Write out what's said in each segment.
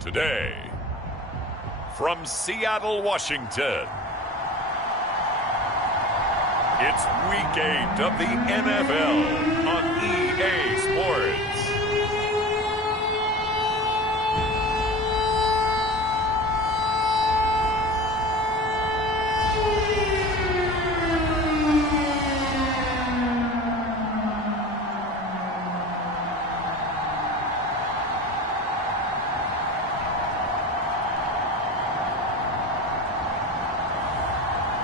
Today, from Seattle, Washington, it's Week 8 of the NFL on EA Sports.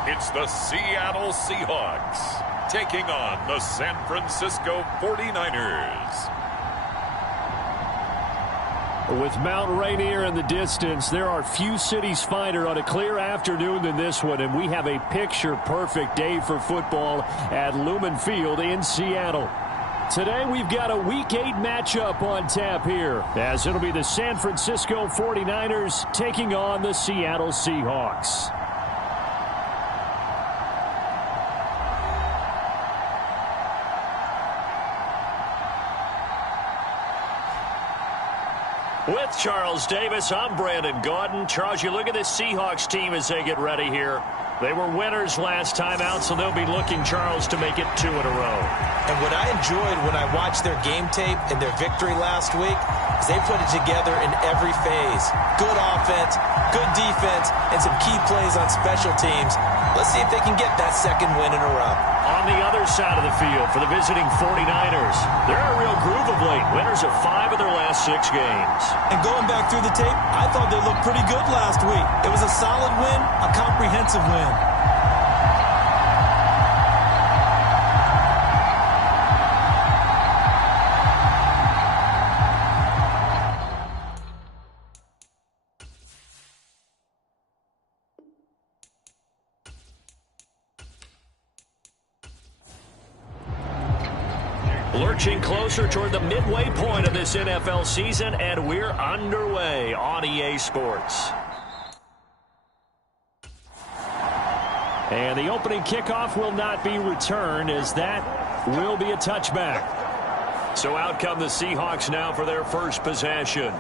It's the Seattle Seahawks taking on the San Francisco 49ers. With Mount Rainier in the distance, there are few cities finer on a clear afternoon than this one, and we have a picture-perfect day for football at Lumen Field in Seattle. Today, we've got a Week 8 matchup on tap here, as it'll be the San Francisco 49ers taking on the Seattle Seahawks. With Charles Davis, I'm Brandon Gaudin. Charles, you look at this Seahawks team as they get ready here. They were winners last time out, so they'll be looking, Charles, to make it 2 in a row. And what I enjoyed when I watched their game tape and their victory last week is they put it together in every phase. Good offense, good defense, and some key plays on special teams. Let's see if they can get that second win in a row. On the other side of the field for the visiting 49ers, they're in a real groove of late. Winners of 5 of their last 6 games. And going back through the tape, I thought they looked pretty good last week. It was a solid win, a comprehensive win. Lurching closer toward the midway point of this NFL season, and we're underway on EA Sports. And the opening kickoff will not be returned, as that will be a touchback. So out come the Seahawks now for their first possession.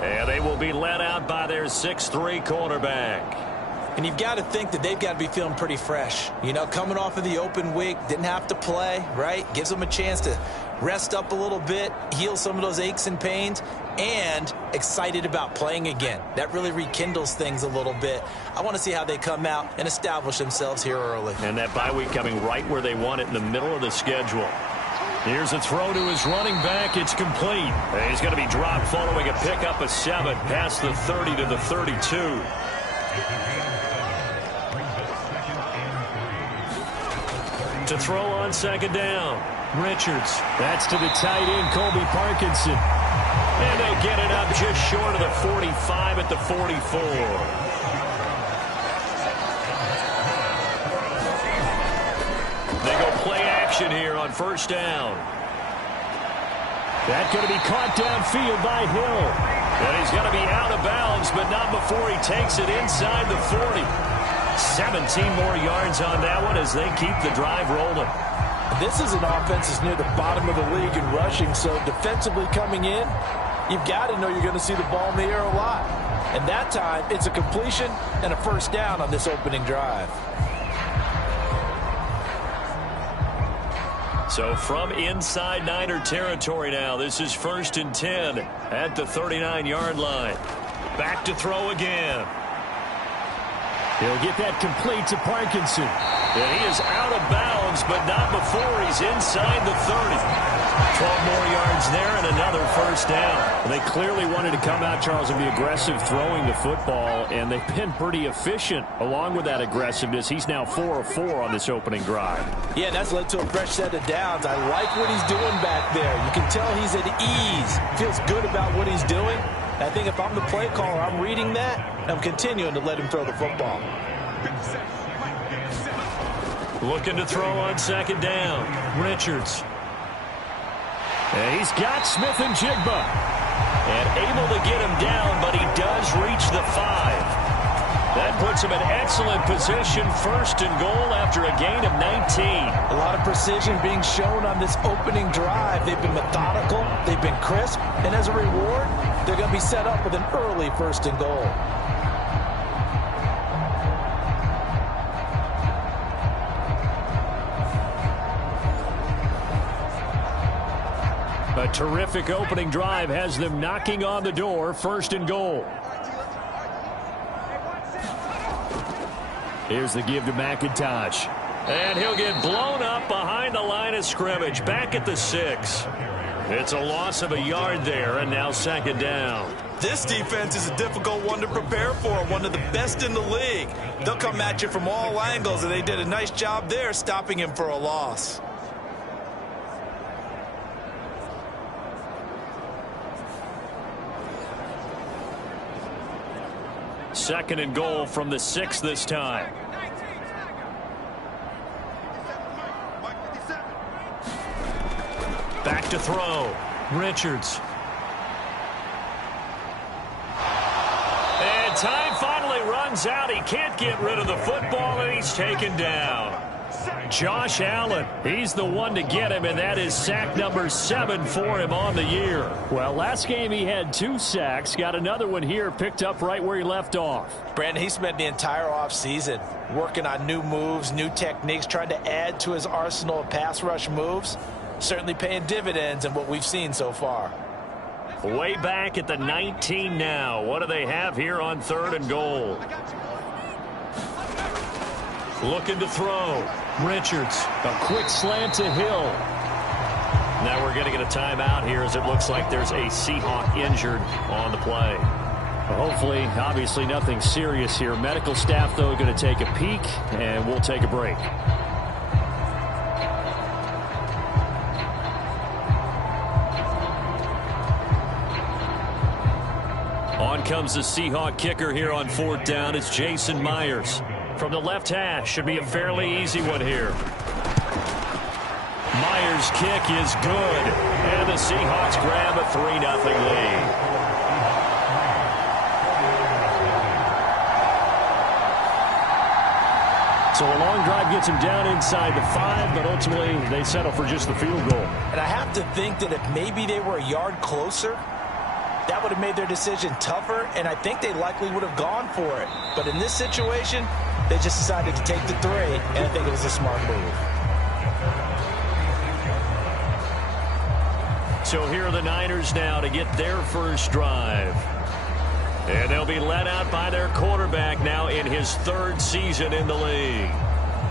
And they will be led out by their 6'3" cornerback. And you've got to think that they've got to be feeling pretty fresh. You know, coming off of the open week, didn't have to play, right? Gives them a chance to rest up a little bit, heal some of those aches and pains, and excited about playing again. That really rekindles things a little bit. I want to see how they come out and establish themselves here early. And that bye week coming right where they want it, in the middle of the schedule. Here's a throw to his running back. It's complete. He's going to be dropped following a pickup of 7 past the 30 to the 32. To throw on second down. Richards. That's to the tight end, Colby Parkinson. And they'll get it up just short of the 45 at the 44. They go play action here on first down. That's going to be caught downfield by Hill. And he's going to be out of bounds, but not before he takes it inside the 40. 17 more yards on that one as they keep the drive rolling. This is an offense that's near the bottom of the league in rushing, so defensively coming in, you've got to know you're going to see the ball in the air a lot. And that time, it's a completion and a first down on this opening drive. So from inside Niner territory now, this is 1st and 10 at the 39-yard line. Back to throw again. He'll get that complete to Parkinson. And he is out of bounds, but not before he's inside the 30. 12 more yards there and another first down. Well, they clearly wanted to come out, Charles, and be aggressive throwing the football, and they've been pretty efficient along with that aggressiveness. He's now 4 of 4 on this opening drive. Yeah, and that's led to a fresh set of downs. I like what he's doing back there. You can tell he's at ease. Feels good about what he's doing. I think if I'm the play caller, I'm reading that, and I'm continuing to let him throw the football. Looking to throw on second down. Richards. And he's got Smith and Jigba. And able to get him down, but he does reach the 5. That puts him in excellent position, first and goal after a gain of 19. A lot of precision being shown on this opening drive. They've been methodical, they've been crisp, and as a reward, they're going to be set up with an early first and goal. A terrific opening drive has them knocking on the door, first and goal. Here's the give to McIntosh. And he'll get blown up behind the line of scrimmage, back at the 6. It's a loss of a yard there, and now second down. This defense is a difficult one to prepare for, one of the best in the league. They'll come at you from all angles, and they did a nice job there stopping him for a loss. Second and goal from the 6 this time. Back to throw. Richards. And time finally runs out. He can't get rid of the football, and he's taken down. Josh Allen, he's the one to get him, and that is sack number 7 for him on the year. Well, last game he had 2 sacks. Got another one here, picked up right where he left off. Brandon, he spent the entire offseason working on new moves, new techniques, trying to add to his arsenal of pass rush moves. Certainly paying dividends in what we've seen so far. Way back at the 19 now. What do they have here on third and goal? Looking to throw. Richards, a quick slant to Hill. Now we're going to get a timeout here as it looks like there's a Seahawk injured on the play. Well, hopefully, obviously nothing serious here. Medical staff, though, going to take a peek, and we'll take a break. On comes the Seahawk kicker here on fourth down. It's Jason Myers. From the left hash, should be a fairly easy one here. Myers' kick is good, and the Seahawks grab a 3-0 lead. So a long drive gets him down inside the 5, but ultimately they settle for just the field goal. And I have to think that if maybe they were a yard closer, that would have made their decision tougher, and I think they likely would have gone for it. But in this situation, they just decided to take the 3, and I think it was a smart move. So here are the Niners now to get their first drive. And they'll be led out by their quarterback now in his 3rd season in the league.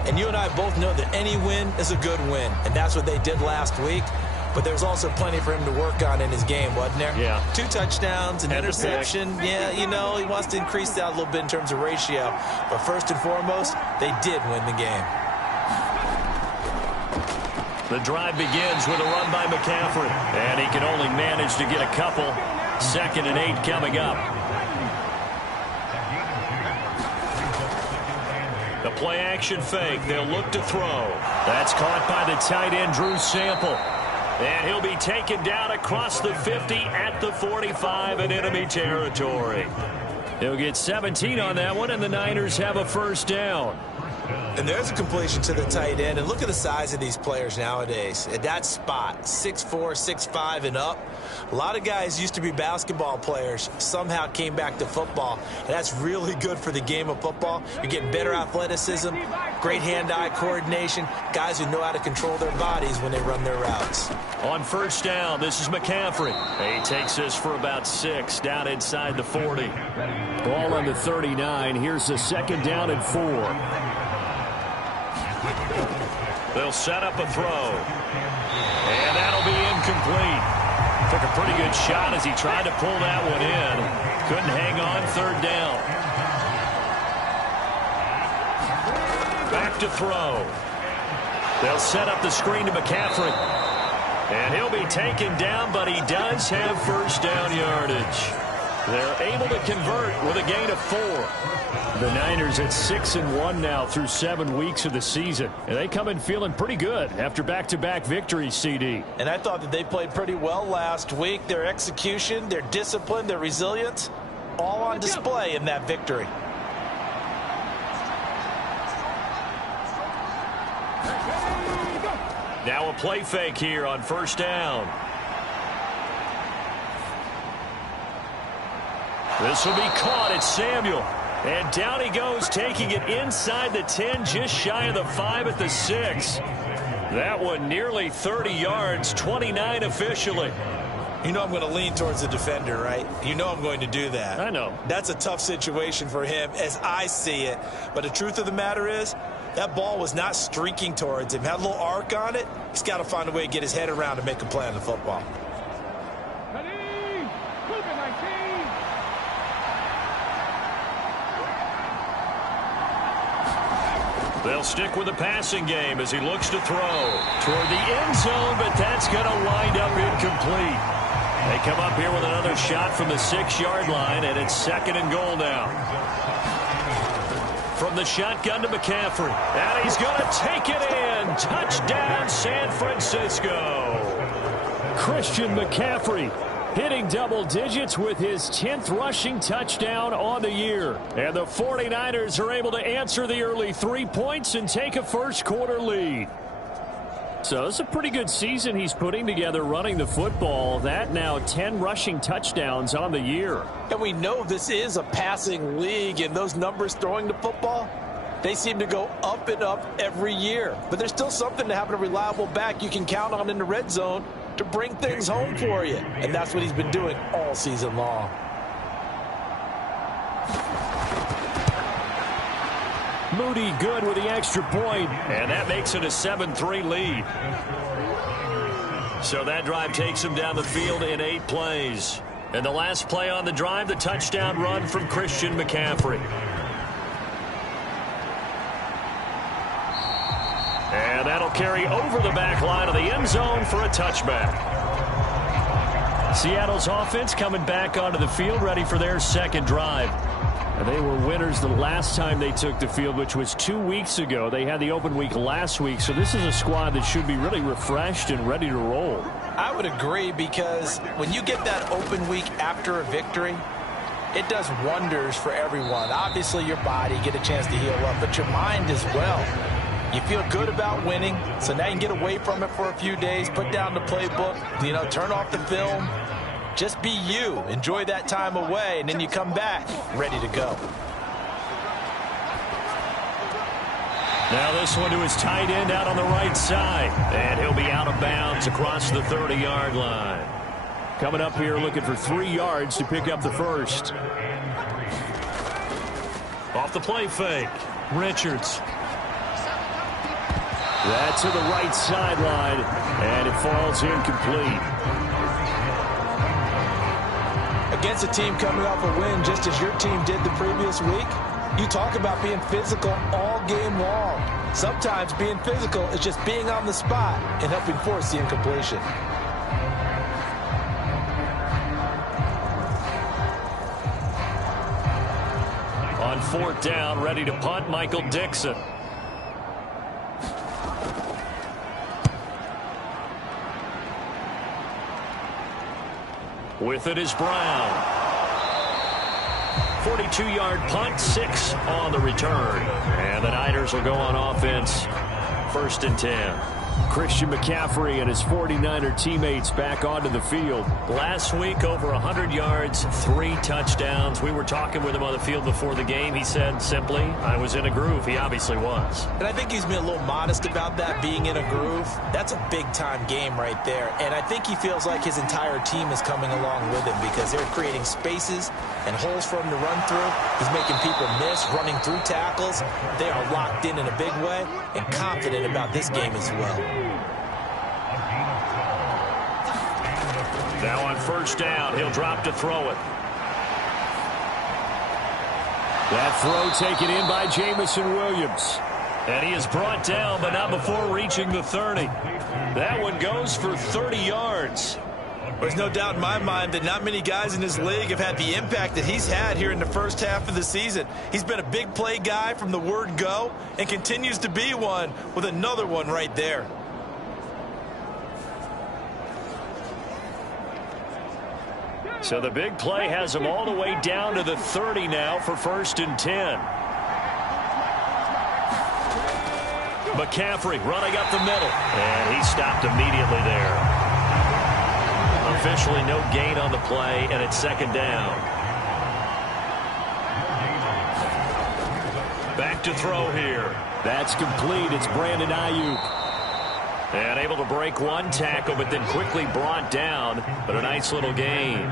And you and I both know that any win is a good win, and that's what they did last week. But there was also plenty for him to work on in his game, wasn't there? Yeah. 2 touchdowns, an interception. Yeah, you know, he wants to increase that a little bit in terms of ratio. But first and foremost, they did win the game. The drive begins with a run by McCaffrey. And he can only manage to get a couple. 2nd and 8 coming up. The play action fake. They'll look to throw. That's caught by the tight end, Drew Sample. And he'll be taken down across the 50 at the 45 in enemy territory. He'll get 17 on that one, and the Niners have a first down. And there's a completion to the tight end. And look at the size of these players nowadays. At that spot, 6'4", 6'5", and up. A lot of guys used to be basketball players, somehow came back to football. And that's really good for the game of football. You're getting better athleticism, great hand-eye coordination, guys who know how to control their bodies when they run their routes. On first down, this is McCaffrey. He takes this for about 6 down inside the 40. Ball on the 39. Here's the 2nd down and 4. They'll set up a throw. And that'll be incomplete. Took a pretty good shot as he tried to pull that one in. Couldn't hang on, 3rd down. Back to throw. They'll set up the screen to McCaffrey. And he'll be taken down, but he does have first down yardage. They're able to convert with a gain of 4. The Niners at 6-1 now through 7 weeks of the season. And they come in feeling pretty good after back-to-back victories, CD. And I thought that they played pretty well last week. Their execution, their discipline, their resilience, all on display in that victory. Now a play fake here on first down. This will be caught. It's Samuel. And down he goes, taking it inside the 10, just shy of the 5 at the 6. That one nearly 30 yards, 29 officially. You know I'm going to lean towards the defender, right? You know I'm going to do that. I know. That's a tough situation for him as I see it. But the truth of the matter is, that ball was not streaking towards him. Had a little arc on it. He's got to find a way to get his head around and make a play on the football. They'll stick with the passing game as he looks to throw toward the end zone, but that's going to wind up incomplete. They come up here with another shot from the 6-yard line, and it's 2nd and goal now. From the shotgun to McCaffrey, and he's going to take it in. Touchdown, San Francisco. Christian McCaffrey hitting double digits with his 10th rushing touchdown on the year. And the 49ers are able to answer the early 3 points and take a first-quarter lead. So it's a pretty good season he's putting together running the football. That now 10 rushing touchdowns on the year. And we know this is a passing league, and those numbers throwing the football, they seem to go up and up every year. But there's still something to having a reliable back you can count on in the red zone to bring things home for you. And that's what he's been doing all season long. Moody good with the extra point, and that makes it a 7-3 lead. So that drive takes him down the field in 8 plays. And the last play on the drive, the touchdown run from Christian McCaffrey. And that'll carry over the back line of the end zone for a touchback. Seattle's offense coming back onto the field, ready for their second drive. And they were winners the last time they took the field, which was 2 weeks ago. They had the open week last week, so this is a squad that should be really refreshed and ready to roll. I would agree, because when you get that open week after a victory, it does wonders for everyone. Obviously, your body, get a chance to heal up, but your mind as well. You feel good about winning, so now you can get away from it for a few days, put down the playbook, turn off the film. Just be you. Enjoy that time away, and then you come back ready to go. Now this one to his tight end out on the right side. And he'll be out of bounds across the 30-yard line. Coming up here looking for 3 yards to pick up the first. Off the play fake. Richards. That's to the right sideline, and it falls incomplete. Against a team coming off a win, just as your team did the previous week, you talk about being physical all game long. Sometimes being physical is just being on the spot and helping force the incompletion. On 4th down, ready to punt, Michael Dixon. With it is Brown. 42-yard punt, 6 on the return. And the Niners will go on offense, 1st and 10. Christian McCaffrey and his 49er teammates back onto the field. Last week, over 100 yards, 3 touchdowns. We were talking with him on the field before the game. He said simply, I was in a groove. He obviously was. And I think he's been a little modest about that, being in a groove. That's a big-time game right there. And I think he feels like his entire team is coming along with him, because they're creating spaces and holes for him to run through. He's making people miss, running through tackles. They are locked in a big way and confident about this game as well. Now on 1st down, he'll drop to throw it. That throw taken in by Jamison Williams. And he is brought down, but not before reaching the 30. That one goes for 30 yards. There's no doubt in my mind that not many guys in this league have had the impact that he's had here in the first half of the season. He's been a big play guy from the word go and continues to be one with another one right there. So the big play has him all the way down to the 30 now for 1st and 10. McCaffrey running up the middle. And he stopped immediately there. Officially no gain on the play, and it's second down. Back to throw here. That's complete. It's Brandon Ayuk. And able to break one tackle, but then quickly brought down. But a nice little gain.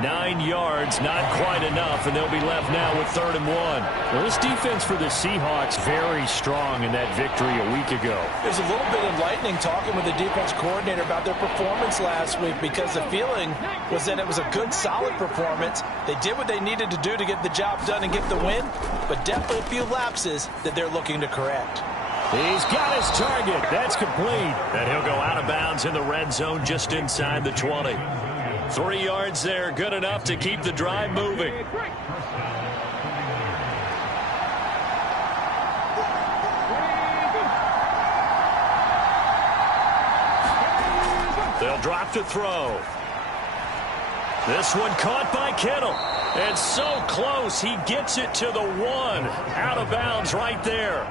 9 yards, not quite enough, and they'll be left now with 3rd and 1. Well, this defense for the Seahawks very strong in that victory a week ago. There's a little bit enlightening talking with the defense coordinator about their performance last week, because the feeling was that it was a good, solid performance. They did what they needed to do to get the job done and get the win, but definitely a few lapses that they're looking to correct. He's got his target. That's complete. And he'll go out of bounds in the red zone just inside the 20. 3 yards there, good enough to keep the drive moving. They'll drop to throw. This one caught by Kittle. And so close, he gets it to the 1. Out of bounds right there.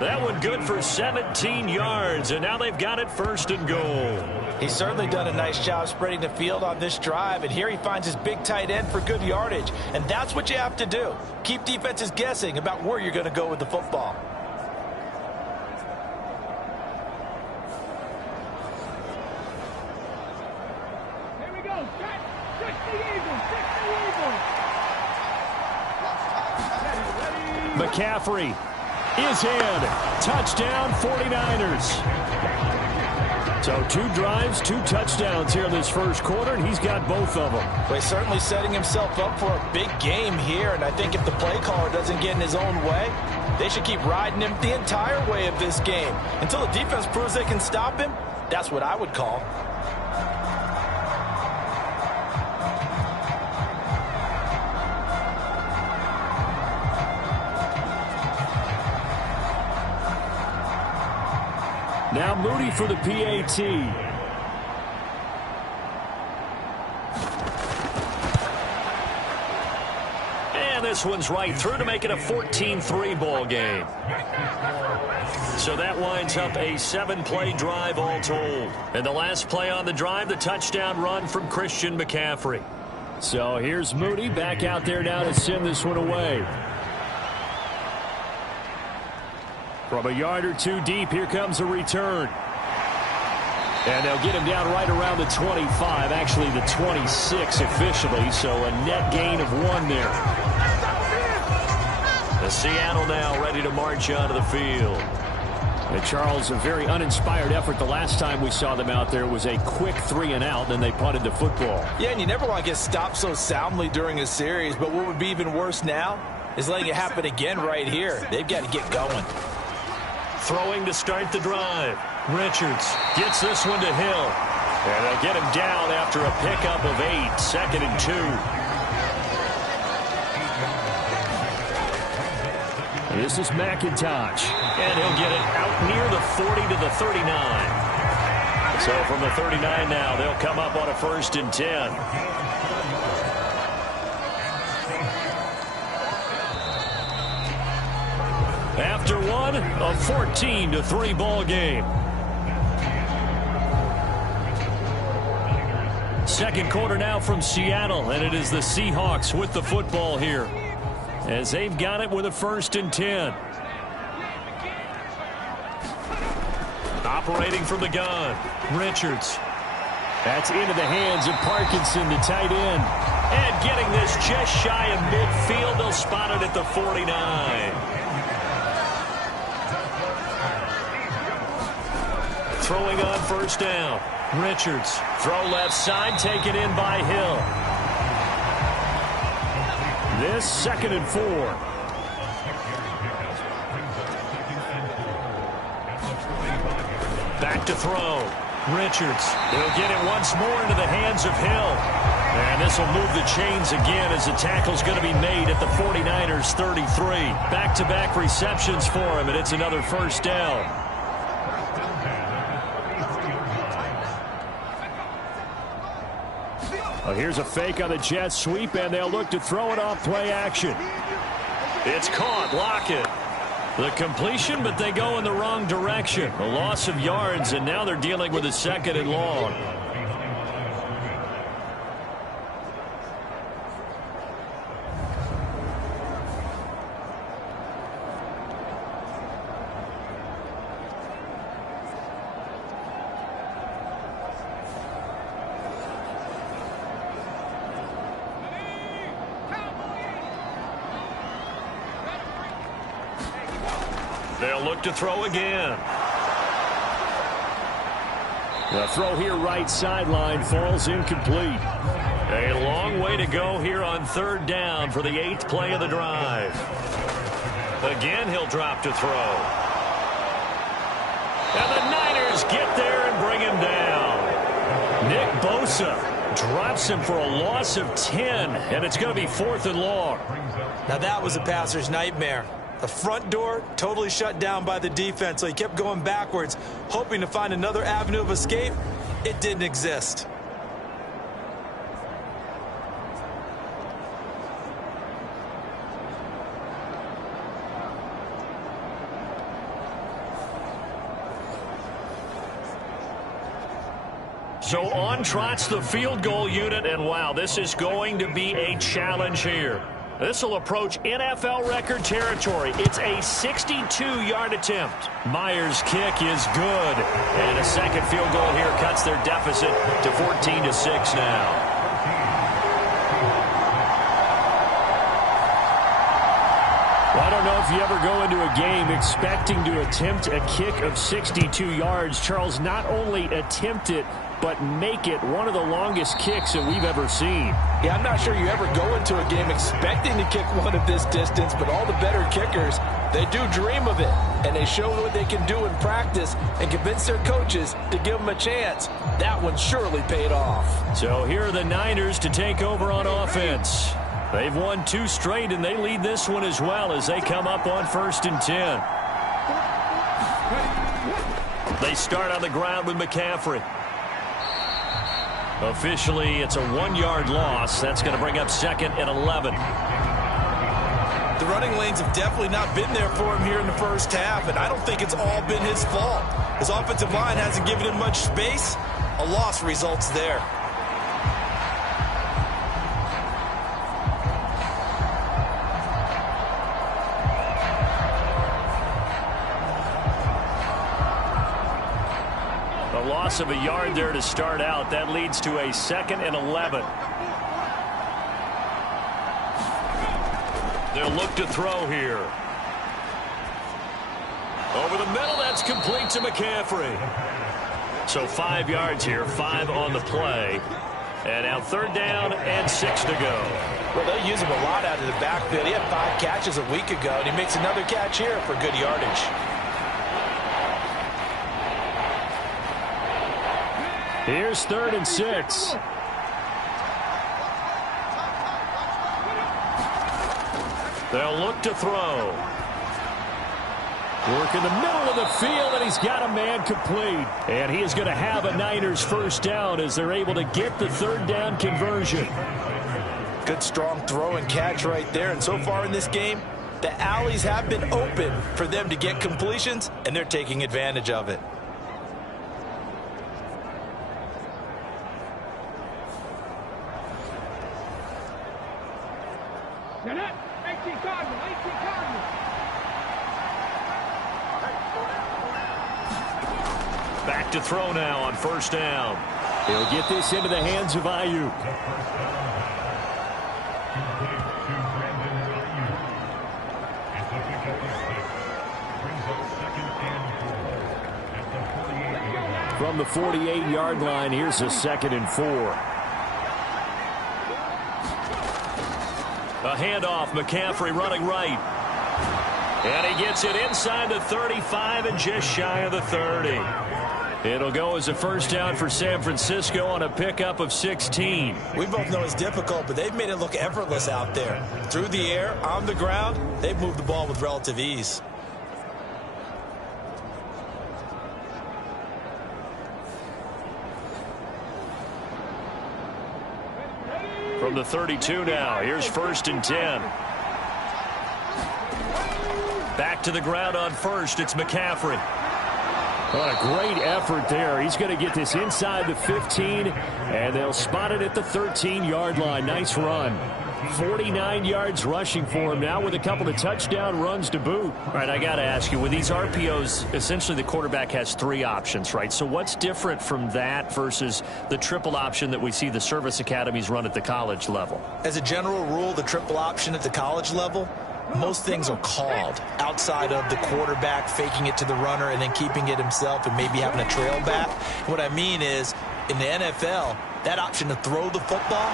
That one good for 17 yards, and now they've got it 1st and goal. He's certainly done a nice job spreading the field on this drive, and here he finds his big tight end for good yardage. And that's what you have to do. Keep defenses guessing about where you're going to go with the football. Here we go. Check the Eagles. McCaffrey is in. Touchdown, 49ers. So 2 drives, 2 touchdowns here in this first quarter, and he's got both of them. Well, he's certainly setting himself up for a big game here, and I think if the play caller doesn't get in his own way, they should keep riding him the entire way of this game. Until the defense proves they can stop him, that's what I would call. Now Moody for the PAT. And this one's right through to make it a 14-3 ball game. So that winds up a 7-play drive all told. And the last play on the drive, the touchdown run from Christian McCaffrey. So here's Moody back out there now to send this one away. From a yard or 2 deep, here comes a return. And they'll get him down right around the 25, actually the 26 officially, so a net gain of 1 there. The Seattle now ready to march onto the field. And Charles, a very uninspired effort. The last time we saw them out there was a quick 3 and out, then they punted the football. Yeah, and you never want to get stopped so soundly during a series, but what would be even worse now is letting it happen again right here. They've got to get going. Throwing to start the drive. Richards gets this one to Hill. And they'll get him down after a pickup of 8. 2nd and 2. And this is McIntosh. And he'll get it out near the 40 to the 39. So from the 39 now, they'll come up on a 1st and 10. After one, a 14-3 ball game. Second quarter now from Seattle, and it is the Seahawks with the football here as they've got it with a 1st and 10. Operating from the gun, Richards. That's into the hands of Parkinson, the tight end. And getting this just shy of midfield, they'll spot it at the 49. Throwing on 1st down. Richards. Throw left side, taken in by Hill. This 2nd and 4. Back to throw. Richards. He'll get it once more into the hands of Hill. And this will move the chains again as the tackle's going to be made at the 49ers 33. Back-to-back receptions for him, and it's another 1st down. Well, here's a fake on the jet sweep, and they'll look to throw it off play action. It's caught. Lockett. The completion, but they go in the wrong direction. A loss of yards, and now they're dealing with a 2nd and long. They'll look to throw again. The throw here right sideline falls incomplete. A long way to go here on 3rd down for the 8th play of the drive. Again, he'll drop to throw. And the Niners get there and bring him down. Nick Bosa drops him for a loss of 10, and it's going to be 4th and long. Now that was a passer's nightmare. The front door totally shut down by the defense, so he kept going backwards, hoping to find another avenue of escape. It didn't exist. So on trots the field goal unit, and wow, this is going to be a challenge here. This will approach NFL record territory. It's a 62-yard attempt. Myers' kick is good. And a second field goal here cuts their deficit to 14-6 now. Well, I don't know if you ever go into a game expecting to attempt a kick of 62 yards. Charles, not only attempt it, but make it one of the longest kicks that we've ever seen. Yeah, I'm not sure you ever go into a game expecting to kick one of this distance, but all the better kickers, they do dream of it, and they show what they can do in practice and convince their coaches to give them a chance. That one surely paid off. So here are the Niners to take over on offense. They've won 2 straight, and they lead this one as well as they come up on 1st and 10. They start on the ground with McCaffrey. Officially, it's a 1-yard loss. That's going to bring up 2nd and 11. The running lanes have definitely not been there for him here in the first half, and I don't think it's all been his fault. His offensive line hasn't given him much space. A loss results there. Loss of a yard there to start out. That leads to a 2nd and 11. They'll look to throw here. Over the middle, that's complete to McCaffrey. So 5 yards here, 5 on the play. And now 3rd down and 6 to go. Well, they'll use him a lot out of the backfield. He had 5 catches a week ago, and he makes another catch here for good yardage. Here's 3rd and 6. They'll look to throw. Work in the middle of the field, and he's got a man complete. And he is going to have a Niners 1st down as they're able to get the 3rd down conversion. Good strong throw and catch right there. And so far in this game, the alleys have been open for them to get completions, and they're taking advantage of it. Back to throw now on 1st down. He'll get this into the hands of Ayuk. From the 48-yard line, here's a 2nd and 4. A handoff, McCaffrey running right. And he gets it inside the 35 and just shy of the 30. It'll go as a 1st down for San Francisco on a pickup of 16. We both know it's difficult, but they've made it look effortless out there. Through the air, on the ground, they've moved the ball with relative ease. From the 32 now, here's 1st and 10. Back to the ground on first. It's McCaffrey. What a great effort there. He's going to get this inside the 15, and they'll spot it at the 13-yard line. Nice run. 49 yards rushing for him now with a couple of touchdown runs to boot. All right, I got to ask you, with these RPOs, essentially the quarterback has 3 options, right? So what's different from that versus the triple option that we see the service academies run at the college level? As a general rule, the triple option at the college level, most things are called outside of the quarterback faking it to the runner and then keeping it himself and maybe having a trail back. What I mean is, in the NFL, that option to throw the football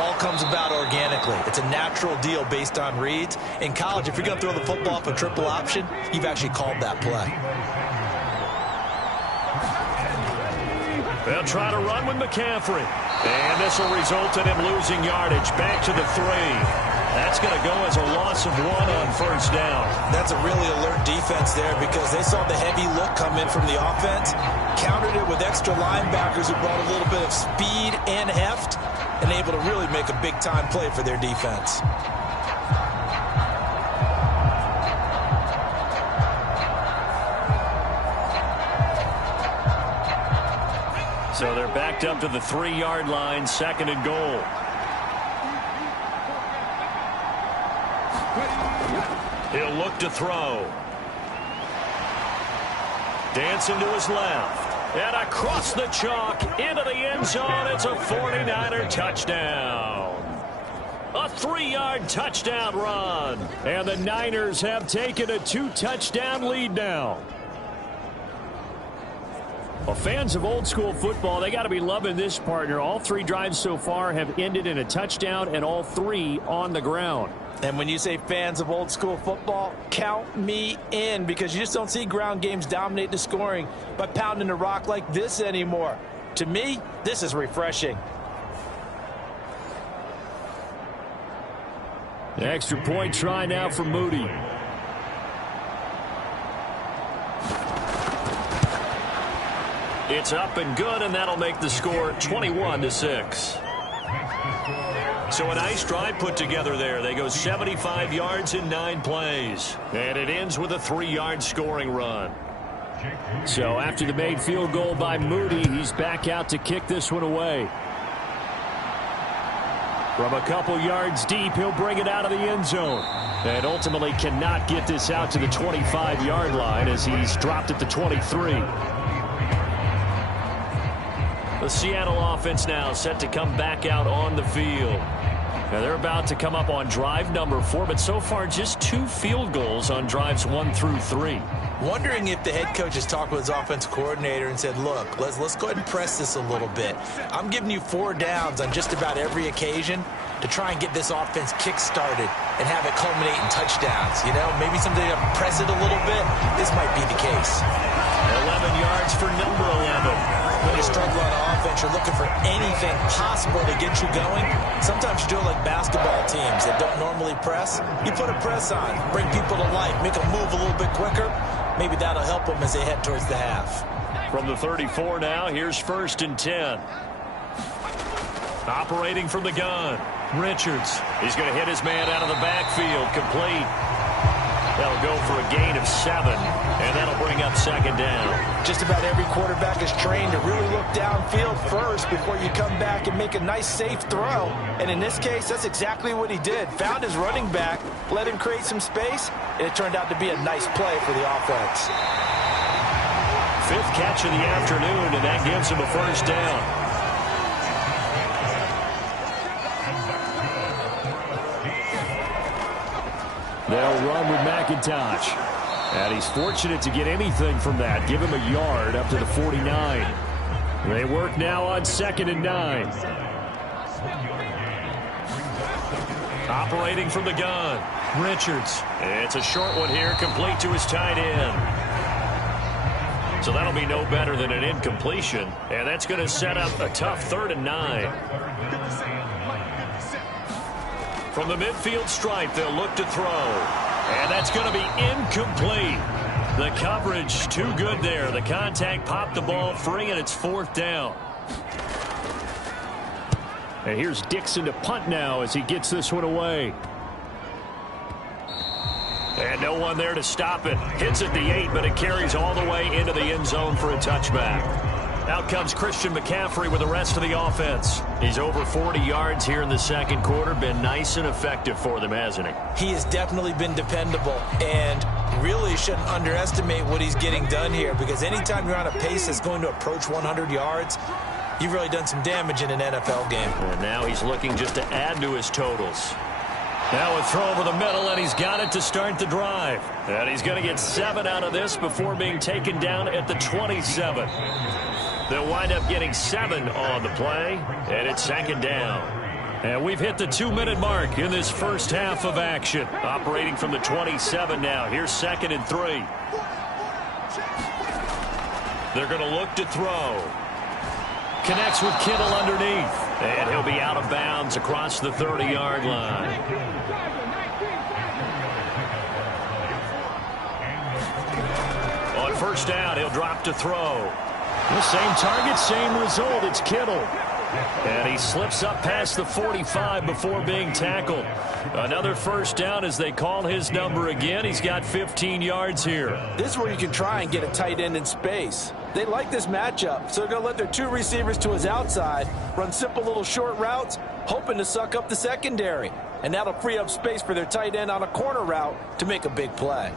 all comes about organically. It's a natural deal based on reads. In college, if you're going to throw the football off a triple option, you've actually called that play. They'll try to run with McCaffrey. And this will result in him losing yardage. Back to the 3. That's going to go as a loss of 1 on first down. That's a really alert defense there because they saw the heavy look come in from the offense, countered it with extra linebackers who brought a little bit of speed and heft, and able to really make a big-time play for their defense. So they're backed up to the 3-yard line, 2nd and goal. He'll look to throw. Dancing to his left. And across the chalk into the end zone. It's a 49er touchdown. A 3-yard touchdown run. And the Niners have taken a 2-touchdown lead now. Well, fans of old school football, they got to be loving this partner. All 3 drives so far have ended in a touchdown, and all 3 on the ground. And when you say fans of old school football, count me in, because you just don't see ground games dominate the scoring by pounding the rock like this anymore. To me, this is refreshing. The extra point try now for Moody. It's up and good, and that'll make the score 21-6. So a nice drive put together there. They go 75 yards in 9 plays. And it ends with a 3-yard scoring run. So after the made field goal by Moody, he's back out to kick this one away. From a couple yards deep, he'll bring it out of the end zone. And ultimately cannot get this out to the 25-yard line as he's dropped at the 23. The Seattle offense now set to come back out on the field. Now they're about to come up on drive number 4, but so far just 2 field goals on drives 1 through 3. Wondering if the head coach has talked with his offense coordinator and said, look, let's go ahead and press this a little bit. I'm giving you 4 downs on just about every occasion to try and get this offense kick-started and have it culminate in touchdowns. You know, maybe someday to press it a little bit. This might be the case. 11 yards for number 11. When you struggle on offense, you're looking for anything possible to get you going. Sometimes you do it like basketball teams that don't normally press. You put a press on, bring people to life, make them move a little bit quicker. Maybe that'll help them as they head towards the half. From the 34 now, here's 1st and 10. Operating from the gun, Richards. He's going to hit his man out of the backfield, complete. That'll go for a gain of 7, and that'll bring up 2nd down. Just about every quarterback is trained to really look downfield first before you come back and make a nice, safe throw. And in this case, that's exactly what he did. Found his running back, let him create some space, and it turned out to be a nice play for the offense. 5th catch of the afternoon, and that gives him a 1st down. They'll run with McIntosh. And he's fortunate to get anything from that. Give him a yard up to the 49. They work now on 2nd and 9. Operating from the gun, Richards. It's a short one here, complete to his tight end. So that'll be no better than an incompletion. And that's going to set up a tough 3rd and 9. From the midfield stripe, they'll look to throw. And that's going to be incomplete. The coverage too good there. The contact popped the ball free, and it's 4th down. And here's Dixon to punt now as he gets this one away. And no one there to stop it. Hits at the 8, but it carries all the way into the end zone for a touchback. Out comes Christian McCaffrey with the rest of the offense. He's over 40 yards here in the second quarter. Been nice and effective for them, hasn't he? He has definitely been dependable, and really shouldn't underestimate what he's getting done here, because anytime you're on a pace that's going to approach 100 yards, you've really done some damage in an NFL game. And now he's looking just to add to his totals. Now a throw over the middle, and he's got it to start the drive. And he's going to get 7 out of this before being taken down at the 27. They'll wind up getting 7 on the play, and it's second down. And we've hit the 2-minute mark in this first half of action. Operating from the 27 now. Here's 2nd and 3. They're going to look to throw. Connects with Kittle underneath. And he'll be out of bounds across the 30-yard line. On first down, he'll drop to throw. The same target, same result. It's Kittle. And he slips up past the 45 before being tackled. Another first down as they call his number again. He's got 15 yards here. This is where you can try and get a tight end in space. They like this matchup, so they're going to let their 2 receivers to his outside run simple little short routes, hoping to suck up the secondary. And that'll free up space for their tight end on a corner route to make a big play.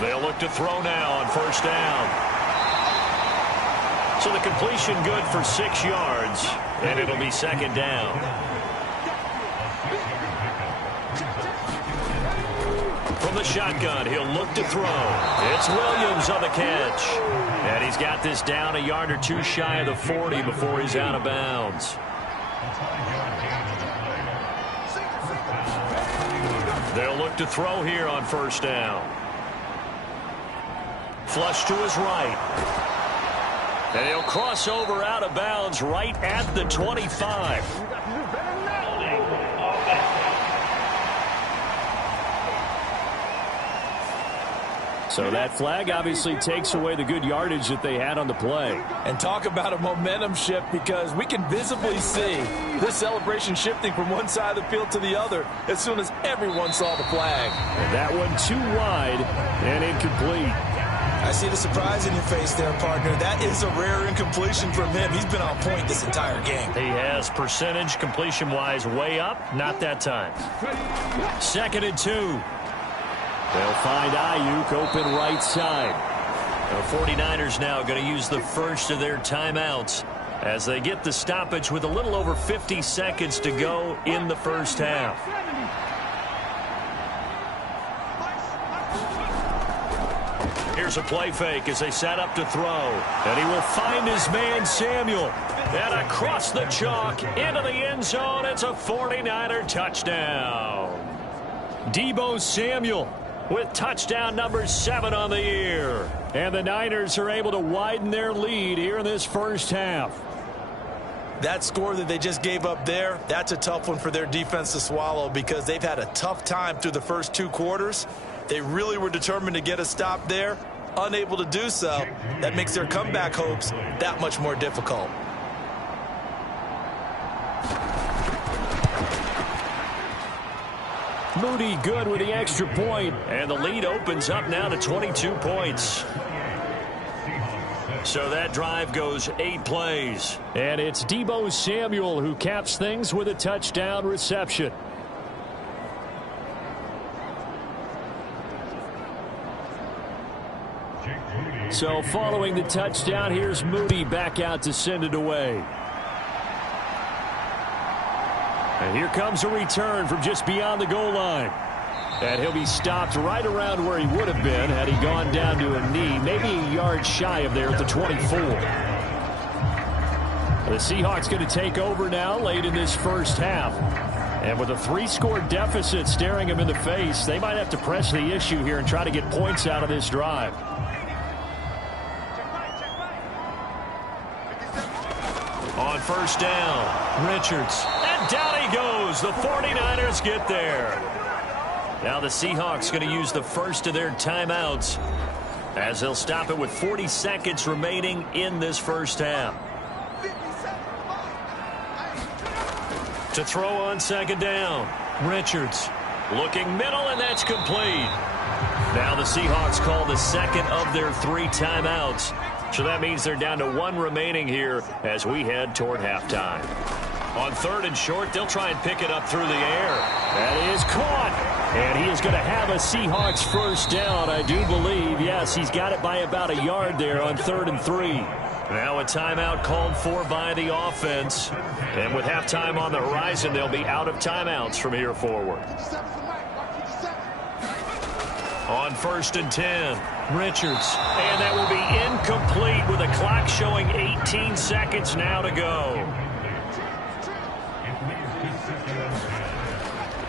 They'll look to throw now on first down. So the completion good for 6 yards, and it'll be second down. From the shotgun, he'll look to throw. It's Williams on the catch. And he's got this down a yard or 2 shy of the 40 before he's out of bounds. They'll look to throw here on first down. Flush to his right. And he'll cross over out of bounds right at the 25. So that flag obviously takes away the good yardage that they had on the play. And talk about a momentum shift, because we can visibly see this celebration shifting from one side of the field to the other as soon as everyone saw the flag. And that one too wide and incomplete. I see the surprise in your face there, partner. That is a rare incompletion from him. He's been on point this entire game. He has percentage completion-wise way up. Not that time. 2nd and 2. They'll find Ayuk open right side. The 49ers now going to use the first of their timeouts as they get the stoppage with a little over 50 seconds to go in the first half. Here's a play fake as they set up to throw. And he will find his man Samuel. And across the chalk into the end zone. It's a 49er touchdown. Deebo Samuel with touchdown number 7 on the year. And the Niners are able to widen their lead here in this first half. That score that they just gave up there, that's a tough one for their defense to swallow, because they've had a tough time through the first 2 quarters. They really were determined to get a stop there. Unable to do so. That makes their comeback hopes that much more difficult. Moody good with the extra point, and the lead opens up now to 22 points. So that drive goes 8 plays. And it's Deebo Samuel who caps things with a touchdown reception. So following the touchdown, here's Moody back out to send it away. And here comes a return from just beyond the goal line. And he'll be stopped right around where he would have been had he gone down to a knee, maybe a yard shy of there at the 24. The Seahawks going to take over now late in this first half. And with a 3-score deficit staring him in the face, they might have to press the issue here and try to get points out of this drive. On first down, Richards. And down he goes. The 49ers get there. Now the Seahawks going to use the first of their timeouts as they'll stop it with 40 seconds remaining in this first half. To throw on second down. Richards looking middle, and that's complete. Now the Seahawks call the second of their 3 timeouts. So that means they're down to 1 remaining here as we head toward halftime. On 3rd and short, they'll try and pick it up through the air. That is caught. And he is going to have a Seahawks first down, I do believe. Yes, he's got it by about a yard there on 3rd and 3. Now a timeout called for by the offense. And with halftime on the horizon, they'll be out of timeouts from here forward. On 1st and 10, Richards. And that will be incomplete with a clock showing 18 seconds now to go.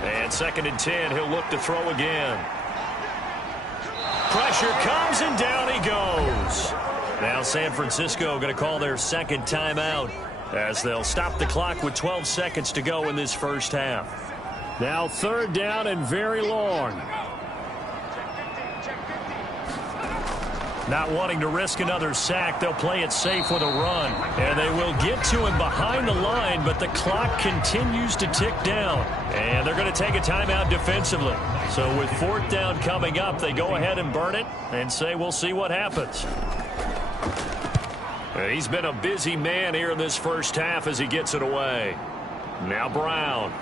And 2nd and 10, he'll look to throw again. Pressure comes, and down he goes. Now San Francisco going to call their 2nd timeout as they'll stop the clock with 12 seconds to go in this first half. Now 3rd down and very long. Not wanting to risk another sack, they'll play it safe with a run. And they will get to him behind the line, but the clock continues to tick down. And they're going to take a timeout defensively. So with 4th down coming up, they go ahead and burn it and say we'll see what happens. He's been a busy man here in this first half as he gets it away. Now Brown.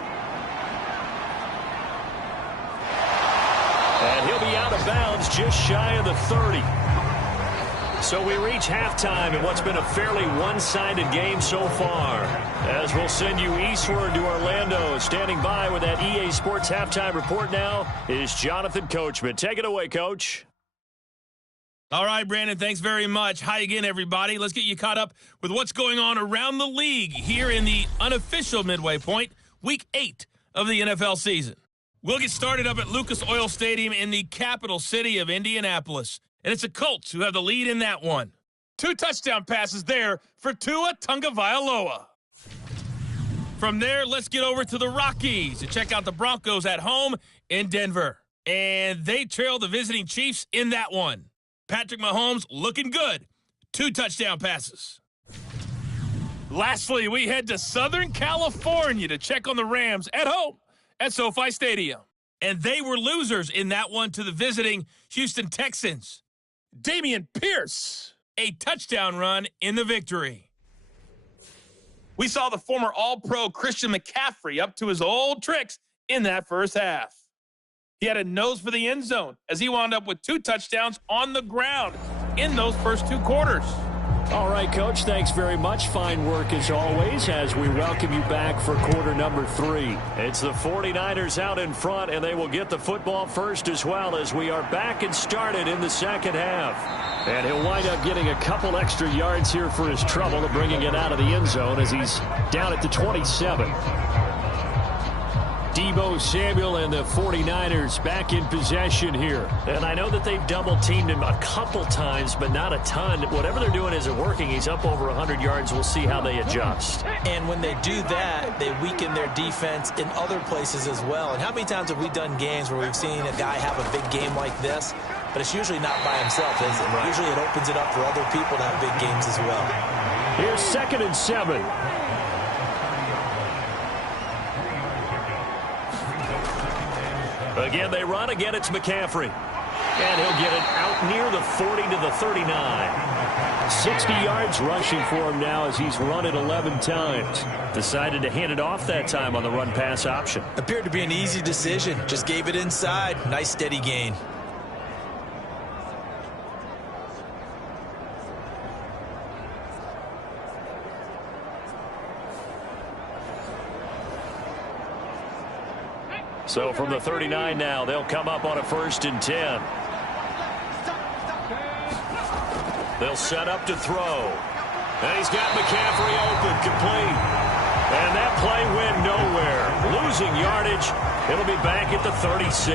And he'll be out of bounds just shy of the 30. So we reach halftime in what's been a fairly one-sided game so far. As we'll send you eastward to Orlando. Standing by with that EA Sports halftime report now is Jonathan Coachman. Take it away, Coach. All right, Brandon, thanks very much. Hi again, everybody. Let's get you caught up with what's going on around the league here in the unofficial midway point, Week 8 of the NFL season. We'll get started up at Lucas Oil Stadium in the capital city of Indianapolis. And it's the Colts who have the lead in that one. 2 touchdown passes there for Tua Tagovailoa. From there, let's get over to the Rockies to check out the Broncos at home in Denver. And they trail the visiting Chiefs in that one. Patrick Mahomes looking good. 2 touchdown passes. Lastly, we head to Southern California to check on the Rams at home at SoFi Stadium. And they were losers in that one to the visiting Houston Texans. Damian Pierce, a touchdown run in the victory. We saw the former All-Pro Christian McCaffrey up to his old tricks in that first half. He had a nose for the end zone as he wound up with 2 touchdowns on the ground in those first 2 quarters. All right, Coach, thanks very much. Fine work as always as we welcome you back for quarter number 3. It's the 49ers out in front, and they will get the football first as well as we are back and started in the second half. And he'll wind up getting a couple extra yards here for his trouble of bringing it out of the end zone as he's down at the 27. Deebo Samuel and the 49ers back in possession here. And I know that they've double-teamed him a couple times, but not a ton. Whatever they're doing isn't working. He's up over 100 yards. We'll see how they adjust. And when they do that, they weaken their defense in other places as well. And how many times have we done games where we've seen a guy have a big game like this, but it's usually not by himself, is it? Right. Usually it opens it up for other people to have big games as well. Here's 2nd and 7. Again, they run. Again, it's McCaffrey. And he'll get it out near the 40 to the 39. 60 yards rushing for him now as he's run it 11 times. Decided to hand it off that time on the run-pass option. Appeared to be an easy decision. Just gave it inside. Nice steady gain. So from the 39 now, they'll come up on a 1st and 10. They'll set up to throw. And he's got McCaffrey open, complete. And that play went nowhere. Losing yardage. It'll be back at the 36.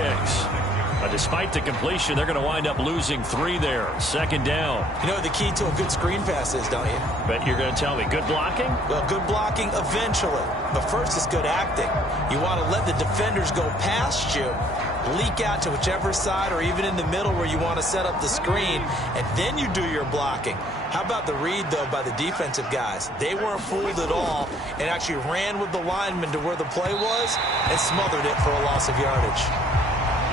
But despite the completion, they're going to wind up losing 3 there. Second down. You know what the key to a good screen pass is, don't you? Bet you're going to tell me. Good blocking? Well, good blocking eventually. But first is good acting. You want to let the defenders go past you, leak out to whichever side or even in the middle where you want to set up the screen, and then you do your blocking. How about the read, though, by the defensive guys? They weren't fooled at all and actually ran with the lineman to where the play was and smothered it for a loss of yardage.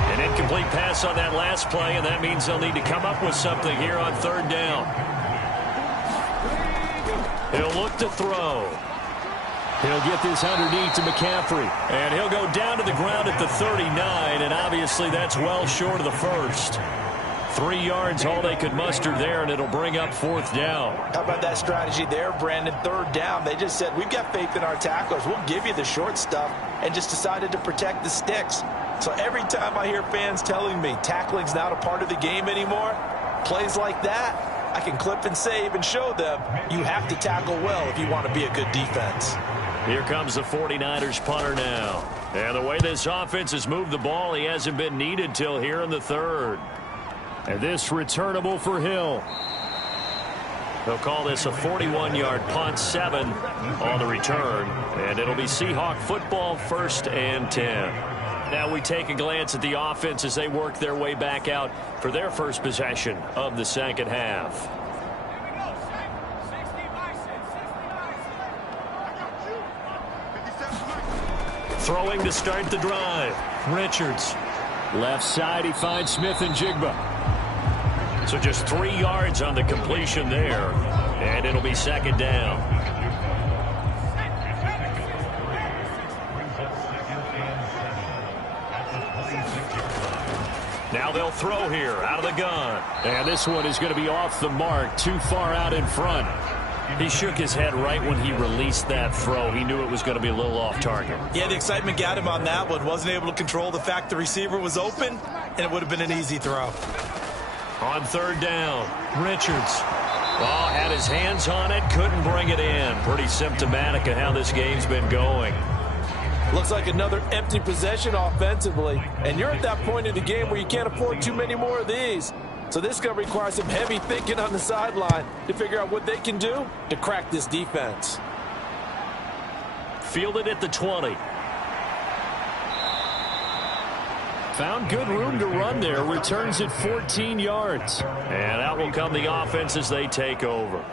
An incomplete pass on that last play, and that means they'll need to come up with something here on third down. He'll look to throw. He'll get this underneath to McCaffrey. And he'll go down to the ground at the 39, and obviously that's well short of the first. 3 yards, all they could muster there, and it'll bring up fourth down. How about that strategy there, Brandon? Third down, they just said, we've got faith in our tacklers. We'll give you the short stuff, and just decided to protect the sticks. So every time I hear fans telling me tackling's not a part of the game anymore, plays like that, I can clip and save and show them you have to tackle well if you want to be a good defense. Here comes the 49ers punter now. And the way this offense has moved the ball, he hasn't been needed till here in the third. And this returnable for Hill. They'll call this a 41-yard punt, 7 on the return. And it'll be Seahawk football, 1st and 10. Now we take a glance at the offense as they work their way back out for their first possession of the second half. Throwing to start the drive. Richards. Left side, he finds Smith and Jigba. So just 3 yards on the completion there. And it'll be second down. Now they'll throw here out of the gun. And this one is going to be off the mark, too far out in front. He shook his head right when he released that throw. He knew it was going to be a little off target. Yeah, the excitement got him on that one. Wasn't able to control the fact the receiver was open, and it would have been an easy throw. On third down, Richards. Oh, had his hands on it, couldn't bring it in. Pretty symptomatic of how this game's been going. Looks like another empty possession offensively. And you're at that point in the game where you can't afford too many more of these. So this is going to require some heavy thinking on the sideline to figure out what they can do to crack this defense. Fielded at the 20. Found good room to run there. Returns at 14 yards. And out will come the offense as they take over.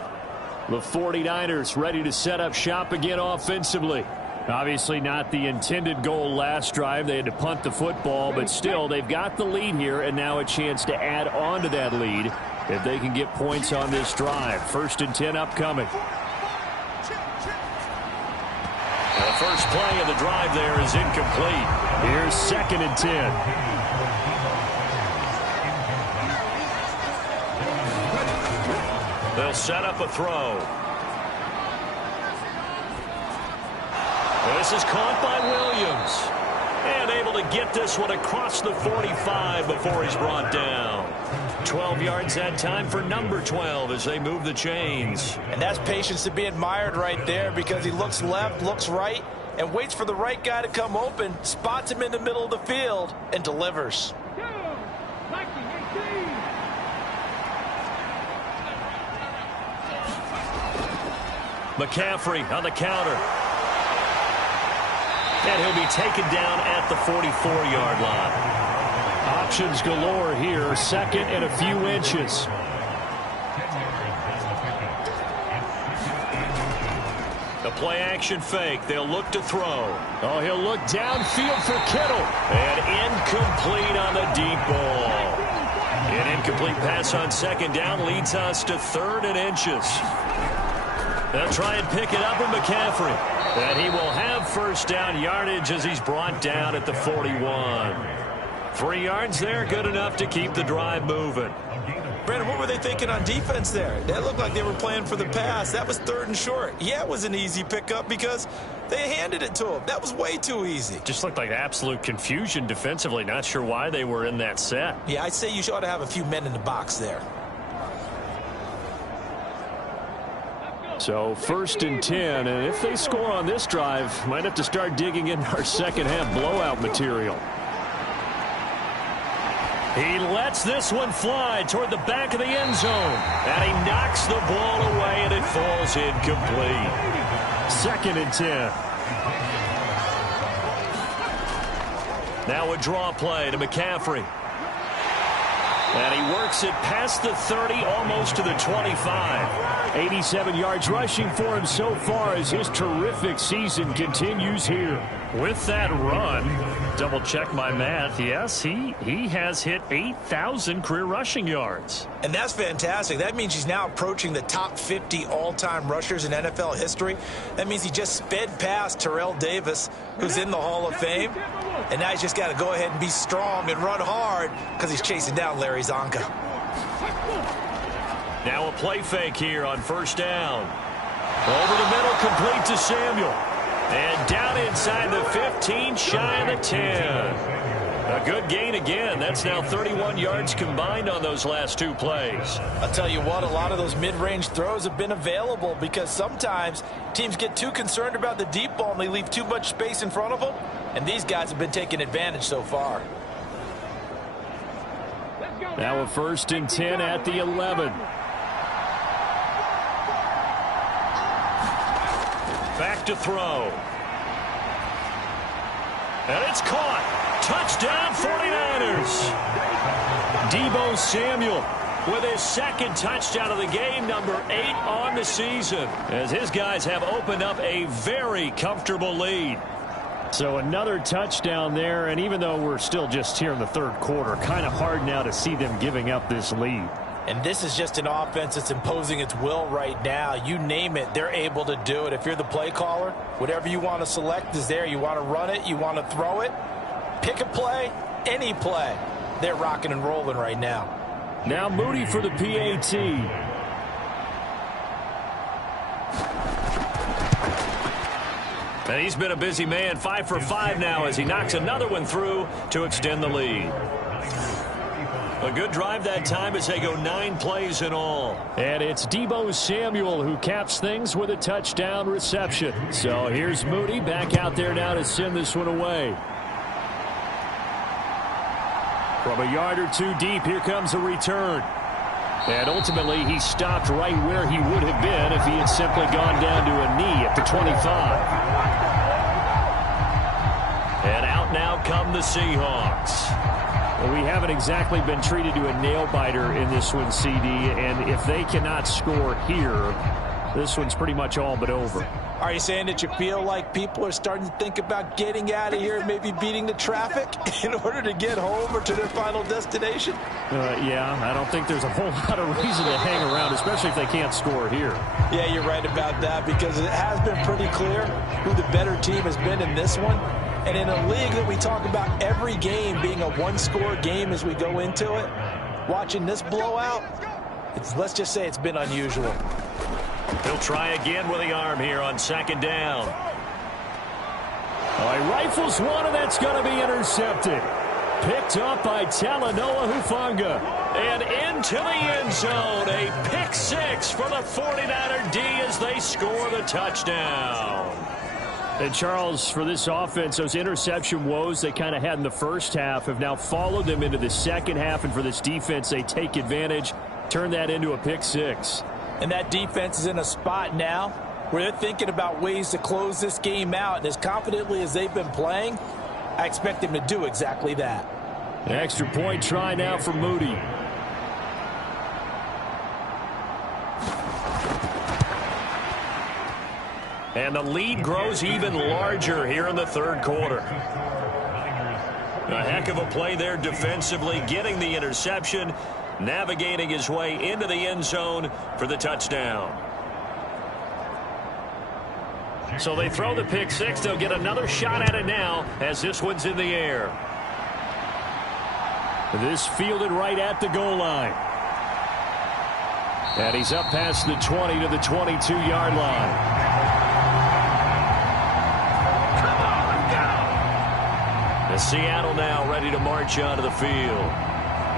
The 49ers ready to set up shop again offensively. Obviously not the intended goal last drive. They had to punt the football, but still they've got the lead here and now a chance to add on to that lead if they can get points on this drive. 1st and 10 upcoming. The first play of the drive there is incomplete. Here's 2nd and 10. They'll set up a throw. This is caught by Williams. And able to get this one across the 45 before he's brought down. 12 yards that time for number 12 as they move the chains. And that's patience to be admired right there because he looks left, looks right, and waits for the right guy to come open, spots him in the middle of the field, and delivers. McCaffrey on the counter. And he'll be taken down at the 44-yard line. Options galore here. 2nd and a few inches. The play action fake. They'll look to throw. Oh, he'll look downfield for Kittle. And incomplete on the deep ball. An incomplete pass on 2nd down leads us to 3rd and inches. They'll try and pick it up with McCaffrey. And he will have 1st down yardage as he's brought down at the 41. 3 yards there, good enough to keep the drive moving. Brandon, what were they thinking on defense there? That looked like they were playing for the pass. That was 3rd and short. Yeah, it was an easy pickup because they handed it to him. That was way too easy. Just looked like absolute confusion defensively. Not sure why they were in that set. Yeah, I'd say you ought to have a few men in the box there. So 1st and 10, and if they score on this drive, might have to start digging in our second half blowout material. He lets this one fly toward the back of the end zone. And he knocks the ball away, and it falls incomplete. 2nd and 10. Now a draw play to McCaffrey. And he works it past the 30, almost to the 25. 87 yards rushing for him so far as his terrific season continues here. With that run, double check my math, yes, he has hit 8,000 career rushing yards. And that's fantastic. That means he's now approaching the top 50 all-time rushers in NFL history. That means he just sped past Terrell Davis, who's in the Hall of Fame. And now he's just got to go ahead and be strong and run hard because he's chasing down Larry Zonka. Now a play fake here on 1st down. Over the middle, complete to Samuel. And down inside the 15, shy of the 10. A good gain again. That's now 31 yards combined on those last 2 plays. I'll tell you what, a lot of those mid-range throws have been available because sometimes teams get too concerned about the deep ball and they leave too much space in front of them. And these guys have been taking advantage so far. Now a 1st and 10 at the 11. Back to throw. And it's caught. Touchdown 49ers. Deebo Samuel with his 2nd touchdown of the game, number 8 on the season, as his guys have opened up a very comfortable lead. So another touchdown there, and even though we're still just here in the 3rd quarter, kind of hard now to see them giving up this lead. And this is just an offense that's imposing its will right now. You name it, they're able to do it. If you're the play caller, whatever you want to select is there. You want to run it, you want to throw it, pick a play, any play. They're rocking and rolling right now. Now Moody for the PAT. And he's been a busy man, 5 for 5 now as he knocks another one through to extend the lead. A good drive that time as they go 9 plays in all. And it's Deebo Samuel who caps things with a touchdown reception. So here's Moody back out there now to send this one away. From a yard or 2 deep, here comes a return. And ultimately, he stopped right where he would have been if he had simply gone down to a knee at the 25. And out now come the Seahawks. Well, we haven't exactly been treated to a nail-biter in this one, CD, and if they cannot score here, this one's pretty much all but over. Are you saying that you feel like people are starting to think about getting out of here and maybe beating the traffic in order to get home or to their final destination? Yeah, I don't think there's a whole lot of reason to hang around, especially if they can't score here. Yeah, you're right about that because it has been pretty clear who the better team has been in this one. And in a league that we talk about every game being a one-score game as we go into it, watching this blowout, let's just say it's been unusual. He'll try again with the arm here on 2nd down. He rifles one, and that's going to be intercepted. Picked up by Talanoa Hufanga. And into the end zone. A pick 6 for the 49er D as they score the touchdown. And Charles, for this offense, those interception woes they kind of had in the first half have now followed them into the second half. And for this defense, they take advantage, turn that into a pick 6. And that defense is in a spot now where they're thinking about ways to close this game out. And as confidently as they've been playing, I expect them to do exactly that. An extra point try now for Moody. And the lead grows even larger here in the 3rd quarter. A heck of a play there defensively, getting the interception, navigating his way into the end zone for the touchdown. So they throw the pick 6. They'll get another shot at it now as this one's in the air. This fielded right at the goal line. And he's up past the 20 to the 22-yard line. Seattle now ready to march onto the field.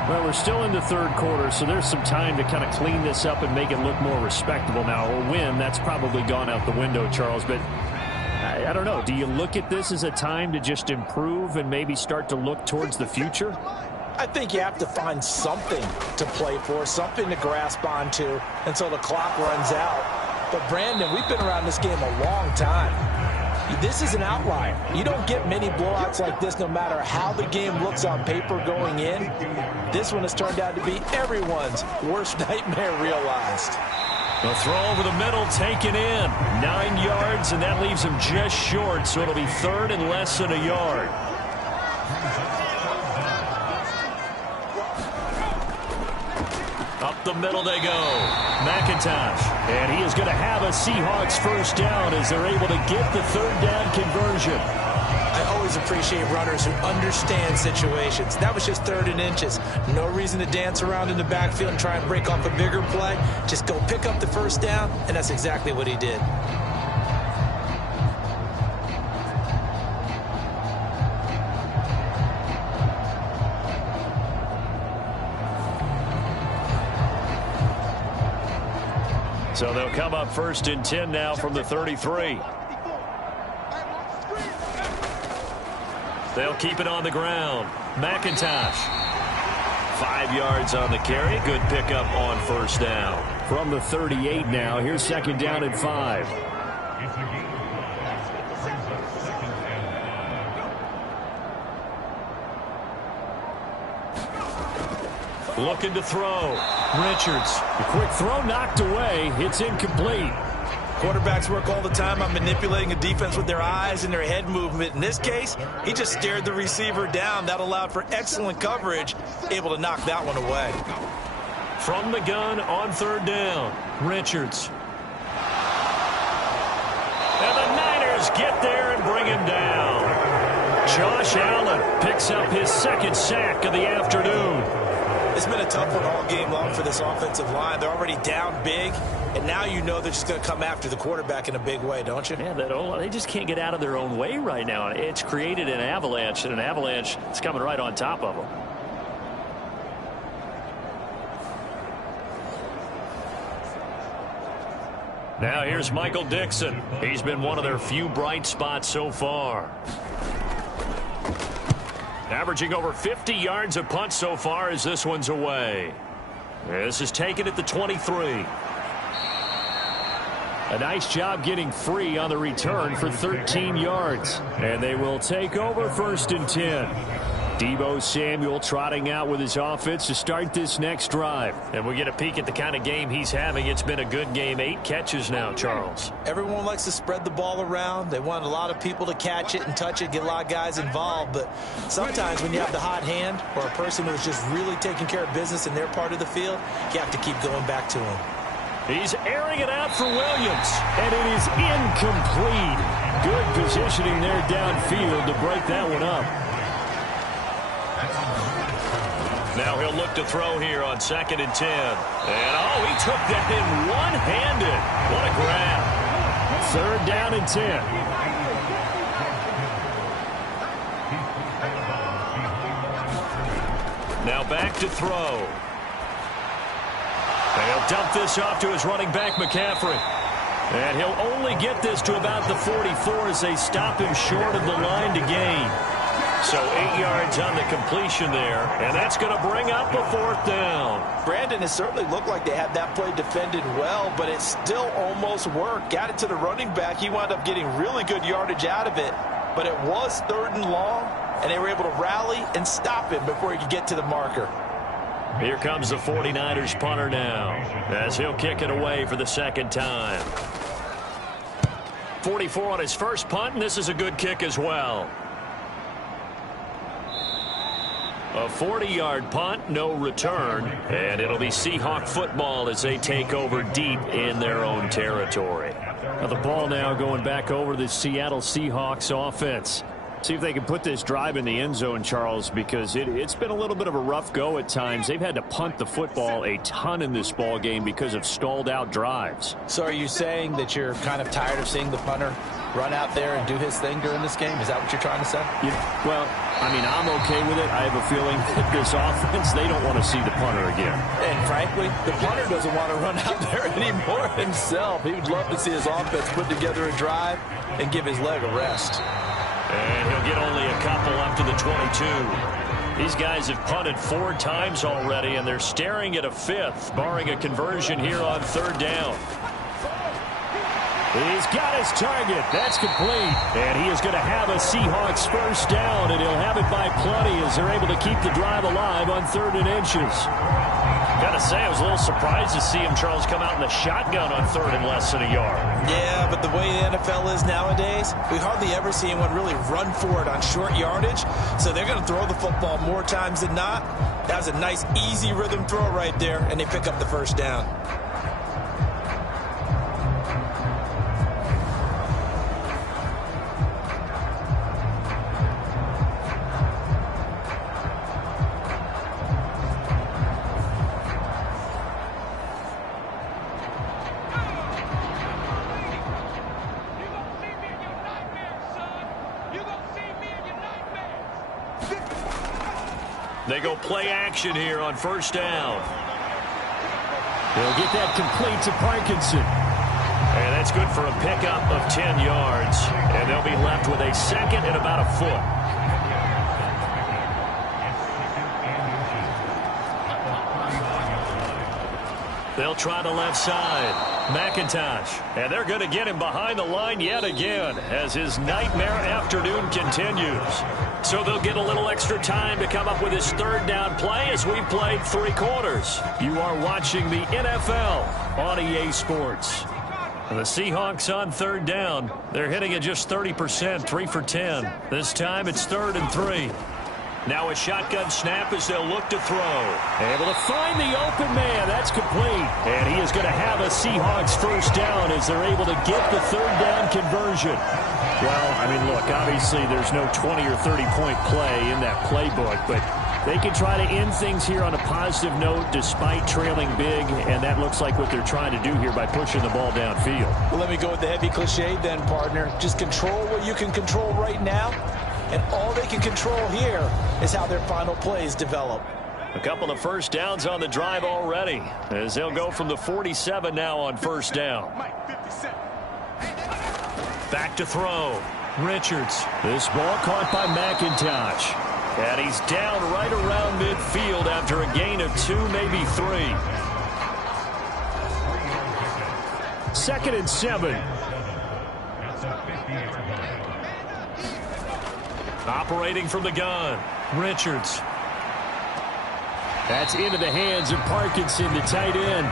Well, we're still in the 3rd quarter, so there's some time to kind of clean this up and make it look more respectable. Now, a win, that's probably gone out the window, Charles, but I don't know. Do you look at this as a time to just improve and maybe start to look towards the future? I think you have to find something to play for, something to grasp onto until the clock runs out. But, Brandon, we've been around this game a long time. This is an outlier. You don't get many blowouts like this no matter how the game looks on paper going in. This one has turned out to be everyone's worst nightmare realized. The throw over the middle taken in. 9 yards, and that leaves him just short, so it'll be third and less than a yard. Up the middle they go. McIntosh. And he is going to have a Seahawks first down as they're able to get the third down conversion. I always appreciate runners who understand situations. That was just 3rd and inches. No reason to dance around in the backfield and try and break off a bigger play. Just go pick up the first down, and that's exactly what he did. So they'll come up 1st and 10 now from the 33. They'll keep it on the ground. McIntosh. 5 yards on the carry. Good pickup on first down. From the 38 now, here's 2nd down and 5. Looking to throw. Richards. The quick throw knocked away. It's incomplete. Quarterbacks work all the time on manipulating a defense with their eyes and their head movement. In this case, he just stared the receiver down. That allowed for excellent coverage, able to knock that one away. From the gun on 3rd down, Richards. And the Niners get there and bring him down. Josh Allen picks up his 2nd sack of the afternoon. It's been a tough one all game long for this offensive line. They're already down big, and now you know they're just going to come after the quarterback in a big way, don't you? Yeah, they just can't get out of their own way right now. It's created an avalanche, and an avalanche is coming right on top of them. Now here's Michael Dixon. He's been one of their few bright spots so far. Averaging over 50 yards a punt so far as this one's away. This is taken at the 23. A nice job getting free on the return for 13 yards. And they will take over 1st and 10. Deebo Samuel trotting out with his offense to start this next drive. And we get a peek at the kind of game he's having. It's been a good game. 8 catches now, Charles. Everyone likes to spread the ball around. They want a lot of people to catch it and touch it, get a lot of guys involved. But sometimes when you have the hot hand or a person who's just really taking care of business in their part of the field, you have to keep going back to him. He's airing it out for Williams, and it is incomplete. Good positioning there downfield to break that one up. Now he'll look to throw here on 2nd and 10. And, oh, he took that in one-handed. What a grab. 3rd down and 10. Now back to throw. And he'll dump this off to his running back, McCaffrey. And he'll only get this to about the 44 as they stop him short of the line to gain. So 8 yards on the completion there, and that's going to bring up a 4th down. Brandon, it certainly looked like they had that play defended well, but it still almost worked. Got it to the running back. He wound up getting really good yardage out of it, but it was 3rd and long, and they were able to rally and stop him before he could get to the marker. Here comes the 49ers punter now, as he'll kick it away for the 2nd time. 44 on his first punt, and this is a good kick as well. A 40-yard punt, no return, and it'll be Seahawk football as they take over deep in their own territory. Now the ball now going back over the Seattle Seahawks offense. See if they can put this drive in the end zone, Charles, because it's been a little bit of a rough go at times. They've had to punt the football a ton in this ball game because of stalled-out drives. So are you saying that you're kind of tired of seeing the punter run out there and do his thing during this game? Is that what you're trying to say? Well, I mean, I'm okay with it. I have a feeling that this offense, they don't want to see the punter again. And frankly, the punter doesn't want to run out there anymore himself. He would love to see his offense put together a drive and give his leg a rest. And he'll get only a couple up to the 22. These guys have punted 4 times already, and they're staring at a 5th, barring a conversion here on 3rd down. He's got his target. That's complete. And he is going to have a Seahawks first down, and he'll have it by plenty as they're able to keep the drive alive on 3rd and inches. Got to say, I was a little surprised to see him, Charles, come out in the shotgun on 3rd and less than a yard. Yeah, but the way the NFL is nowadays, we hardly ever see anyone really run for it on short yardage. So they're going to throw the football more times than not. That was a nice, easy rhythm throw right there, and they pick up the first down. They go play action here on first down. They'll get that complete to Parkinson. And that's good for a pickup of 10 yards. And they'll be left with a 2nd and about a foot. They'll try the left side. McIntosh. And they're going to get him behind the line yet again as his nightmare afternoon continues. So they'll get a little extra time to come up with his 3rd down play as we've played 3 quarters. You are watching the NFL on EA Sports. And the Seahawks on 3rd down. They're hitting at just 30%, 3 for 10. This time it's 3rd and 3. Now a shotgun snap as they'll look to throw. Able to find the open man. That's complete. And he is going to have a Seahawks first down as they're able to get the 3rd down conversion. Well, I mean, look, obviously there's no 20 or 30-point play in that playbook, but they can try to end things here on a positive note despite trailing big, and that looks like what they're trying to do here by pushing the ball downfield. Well, let me go with the heavy cliche then, partner. Just control what you can control right now, and all they can control here is how their final plays develop. A couple of first downs on the drive already as they'll go from the 47 now on first down. Back to throw. Richards. This ball caught by McIntosh. And he's down right around midfield after a gain of 2, maybe 3. 2nd and 7. Operating from the gun. Richards. That's into the hands of Parkinson, the tight end.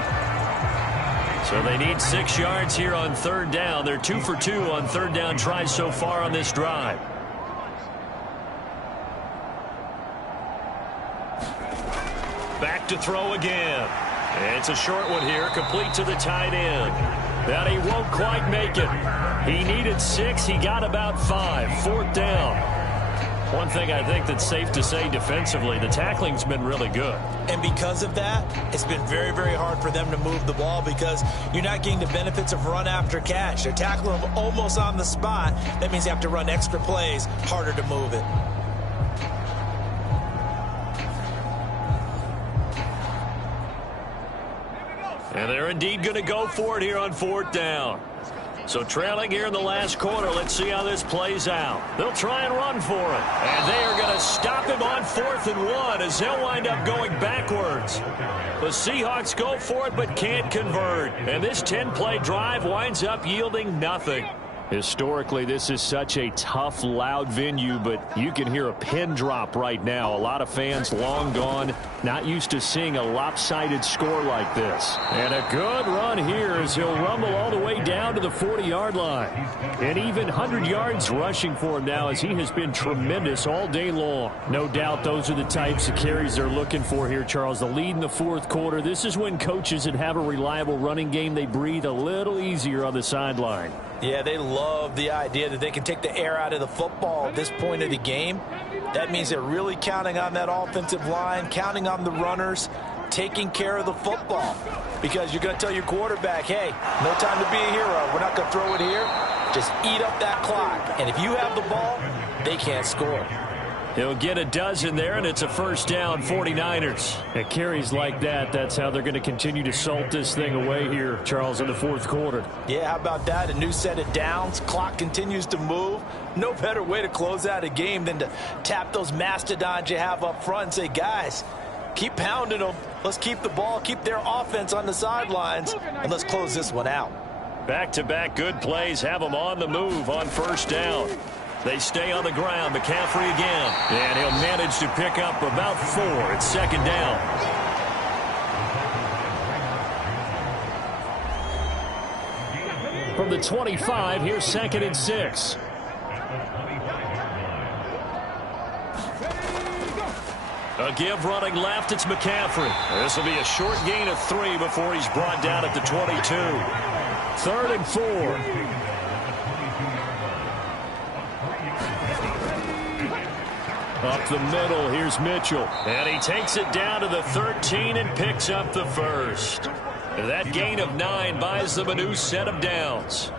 So they need 6 yards here on 3rd down. They're 2 for 2 on 3rd down tries so far on this drive. Back to throw again. It's a short one here, complete to the tight end. But he won't quite make it. He needed 6. He got about 5. 4th down. One thing I think that's safe to say defensively, the tackling's been really good. And because of that, it's been very, very hard for them to move the ball because you're not getting the benefits of run after catch. They're tackling them almost on the spot. That means you have to run extra plays, harder to move it. And they're indeed going to go for it here on 4th down. So trailing here in the last quarter, let's see how this plays out. They'll try and run for it. And they are going to stop him on 4th and 1 as he'll wind up going backwards. The Seahawks go for it but can't convert. And this 10-play drive winds up yielding nothing. Historically, this is such a tough, loud venue, but you can hear a pin drop right now. A lot of fans long gone, not used to seeing a lopsided score like this. And a good run here as he'll rumble all the way down to the 40-yard line. And even 100 yards rushing for him now as he has been tremendous all day long. No doubt those are the types of carries they're looking for here, Charles. The lead in the 4th quarter. This is when coaches that have a reliable running game, they breathe a little easier on the sideline. Yeah, they love the idea that they can take the air out of the football at this point of the game. That means they're really counting on that offensive line, counting on the runners, taking care of the football. Because you're going to tell your quarterback, hey, no time to be a hero. We're not going to throw it here. Just eat up that clock. And if you have the ball, they can't score. He'll get a dozen there, and it's a first down, 49ers. At carries like that, that's how they're going to continue to salt this thing away here, Charles, in the fourth quarter. Yeah, how about that? A new set of downs. Clock continues to move. No better way to close out a game than to tap those mastodons you have up front and say, guys, keep pounding them. Let's keep the ball, keep their offense on the sidelines, and let's close this one out. Back-to-back good plays have them on the move on first down. They stay on the ground. McCaffrey again. And he'll manage to pick up about 4. It's second down. From the 25, here's 2nd and 6. A give running left. It's McCaffrey. This will be a short gain of 3 before he's brought down at the 22. 3rd and 4. Up the middle, here's Mitchell. And he takes it down to the 13 and picks up the first. That gain of 9 buys them a new set of downs.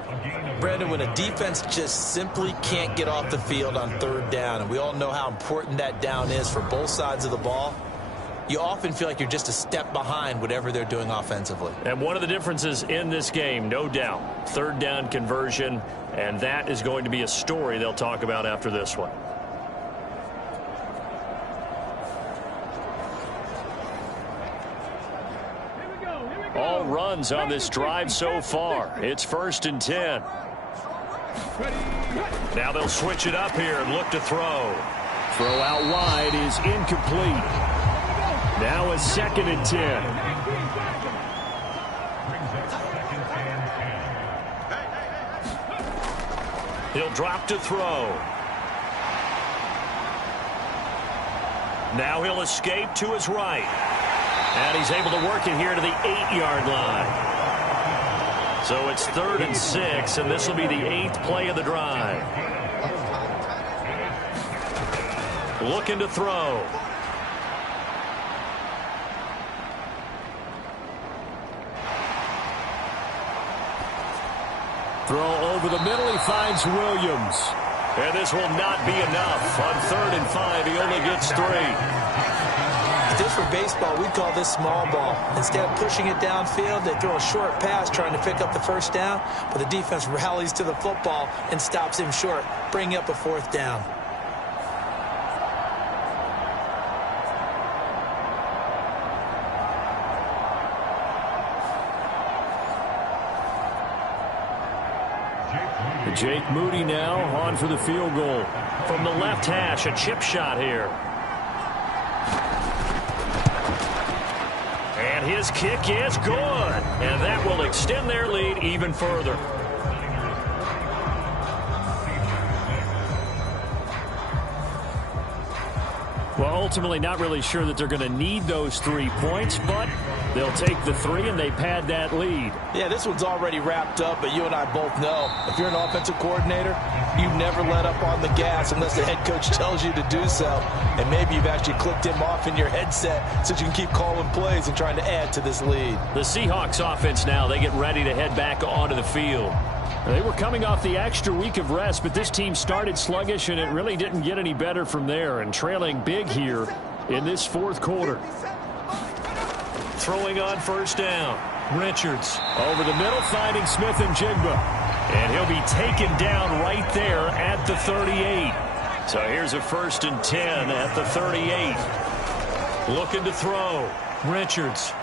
Brandon, when a defense just simply can't get off the field on 3rd down, and we all know how important that down is for both sides of the ball, you often feel like you're just a step behind whatever they're doing offensively. And one of the differences in this game, no doubt, 3rd down conversion, and that is going to be a story they'll talk about after this one. All runs on this drive so far. It's 1st and 10. Now they'll switch it up here and look to throw. Throw out wide is incomplete. Now a 2nd and 10. He'll drop to throw. Now he'll escape to his right. And he's able to work it here to the 8-yard line. So it's 3rd and 6, and this will be the 8th play of the drive. Looking to throw. Throw over the middle, he finds Williams. And this will not be enough. On 3rd and 5, he only gets 3. If this were baseball, we'd call this small ball. Instead of pushing it downfield, they throw a short pass trying to pick up the first down, but the defense rallies to the football and stops him short, bringing up a 4th down. Jake Moody now on for the field goal. From the left hash, a chip shot here. And his kick is good. And that will extend their lead even further. Well, ultimately not really sure that they're going to need those 3 points, but they'll take the 3 and they pad that lead. Yeah, this one's already wrapped up, but you and I both know if you're an offensive coordinator, you never let up on the gas unless the head coach tells you to do so. And maybe you've actually clicked him off in your headset so you can keep calling plays and trying to add to this lead. The Seahawks offense now, they get ready to head back onto the field. They were coming off the extra week of rest, but this team started sluggish, and it really didn't get any better from there, and trailing big here in this 4th quarter. Throwing on 1st down. Richards over the middle, finding Smith and Jigba. And he'll be taken down right there at the 38. So here's a 1st and 10 at the 38. Looking to throw. Richards.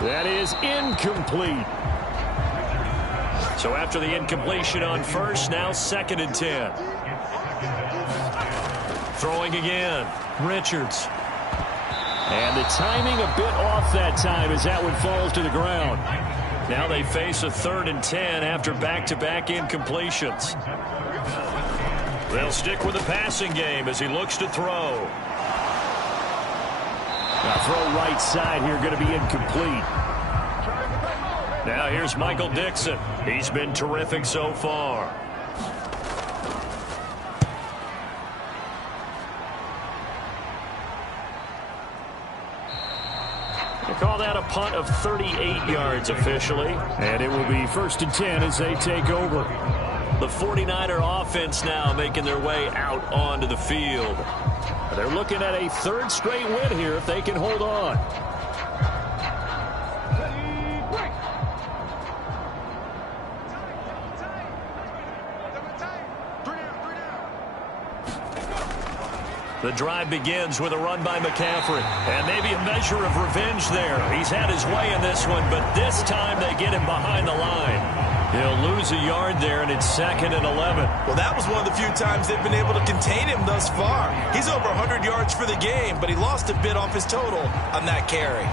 That is incomplete. So after the incompletion on 1st, now 2nd and 10. Throwing again. Richards. And the timing a bit off that time as that one falls to the ground. Now they face a 3rd and 10 after back-to-back incompletions. They'll stick with the passing game as he looks to throw. Now throw right side here, going to be incomplete. Now here's Michael Dixon. He's been terrific so far. They call that a punt of 38 yards officially. And it will be 1st and 10 as they take over. The 49er offense now making their way out onto the field. They're looking at a third straight win here if they can hold on. The drive begins with a run by McCaffrey. And maybe a measure of revenge there. He's had his way in this one, but this time they get him behind the line. He'll lose a yard there, and it's 2nd and 11. Well, that was one of the few times they've been able to contain him thus far. He's over 100 yards for the game, but he lost a bit off his total on that carry.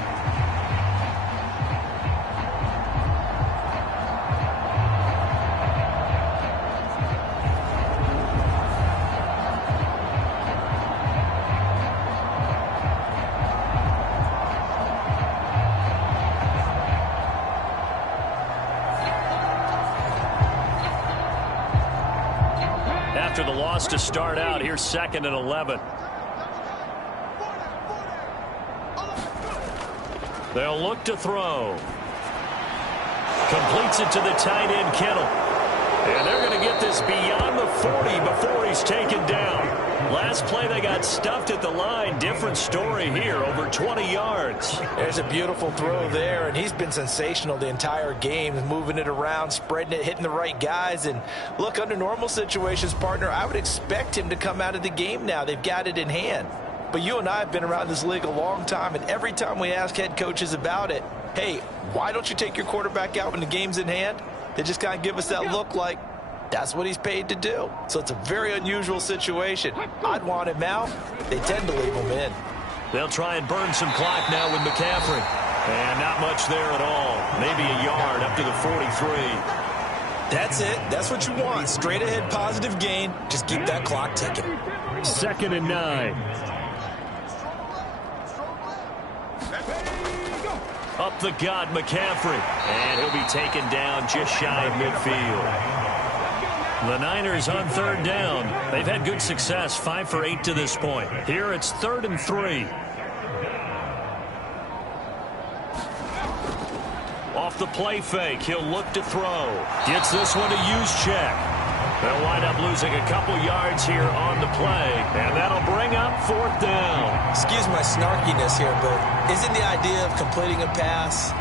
After the loss to start out, here's 2nd and 11. They'll look to throw. Completes it to the tight end, Kittle. And they're going to get this beyond the 40 before he's taken down. Last play, they got stuffed at the line. Different story here, over 20 yards. There's a beautiful throw there, and he's been sensational the entire game, moving it around, spreading it, hitting the right guys. And look, under normal situations, partner, I would expect him to come out of the game now. They've got it in hand. But you and I have been around this league a long time, and every time we ask head coaches about it, hey, why don't you take your quarterback out when the game's in hand? They just kind of give us that look like, that's what he's paid to do. So it's a very unusual situation. I'd want him out. They tend to leave him in. They'll try and burn some clock now with McCaffrey. And not much there at all. Maybe a yard up to the 43. That's it. That's what you want. Straight ahead positive gain. Just keep that clock ticking. 2nd and 9. Up the gut, McCaffrey. And he'll be taken down just shy of midfield. The Niners on 3rd down. They've had good success, 5 for 8 to this point. Here it's 3rd and 3. Off the play fake, he'll look to throw. Gets this one to Juszczyk. They'll wind up losing a couple yards here on the play, and that'll bring up 4th down. Excuse my snarkiness here, but isn't the idea of completing a pass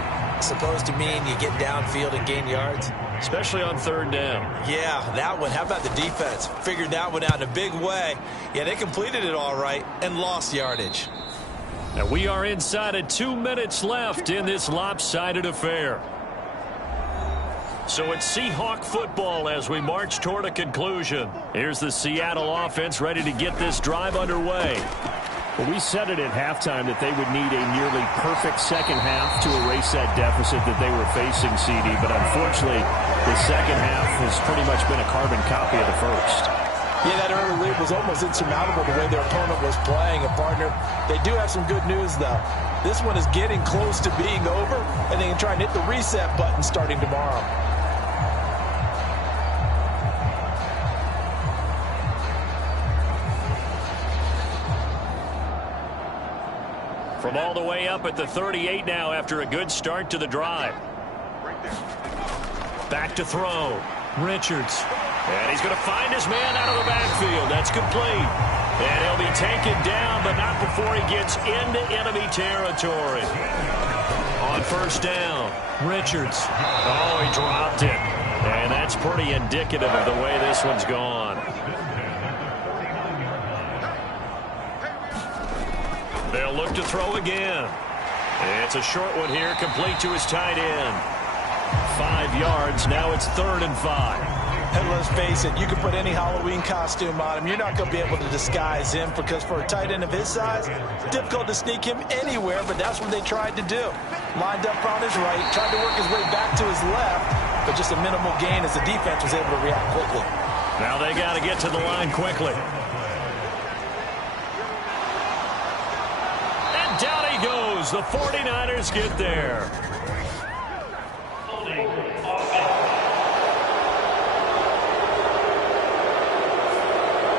supposed to mean you get downfield and gain yards? Especially on 3rd down. Yeah, that one. How about the defense? Figured that one out in a big way. Yeah, they completed it all right and lost yardage. And we are inside of 2 minutes left in this lopsided affair. So it's Seahawk football as we march toward a conclusion. Here's the Seattle offense ready to get this drive underway. Well, we said it at halftime that they would need a nearly perfect second half to erase that deficit that they were facing, CD. But unfortunately, the second half has pretty much been a carbon copy of the first. Yeah, that early lead was almost insurmountable the way their opponent was playing. And, partner, they do have some good news, though. This one is getting close to being over, and they can try and hit the reset button starting tomorrow. From all the way up at the 38 now after a good start to the drive. Back to throw. Richards. And he's going to find his man out of the backfield. That's complete. And he'll be taken down, but not before he gets into enemy territory. On 1st down, Richards. Oh, he dropped it. And that's pretty indicative of the way this one's gone. They'll look to throw again. It's a short one here, complete to his tight end. 5 yards, now it's 3rd and 5. And let's face it, you can put any Halloween costume on him. You're not going to be able to disguise him because for a tight end of his size, it's difficult to sneak him anywhere, but that's what they tried to do. Lined up on his right, tried to work his way back to his left, but just a minimal gain as the defense was able to react quickly. Now they got to get to the line quickly. And down he goes. The 49ers get there.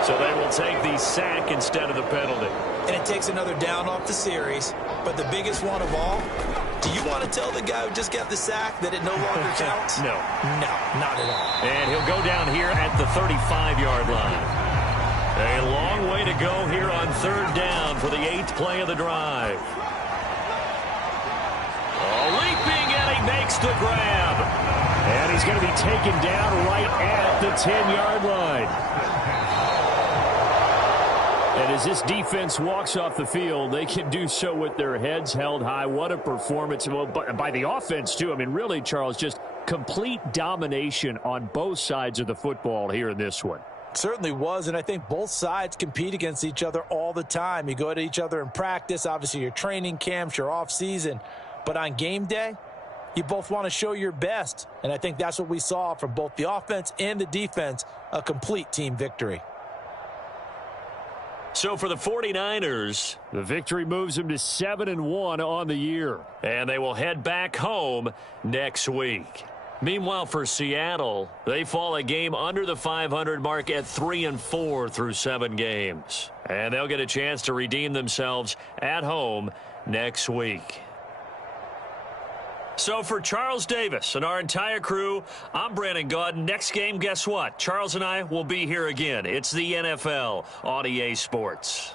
So they will take the sack instead of the penalty. And it takes another down off the series. But the biggest one of all, Do you want to tell the guy who just got the sack that it no longer counts? No. No, not at all. And he'll go down here at the 35-yard line. A long way to go here on third down for the 8th play of the drive. Leaping, and he makes the grab. And he's going to be taken down right at the 10-yard line. And as this defense walks off the field, they can do so with their heads held high. What a performance by the offense, too. I mean, really, Charles, just complete domination on both sides of the football here in this one. Certainly was, and I think both sides compete against each other all the time. You go at each other in practice, obviously your training camps, your off-season. But on game day, you both want to show your best. And I think that's what we saw from both the offense and the defense, a complete team victory. So for the 49ers, the victory moves them to 7-1 on the year. And they will head back home next week. Meanwhile, for Seattle, they fall a game under the 500 mark at 3-4 through 7 games. And they'll get a chance to redeem themselves at home next week. So for Charles Davis and our entire crew, I'm Brandon Gaudin. Next game, guess what? Charles and I will be here again. It's the NFL on EA Sports.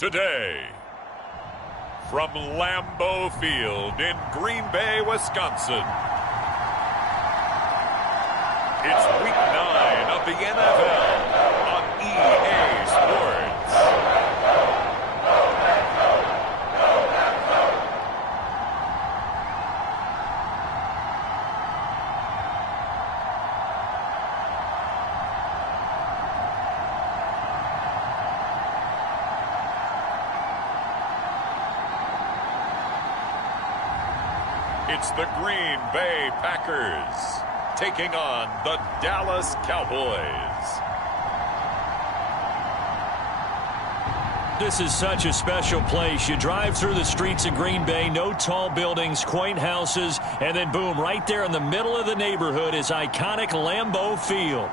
today. From Lambeau Field in Green Bay, Wisconsin. It's Week 9 of the NFL on EA Sports. It's the Green Bay Packers taking on the Dallas Cowboys. This is such a special place. You drive through the streets of Green Bay, no tall buildings, quaint houses, and then boom, right there in the middle of the neighborhood is iconic Lambeau Field.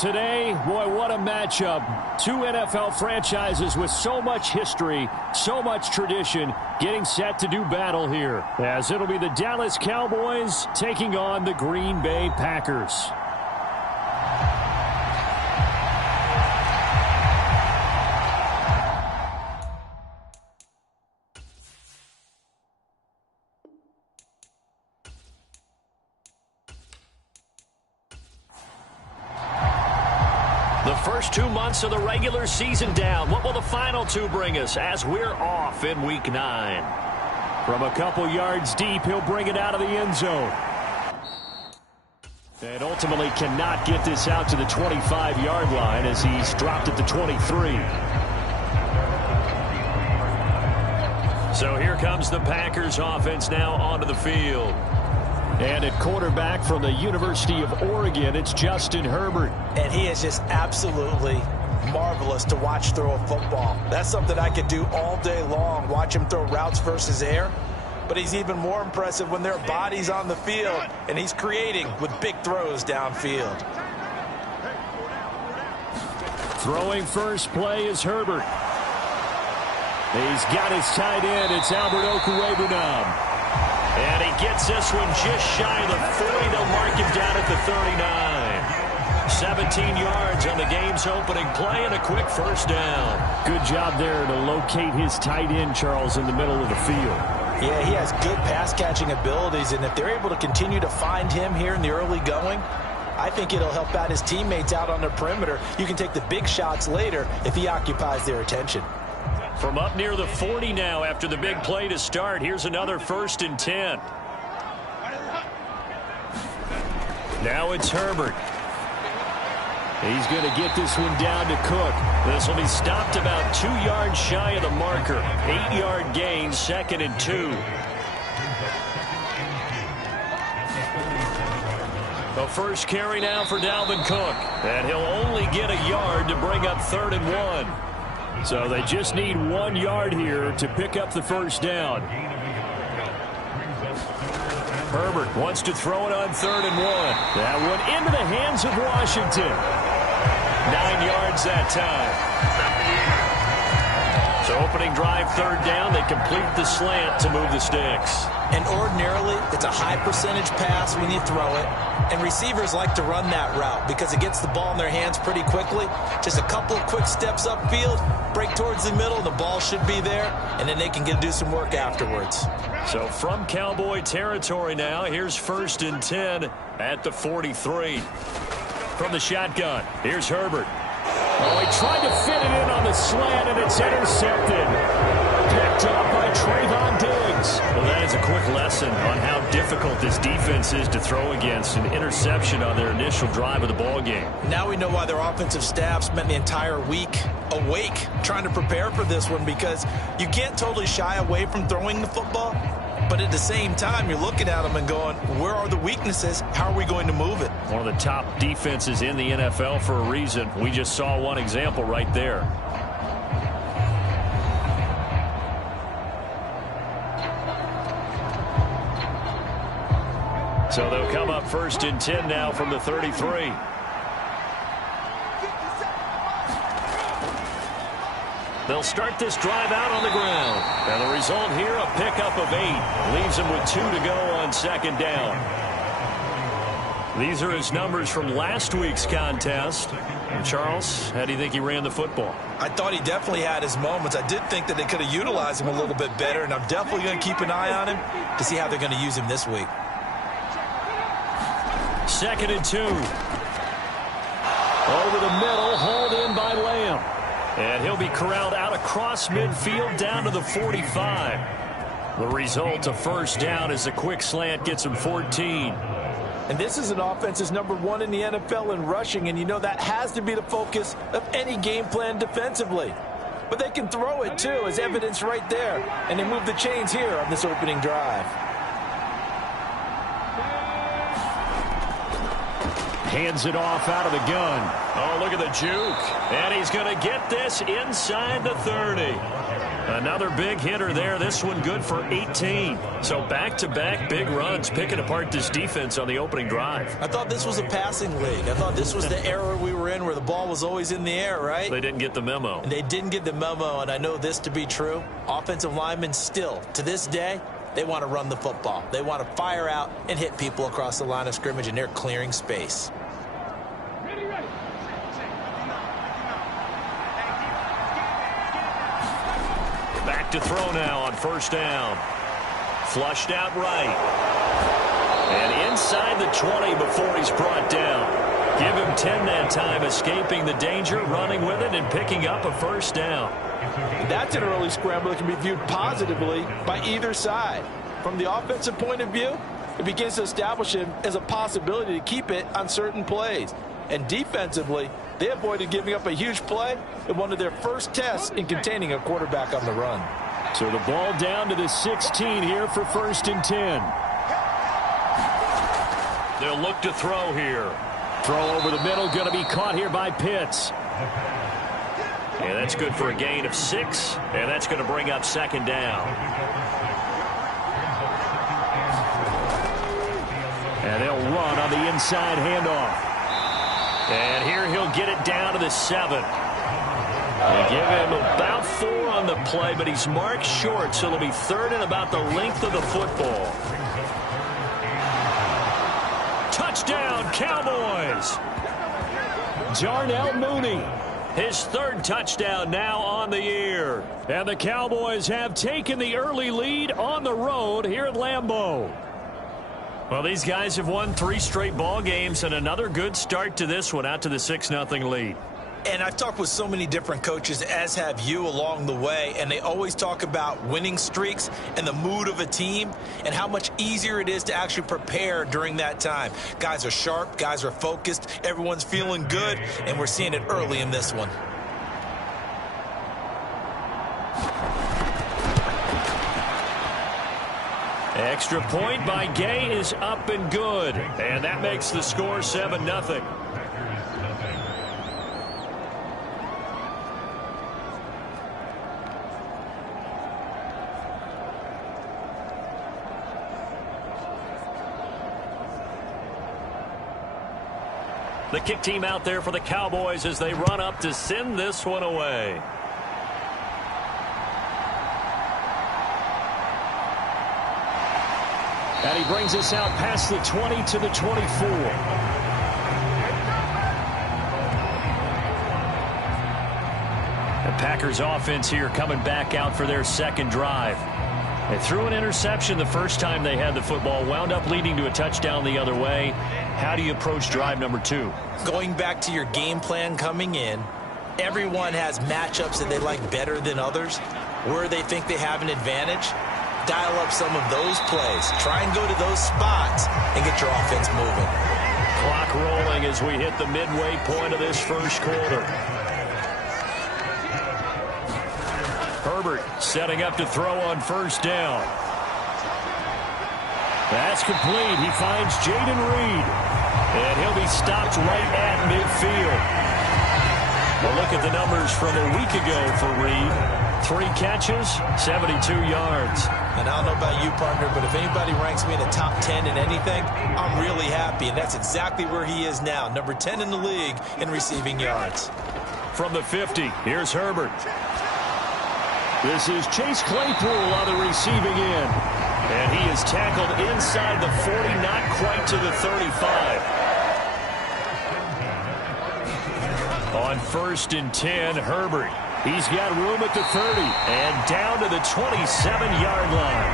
Today, boy, what a matchup. Two NFL franchises with so much history, so much tradition, getting set to do battle here, as it'll be the Dallas Cowboys taking on the Green Bay Packers. The first 2 months of the regular season down. What will the final two bring us as we're off in Week 9? From a couple yards deep, he'll bring it out of the end zone. And ultimately cannot get this out to the 25-yard line as he's dropped at the 23. So here comes the Packers offense now onto the field. And at quarterback from the University of Oregon, it's Justin Herbert. And he is just absolutely marvelous to watch throw a football. That's something I could do all day long, watch him throw routes versus air. But he's even more impressive when there are bodies on the field, and he's creating with big throws downfield. Throwing first play is Herbert. He's got his tight end. It's Albert Okwuegbunam. And he gets this one just shy of the 40. They'll mark him down at the 39. 17 yards on the game's opening play and a quick first down. Good job there to locate his tight end, Charles, in the middle of the field. Yeah, he has good pass-catching abilities, and if they're able to continue to find him here in the early going, I think it'll help out his teammates out on the perimeter. You can take the big shots later if he occupies their attention. From up near the 40 now after the big play to start. Here's another 1st and 10. Now it's Herbert. He's going to get this one down to Cook. This will be stopped about 2 yards shy of the marker. 8-yard gain, 2nd and 2. The first carry now for Dalvin Cook. And he'll only get a yard to bring up 3rd and 1. So they just need 1 yard here to pick up the first down. Herbert wants to throw it on 3rd and 1. That one into the hands of Washington. 9 yards that time. So opening drive, 3rd down. They complete the slant to move the sticks. And ordinarily, it's a high percentage pass when you throw it. And receivers like to run that route because it gets the ball in their hands pretty quickly. Just a couple of quick steps upfield, break towards the middle, the ball should be there, and then they can do some work afterwards. So from Cowboy territory now, here's 1st and 10 at the 43. From the shotgun, here's Herbert. Oh, he tried to fit it in on the slant, and it's intercepted. Picked up by Trayvon Diggs. Well, that is a quick lesson on how difficult this defense is to throw against. An interception on their initial drive of the ball game. Now we know why their offensive staff spent the entire week awake trying to prepare for this one, because you can't totally shy away from throwing the football. But at the same time, you're looking at them and going, where are the weaknesses? How are we going to move it? One of the top defenses in the NFL for a reason. We just saw one example right there. So they'll come up 1st and 10 now from the 33. They'll start this drive out on the ground. And the result here, a pickup of 8. Leaves them with 2 to go on 2nd down. These are his numbers from last week's contest. And Charles, how do you think he ran the football? I thought he definitely had his moments. I did think that they could have utilized him a little bit better, and I'm definitely going to keep an eye on him to see how they're going to use him this week. 2nd and 2. Over the middle, hauled in by Lamb. And he'll be corralled out across midfield down to the 45. The result, a first down, as a quick slant gets him 14. And this is an offense that's number 1 in the NFL in rushing, and you know that has to be the focus of any game plan defensively. But they can throw it, too, as evidence right there. And they move the chains here on this opening drive. Hands it off out of the gun. Oh, look at the juke. And he's going to get this inside the 30. Another big hitter there. This one good for 18. So back-to-back big runs, picking apart this defense on the opening drive. I thought this was a passing league. I thought this was the era we were in where the ball was always in the air, right? They didn't get the memo. And they didn't get the memo, and I know this to be true. Offensive linemen still, to this day, they want to run the football. They want to fire out and hit people across the line of scrimmage, and they're clearing space. Back to throw now on first down. Flushed out right. And inside the 20 before he's brought down. Give him 10 that time, escaping the danger, running with it, and picking up a first down. That's an early scramble that can be viewed positively by either side. From the offensive point of view, it begins to establish him as a possibility to keep it on certain plays. And defensively, they avoided giving up a huge play in one of their first tests in containing a quarterback on the run. So the ball down to the 16 here for 1st and 10. They'll look to throw here. Throw over the middle, going to be caught here by Pitts. And that's good for a gain of 6, and that's going to bring up 2nd down. And they'll run on the inside handoff. And here he'll get it down to the 7. They give him about 4 on the play, but he's marked short, so it'll be 3rd and about the length of the football. Touchdown, Cowboys! Jarnell Mooney, his 3rd touchdown now on the year. And the Cowboys have taken the early lead on the road here at Lambeau. Well, these guys have won 3 straight ball games, and another good start to this one, out to the 6-0 lead. And I've talked with so many different coaches, as have you, along the way, and they always talk about winning streaks and the mood of a team and how much easier it is to actually prepare during that time. Guys are sharp, guys are focused, everyone's feeling good, and we're seeing it early in this one. Extra point by Gay is up and good. And that makes the score 7-0. The kick team out there for the Cowboys as they run up to send this one away. And he brings us out past the 20 to the 24. The Packers offense here coming back out for their 2nd drive. They threw an interception the first time they had the football, wound up leading to a touchdown the other way. How do you approach drive number 2? Going back to your game plan coming in, everyone has matchups that they like better than others, where they think they have an advantage. Dial up some of those plays. Try and go to those spots and get your offense moving. Clock rolling as we hit the midway point of this first quarter. Herbert setting up to throw on first down. That's complete. He finds Jaden Reed. And he'll be stopped right at midfield. A look at the numbers from a week ago for Reed. 3 catches, 72 yards. And I don't know about you, partner, but if anybody ranks me in the top 10 in anything, I'm really happy. And that's exactly where he is now, number 10 in the league in receiving yards. From the 50, here's Herbert. This is Chase Claypool on the receiving end. And he is tackled inside the 40, not quite to the 35. On 1st and 10, Herbert. He's got room at the 30 and down to the 27-yard line.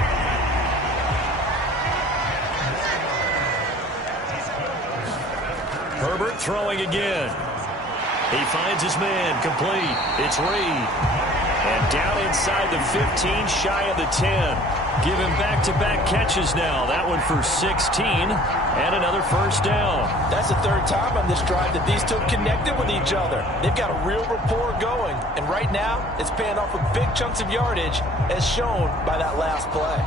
Herbert throwing again. He finds his man, complete. It's Reed. And down inside the 15, shy of the 10. Give him back-to-back catches now. That one for 16 and another first down. That's the third time on this drive that these two connected with each other. They've got a real rapport going. And right now, it's paying off with big chunks of yardage as shown by that last play.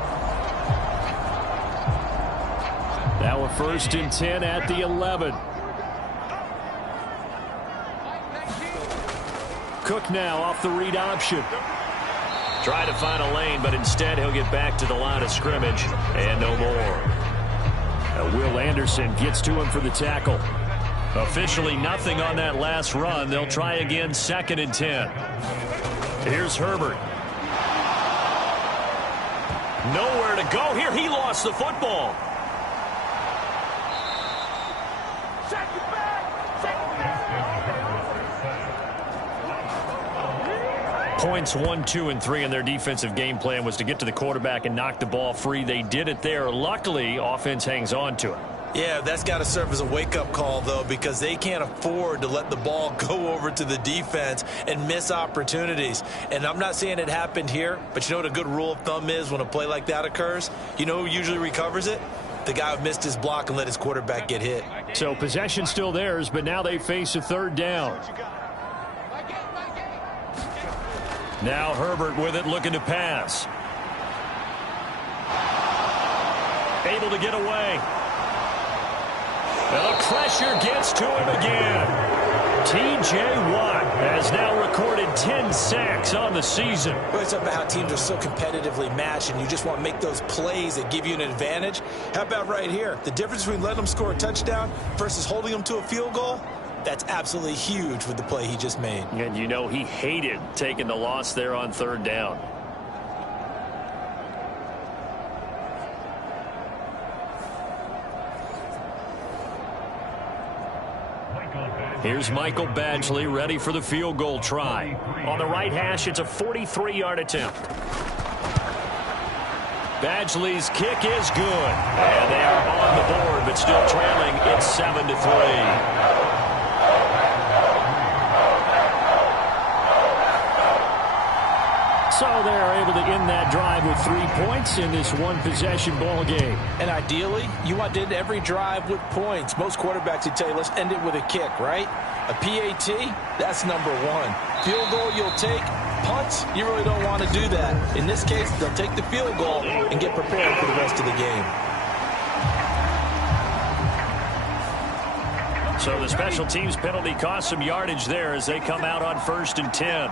Now a 1st and 10 at the 11. Cook now off the read option. Try to find a lane, but instead he'll get back to the line of scrimmage and no more. Will Anderson gets to him for the tackle. Officially nothing on that last run. They'll try again 2nd and 10. Here's Herbert. Nowhere to go here. He lost the football. Points 1, 2, and 3 in their defensive game plan was to get to the quarterback and knock the ball free. They did it there. Luckily, offense hangs on to it. Yeah, that's got to serve as a wake-up call, though, because they can't afford to let the ball go over to the defense and miss opportunities. And I'm not saying it happened here, but you know what a good rule of thumb is when a play like that occurs? You know who usually recovers it? The guy who missed his block and let his quarterback get hit. So possession still theirs, but now they face a 3rd down. Now Herbert with it, looking to pass. Able to get away. The pressure gets to him again. T.J. Watt has now recorded 10 sacks on the season. Well, it's about how teams are so competitively matched, and you just want to make those plays that give you an advantage. How about right here? The difference between letting them score a touchdown versus holding them to a field goal? That's absolutely huge with the play he just made. And you know he hated taking the loss there on 3rd down. Here's Michael Badgley ready for the field goal try. On the right hash, it's a 43-yard attempt. Badgley's kick is good. And they are on the board, but still trailing. It's 7-3. So they're able to end that drive with 3 points in this one-possession ball game. And ideally, you want to end every drive with points. Most quarterbacks would tell you, let's end it with a kick, right? A PAT, that's number 1. Field goal you'll take. Punts, you really don't want to do that. In this case, they'll take the field goal and get prepared for the rest of the game. So the special teams penalty cost some yardage there as they come out on 1st and 10.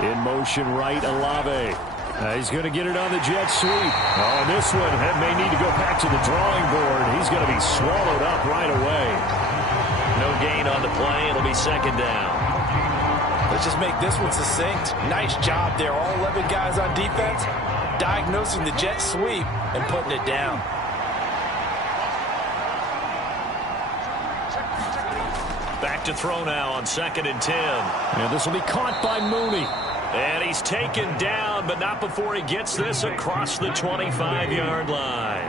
In motion right, Olave. He's going to get it on the jet sweep. Oh, this one may need to go back to the drawing board. He's going to be swallowed up right away. No gain on the play. It'll be 2nd down. Let's just make this one succinct. Nice job there. All 11 guys on defense diagnosing the jet sweep and putting it down. Back to throw now on 2nd and 10. And this will be caught by Mooney. And he's taken down, but not before he gets this across the 25-yard line.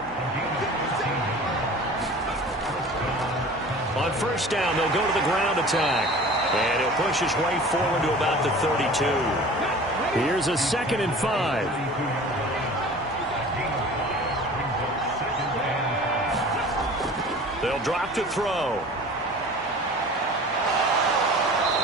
On 1st down, they'll go to the ground attack. And he'll push his way forward to about the 32. Here's a 2nd and 5. They'll drop to throw.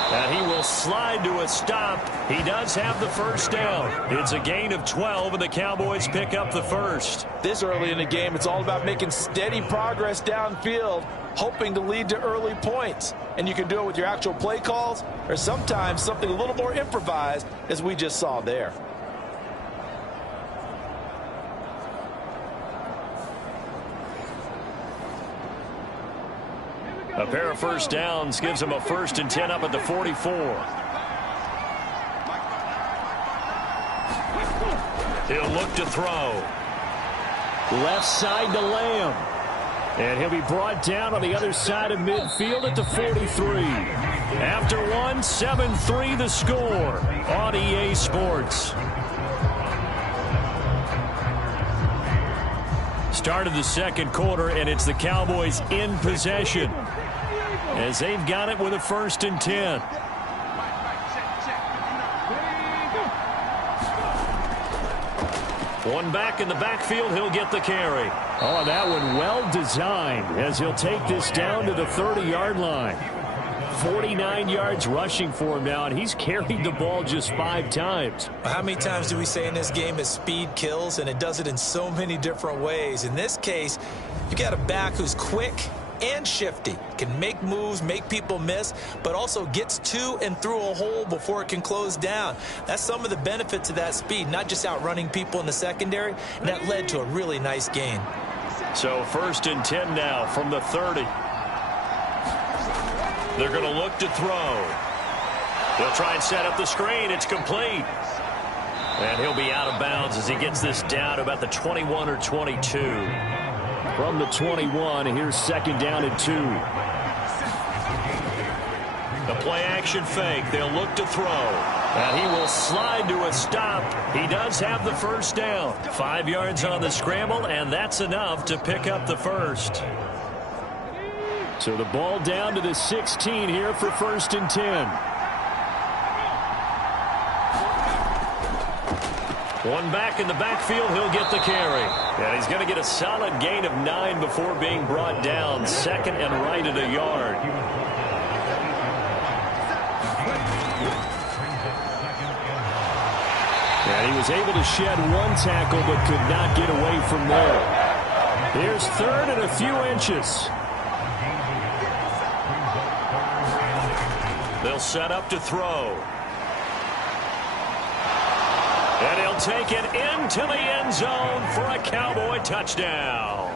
And he will slide to a stop. He does have the 1st down. It's a gain of 12, and the Cowboys pick up the 1st. This early in the game, it's all about making steady progress downfield, hoping to lead to early points. And you can do it with your actual play calls or sometimes something a little more improvised, as we just saw there. A pair of 1st downs gives him a 1st and 10 up at the 44. He'll look to throw. Left side to Lamb. And he'll be brought down on the other side of midfield at the 43. After one, 7-3 the score on EA Sports. Start of the second quarter, and it's the Cowboys in possession as they've got it with a 1st and 10. One back in the backfield, he'll get the carry. Oh, that one well designed as he'll take this down to the 30-yard line. 49 yards rushing for him now, and he's carried the ball just 5 times. How many times do we say in this game that speed kills, and it does it in so many different ways? In this case, you got a back who's quick and shifty, can make moves, make people miss, but also gets to and through a hole before it can close down. That's some of the benefits of that speed, not just outrunning people in the secondary, and that led to a really nice gain. So 1st and 10 now from the 30. They're going to look to throw. They'll try and set up the screen. It's complete. And he'll be out of bounds as he gets this down to about the 21 or 22. From the 21, here's 2nd down and 2. The play action fake. They'll look to throw. And he will slide to a stop. He does have the 1st down. 5 yards on the scramble, and that's enough to pick up the 1st. So the ball down to the 16 here for 1st and 10. One back in the backfield, he'll get the carry. And he's going to get a solid gain of 9 before being brought down. 2nd and right at a yard. And he was able to shed 1 tackle but could not get away from there. Here's 3rd and a few inches. They'll set up to throw. And he'll take it into the end zone for a Cowboy touchdown.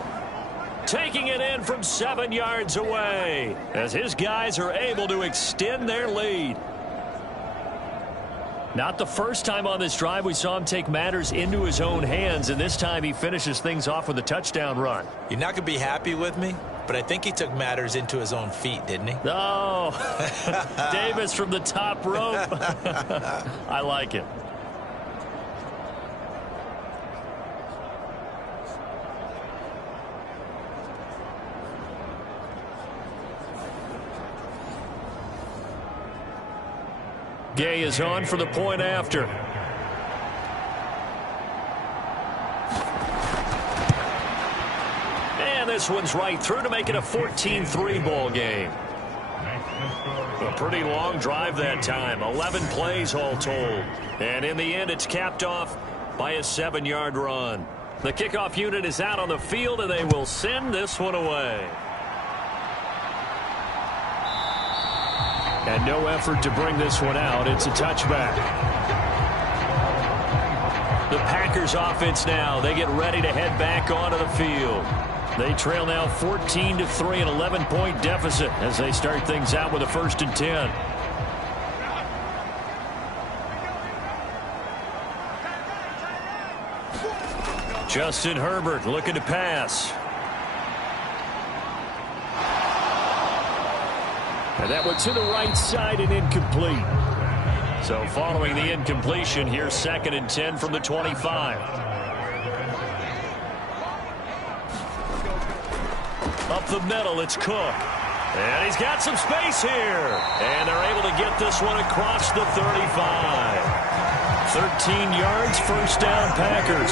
Taking it in from 7 yards away as his guys are able to extend their lead. Not the first time on this drive we saw him take matters into his own hands, and this time he finishes things off with a touchdown run. You're not going to be happy with me, but I think he took matters into his own feet, didn't he? Oh, Davis from the top rope. I like it. Gay is on for the point after. And this one's right through to make it a 14-3 ball game. A pretty long drive that time. 11 plays all told. And in the end, it's capped off by a 7-yard run. The kickoff unit is out on the field, and they will send this one away. And no effort to bring this one out. It's a touchback. The Packers offense now. They get ready to head back onto the field. They trail now 14-3, an 11-point deficit as they start things out with a 1st and 10. Justin Herbert looking to pass. And that one to the right side and incomplete. So following the incompletion, here's 2nd and 10 from the 25. Up the middle, it's Cook. And he's got some space here. And they're able to get this one across the 35. 13 yards, 1st down, Packers.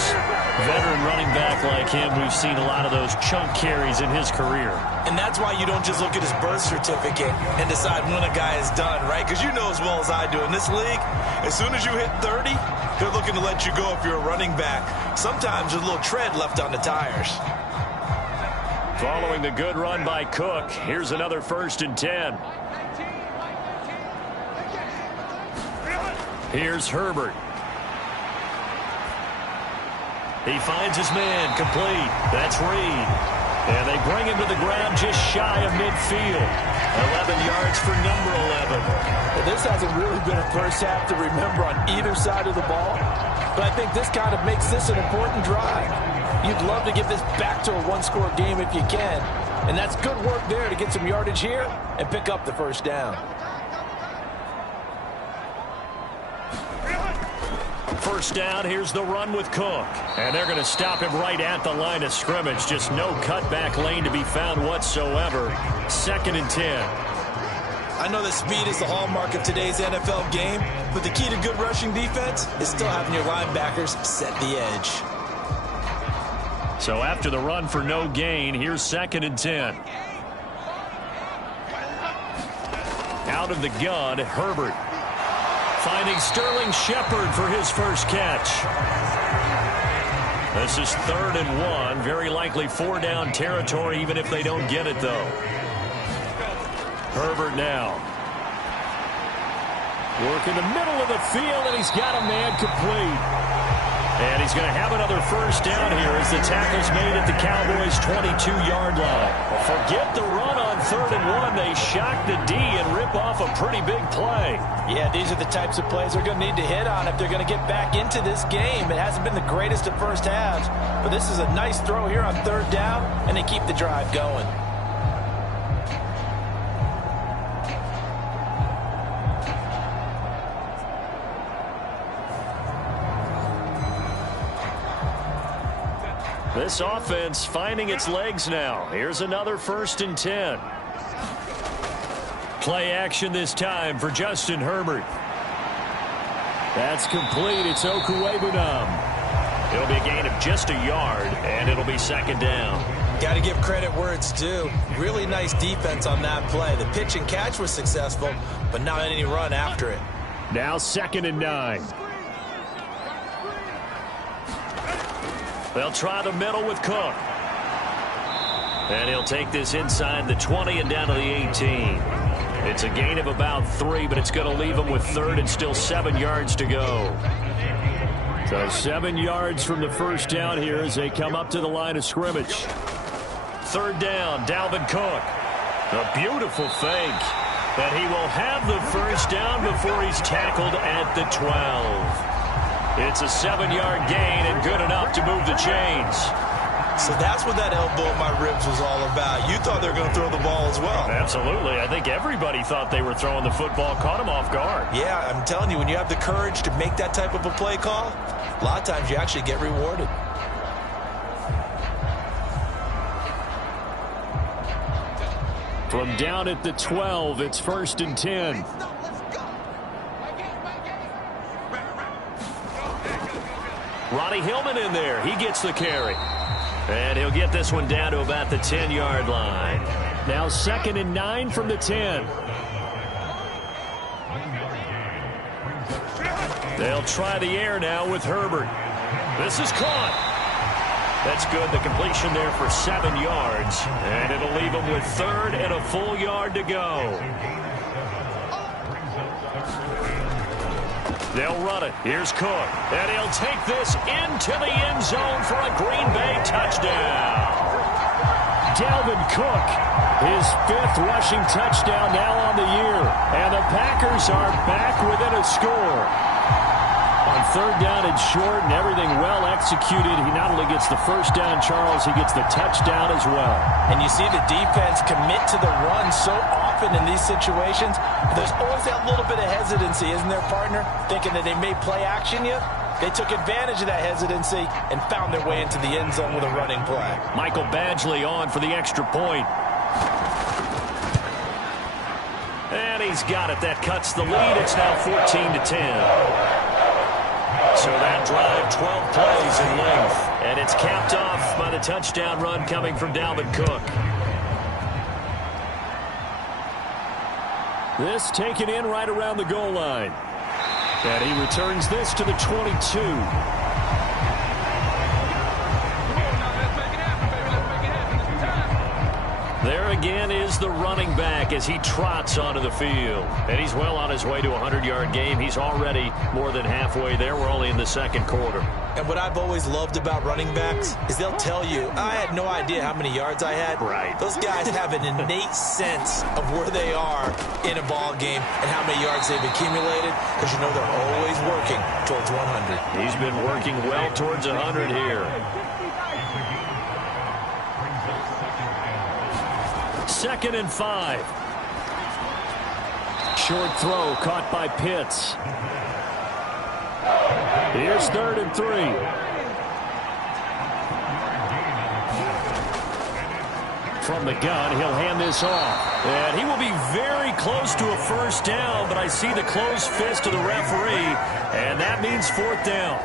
Veteran running back like him, we've seen a lot of those chunk carries in his career. And that's why you don't just look at his birth certificate and decide when a guy is done, right? Because you know as well as I do, in this league, as soon as you hit 30, they're looking to let you go if you're a running back. Sometimes there's a little tread left on the tires. Following the good run by Cook, here's another 1st and 10. Here's Herbert. He finds his man, complete. That's Reed. And they bring him to the ground just shy of midfield. 11 yards for number 11. Well, this hasn't really been a first half to remember on either side of the ball. But I think this kind of makes this an important drive. You'd love to get this back to a one-score game if you can. And that's good work there to get some yardage here and pick up the 1st down. First down, here's the run with Cook. And they're going to stop him right at the line of scrimmage. Just no cutback lane to be found whatsoever. 2nd and 10. I know that speed is the hallmark of today's NFL game, but the key to good rushing defense is still having your linebackers set the edge. So after the run for no gain, here's 2nd and 10. Out of the gun, Herbert. Finding Sterling Shepard for his first catch. This is 3rd and 1. Very likely 4-down territory, even if they don't get it, though. Herbert now. Work in the middle of the field, and he's got a man complete. And he's going to have another first down here as the tackle's made at the Cowboys' 22-yard line. Forget the run on 3rd and 1. They shock the D and rip off a pretty big play. Yeah, these are the types of plays they're going to need to hit on if they're going to get back into this game. It hasn't been the greatest of first halves, but this is a nice throw here on 3rd down, and they keep the drive going. This offense finding its legs now. Here's another 1st and 10. Play action this time for Justin Herbert. That's complete. It's Okuwebunam. It'll be a gain of just a yard, and it'll be 2nd down. Got to give credit where it's due. Really nice defense on that play. The pitch and catch was successful, but not any run after it. Now 2nd and 9. They'll try the middle with Cook. And he'll take this inside the 20 and down to the 18. It's a gain of about 3, but it's going to leave him with 3rd and still 7 yards to go. So 7 yards from the first down here as they come up to the line of scrimmage. 3rd down, Dalvin Cook. A beautiful fake. And he will have the first down before he's tackled at the 12. It's a 7-yard gain and good enough to move the chains. So that's what that elbow in my ribs was all about. You thought they were going to throw the ball as well. Absolutely. I think everybody thought they were throwing the football, caught him off guard. Yeah, I'm telling you, when you have the courage to make that type of a play call, a lot of times you actually get rewarded. From down at the 12, it's 1st and 10. Ronnie Hillman in there. He gets the carry. And he'll get this one down to about the 10-yard line. Now 2nd and 9 from the 10. They'll try the air now with Herbert. This is caught. That's good. The completion there for 7 yards. And it'll leave him with 3rd and a full yard to go. They'll run it. Here's Cook. And he'll take this into the end zone for a Green Bay touchdown. Dalvin Cook, his 5th rushing touchdown now on the year. And the Packers are back within a score. On 3rd down and short and everything well executed, he not only gets the first down, Charles, he gets the touchdown as well. And you see the defense commit to the run so often in these situations. There's always that little bit of hesitancy, isn't there, partner? Thinking that they may play action you. They took advantage of that hesitancy and found their way into the end zone with a running play. Michael Badgley on for the extra point. And he's got it. That cuts the lead. It's now 14-10. So that drive, 12 plays in length. And it's capped off by the touchdown run coming from Dalvin Cook. This taken in right around the goal line. And he returns this to the 22. There again is the running back as he trots onto the field. And he's well on his way to a 100-yard game. He's already more than halfway there. We're only in the 2nd quarter. And what I've always loved about running backs is they'll tell you, I had no idea how many yards I had. Right. Those guys have an innate sense of where they are in a ball game and how many yards they've accumulated, because you know they're always working towards 100. He's been working well towards 100 here. 2nd and 5. Short throw caught by Pitts. Here's Here's 3rd and 3. From the gun, he'll hand this off. And he will be very close to a first down, but I see the closed fist of the referee, and that means 4th down.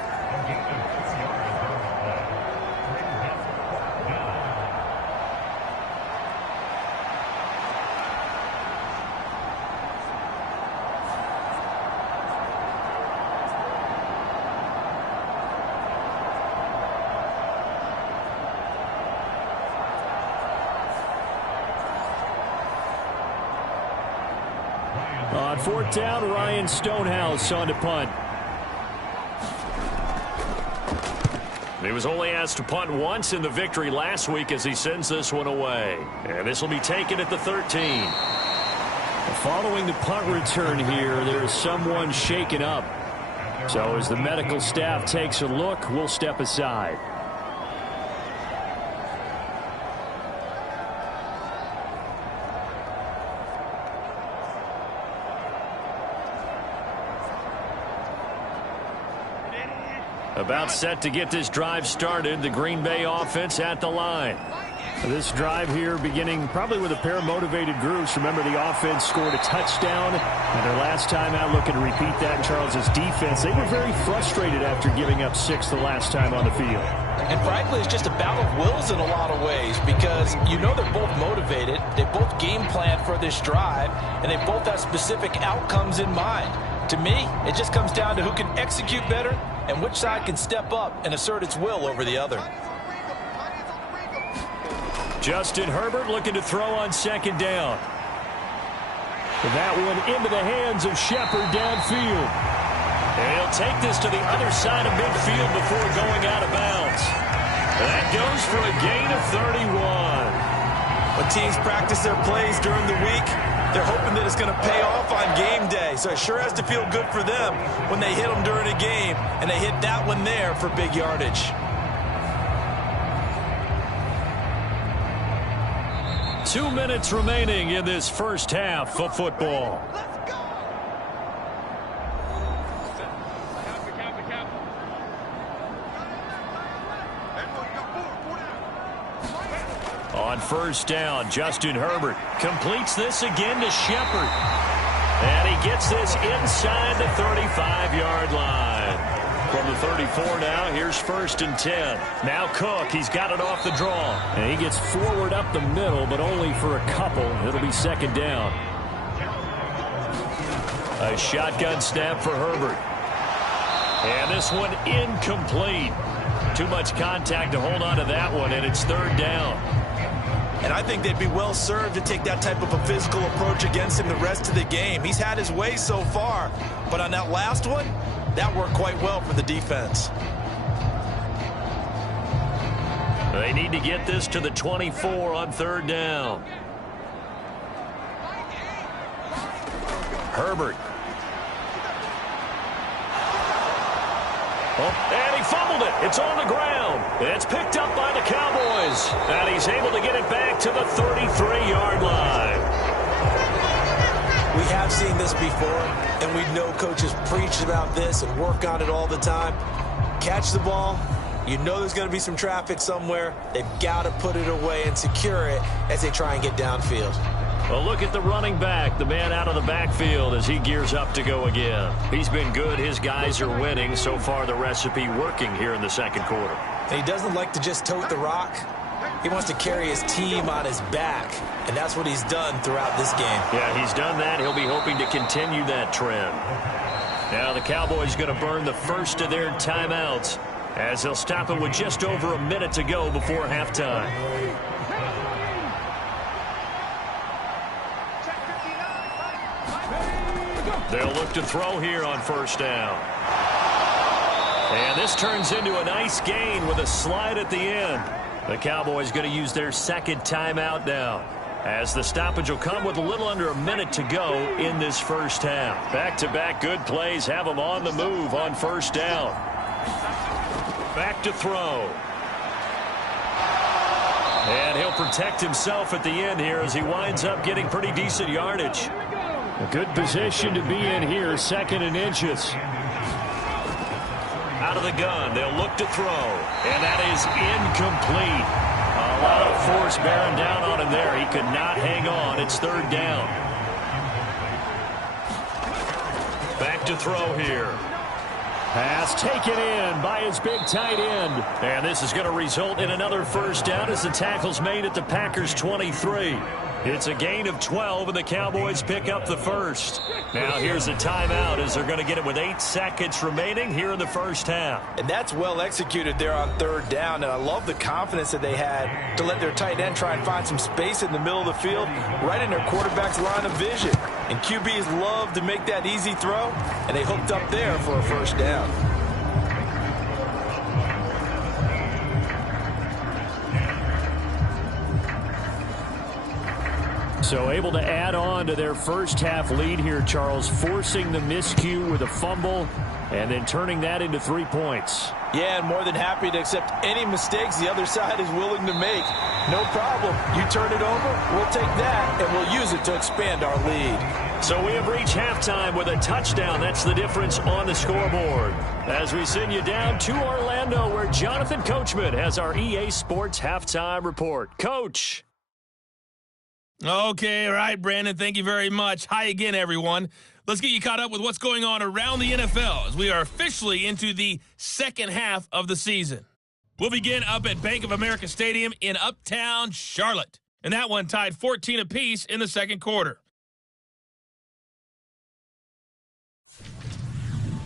On 4th down, Ryan Stonehouse on to punt. He was only asked to punt once in the victory last week as he sends this one away. And this will be taken at the 13. Following the punt return here, there is someone shaken up. So as the medical staff takes a look, we'll step aside. About set to get this drive started, the Green Bay offense at the line. This drive here beginning probably with a pair of motivated groups. Remember, the offense scored a touchdown, and their last time out looking to repeat that in Charles's defense. They were very frustrated after giving up 6 the last time on the field. And frankly, it's just a battle of wills in a lot of ways because you know they're both motivated. They both game plan for this drive, and they both have specific outcomes in mind. To me, it just comes down to who can execute better and which side can step up and assert its will over the other. Justin Herbert looking to throw on 2nd down. That one into the hands of Shepard downfield. And he'll take this to the other side of midfield before going out of bounds. That goes for a gain of 31. When teams practice their plays during the week, they're hoping that it's going to pay off on game day. So it sure has to feel good for them when they hit them during a game, and they hit that one there for big yardage. 2 minutes remaining in this first half of football. On 1st down, Justin Herbert completes this again to Shepard. And he gets this inside the 35-yard line. From the 34 now, here's 1st and 10. Now Cook, he's got it off the draw. And he gets forward up the middle, but only for a couple. It'll be 2nd down. A shotgun snap for Herbert. And this one incomplete. Too much contact to hold on to that one, and it's 3rd down. And I think they'd be well served to take that type of a physical approach against him the rest of the game. He's had his way so far, but on that last one, that worked quite well for the defense. They need to get this to the 24 on 3rd down. Herbert. Oh, and he fumbled it. It's on the ground. It's picked up by the Cowboys. And he's able to get it back to the 33-yard line. We have seen this before, and we know coaches preach about this and work on it all the time. Catch the ball. You know there's going to be some traffic somewhere. They've got to put it away and secure it as they try and get downfield. Well, look at the running back, the man out of the backfield as he gears up to go again. He's been good. His guys are winning. So far, the recipe working here in the 2nd quarter. And he doesn't like to just tote the rock. He wants to carry his team on his back, and that's what he's done throughout this game. Yeah, he's done that. He'll be hoping to continue that trend. Now the Cowboys going to burn the first of their timeouts as they'll stop it with just over a minute to go before halftime. They'll look to throw here on 1st down. And this turns into a nice gain with a slide at the end. The Cowboys going to use their 2nd timeout now, as the stoppage will come with a little under a minute to go in this first half. Back-to-back good plays have them on the move on 1st down. Back to throw. And he'll protect himself at the end here as he winds up getting pretty decent yardage. A good position to be in here, 2nd and inches. out of the gun. They'll look to throw, and that is incomplete. A lot of force bearing down on him there. He could not hang on. It's third down. Back to throw here. Pass taken in by his big tight end. And this is going to result in another first down as the tackle's made at the Packers' 23. It's a gain of 12, and the Cowboys pick up the first. Now here's a timeout as they're going to get it with 8 seconds remaining here in the first half. And that's well executed there on third down, and I love the confidence that they had to let their tight end try and find some space in the middle of the field, right in their quarterback's line of vision. And QBs love to make that easy throw, and they hooked up there for a first down. So able to add on to their first half lead here, Charles, forcing the miscue with a fumble and then turning that into 3 points. Yeah, and more than happy to accept any mistakes the other side is willing to make. No problem. You turn it over, we'll take that, and we'll use it to expand our lead. So we have reached halftime with a touchdown. That's the difference on the scoreboard. As we send you down to Orlando, where Jonathan Coachman has our EA Sports halftime report. Coach. Okay, all right, Brandon, thank you very much. Hi again, everyone. Let's get you caught up with what's going on around the NFL as we are officially into the second half of the season. We'll begin up at Bank of America Stadium in Uptown Charlotte. And that one tied 14 apiece in the second quarter.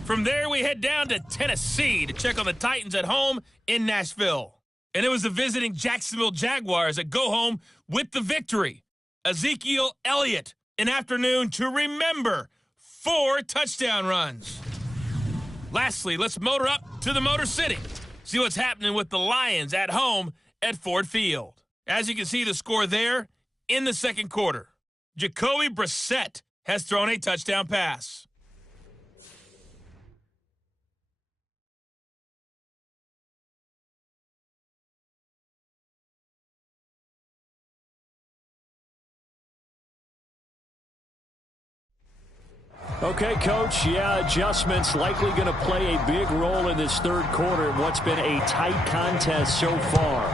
From there, we head down to Tennessee to check on the Titans at home in Nashville. And it was the visiting Jacksonville Jaguars that go home with the victory. Ezekiel Elliott, an afternoon to remember, 4 touchdown runs. Lastly, let's motor up to the Motor City. See what's happening with the Lions at home at Ford Field. As you can see the score there in the second quarter. Jacoby Brissett has thrown a touchdown pass. Okay, Coach, adjustments likely going to play a big role in this third quarter in what's been a tight contest so far.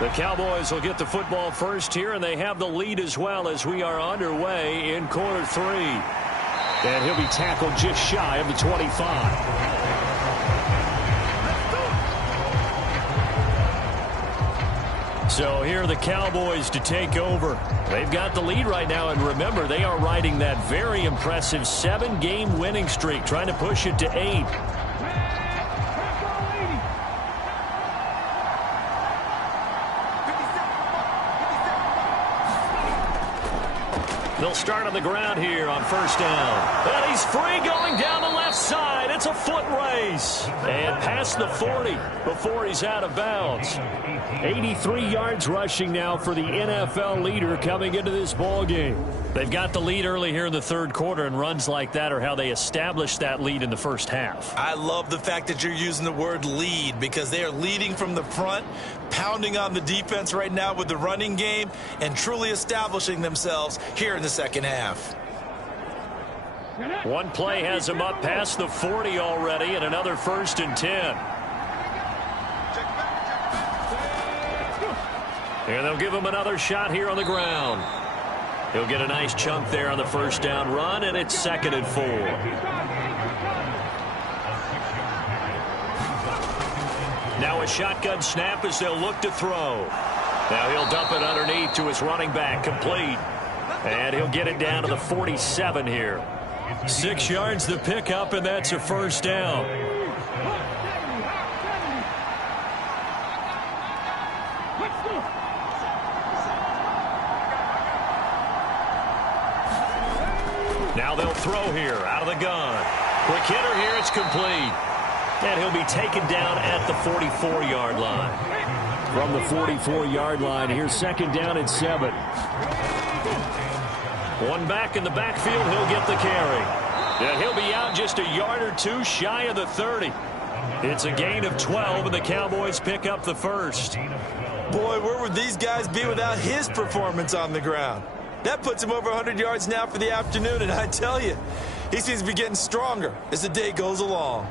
The Cowboys will get the football first here, and they have the lead as well as we are underway in quarter 3. And he'll be tackled just shy of the 25. So here are the Cowboys to take over. They've got the lead right now, and remember, they are riding that very impressive 7-game winning streak, trying to push it to 8. They'll start on the ground here on first down. And he's free going down the left side. It's a foot race. And past the 40 before he's out of bounds. 83 yards rushing now for the NFL leader coming into this ball game. They've got the lead early here in the third quarter, and runs like that are how they established that lead in the first half. I love the fact that you're using the word lead because they are leading from the front, pounding on the defense right now with the running game, and truly establishing themselves here in the second half. One play has them up past the 40 already, and another 1st and 10. And they'll give him another shot here on the ground. He'll get a nice chunk there on the first down run, and it's 2nd and 4. Now a shotgun snap as they'll look to throw. Now he'll dump it underneath to his running back, complete. And he'll get it down to the 47 here. 6 yards the pickup, and that's a first down. Now they'll throw here out of the gun. Quick hitter here, it's complete. And he'll be taken down at the 44-yard line. From the 44-yard line, here's 2nd down and 7. One back in the backfield, he'll get the carry. And he'll be out just a yard or two shy of the 30. It's a gain of 12, and the Cowboys pick up the first. Boy, where would these guys be without his performance on the ground? That puts him over 100 yards now for the afternoon, and I tell you, he seems to be getting stronger as the day goes along.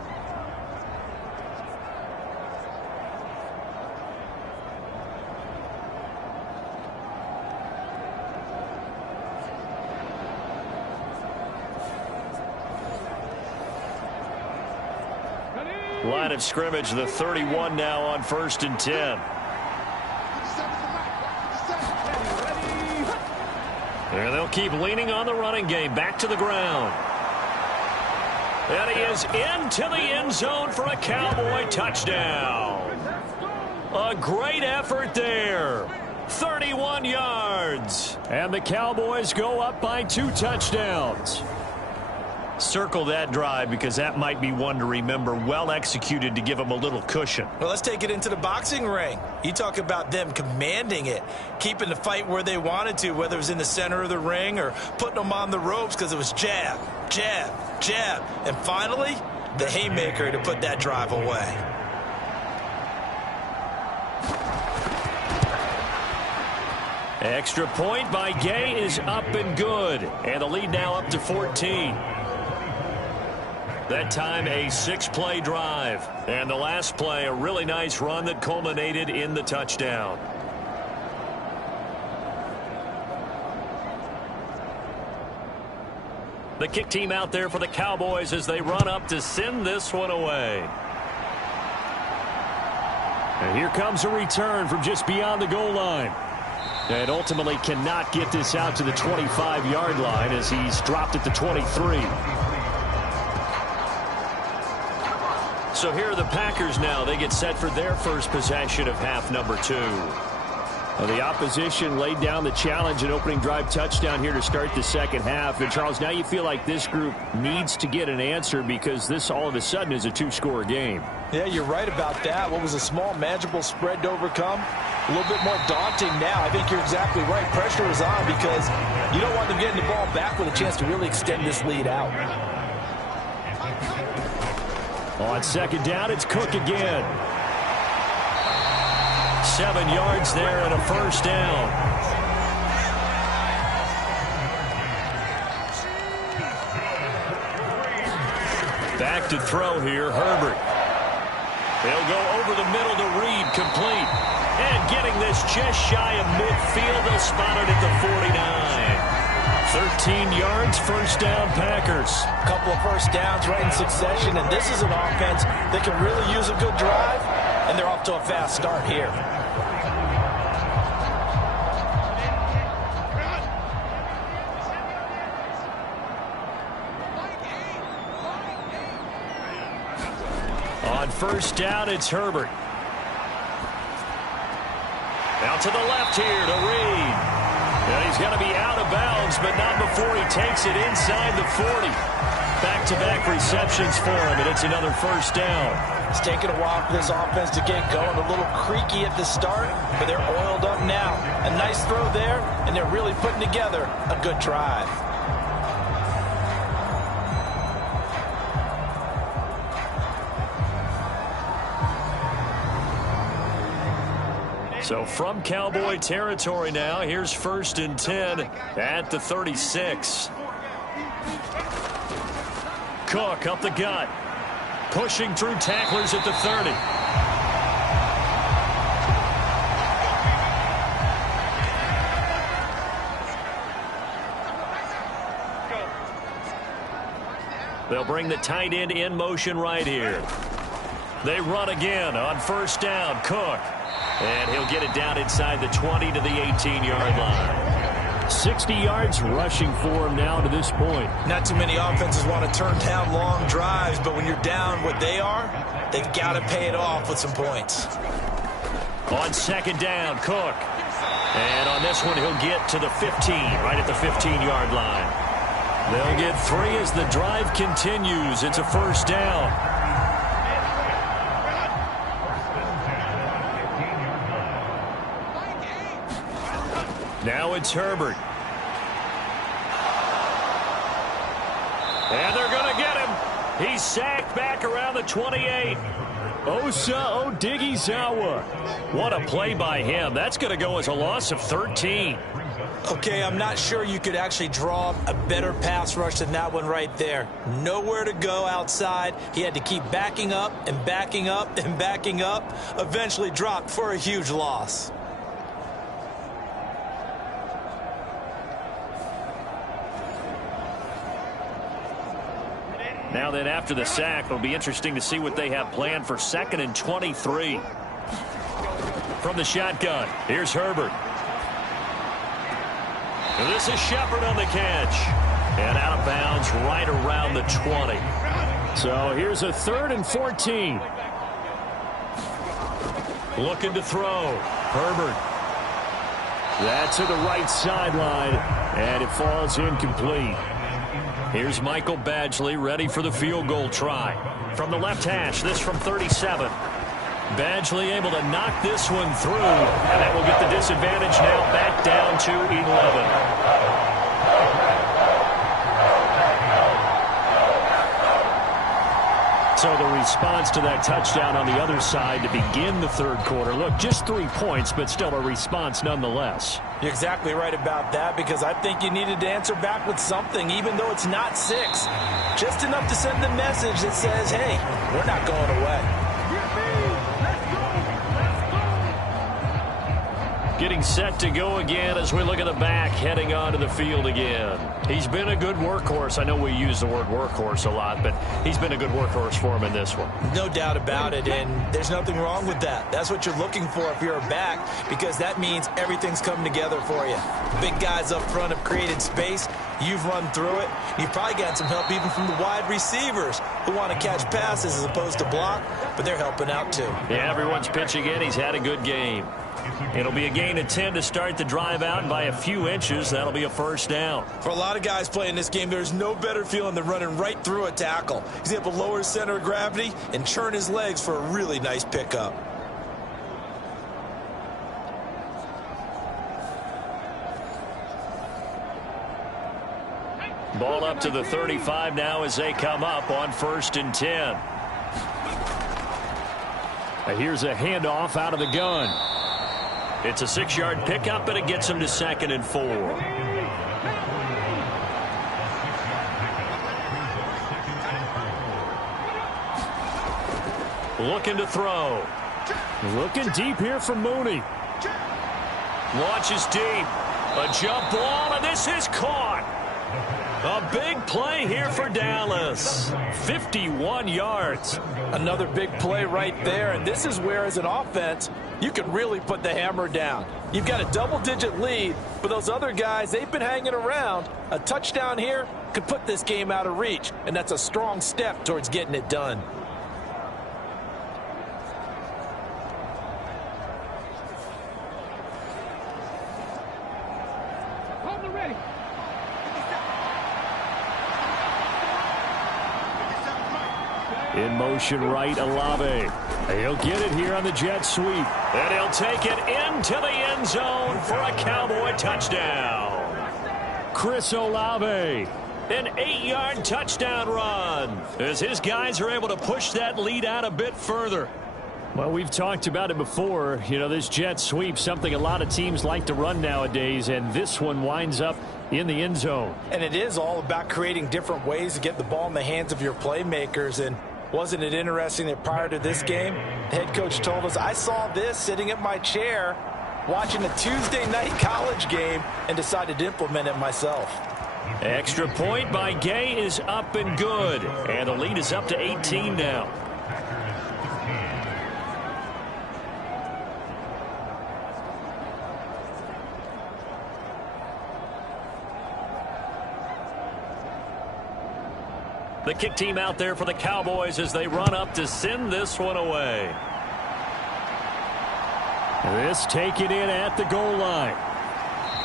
Line of scrimmage, the 31 now on 1st and 10. And they'll keep leaning on the running game. Back to the ground. And he is into the end zone for a Cowboy touchdown. A great effort there. 31 yards. And the Cowboys go up by 2 touchdowns. Circle that drive because that might be one to remember. Well executed to give them a little cushion. Well, let's take it into the boxing ring. You talk about them commanding it, keeping the fight where they wanted to, whether it was in the center of the ring or putting them on the ropes because it was jab, jab, jab. And finally, the haymaker to put that drive away. Extra point by Gay is up and good. And the lead now up to 14. That time a 6-play drive. And the last play, a really nice run that culminated in the touchdown. The kick team out there for the Cowboys as they run up to send this one away. And here comes a return from just beyond the goal line. And ultimately cannot get this out to the 25-yard line as he's dropped at the 23. So here are the Packers now. They get set for their first possession of half number 2. Well, the opposition laid down the challenge and opening drive touchdown here to start the second half. And, Charles, now you feel like this group needs to get an answer because this all of a sudden is a 2-score game. Yeah, you're right about that. What was a small, manageable spread to overcome? A little bit more daunting now. I think you're exactly right. Pressure is on because you don't want them getting the ball back with a chance to really extend this lead out. On second down, it's Cook again. 7 yards there and a first down. Back to throw here, Herbert. They'll go over the middle to Reed, complete. And getting this just shy of midfield, they'll spot it at the 49. 13 yards, first down, Packers. A couple of first downs right in succession, and this is an offense that can really use a good drive, and they're off to a fast start here. On first down, it's Herbert. Out to the left here to Reed. And he's going to be out of bounds, but not before he takes it inside the 40. Back-to-back receptions for him, and it's another first down. It's taken a while for this offense to get going. A little creaky at the start, but they're oiled up now. A nice throw there, and they're really putting together a good drive. So from Cowboy territory now, here's 1st and 10 at the 36. Cook up the gut. Pushing through tacklers at the 30. They'll bring the tight end in motion right here. They run again on first down. Cook. And he'll get it down inside the 20 to the 18-yard line. 60 yards rushing for him now to this point. Not too many offenses want to turn down long drives, but when you're down what they are, they've got to pay it off with some points. On second down, Cook. And on this one, he'll get to the 15, right at the 15-yard line. They'll get 3 as the drive continues. It's a first down. Now it's Herbert. And they're going to get him. He's sacked back around the 28. Osa Odighizuwa. What a play by him. That's going to go as a loss of 13. Okay, I'm not sure you could actually draw a better pass rush than that one right there. Nowhere to go outside. He had to keep backing up and backing up and backing up. Eventually dropped for a huge loss. Now then, after the sack, it'll be interesting to see what they have planned for 2nd and 23. From the shotgun, here's Herbert. This is Shepard on the catch. And out of bounds right around the 20. So here's a 3rd and 14. Looking to throw. Herbert. That's to the right sideline, and it falls incomplete. Here's Michael Badgley ready for the field goal try. From the left hash, this from 37. Badgley able to knock this one through, and that will get the disadvantage now back down to 11. So the response to that touchdown on the other side to begin the 3rd quarter. Look, just 3 points, but still a response nonetheless. You're exactly right about that, because I think you needed to answer back with something, even though it's not 6. Just enough to send the message that says, hey, we're not going away. Getting set to go again as we look at the back, heading onto the field again. He's been a good workhorse. I know we use the word workhorse a lot, but he's been a good workhorse for him in this one. No doubt about it, and there's nothing wrong with that. That's what you're looking for if you're a back, because that means everything's coming together for you. Big guys up front have created space. You've run through it. You've probably gotten some help even from the wide receivers who want to catch passes as opposed to block, but they're helping out too. Yeah, everyone's pitching in. He's had a good game. It'll be a gain of 10 to start the drive out, and by a few inches, that'll be a 1st down. For a lot of guys playing this game, there's no better feeling than running right through a tackle. He's able to lower his center of gravity and churn his legs for a really nice pickup. Ball up to the 35 now as they come up on 1st and 10. Here's a handoff out of the gun. It's a 6-yard pickup, and it gets him to 2nd and 4. Looking to throw. Looking deep here from Mooney. Launches deep. A jump ball, and this is caught. A big play here for Dallas. 51 yards. Another big play right there, and this is where, as an offense, you can really put the hammer down. You've got a double-digit lead, but those other guys, they've been hanging around. A touchdown here could put this game out of reach, and that's a strong step towards getting it done. In motion right, Olave. He'll get it here on the jet sweep. And he'll take it into the end zone for a Cowboy touchdown. Chris Olave. An 8-yard touchdown run as his guys are able to push that lead out a bit further. Well, we've talked about it before. You know, this jet sweep, something a lot of teams like to run nowadays, and this one winds up in the end zone. And it is all about creating different ways to get the ball in the hands of your playmakers. And wasn't it interesting that prior to this game, the head coach told us, I saw this sitting in my chair watching a Tuesday night college game and decided to implement it myself. Extra point by Gay is up and good. And the lead is up to 18 now. The kick team out there for the Cowboys as they run up to send this one away. This taken in at the goal line.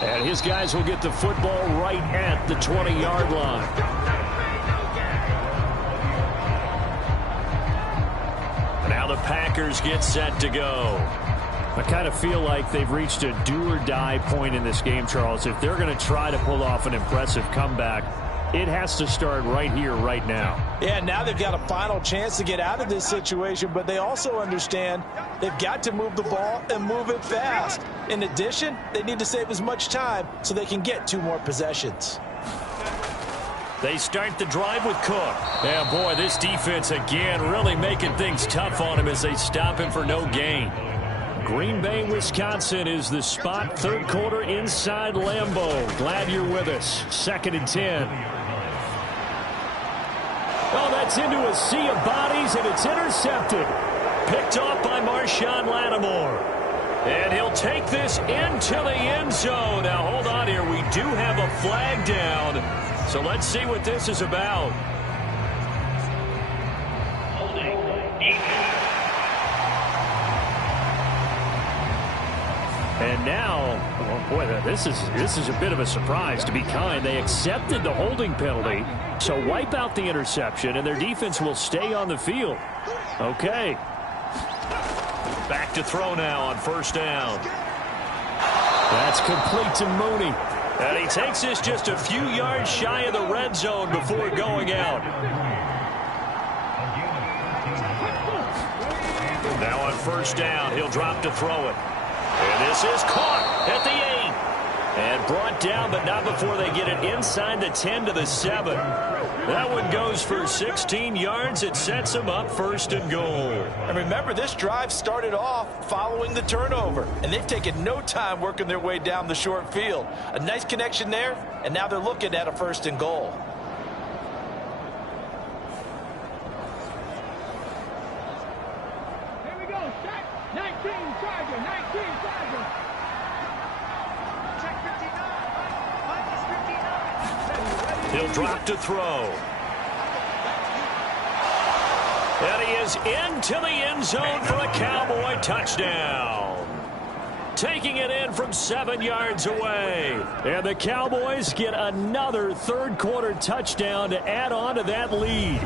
And his guys will get the football right at the 20-yard line. Now the Packers get set to go. I kind of feel like they've reached a do-or-die point in this game, Charles. If they're going to try to pull off an impressive comeback, it has to start right here, right now. Yeah, now they've got a final chance to get out of this situation, but they also understand they've got to move the ball and move it fast. In addition, they need to save as much time so they can get 2 more possessions. They start the drive with Cook. Yeah, boy, this defense again really making things tough on him as they stop him for no gain. Green Bay, Wisconsin is the spot. 3rd quarter inside Lambeau. Glad you're with us. 2nd and 10. Oh, cuts into a sea of bodies, and it's intercepted. Picked off by Marshawn Lattimore. And he'll take this into the end zone. Now, hold on here. We do have a flag down. So let's see what this is about. And now, oh boy, this is a bit of a surprise, to be kind. They accepted the holding penalty, so wipe out the interception, and their defense will stay on the field. Okay. Back to throw now on first down. That's complete to Mooney. And he takes this just a few yards shy of the red zone before going out. Now on first down, he'll drop to throw it. And this is caught at the 8. And brought down, but not before they get it inside the 10 to the 7. That one goes for 16 yards. It sets them up first and goal. And remember, this drive started off following the turnover, and they've taken no time working their way down the short field. A nice connection there, and now they're looking at a first and goal. Here we go. Set. 19 Charger. 19 Charger. Check 59. He'll drop to throw. And he is into the end zone for a Cowboy touchdown. Taking it in from 7 yards away. And the Cowboys get another third-quarter touchdown to add on to that lead.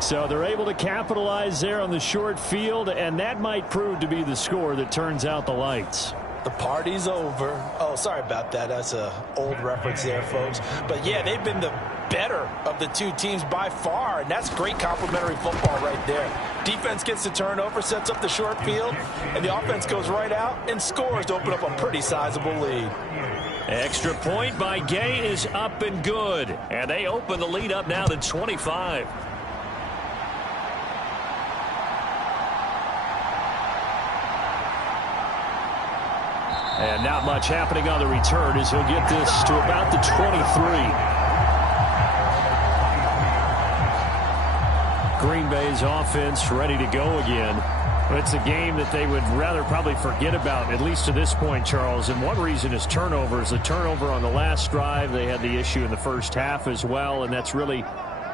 So they're able to capitalize there on the short field, and that might prove to be the score that turns out the lights. The party's over. Oh, sorry about that. That's an old reference there, folks. But, yeah, they've been the better of the two teams by far, and that's great complimentary football right there. Defense gets the turnover, sets up the short field, and the offense goes right out and scores to open up a pretty sizable lead. Extra point by Gay is up and good. And they open the lead up now to 25. And not much happening on the return as he'll get this to about the 23. Green Bay's offense ready to go again. It's a game that they would rather probably forget about, at least to this point, Charles. And one reason is turnovers. The turnover on the last drive, they had the issue in the first half as well, and that's really,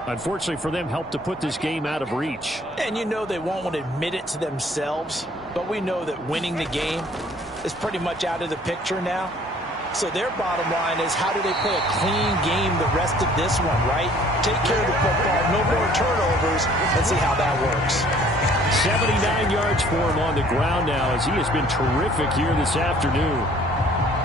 unfortunately for them, helped to put this game out of reach. And you know they won't want to admit it to themselves, but we know that winning the game is pretty much out of the picture now. So their bottom line is, how do they play a clean game the rest of this one, right? Take care of the football, no more turnovers, and see how that works. 79 yards for him on the ground now, as he has been terrific here this afternoon.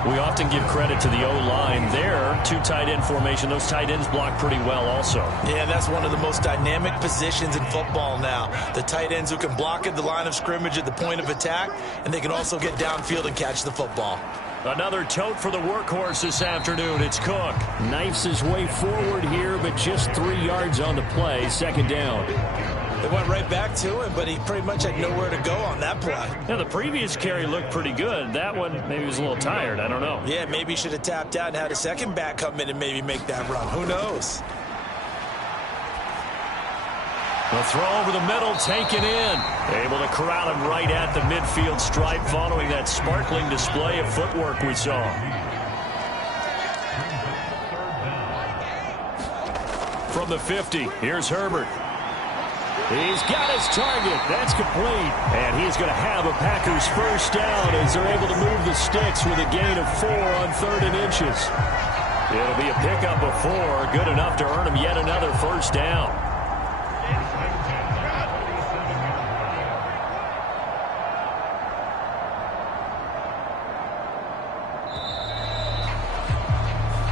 We often give credit to the O-line there. Two tight end formation. Those tight ends block pretty well also. Yeah, that's one of the most dynamic positions in football now. The tight ends who can block at the line of scrimmage at the point of attack, and they can also get downfield and catch the football. Another tote for the workhorse this afternoon. It's Cook. Knifes his way forward here, but just 3 yards on the play. Second down. They went right back to him, but he pretty much had nowhere to go on that play. Yeah, the previous carry looked pretty good. That one, maybe he was a little tired. I don't know. Yeah, maybe he should have tapped out and had a second back come in and maybe make that run. Who knows? The throw over the middle, taken in. Able to corral him right at the midfield stripe following that sparkling display of footwork we saw. From the 50, here's Herbert. He's got his target. That's complete. And he's going to have a Packers first down as they're able to move the sticks with a gain of 4 on 3rd and inches. It'll be a pickup of 4, good enough to earn him yet another first down.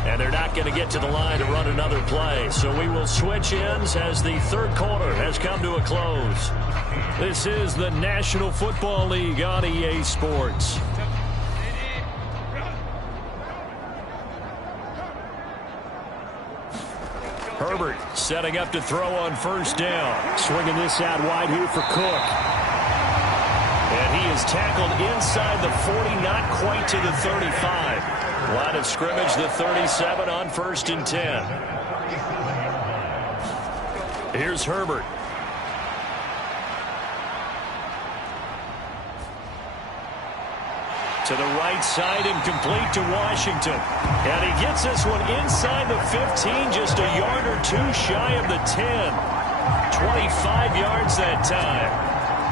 And they're not going to get to the line to run another play. So we will switch ends as the third quarter has come to a close. This is the National Football League on EA Sports. Herbert setting up to throw on first down. Swinging this out wide here for Cook. And he is tackled inside the 40, not quite to the 35. Line of scrimmage, the 37 on 1st and 10. Here's Herbert. To the right side and complete to Washington. And he gets this one inside the 15, just a yard or two shy of the 10. 25 yards that time.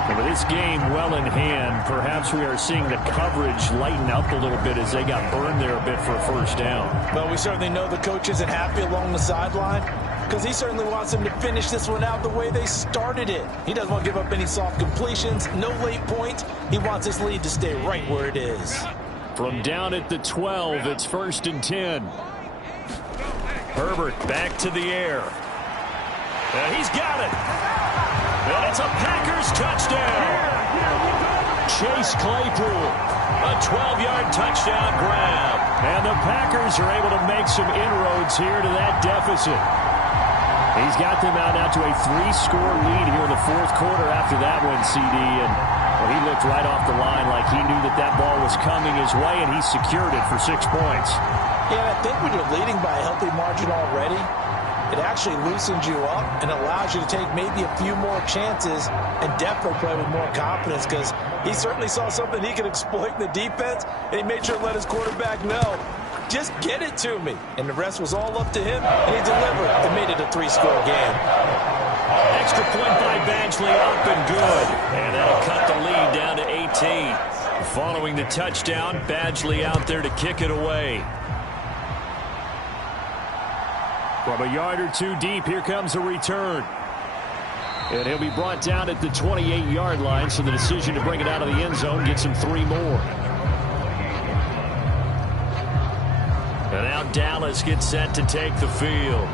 And with this game well in hand, perhaps we are seeing the coverage lighten up a little bit as they got burned there a bit for a first down. Well, we certainly know the coach isn't happy along the sideline because he certainly wants them to finish this one out the way they started it. He doesn't want to give up any soft completions, no late points. He wants his lead to stay right where it is. From down at the 12, it's 1st and 10. Herbert back to the air. He's got it. And it's a Packers touchdown. Chase Claypool, a 12-yard touchdown grab. And the Packers are able to make some inroads here to that deficit. He's got them out now to a 3-score lead here in the fourth quarter after that one, CD. And well, he looked right off the line like he knew that that ball was coming his way, and he secured it for 6 points. Yeah, I think when you're leading by a healthy margin already, it actually loosens you up and allows you to take maybe a few more chances and definitely play with more confidence because he certainly saw something he could exploit in the defense, and he made sure to let his quarterback know, just get it to me. And the rest was all up to him, and he delivered and made it a 3-score game. Extra point by Badgley, up and good. And that'll cut the lead down to 18. Following the touchdown, Badgley out there to kick it away. From a yard or two deep, here comes a return. And he'll be brought down at the 28-yard line, so the decision to bring it out of the end zone gets him 3 more. And now Dallas gets set to take the field.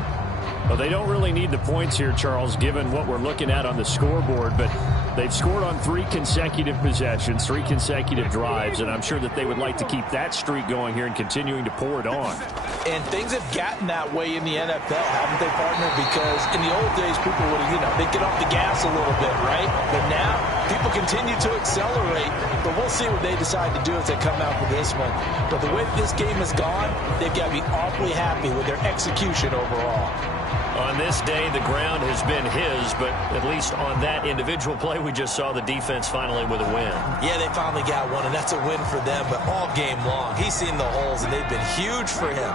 Well, they don't really need the points here, Charles, given what we're looking at on the scoreboard, but they've scored on 3 consecutive possessions, 3 consecutive drives, and I'm sure that they would like to keep that streak going here and continuing to pour it on. And things have gotten that way in the NFL, haven't they, partner? Because in the old days, people would, they'd get off the gas a little bit, right? But now, people continue to accelerate, but we'll see what they decide to do as they come out for this one. But the way this game has gone, they've got to be awfully happy with their execution overall. On this day, the ground has been his, but at least on that individual play, we just saw the defense finally with a win. Yeah, they finally got one, and that's a win for them, but all game long, he's seen the holes, and they've been huge for him.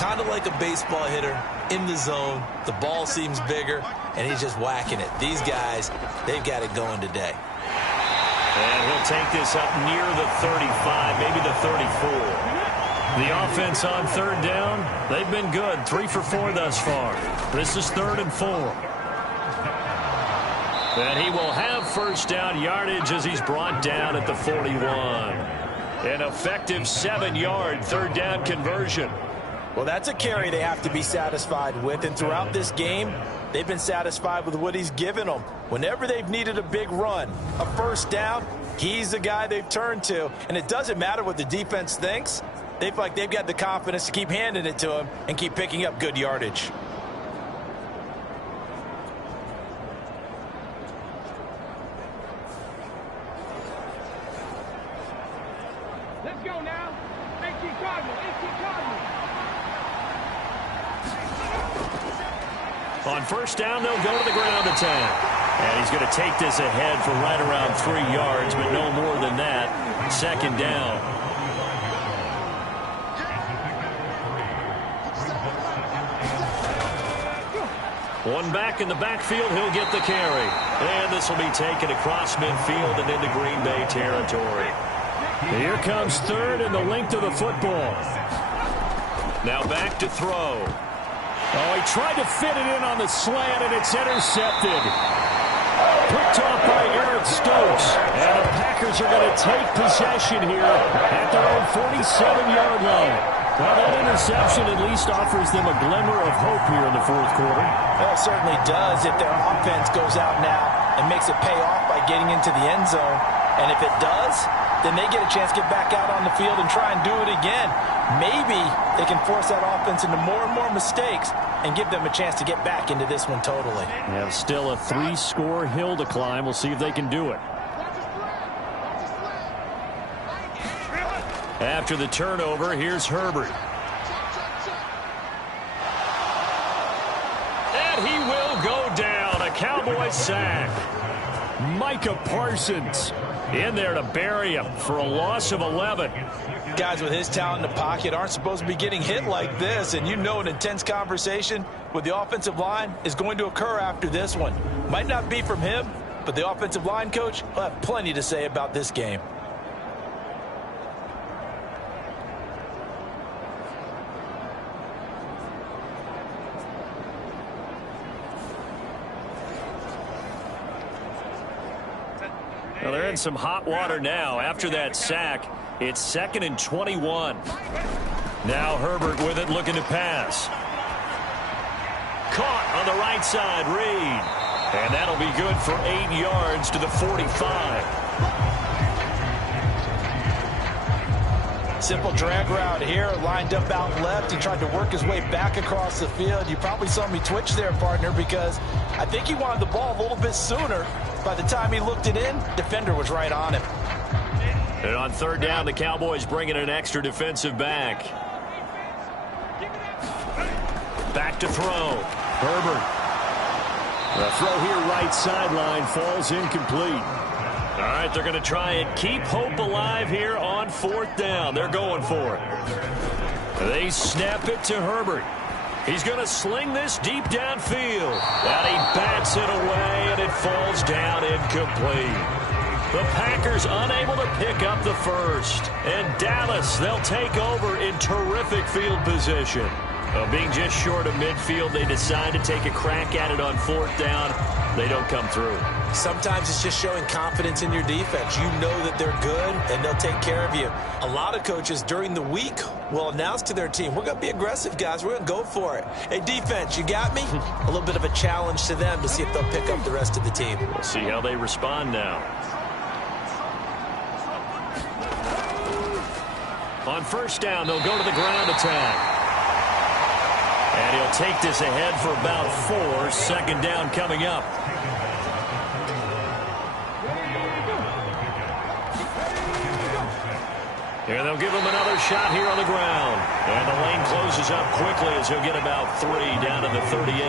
Kind of like a baseball hitter in the zone. The ball seems bigger, and he's just whacking it. These guys, they've got it going today. And he'll take this up near the 35, maybe the 34. The offense on 3rd down, they've been good. 3 for 4 thus far. This is 3rd and 4. And he will have first down yardage as he's brought down at the 41. An effective 7-yard 3rd down conversion. Well, that's a carry they have to be satisfied with, and throughout this game, they've been satisfied with what he's given them. Whenever they've needed a big run, a first down, he's the guy they've turned to. And it doesn't matter what the defense thinks. They feel like they've got the confidence to keep handing it to him and keep picking up good yardage. Let's go now. 18 Cardinals. 18 Cardinals. On first down, they'll go to the ground attack. And he's going to take this ahead for right around 3 yards, but no more than that. 2nd down. One back in the backfield, he'll get the carry. And this will be taken across midfield and into Green Bay territory. Here comes 3rd and the length of the football. Now back to throw. Oh, he tried to fit it in on the slant, and it's intercepted. Picked off by Eric Stokes. And the Packers are going to take possession here at their own 47-yard line. Well, that interception at least offers them a glimmer of hope here in the fourth quarter. Well, it certainly does if their offense goes out now and makes it pay off by getting into the end zone. And if it does, then they get a chance to get back out on the field and try and do it again. Maybe they can force that offense into more and more mistakes and give them a chance to get back into this one totally. Yeah, still a 3-score hill to climb. We'll see if they can do it. After the turnover, here's Herbert. And he will go down. Cowboys sack. Micah Parsons in there to bury him for a loss of 11. Guys with his talent in the pocket aren't supposed to be getting hit like this, and you know an intense conversation with the offensive line is going to occur after this one. Might not be from him, but the offensive line coach will have plenty to say about this game. Well, they're in some hot water now. After that sack, it's 2nd and 21. Now Herbert with it, looking to pass. Caught on the right side, Reed. And that'll be good for 8 yards to the 45. Simple drag route here, lined up out left. He tried to work his way back across the field. You probably saw me twitch there, partner, because I think he wanted the ball a little bit sooner. By the time he looked it in, defender was right on him. And on 3rd down, the Cowboys bringing an extra defensive back. Back to throw. Herbert. The throw here right sideline falls incomplete. All right, they're going to try and keep hope alive here on 4th down. They're going for it. They snap it to Herbert. He's going to sling this deep downfield. And he bats it away, and it falls down incomplete. The Packers unable to pick up the first. And Dallas, they'll take over in terrific field position. Being just short of midfield, they decide to take a crack at it on 4th down. They don't come through. Sometimes it's just showing confidence in your defense. You know that they're good, and they'll take care of you. A lot of coaches during the week will announce to their team, we're going to be aggressive, guys. We're going to go for it. Hey, defense, you got me? A little bit of a challenge to them to see if they'll pick up the rest of the team. We'll see how they respond now. On 1st down, they'll go to the ground attack. And he'll take this ahead for about 4. 2nd down coming up. And they'll give him another shot here on the ground. And the lane closes up quickly as he'll get about 3 down to the 38.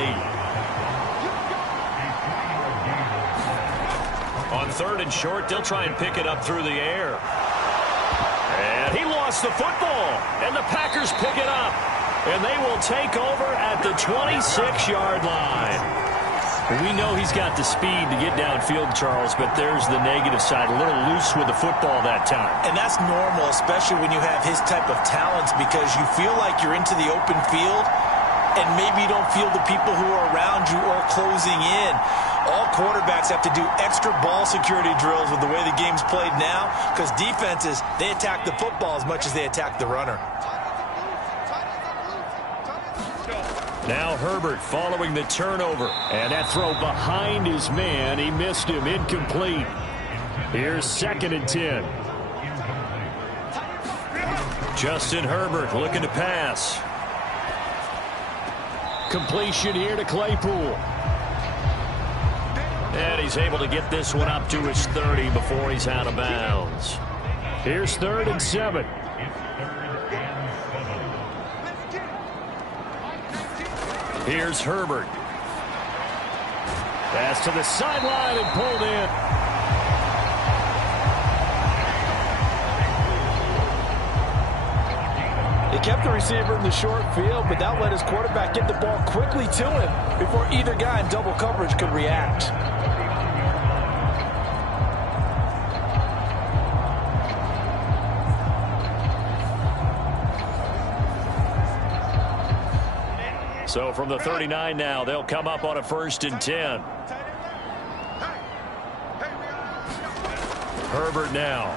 On 3rd and short, they'll try and pick it up through the air. And he lost the football. And the Packers pick it up. And they will take over at the 26-yard line. We know he's got the speed to get downfield, Charles, but there's the negative side. A little loose with the football that time. And that's normal, especially when you have his type of talents, because you feel like you're into the open field, and maybe you don't feel the people who are around you or closing in. All quarterbacks have to do extra ball security drills with the way the game's played now, because defenses, they attack the football as much as they attack the runner. Now Herbert following the turnover. And that throw behind his man. He missed him. Incomplete. Here's 2nd and 10. Justin Herbert looking to pass. Completion here to Claypool. And he's able to get this one up to his 30 before he's out of bounds. Here's 3rd and 7. Here's Herbert. Pass to the sideline and pulled in. He kept the receiver in the short field, but that let his quarterback get the ball quickly to him before either guy in double coverage could react. So from the 39 now, they'll come up on a 1st and 10. Herbert now.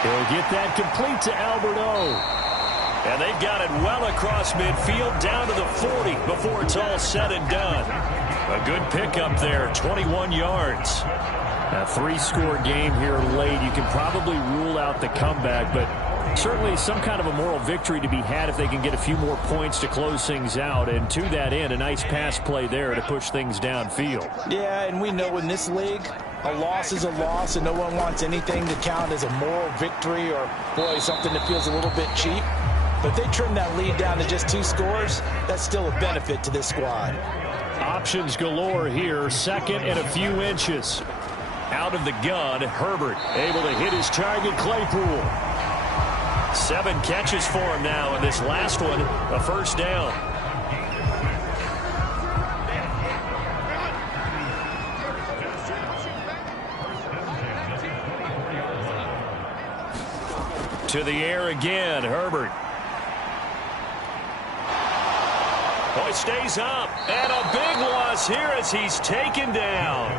He'll get that complete to Alberto. And they've got it well across midfield down to the 40 before it's all said and done. A good pickup there, 21 yards. A 3-score game here late. You can probably rule out the comeback, but certainly some kind of a moral victory to be had if they can get a few more points to close things out. And to that end, a nice pass play there to push things downfield. Yeah, and we know in this league, a loss is a loss, and no one wants anything to count as a moral victory or, boy, something that feels a little bit cheap. But if they trim that lead down to just 2 scores, that's still a benefit to this squad. Options galore here. Second and a few inches. Out of the gun, Herbert able to hit his target, Claypool. 7 catches for him now, and this last one, a first down. To the air again, Herbert. Oh, he stays up, and a big loss here as he's taken down.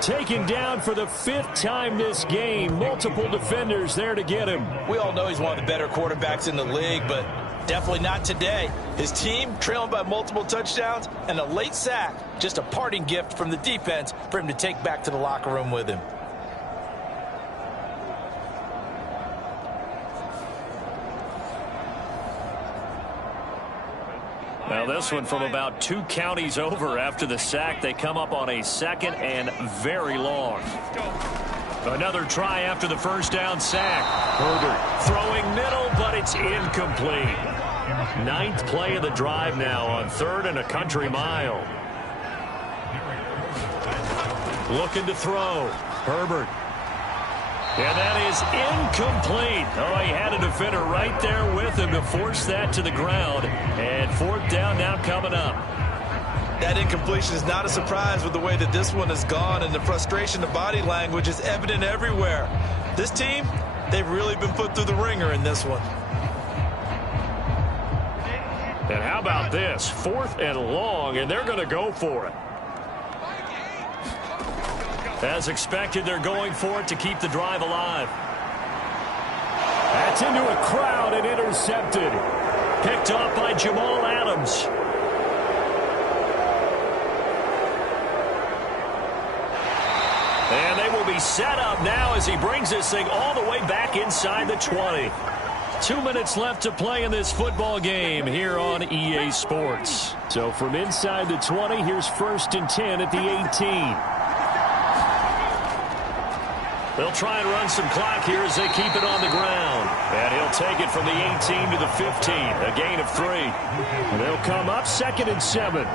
Taken down for the 5th time this game. Multiple defenders there to get him. We all know he's one of the better quarterbacks in the league, but definitely not today. His team trailing by multiple touchdowns and a late sack. Just a parting gift from the defense for him to take back to the locker room with him. Now this one from about 2 counties over after the sack. They come up on a 2nd and very long. Another try after the first down sack. Herbert throwing middle, but it's incomplete. 9th play of the drive now on 3rd and a country mile. Looking to throw. Herbert. And that is incomplete. Oh, he had a defender right there with him to force that to the ground. And 4th down now coming up. That incompletion is not a surprise with the way that this one has gone, and the frustration, the body language is evident everywhere. This team, they've really been put through the ringer in this one. And how about this? 4th and long, and they're going to go for it. As expected, they're going for it to keep the drive alive. That's into a crowd and intercepted. Picked off by Jamal Adams. And they will be set up now as he brings this thing all the way back inside the 20. 2 minutes left to play in this football game here on EA Sports. So from inside the 20, here's 1st and 10 at the 18. They'll try and run some clock here as they keep it on the ground. And he'll take it from the 18 to the 15, a gain of 3. And they'll come up 2nd and 7.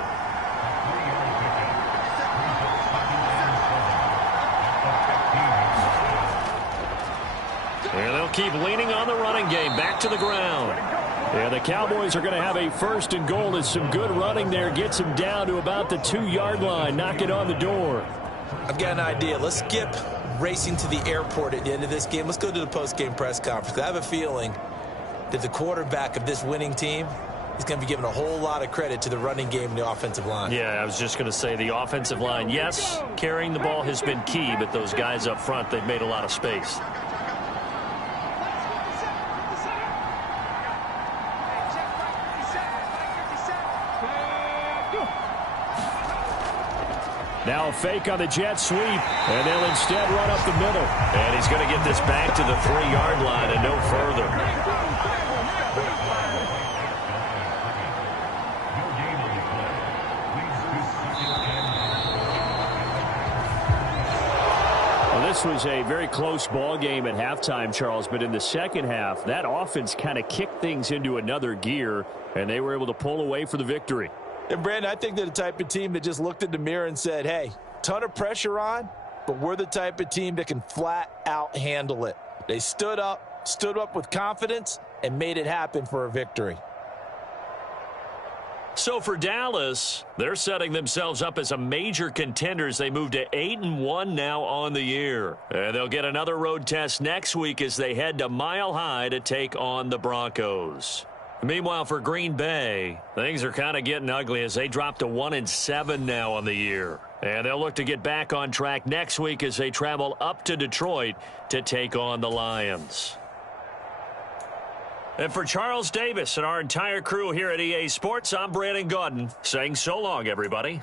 And they'll keep leaning on the running game, back to the ground. And the Cowboys are going to have a 1st and goal as some good running there gets them down to about the 2-yard line. Knock it on the door. I've got an idea. Let's skip racing to the airport at the end of this game. Let's go to the post-game press conference. I have a feeling that the quarterback of this winning team is going to be given a whole lot of credit to the running game and the offensive line. Yeah, I was just going to say the offensive line. Yes, carrying the ball has been key, but those guys up front, they've made a lot of space. Now a fake on the jet sweep, and they'll instead run up the middle. And he's going to get this back to the 3-yard line and no further. Well, this was a very close ball game at halftime, Charles, but in the second half, that offense kind of kicked things into another gear, and they were able to pull away for the victory. And, Brandon, I think they're the type of team that just looked in the mirror and said, hey, ton of pressure on, but we're the type of team that can flat out handle it. They stood up with confidence, and made it happen for a victory. So for Dallas, they're setting themselves up as a major contender as they move to 8-1 now on the year. And they'll get another road test next week as they head to Mile High to take on the Broncos. Meanwhile, for Green Bay, things are kind of getting ugly as they drop to 1-7 now on the year. And they'll look to get back on track next week as they travel up to Detroit to take on the Lions. And for Charles Davis and our entire crew here at EA Sports, I'm Brandon Gaudin saying so long, everybody.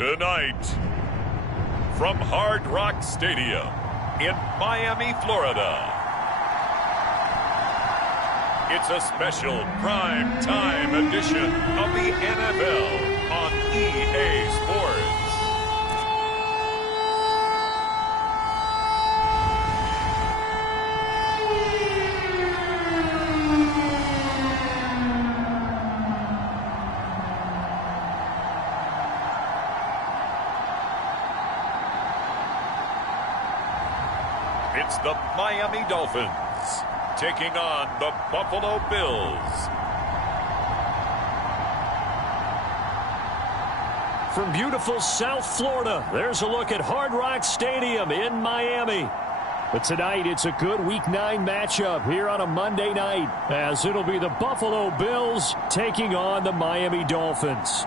Tonight, from Hard Rock Stadium in Miami, Florida, it's a special prime time edition of the NFL on EA Sports. It's the Miami Dolphins taking on the Buffalo Bills. From beautiful South Florida, there's a look at Hard Rock Stadium in Miami. But tonight, it's a good Week 9 matchup here on a Monday night, as it'll be the Buffalo Bills taking on the Miami Dolphins.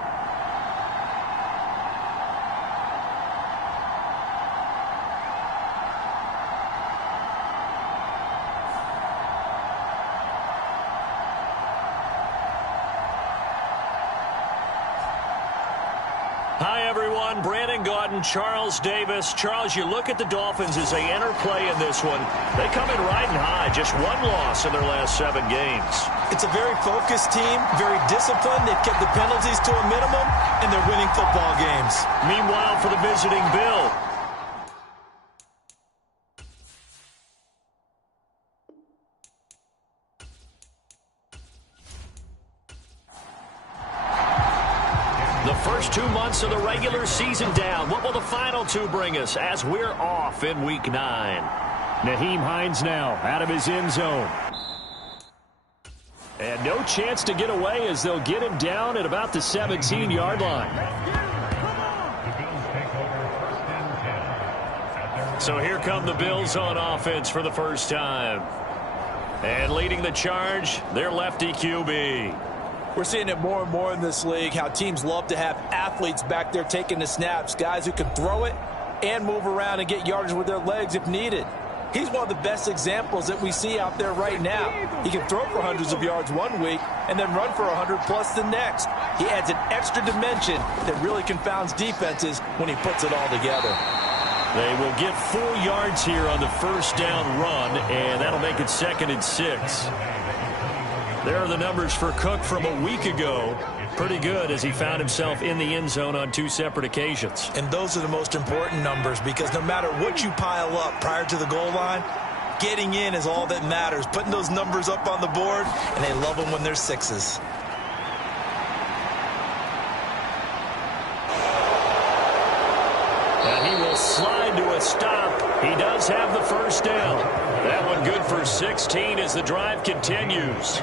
Hi, everyone. Brandon Gaudin, Charles Davis. Charles, you look at the Dolphins as they enter play in this one. They come in riding high, just one loss in their last 7 games. It's a very focused team, very disciplined. They've kept the penalties to a minimum, and they're winning football games. Meanwhile, for the visiting Bill, the first 2 months of the regular season down. What will the final 2 bring us as we're off in Week 9? Nyheim Hines now out of his end zone. And no chance to get away as they'll get him down at about the 17-yard line. So here come the Bills on offense for the first time. And leading the charge, their lefty QB. We're seeing it more and more in this league, how teams love to have athletes back there taking the snaps, guys who can throw it and move around and get yardage with their legs if needed. He's one of the best examples that we see out there right now. He can throw for hundreds of yards one week and then run for 100+ the next. He adds an extra dimension that really confounds defenses when he puts it all together. They will get 4 yards here on the first down run, and that'll make it 2nd and 6. There are the numbers for Cook from a week ago. Pretty good as he found himself in the end zone on 2 separate occasions. And those are the most important numbers, because no matter what you pile up prior to the goal line, getting in is all that matters. Putting those numbers up on the board, and they love them when they're 6s. And he will slide to a stop. He does have the first down. That one good for 16 as the drive continues.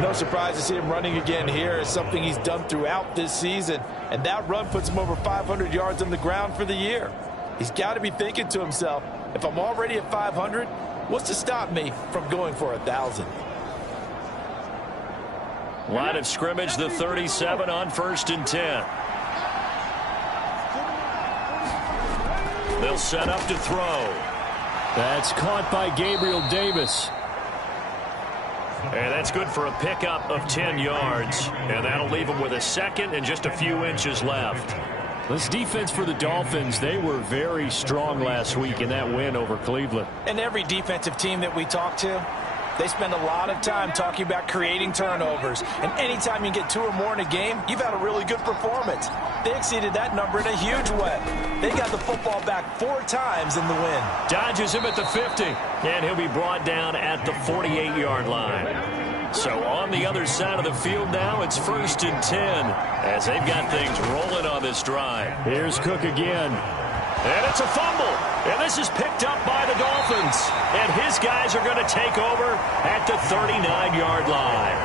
No surprise to see him running again here. It's something he's done throughout this season. And that run puts him over 500 yards on the ground for the year. He's got to be thinking to himself, if I'm already at 500, what's to stop me from going for 1,000? Line of scrimmage, the 37 on 1st and 10. They'll set up to throw. That's caught by Gabriel Davis. And that's good for a pickup of 10 yards. And that'll leave him with a 2nd and just a few inches left. This defense for the Dolphins, they were very strong last week in that win over Cleveland. And every defensive team that we talk to, they spend a lot of time talking about creating turnovers. And anytime you get 2 or more in a game, you've had a really good performance. They exceeded that number in a huge way. They got the football back 4 times in the win. Dodges him at the 50. And he'll be brought down at the 48-yard line. So on the other side of the field now, it's 1st and 10 as they've got things rolling on this drive. Here's Cook again. And it's a fumble. And this is picked up by the Dolphins. And his guys are going to take over at the 39-yard line.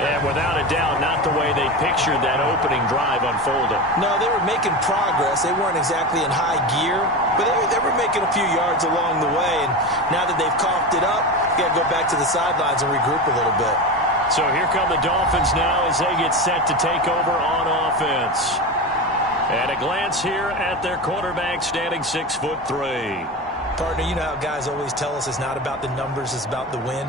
And without a doubt, not the way they pictured that opening drive unfolding. No, they were making progress. They weren't exactly in high gear, but they were making a few yards along the way. And now that they've coughed it up, you got to go back to the sidelines and regroup a little bit. So here come the Dolphins now as they get set to take over on offense. And a glance here at their quarterback, standing 6'3". Partner, you know how guys always tell us it's not about the numbers, it's about the win.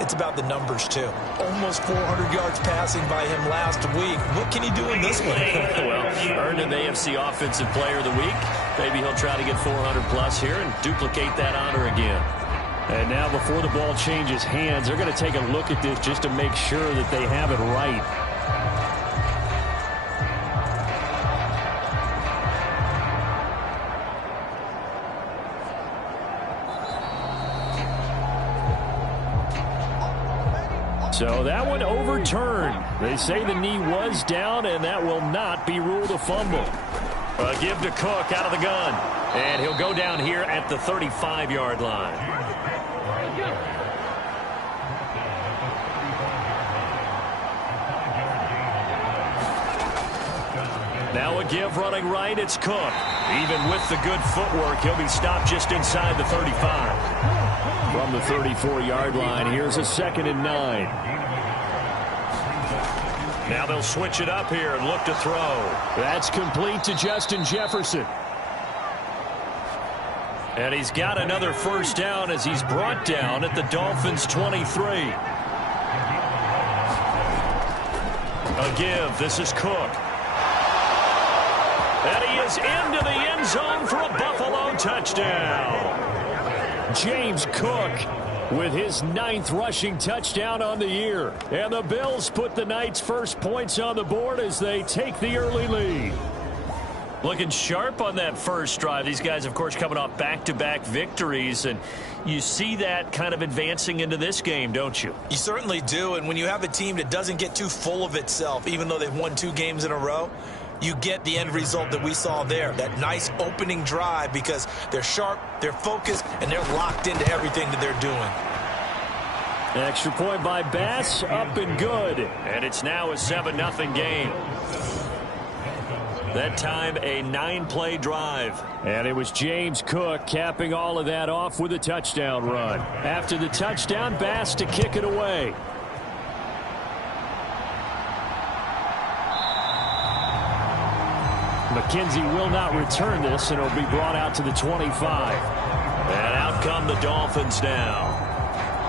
it's about the numbers, too. Almost 400 yards passing by him last week. What can he do in this one? Well, earned an AFC Offensive Player of the Week. Maybe he'll try to get 400-plus here and duplicate that honor again. And now before the ball changes hands, they're going to take a look at this just to make sure that they have it right. So that one overturned. They say the knee was down, and that will not be ruled a fumble. A give to Cook out of the gun. And he'll go down here at the 35-yard line. Now a give running right, it's Cook. Even with the good footwork, he'll be stopped just inside the 35. From the 34-yard line, here's a 2nd and 9. Now they'll switch it up here and look to throw. That's complete to Justin Jefferson. And he's got another first down as he's brought down at the Dolphins' 23. A give. This is Cook. And he is into the end zone for a Buffalo touchdown. James Cook with his 9th rushing touchdown on the year. And the Bills put the night's first points on the board as they take the early lead. Looking sharp on that first drive. These guys, of course, coming off back-to-back victories. And you see that kind of advancing into this game, don't you? You certainly do. And when you have a team that doesn't get too full of itself, even though they've won 2 games in a row, you get the end result that we saw there. That nice opening drive because they're sharp, they're focused, and they're locked into everything that they're doing. Extra point by Bass, up and good. And it's now a 7-0 game. That time a 9-play drive. And it was James Cook capping all of that off with a touchdown run. After the touchdown, Bass to kick it away. McKenzie will not return this, and it'll be brought out to the 25. And out come the Dolphins now.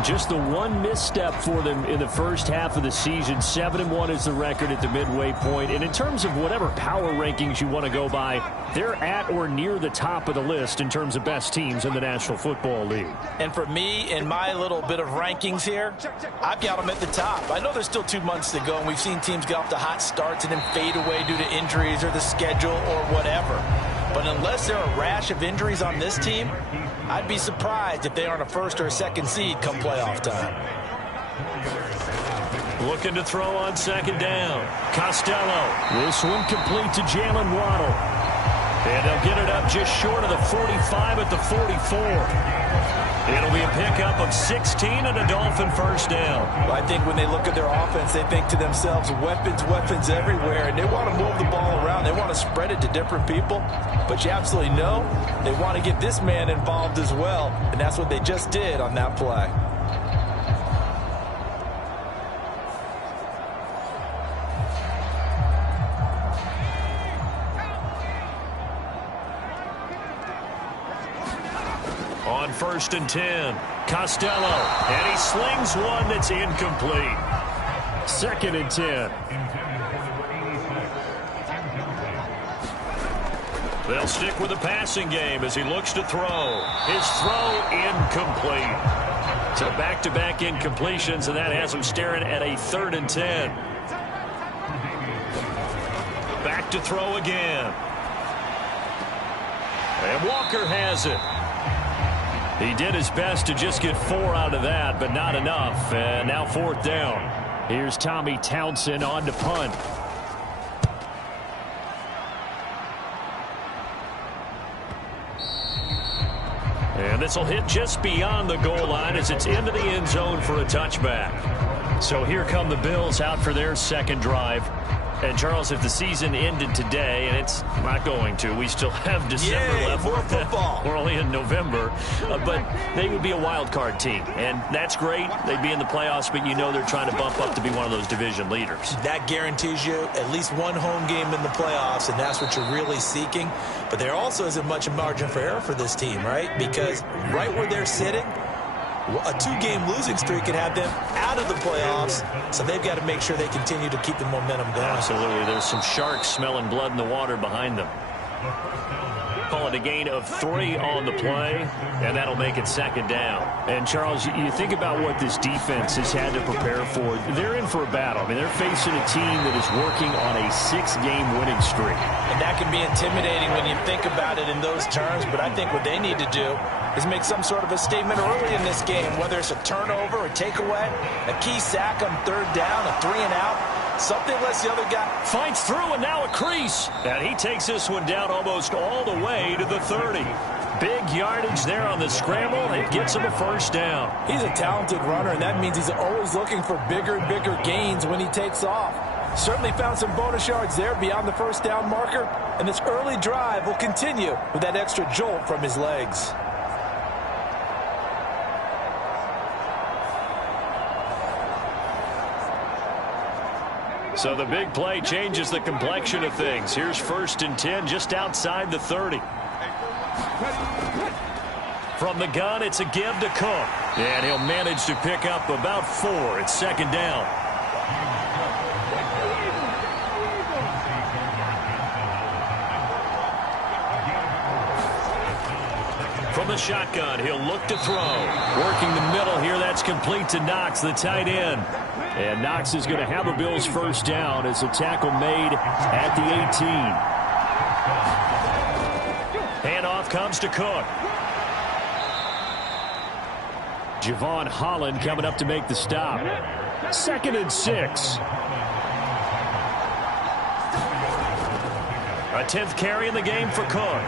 Just the one misstep for them in the first half of the season. 7-1 is the record at the midway point. And in terms of whatever power rankings you want to go by, they're at or near the top of the list in terms of best teams in the National Football League. And for me, in my little bit of rankings here, I've got them at the top. I know there's still 2 months to go, and we've seen teams get off to hot starts and then fade away due to injuries or the schedule or whatever. But unless there are a rash of injuries on this team, I'd be surprised if they aren't a 1st or a 2nd seed come playoff time. Looking to throw on 2nd down. Costello. This one complete to Jalen Waddle. And they'll get it up just short of the 45 at the 44. It'll be a pickup of 16 and a Dolphin first down. Well, I think when they look at their offense, they think to themselves, weapons, weapons everywhere, and they want to move the ball around. They want to spread it to different people, but you absolutely know they want to get this man involved as well, and that's what they just did on that play. On 1st and 10, Costello, and he slings one that's incomplete. 2nd and 10. They'll stick with the passing game as he looks to throw. His throw incomplete. So back-to-back incompletions, and that has him staring at a 3rd and 10. Back to throw again. And Walker has it. He did his best to just get 4 out of that, but not enough. And now 4th down. Here's Tommy Townsend on to punt. And this will hit just beyond the goal line as it's into the end zone for a touchback. So here come the Bills out for their 2nd drive. And, Charles, if the season ended today, and it's not going to, we still have December left. More football. We're only in November. But they would be a wild card team. And that's great. They'd be in the playoffs, but you know they're trying to bump up to be one of those division leaders. That guarantees you at least one home game in the playoffs, and that's what you're really seeking. But there also isn't much margin for error for this team, right? Because right where they're sitting, A 2-game losing streak could have them out of the playoffs, so they've got to make sure they continue to keep the momentum going. Absolutely. There's some sharks smelling blood in the water behind them. Call it a gain of 3 on the play, and that'll make it second down. And, Charles, you think about what this defense has had to prepare for. They're in for a battle. I mean, they're facing a team that is working on a 6-game winning streak. And that can be intimidating when you think about it in those terms, but I think what they need to do is make some sort of a statement early in this game, whether it's a turnover, a takeaway, a key sack on 3rd down, a 3-and-out. Something lets the other guy finds through, and now a crease. And he takes this one down almost all the way to the 30. Big yardage there on the scramble. It gets him a first down. He's a talented runner, and that means he's always looking for bigger and bigger gains when he takes off. Certainly found some bonus yards there beyond the first down marker, and this early drive will continue with that extra jolt from his legs. So the big play changes the complexion of things. Here's 1st and 10 just outside the 30. From the gun, it's a give to Cook. And he'll manage to pick up about 4. It's 2nd down. From the shotgun, he'll look to throw. Working the middle here, that's complete to Knox, the tight end. And Knox is going to have a Bills first down as a tackle made at the 18. Handoff comes to Cook. Javon Holland coming up to make the stop. 2nd and 6. A 10th carry in the game for Cook.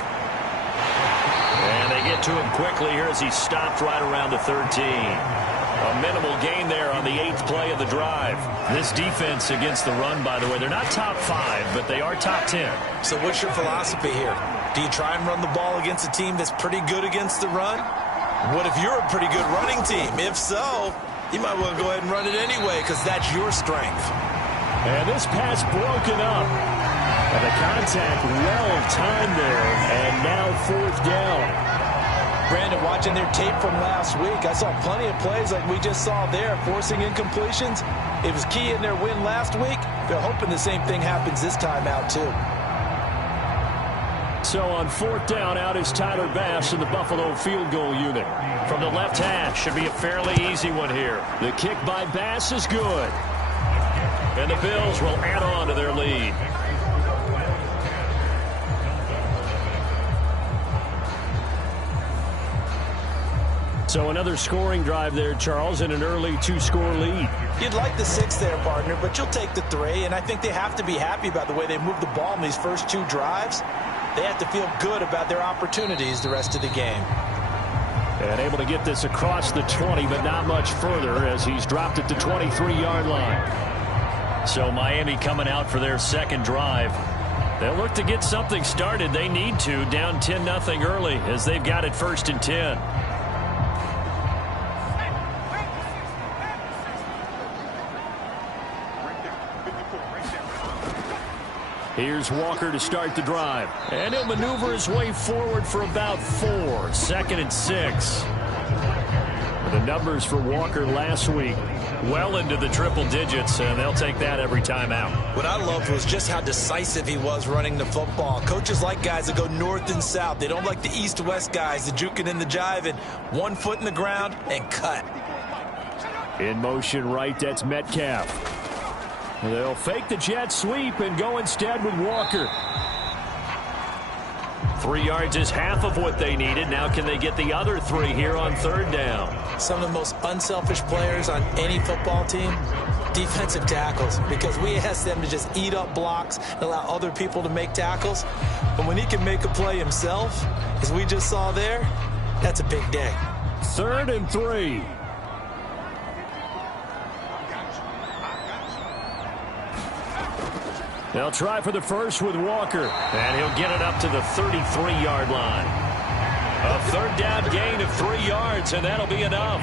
And they get to him quickly here as he stopped right around the 13. A minimal gain there on the 8th play of the drive. This defense against the run, by the way, they're not top 5, but they are top 10. So what's your philosophy here? Do you try and run the ball against a team that's pretty good against the run? What if you're a pretty good running team? If so, you might want to go ahead and run it anyway because that's your strength. And this pass broken up. And the contact well timed there. And now 4th down. Brandon, watching their tape from last week, I saw plenty of plays like we just saw there, forcing incompletions. It was key in their win last week. They're hoping the same thing happens this time out, too. So on 4th down, out is Tyler Bass in the Buffalo field goal unit. From the left hash, should be a fairly easy one here. The kick by Bass is good. And the Bills will add on to their lead. So another scoring drive there, Charles, and an early 2-score lead. You'd like the 6 there, partner, but you'll take the 3, and I think they have to be happy about the way they moved the ball in these first 2 drives. They have to feel good about their opportunities the rest of the game. And able to get this across the 20, but not much further as he's dropped it to 23-yard line. So Miami coming out for their 2nd drive. They'll look to get something started. They need to, down 10-0 early as they've got it 1st and 10. Here's Walker to start the drive. And he'll maneuver his way forward for about 4. 2nd and 6. The numbers for Walker last week, well into the triple digits, and they'll take that every time out. What I loved was just how decisive he was running the football. Coaches like guys that go north and south. They don't like the east-west guys, the juking and the jiving. 1 foot in the ground and cut. In motion right, that's Metcalf. They'll fake the jet sweep and go instead with Walker. 3 yards is half of what they needed. Now can they get the other 3 here on 3rd down? Some of the most unselfish players on any football team, defensive tackles, because we ask them to just eat up blocks and allow other people to make tackles. But when he can make a play himself, as we just saw there, that's a big day. 3rd and 3. They'll try for the first with Walker. And he'll get it up to the 33-yard line. A 3rd down gain of 3 yards, and that'll be enough.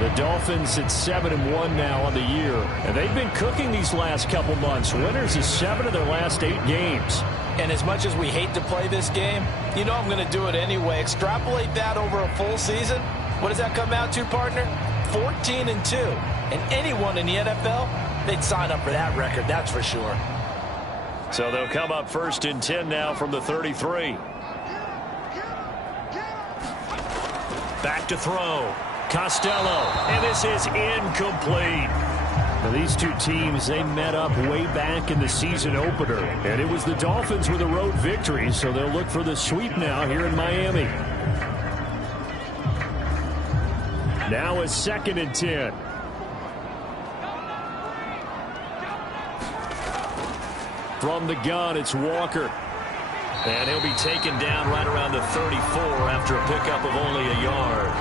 The Dolphins at 7-1 now on the year. And they've been cooking these last couple months. Winners of 7 of their last 8 games. And as much as we hate to play this game, you know I'm going to do it anyway. Extrapolate that over a full season, What does that come out to, partner? 14-2. And anyone in the NFL, they'd sign up for that record, that's for sure. So they'll come up 1st and 10 now from the 33. Back to throw. Costello. And this is incomplete. Now, these two teams, they met up way back in the season opener. And it was the Dolphins with a road victory, so they'll look for the sweep now here in Miami. Now a 2nd and 10. From the gun, it's Walker. And he'll be taken down right around the 34 after a pickup of only a yard.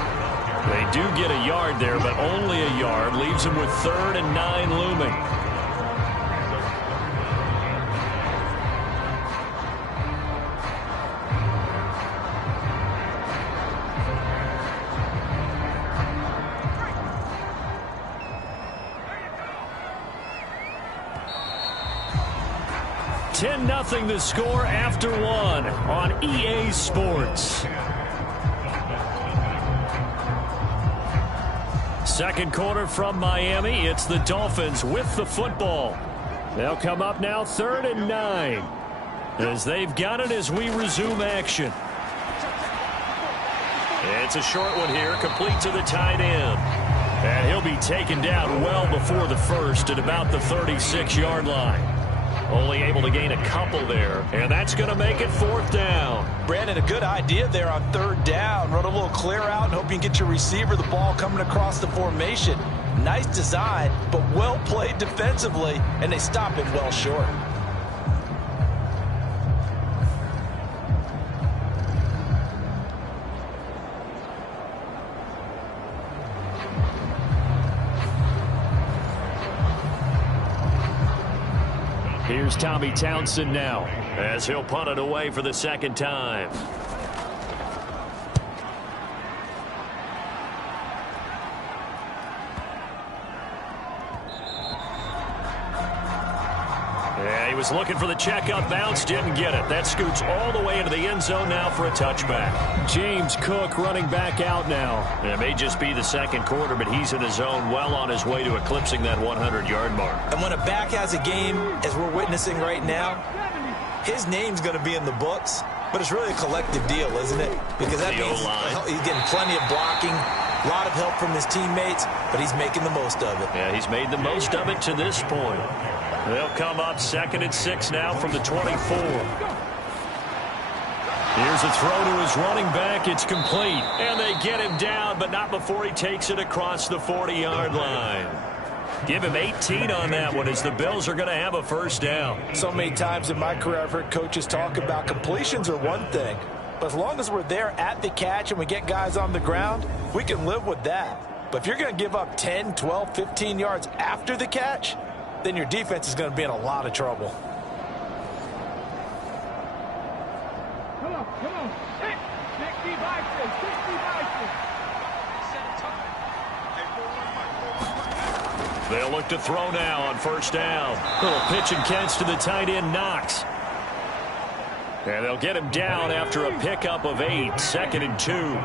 They do get a yard there, but only a yard. Leaves him with 3rd and 9 looming. Nothing the score after 1 on EA Sports. Second quarter from Miami. It's the Dolphins with the football. They'll come up now 3rd and 9 as they've got it as we resume action. It's a short one here, complete to the tight end. And he'll be taken down well before the first at about the 36-yard line. Only able to gain a couple there, and that's going to make it 4th down. Brandon, a good idea there on 3rd down. Run a little clear out and hope you can get your receiver the ball coming across the formation. Nice design, but well played defensively, and they stop him well short. Here's Tommy Townsend now as he'll punt it away for the 2nd time. Yeah, he was looking for the checkup bounce, didn't get it. That scoots all the way into the end zone now for a touchback. James Cook running back out now. It may just be the 2nd quarter, but he's in his zone, well on his way to eclipsing that 100-yard mark. And when a back has a game, as we're witnessing right now, his name's going to be in the books, but it's really a collective deal, isn't it? Because that means he's getting plenty of blocking, a lot of help from his teammates, but he's making the most of it. Yeah, he's made the most of it to this point. They'll come up 2nd and 6 now from the 24. Here's a throw to his running back. It's complete. And they get him down, but not before he takes it across the 40-yard line. Give him 18 on that one as the Bills are going to have a 1st down. So many times in my career I've heard coaches talk about completions are one thing, but as long as we're there at the catch and we get guys on the ground, we can live with that. But if you're going to give up 10, 12, 15 yards after the catch, then your defense is going to be in a lot of trouble. Come on. Hey, 60 boxes, 60 boxes. They'll look to throw now on 1st down. Little pitch and catch to the tight end, Knox. And they'll get him down after a pickup of 8, 2nd and 2.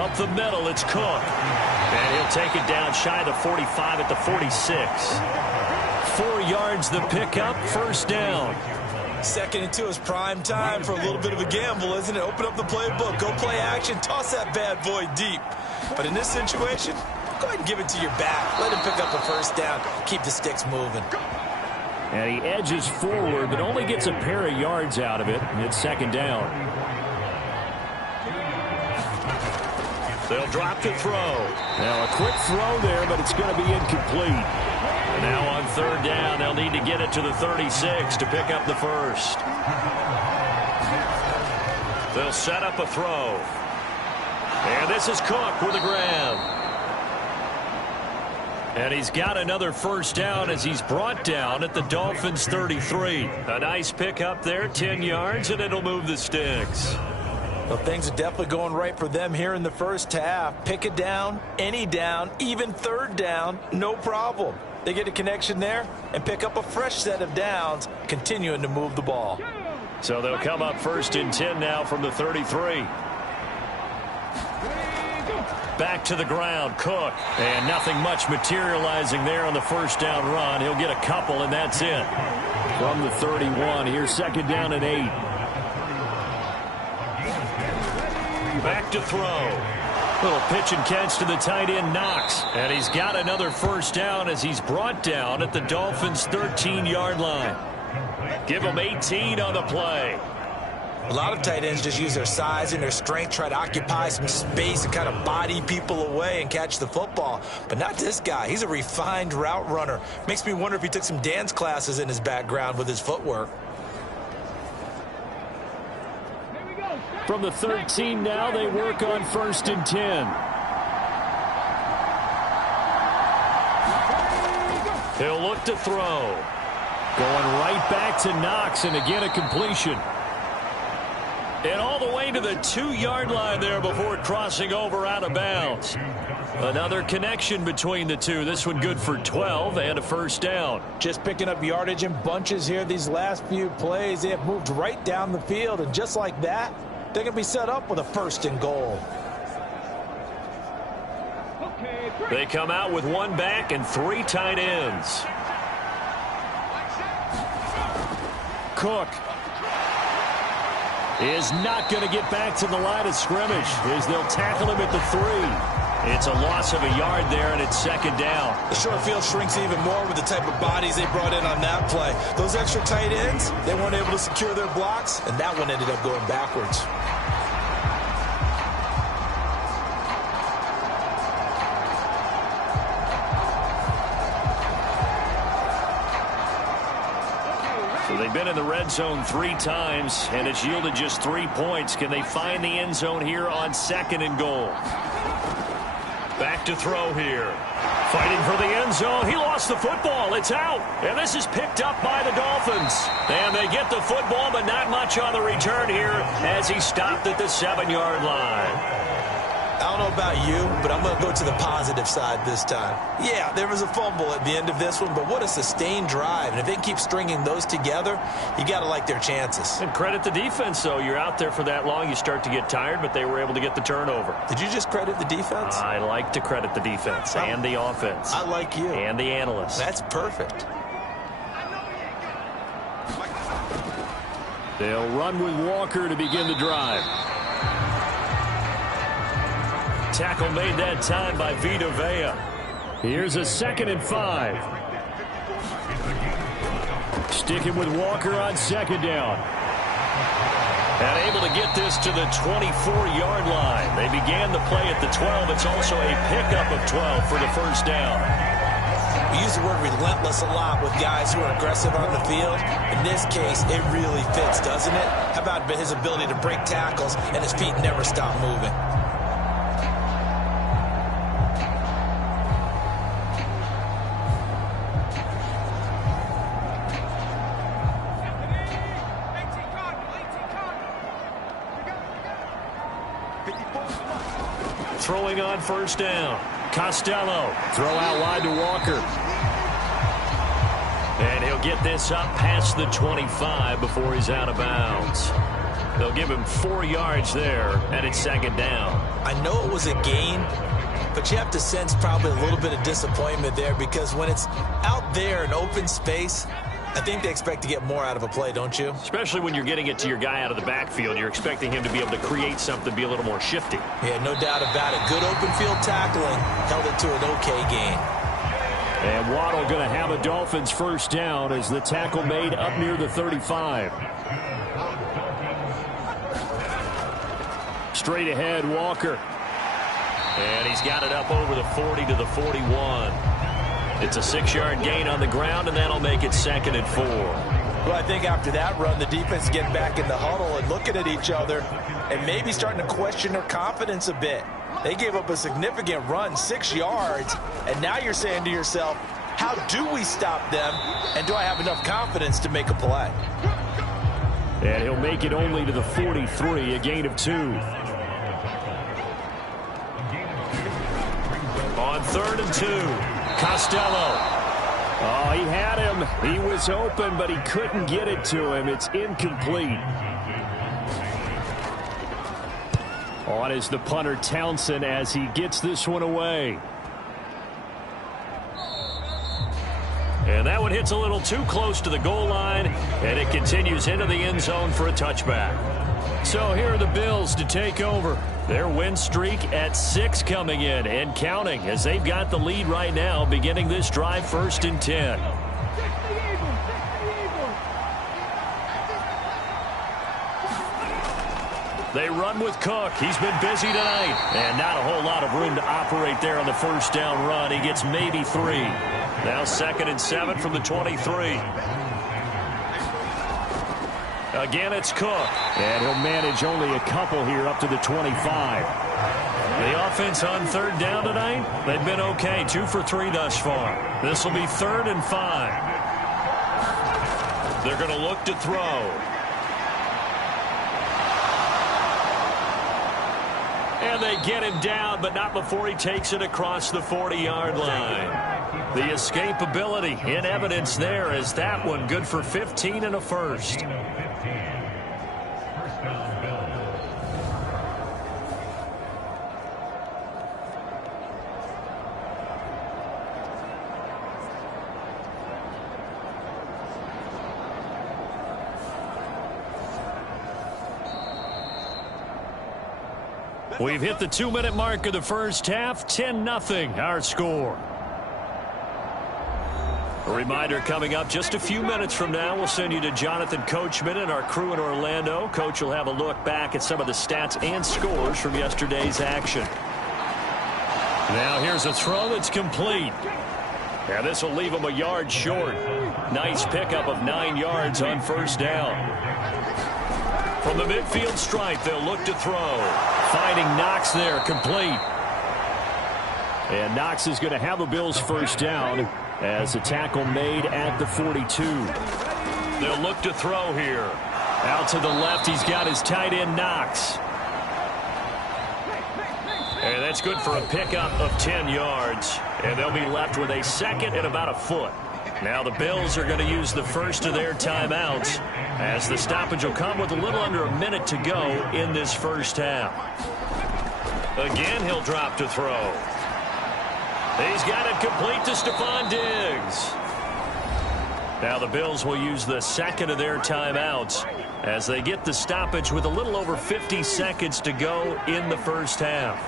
Up the middle, it's Cook. And he'll take it down shy of the 45 at the 46. 4 yards the pickup, 1st down. 2nd and 2 is prime time for a little bit of a gamble, isn't it? Open up the playbook, go play action, toss that bad boy deep. But in this situation, go ahead and give it to your back. Let him pick up a 1st down. Keep the sticks moving. And he edges forward, but only gets a pair of yards out of it. And it's 2nd down. They'll drop to throw. Now a quick throw there, but it's going to be incomplete. And now on 3rd down, they'll need to get it to the 36 to pick up the 1st. They'll set up a throw. And this is Cook with a grab. And he's got another 1st down as he's brought down at the Dolphins' 33. A nice pickup there, 10 yards, and it'll move the sticks. Well, things are definitely going right for them here in the 1st half. Pick a down, any down, even 3rd down, no problem. They get a connection there and pick up a fresh set of downs, continuing to move the ball. So they'll come up 1st and 10 now from the 33. Back to the ground, Cook. And nothing much materializing there on the 1st down run. He'll get a couple, and that's it. From the 31, here's 2nd down and 8. Back to throw. Little pitch and catch to the tight end, Knox. And he's got another 1st down as he's brought down at the Dolphins' 13-yard line. Give him 18 on the play. A lot of tight ends just use their size and their strength, try to occupy some space and kind of body people away and catch the football. But not this guy. He's a refined route runner. Makes me wonder if he took some dance classes in his background with his footwork. From the 13 now, they work on 1st and 10. He'll look to throw. Going right back to Knox, and again a completion. And all the way to the 2-yard line there before crossing over out of bounds. Another connection between the two. This one good for 12 and a 1st down. Just picking up yardage in bunches here these last few plays. They have moved right down the field, and just like that, they're going to be set up with a 1st and goal. They come out with 1 back and 3 tight ends. Cook is not going to get back to the line of scrimmage as they'll tackle him at the 3. It's a loss of a yard there, and it's 2nd down. The short field shrinks even more with the type of bodies they brought in on that play. Those extra tight ends, they weren't able to secure their blocks, and that one ended up going backwards. So they've been in the red zone 3 times, and it's yielded just 3 points. Can they find the end zone here on 2nd and goal? Back to throw here. Fighting for the end zone. He lost the football. It's out. And this is picked up by the Dolphins. And they get the football, but not much on the return here as he stopped at the 7-yard line. I don't know about you, but I'm going to go to the positive side this time. Yeah, there was a fumble at the end of this one, but what a sustained drive. And if they keep stringing those together, you got to like their chances. And credit the defense, though. You're out there for that long, you start to get tired, but they were able to get the turnover. Did you just credit the defense? I like to credit the defense and the offense. I like you. And the analysts. That's perfect. They'll run with Walker to begin the drive. Tackle made that time by Vita Vea. Here's a 2nd and 5. Sticking with Walker on 2nd down. And able to get this to the 24-yard line. They began the play at the 12. It's also a pickup of 12 for the 1st down. We use the word relentless a lot with guys who are aggressive on the field. In this case, it really fits, doesn't it? How about his ability to break tackles and his feet never stop moving? Throwing on 1st down. Costello. Throw out wide to Walker. And he'll get this up past the 25 before he's out of bounds. They'll give him 4 yards there, and it's 2nd down. I know it was a gain, but you have to sense probably a little bit of disappointment there because when it's out there in open space, I think they expect to get more out of a play, don't you? Especially when you're getting it to your guy out of the backfield. You're expecting him to be able to create something, be a little more shifty. Yeah, no doubt about it. Good open field tackling held it to an okay gain. And Waddle going to have a Dolphins 1st down as the tackle made up near the 35. Straight ahead, Walker. And he's got it up over the 40 to the 41. It's a 6-yard gain on the ground, and that'll make it 2nd and 4. Well, I think after that run, the defense getting back in the huddle and looking at each other and maybe starting to question their confidence a bit. They gave up a significant run, 6 yards, and now you're saying to yourself, how do we stop them, and do I have enough confidence to make a play? And he'll make it only to the 43, a gain of 2. On 3rd and 2, Costello. Oh, he had him. He was open, but he couldn't get it to him. It's incomplete. On is the punter, Townsend, as he gets this one away. And that one hits a little too close to the goal line, and it continues into the end zone for a touchback. So here are the Bills to take over. Their win streak at 6 coming in and counting as they've got the lead right now, beginning this drive 1st and 10. They run with Cook. He's been busy tonight. And not a whole lot of room to operate there on the first down run. He gets maybe 3. Now 2nd and 7 from the 23. Again, it's Cook. And he'll manage only a couple here up to the 25. The offense on 3rd down tonight, they've been okay. 2 for 3 thus far. This will be 3rd and 5. They're going to look to throw. And they get him down, but not before he takes it across the 40-yard line. The escapability in evidence there is that one good for 15 and a first. We've hit the 2-minute mark of the first half. 10-0 our score. A reminder coming up just a few minutes from now. We'll send you to Jonathan Coachman and our crew in Orlando. Coach will have a look back at some of the stats and scores from yesterday's action. Now here's a throw that's complete. And this will leave him a yard short. Nice pickup of 9 yards on first down. From the midfield stripe, they'll look to throw. Finding Knox there, complete. And Knox is going to have a Bills first down as a tackle made at the 42. They'll look to throw here. Out to the left, he's got his tight end, Knox. And that's good for a pickup of 10 yards. And they'll be left with a 2nd and about a foot. Now the Bills are going to use the first of their timeouts as the stoppage will come with a little under a minute to go in this first half. Again, he'll drop to throw. He's got it complete to Stephon Diggs. Now the Bills will use the 2nd of their timeouts as they get the stoppage with a little over 50 seconds to go in the first half.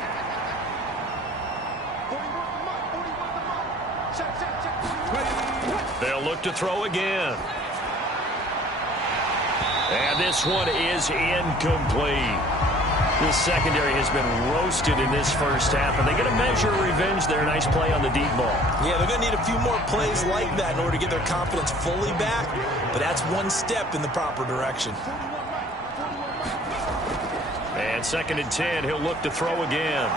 They'll look to throw again. And this one is incomplete. The secondary has been roasted in this first half, and they get a measure of revenge there. Nice play on the deep ball. Yeah, they're going to need a few more plays like that in order to get their confidence fully back, but that's one step in the proper direction. And 2nd and 10, he'll look to throw again.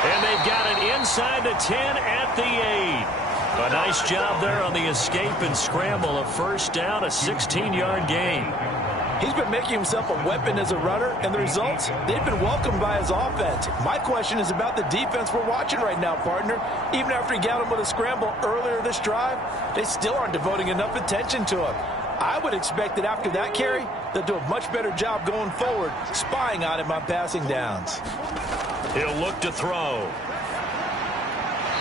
And they've got it inside the 10 at the 8. A nice job there on the escape and scramble. A first down, a 16-yard gain. He's been making himself a weapon as a runner, and the results, they've been welcomed by his offense. My question is about the defense we're watching right now, partner. Even after he got him with a scramble earlier this drive, they still aren't devoting enough attention to him. I would expect that after that carry, they'll do a much better job going forward, spying on him on passing downs. He'll look to throw.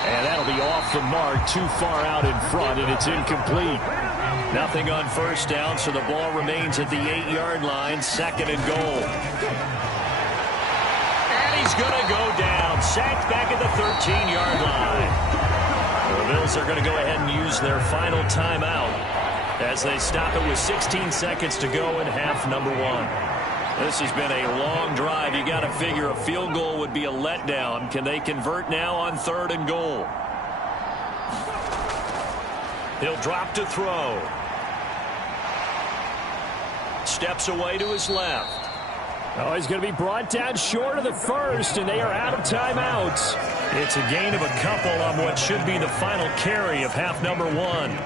And that'll be off the mark, too far out in front, and it's incomplete. Nothing on first down, so the ball remains at the 8-yard line, 2nd and goal. And he's going to go down, sacked back at the 13-yard line. The Bills are going to go ahead and use their final timeout as they stop it with 16 seconds to go in half number 1. This has been a long drive. You got to figure a field goal would be a letdown. Can they convert now on 3rd and goal? He'll drop to throw. Steps away to his left. Oh, he's going to be brought down short of the first, and they are out of timeouts. It's a gain of a couple on what should be the final carry of half number 1.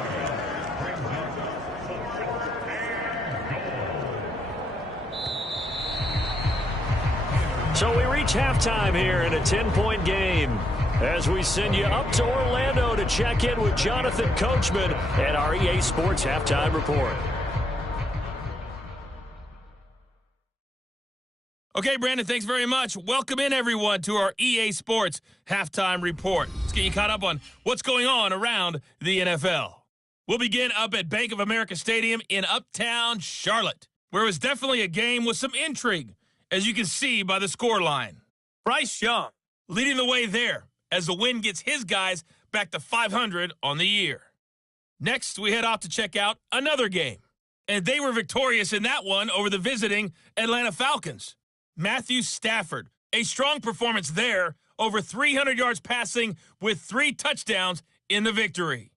So we reach halftime here in a 10-point game. as we send you up to Orlando to check in with Jonathan Coachman at our EA Sports Halftime Report. Okay, Brandon, thanks very much. Welcome in, everyone, to our EA Sports Halftime Report. Let's get you caught up on what's going on around the NFL. We'll begin up at Bank of America Stadium in Uptown Charlotte, where it was definitely a game with some intrigue, as you can see by the scoreline. Bryce Young leading the way there as the win gets his guys back to 500 on the year. Next, we head off to check out another game, and they were victorious in that one over the visiting Atlanta Falcons. Matthew Stafford, a strong performance there, over 300 yards passing with 3 touchdowns in the victory.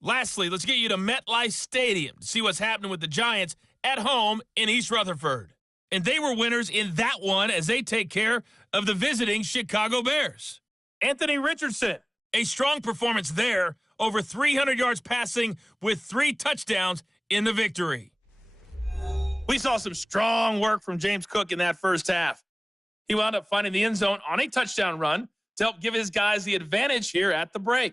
Lastly, let's get you to MetLife Stadium to see what's happening with the Giants at home in East Rutherford. And they were winners in that one as they take care of the visiting Chicago Bears. Anthony Richardson, a strong performance there, over 300 yards passing with 3 touchdowns in the victory. We saw some strong work from James Cook in that first half. He wound up finding the end zone on a touchdown run to help give his guys the advantage here at the break.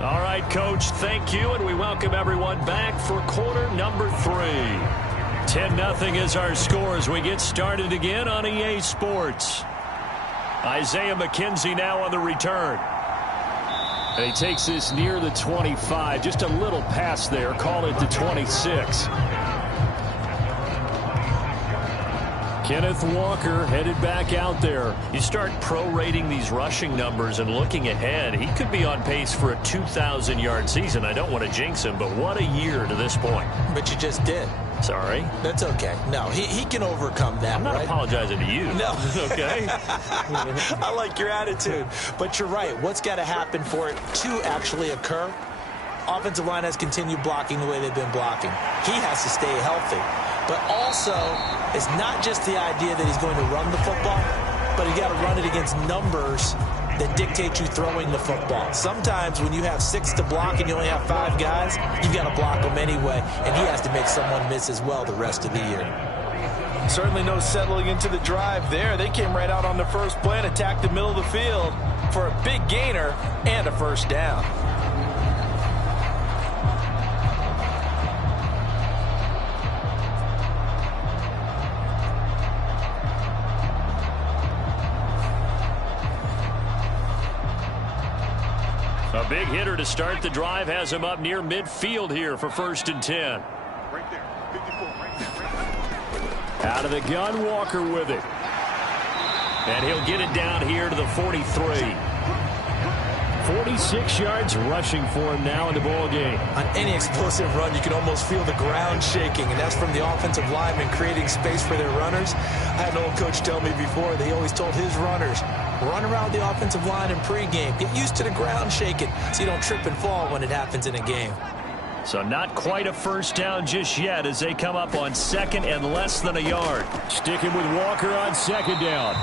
All right, Coach, thank you, and we welcome everyone back for quarter number 3. 10-0 is our score as we get started again on EA Sports. Isaiah McKenzie now on the return. And he takes this near the 25. Just a little pass there. Call it the 26. Kenneth Walker headed back out there. You start prorating these rushing numbers and looking ahead, he could be on pace for a 2,000-yard season. I don't want to jinx him, but what a year to this point. But you just did. Sorry. That's okay. No, he can overcome that, I'm not apologizing to you. No. Okay? I like your attitude. But you're right. What's got to happen for it to actually occur? Offensive line has continued blocking the way they've been blocking. He has to stay healthy. But also, it's not just the idea that he's going to run the football, but you got to run it against numbers that dictate you throwing the football. Sometimes when you have 6 to block and you only have 5 guys, you've got to block them anyway, and he has to make someone miss as well the rest of the year. Certainly no settling into the drive there. They came right out on the first play and attacked the middle of the field for a big gainer and a first down. A big hitter to start the drive has him up near midfield here for 1st and 10. Right there. 54, right there. Out of the gun, Walker with it. And he'll get it down here to the 43. 46 yards rushing for him now in the ball game. On any explosive run, you can almost feel the ground shaking, and that's from the offensive linemen creating space for their runners. I had an old coach tell me before, they always told his runners, run around the offensive line in pregame. Get used to the ground shaking so you don't trip and fall when it happens in a game. So not quite a first down just yet as they come up on 2nd and less than a yard. Sticking with Walker on 2nd down.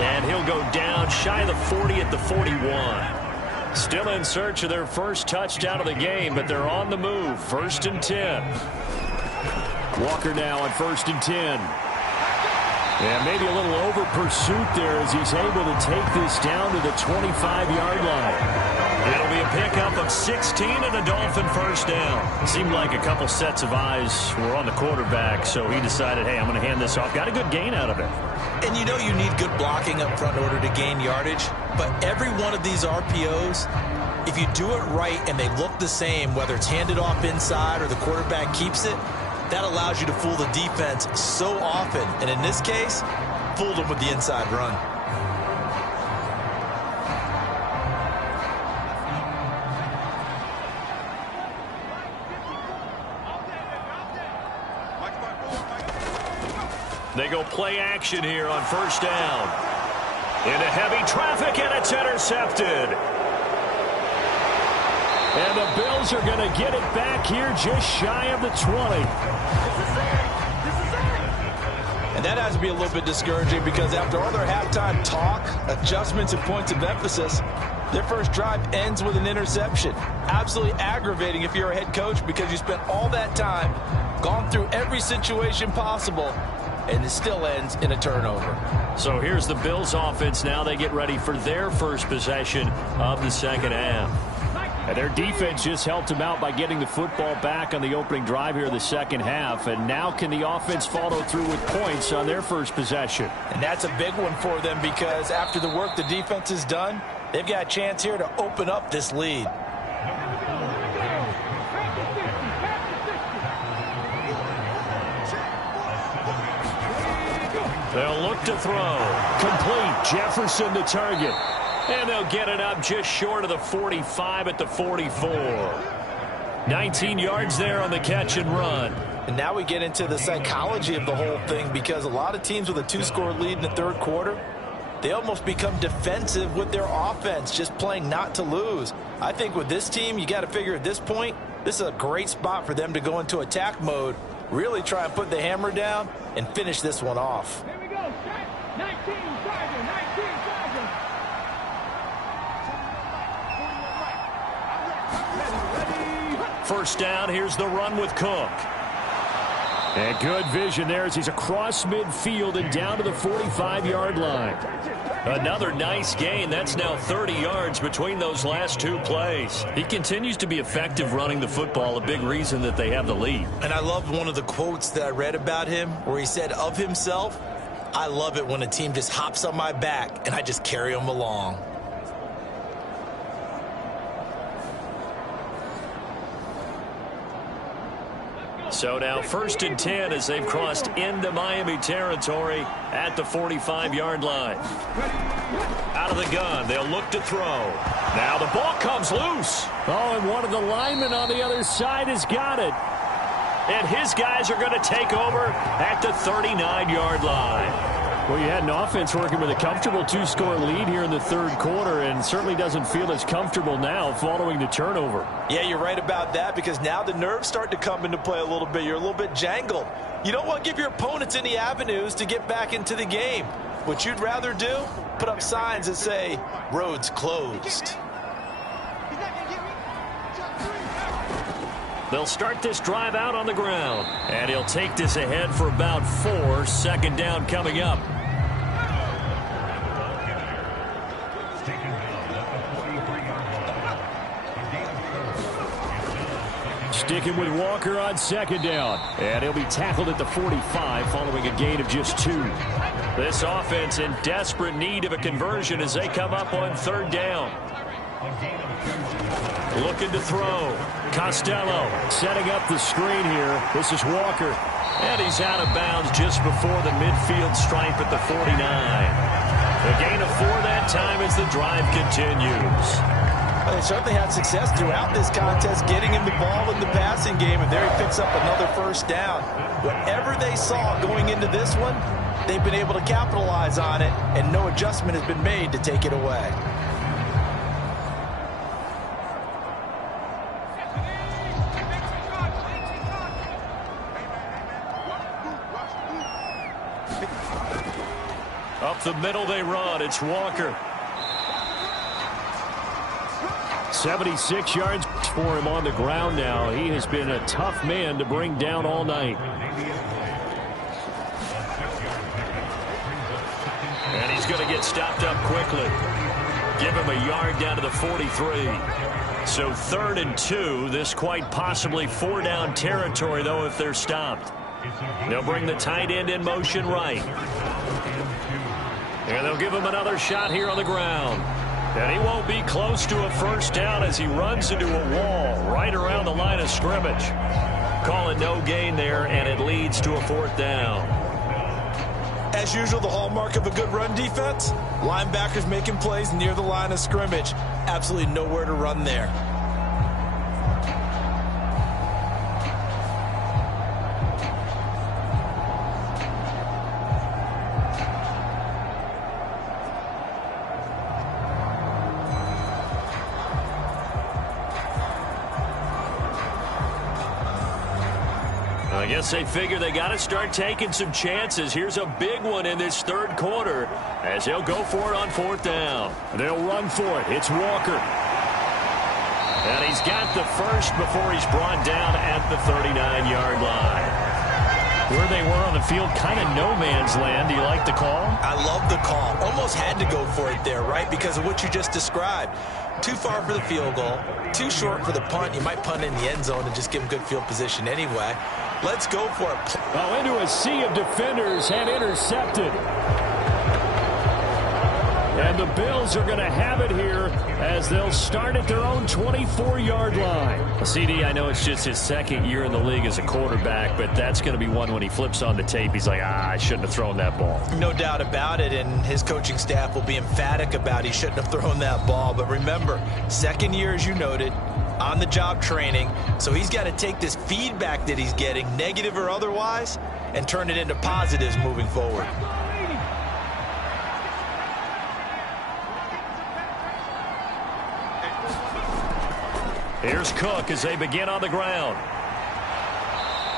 And he'll go down shy of the 40 at the 41. Still in search of their first touchdown of the game, but they're on the move. 1st and 10. Walker now on 1st and 10. And maybe a little over pursuit there as he's able to take this down to the 25-yard line. It'll be a pickup of 16 and a Dolphin first down. It seemed like a couple sets of eyes were on the quarterback, so he decided, hey, I'm going to hand this off. Got a good gain out of it. And you know you need good blocking up front in order to gain yardage, but every one of these RPOs, if you do it right and they look the same, whether it's handed off inside or the quarterback keeps it, that allows you to fool the defense so often. And in this case, fooled them with the inside run. They go play action here on 1st down. Into heavy traffic, and it's intercepted. And the Bills are going to get it back here just shy of the 20. And that has to be a little bit discouraging because after all their halftime talk, adjustments, and points of emphasis, their first drive ends with an interception. Absolutely aggravating if you're a head coach because you spent all that time, gone through every situation possible, and it still ends in a turnover. So here's the Bills offense now. They get ready for their first possession of the second half. And their defense just helped them out by getting the football back on the opening drive here in the second half. And now can the offense follow through with points on their first possession? And that's a big one for them because after the work the defense has done, they've got a chance here to open up this lead. They'll look to throw. Complete. Jefferson the target. And they'll get it up just short of the 45 at the 44. 19 yards there on the catch and run. And now we get into the psychology of the whole thing because a lot of teams with a 2-score lead in the third quarter, they almost become defensive with their offense, just playing not to lose. I think with this team, you got to figure at this point, this is a great spot for them to go into attack mode, really try and put the hammer down and finish this one off. Here we go. Set. 19, Tiger. 19, Tiger. First down, here's the run with Cook. And good vision there as he's across midfield and down to the 45-yard line. Another nice gain. That's now 30 yards between those last two plays. He continues to be effective running the football, a big reason that they have the lead. And I love one of the quotes that I read about him where he said of himself, I love it when a team just hops on my back and I just carry them along. So now 1st and 10 as they've crossed into Miami territory at the 45-yard line. Out of the gun, they'll look to throw. Now the ball comes loose. Oh, and one of the linemen on the other side has got it. And his guys are going to take over at the 39-yard line. Well, you had an offense working with a comfortable 2-score lead here in the third quarter and certainly doesn't feel as comfortable now following the turnover. Yeah, you're right about that because now the nerves start to come into play a little bit. You're a little bit jangled. You don't want to give your opponents any avenues to get back into the game. What you'd rather do, put up signs that say, roads closed. They'll start this drive out on the ground. And he'll take this ahead for about 4. Second down coming up. Sticking with Walker on second down. And he'll be tackled at the 45 following a gain of just 2. This offense in desperate need of a conversion as they come up on third down. Looking to throw. Costello setting up the screen here. This is Walker. And he's out of bounds just before the midfield stripe at the 49. A gain of 4 that time as the drive continues. Well, they certainly had success throughout this contest getting him the ball in the passing game, and there he picks up another first down. Whatever they saw going into this one, they've been able to capitalize on it, and no adjustment has been made to take it away. Up the middle they run. It's Walker. 76 yards for him on the ground now. He has been a tough man to bring down all night. And he's going to get stopped up quickly. Give him a yard down to the 43. So 3rd and 2. This quite possibly 4-down territory, though, if they're stopped. They'll bring the tight end in motion right. And they'll give him another shot here on the ground. And he won't be close to a first down as he runs into a wall right around the line of scrimmage. Call it no gain there, and it leads to a 4th down. As usual, the hallmark of a good run defense, linebackers making plays near the line of scrimmage. Absolutely nowhere to run there. I guess they figure they got to start taking some chances. Here's a big one in this third quarter as they'll go for it on 4th down. They'll run for it. It's Walker. And he's got the first before he's brought down at the 39-yard line. Where they were on the field, kind of no man's land. Do you like the call? I love the call. Almost had to go for it there, right? Because of what you just described. Too far for the field goal, too short for the punt. You might punt in the end zone and just give them good field position anyway. Let's go for it. Oh, into a sea of defenders and intercepted. And the Bills are going to have it here as they'll start at their own 24-yard line. CD, I know it's just his second year in the league as a quarterback, but that's going to be one when he flips on the tape. He's like, I shouldn't have thrown that ball. No doubt about it, and his coaching staff will be emphatic about he shouldn't have thrown that ball. But remember, second year, as you noted, on-the-job training, so he's got to take this feedback that he's getting, negative or otherwise, and turn it into positives moving forward. Here's Cook as they begin on the ground.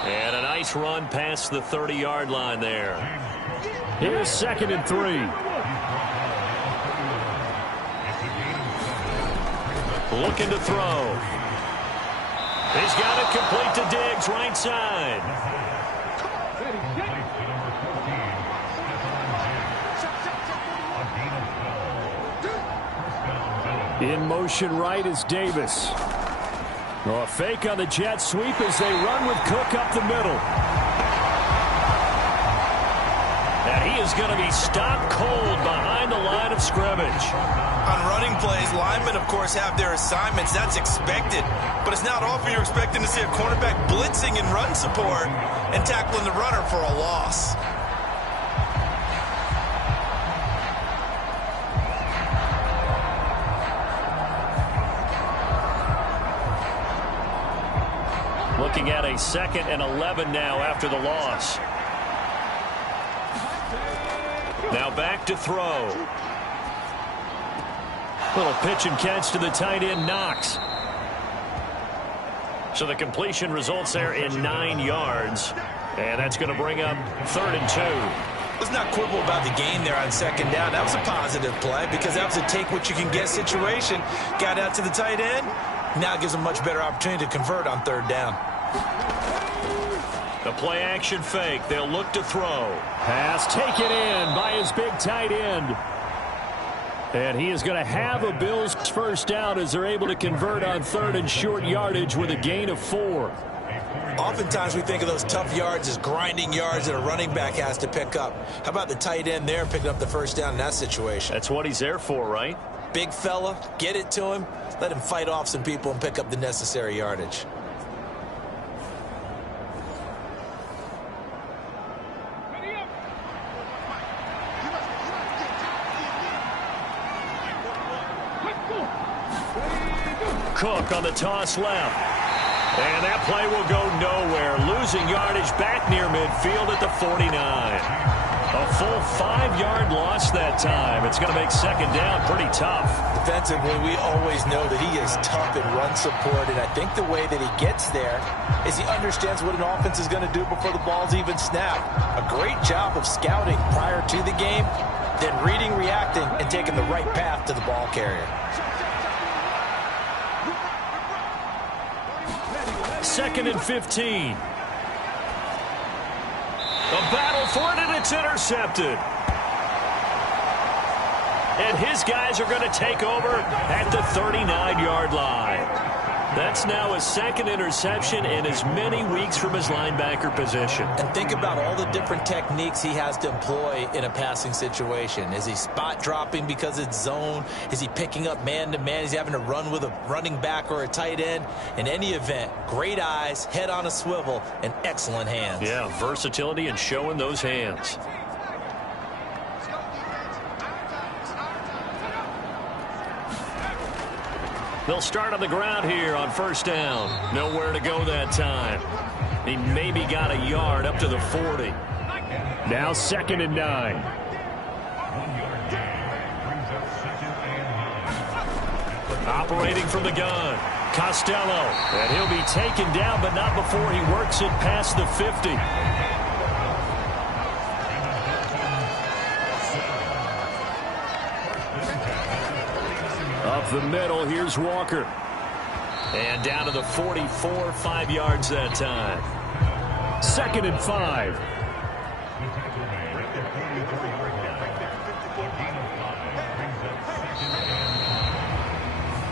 And a nice run past the 30-yard line there. Here's 2nd and 3. Looking to throw. He's got it complete to Diggs, right side. In motion right is Davis. A fake on the jet sweep as they run with Cook up the middle. And he is going to be stopped cold behind the line of scrimmage. On running plays, linemen, of course, have their assignments. That's expected. But it's not often you're expecting to see a cornerback blitzing in run support and tackling the runner for a loss. Looking at a 2nd and 11 now after the loss. Now back to throw. Little pitch and catch to the tight end, Knox. So the completion results there in 9 yards. And that's going to bring up 3rd and 2. Let's not quibble about the gain there on 2nd down. That was a positive play because that was a take-what-you-can-get situation. Got out to the tight end. Now it gives them a much better opportunity to convert on 3rd down. The play-action fake. They'll look to throw. Pass taken in by his big tight end. And he is going to have a Bills first down as they're able to convert on 3rd and short yardage with a gain of 4. Oftentimes we think of those tough yards as grinding yards that a running back has to pick up. How about the tight end there picking up the first down in that situation? That's what he's there for, right? Big fella, get it to him, let him fight off some people and pick up the necessary yardage. Cook on the toss left. And that play will go nowhere. Losing yardage back near midfield at the 49. A full 5-yard loss that time. It's going to make 2nd down pretty tough. Defensively, we always know that he is tough in run support, and I think the way that he gets there is he understands what an offense is going to do before the ball's even snapped. A great job of scouting prior to the game, then reading, reacting, and taking the right path to the ball carrier. 2nd and 15. A battle for it, and it's intercepted. And his guys are going to take over at the 39-yard line. That's now his 2nd interception in as many weeks from his linebacker position. And think about all the different techniques he has to employ in a passing situation. Is he spot dropping because it's zone? Is he picking up man-to-man? Is he having to run with a running back or a tight end? In any event, great eyes, head on a swivel, and excellent hands. Yeah, versatility and showing those hands. They'll start on the ground here on 1st down. Nowhere to go that time. He maybe got a yard up to the 40. Now 2nd and 9. Operating from the gun. Costello. And he'll be taken down, but not before he works it past the 50. Up the middle, here's Walker. And down to the 44, 5 yards that time. 2nd and 5.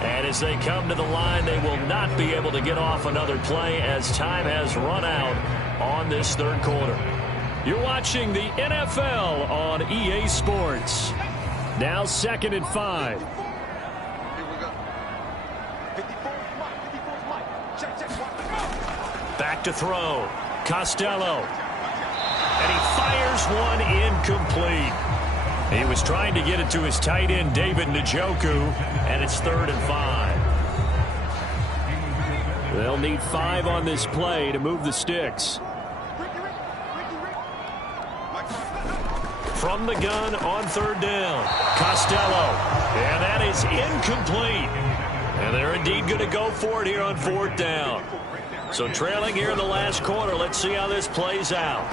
And as they come to the line, they will not be able to get off another play as time has run out on this third quarter. You're watching the NFL on EA Sports. Now 2nd and 5. Back to throw. Costello. And he fires one incomplete. He was trying to get it to his tight end, David Njoku, and it's 3rd and 5. They'll need 5 on this play to move the sticks. From the gun on 3rd down. Costello. And that is incomplete. And they're indeed going to go for it here on 4th down. So trailing here in the last quarter. Let's see how this plays out.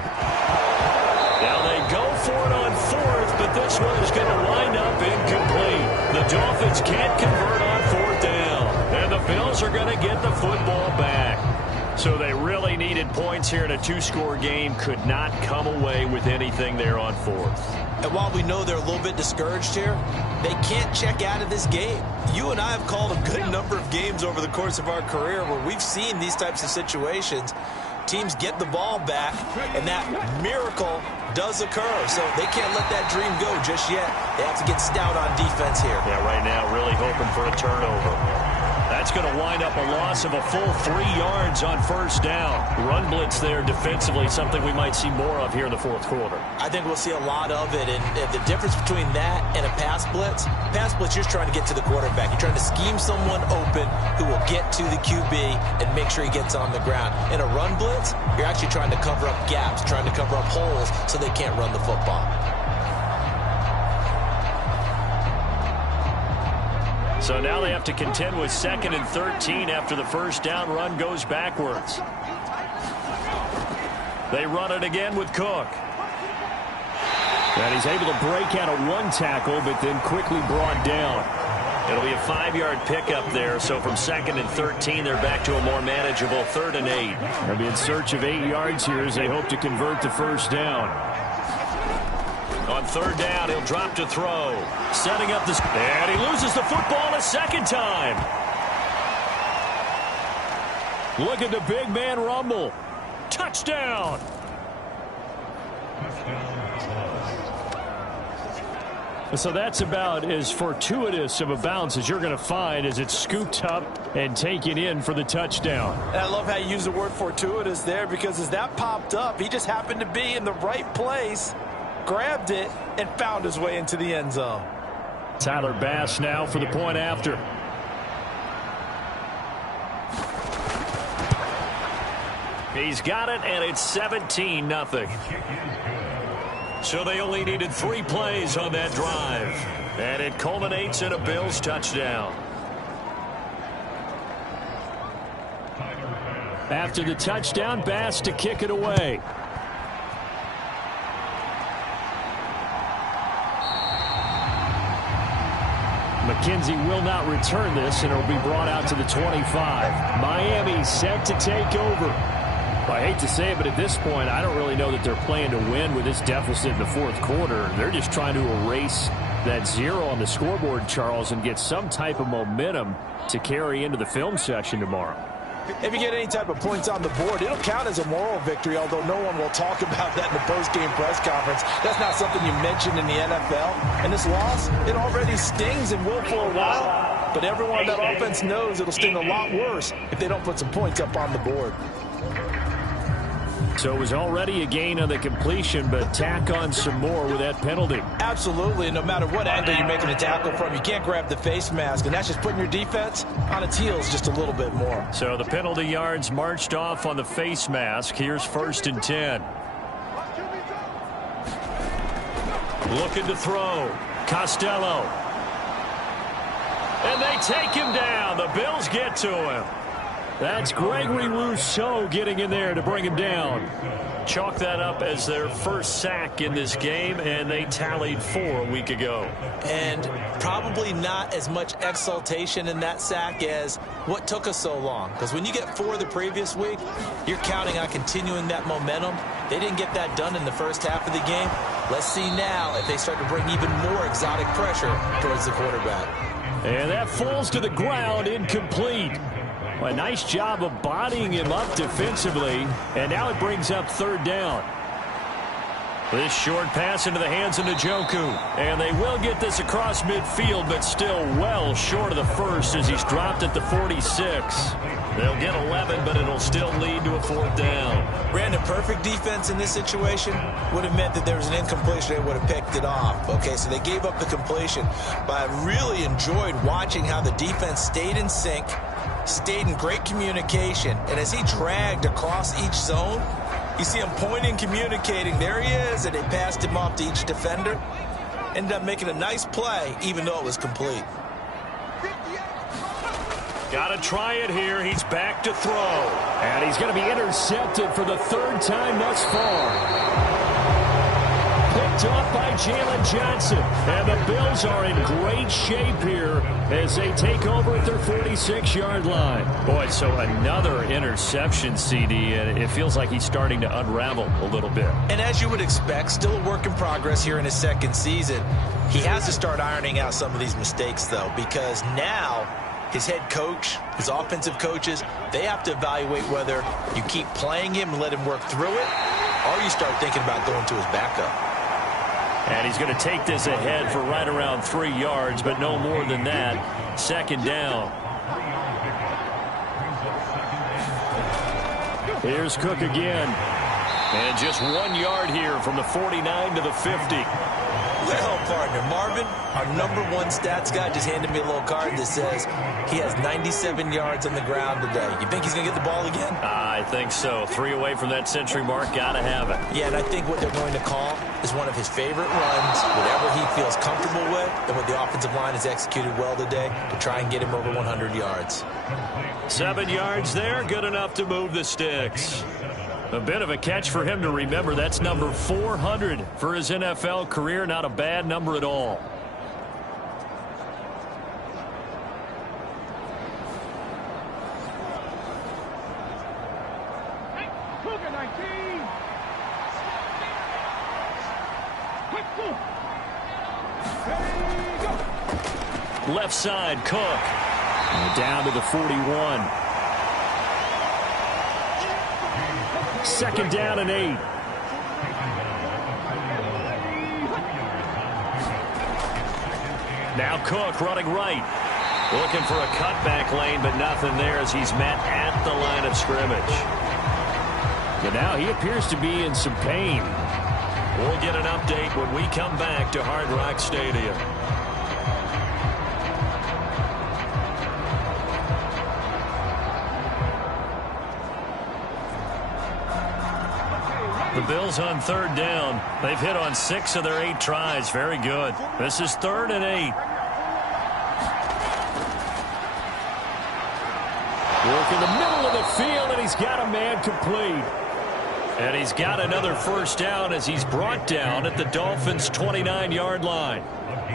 Now they go for it on 4th, but this one is going to wind up incomplete. The Dolphins can't convert on 4th down. And the Bills are going to get the football back. So they really needed points here in a 2-score game. Could not come away with anything there on 4th. And while we know they're a little bit discouraged here, they can't check out of this game. You and I have called a good number of games over the course of our career where we've seen these types of situations. Teams get the ball back, and that miracle does occur. So they can't let that dream go just yet. They have to get stout on defense here. Yeah, right now really hoping for a turnover. That's going to wind up a loss of a full 3 yards on 1st down. Run blitz there defensively, something we might see more of here in the 4th quarter. I think we'll see a lot of it, and the difference between that and a pass blitz, you're just trying to get to the quarterback. You're trying to scheme someone open who will get to the QB and make sure he gets on the ground. In a run blitz, you're actually trying to cover up gaps, trying to cover up holes so they can't run the football. So now they have to contend with 2nd and 13 after the 1st down run goes backwards. They run it again with Cook. And he's able to break out of 1 tackle, but then quickly brought down. It'll be a 5-yard pickup there. So from 2nd and 13, they're back to a more manageable 3rd and 8. They'll be in search of 8 yards here as they hope to convert the 1st down. On 3rd down, he'll drop to throw. Setting up this, and he loses the football a 2nd time. Look at the big man rumble. Touchdown. So that's about as fortuitous of a bounce as you're going to find as it's scooped up and taken in for the touchdown. And I love how you use the word fortuitous there, because as that popped up, he just happened to be in the right place, grabbed it, and found his way into the end zone. Tyler Bass now for the point after. He's got it, and it's 17-0. So they only needed 3 plays on that drive. And it culminates in a Bills touchdown. After the touchdown, Bass to kick it away. McKenzie will not return this, and it will be brought out to the 25. Miami set to take over. I hate to say it, but at this point, I don't really know that they're playing to win with this deficit in the 4th quarter. They're just trying to erase that 0 on the scoreboard, Charles, and get some type of momentum to carry into the film session tomorrow. If you get any type of points on the board, it'll count as a moral victory, although no one will talk about that in the post-game press conference. That's not something you mentioned in the NFL. And this loss, it already stings and will for a while. But everyone on that offense knows it'll sting a lot worse if they don't put some points up on the board. So it was already a gain on the completion, but tack on some more with that penalty. Absolutely, and no matter what angle you're making a tackle from, you can't grab the face mask, and that's just putting your defense on its heels just a little bit more. So the penalty yards marched off on the face mask. Here's 1st and 10. Looking to throw. Costello. And they take him down. The Bills get to him. That's Gregory Rousseau getting in there to bring him down. Chalk that up as their first sack in this game, and they tallied 4 a week ago. And probably not as much exultation in that sack as what took us so long. Because when you get 4 the previous week, you're counting on continuing that momentum. They didn't get that done in the first half of the game. Let's see now if they start to bring even more exotic pressure towards the quarterback. And that falls to the ground, incomplete. A nice job of bodying him up defensively, and now it brings up 3rd down. This short pass into the hands of Njoku, and they will get this across midfield, but still well short of the first as he's dropped at the 46. They'll get 11, but it'll still lead to a 4th down. Brandon, perfect defense in this situation would have meant that there was an incompletion. They would have picked it off. Okay, so they gave up the completion, but I really enjoyed watching how the defense stayed in sync, stayed in great communication, and as he dragged across each zone, you see him pointing, communicating. There he is, and they passed him off to each defender. Ended up making a nice play, even though it was complete. Got to try it here. He's back to throw. And he's going to be intercepted for the 3rd time thus far. Picked off by Jalen Johnson. And the Bills are in great shape here as they take over at their 46-yard line. Boy, so another interception, CD, and it feels like he's starting to unravel a little bit. And as you would expect, still a work in progress here in his 2nd season. He has to start ironing out some of these mistakes, though, because now his head coach, his offensive coaches, they have to evaluate whether you keep playing him and let him work through it, or you start thinking about going to his backup. And he's going to take this ahead for right around 3 yards, but no more than that. 2nd down. Here's Cook again. And just 1 yard here from the 49 to the 50. Well, partner, Marvin, our #1 stats guy, just handed me a little card that says he has 97 yards on the ground today. You think he's going to get the ball again? I think so. 3 away from that century mark. Got to have it. Yeah, and I think what they're going to call is one of his favorite runs, whatever he feels comfortable with, and what the offensive line has executed well today to try and get him over 100 yards. 7 yards there, good enough to move the sticks. A bit of a catch for him to remember. That's number 400 for his NFL career. Not a bad number at all. Cougar 19. Left side, Cook. And down to the 41. 2nd down and 8. Now Cook running right. Looking for a cutback lane, but nothing there as he's met at the line of scrimmage. And now he appears to be in some pain. We'll get an update when we come back to Hard Rock Stadium. The Bills on 3rd down. They've hit on 6 of their 8 tries. Very good. This is 3rd and 8. Work in the middle of the field, and he's got a man complete. And he's got another 1st down as he's brought down at the Dolphins' 29-yard line.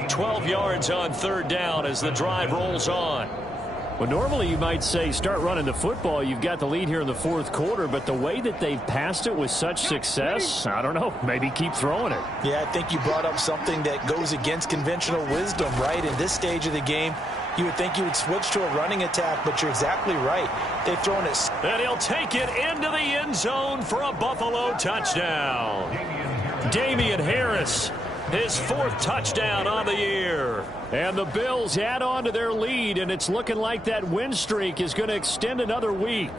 12 yards on 3rd down as the drive rolls on. Well, normally you might say start running the football. You've got the lead here in the 4th quarter, but the way that they've passed it with such success, I don't know, maybe keep throwing it. Yeah, I think you brought up something that goes against conventional wisdom, right? In this stage of the game, you would think you would switch to a running attack, but you're exactly right. They've thrown it. And he'll take it into the end zone for a Buffalo touchdown. Damian Harris, his 4th touchdown on the year. And the Bills add on to their lead, and it's looking like that win streak is going to extend another week.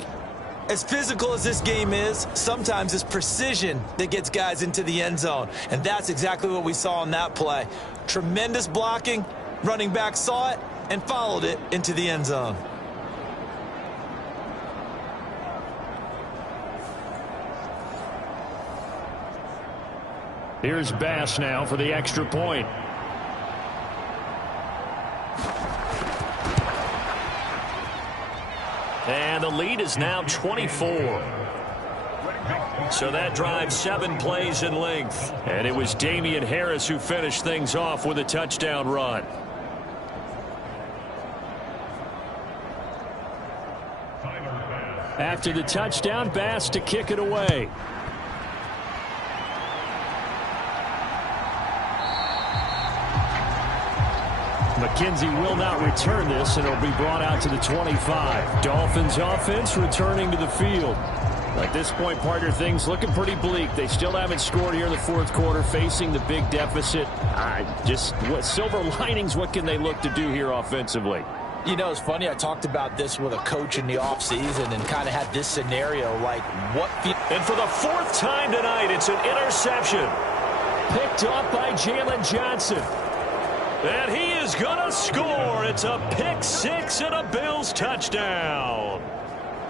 As physical as this game is, sometimes it's precision that gets guys into the end zone. And that's exactly what we saw on that play. Tremendous blocking. Running back saw it and followed it into the end zone. Here's Bass now for the extra point. And the lead is now 24. So that drive 7 plays in length. And it was Damian Harris who finished things off with a touchdown run. After the touchdown, Bass to kick it away. McKenzie will not return this, and it'll be brought out to the 25. Dolphins offense returning to the field. At this point, partner, things looking pretty bleak. They still haven't scored here in the fourth quarter, facing the big deficit. Just what silver linings, what can they look to do here offensively? You know, it's funny. I talked about this with a coach in the offseason and kind of had this scenario like what. And for the 4th time tonight, it's an interception. Picked off by Jalen Johnson. And he is going to score. It's a pick 6 and a Bills touchdown.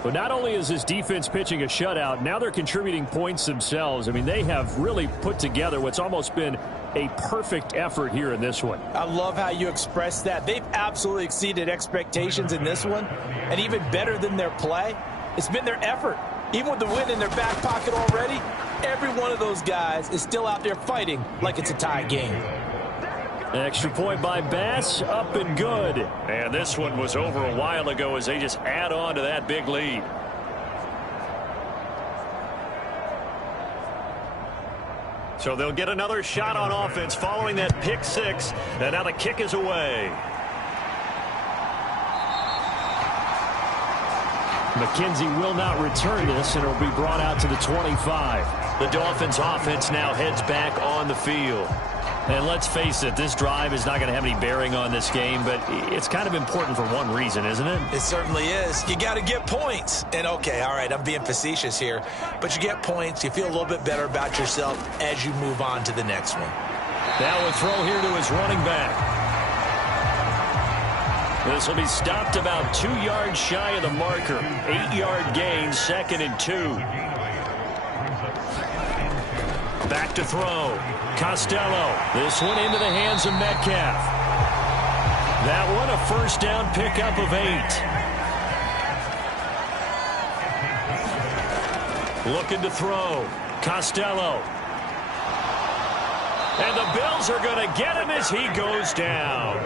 But not only is this defense pitching a shutout, now they're contributing points themselves. I mean, they have really put together what's almost been a perfect effort here in this one. I love how you express that. They've absolutely exceeded expectations in this one. And even better than their play, it's been their effort. Even with the win in their back pocket already, every one of those guys is still out there fighting like it's a tie game. Extra point by Bass, up and good. And this one was over a while ago as they just add on to that big lead. So they'll get another shot on offense following that pick 6. And now the kick is away. McKenzie will not return this, and it'll be brought out to the 25. The Dolphins offense now heads back on the field. And let's face it, this drive is not going to have any bearing on this game, but it's kind of important for one reason, isn't it? It certainly is. You got to get points. And, okay, all right, I'm being facetious here. But you get points. You feel a little bit better about yourself as you move on to the next one. Now a throw here to his running back. This will be stopped about 2 yards shy of the marker. 8-yard gain, 2nd and 2. Back to throw. Costello. This one into the hands of Metcalf. That one a first down pickup of 8. Looking to throw. Costello. And the Bills are going to get him as he goes down.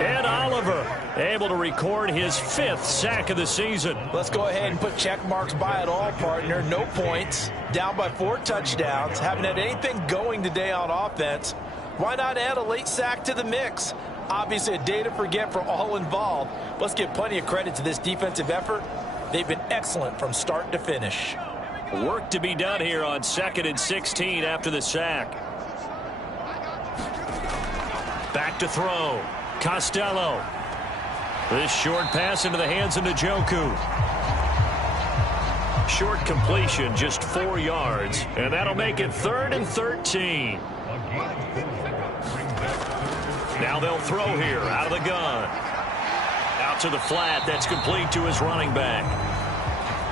And Oliver able to record his 5th sack of the season. Let's go ahead and put check marks by it all, partner. No points. Down by 4 touchdowns. Haven't had anything going today on offense. Why not add a late sack to the mix? Obviously a day to forget for all involved. Let's give plenty of credit to this defensive effort. They've been excellent from start to finish. Work to be done here on 2nd and 16 after the sack. Back to throw. Costello. This short pass into the hands of Njoku. Short completion, just 4 yards. And that'll make it 3rd and 13. Now they'll throw here out of the gun. Out to the flat. That's complete to his running back.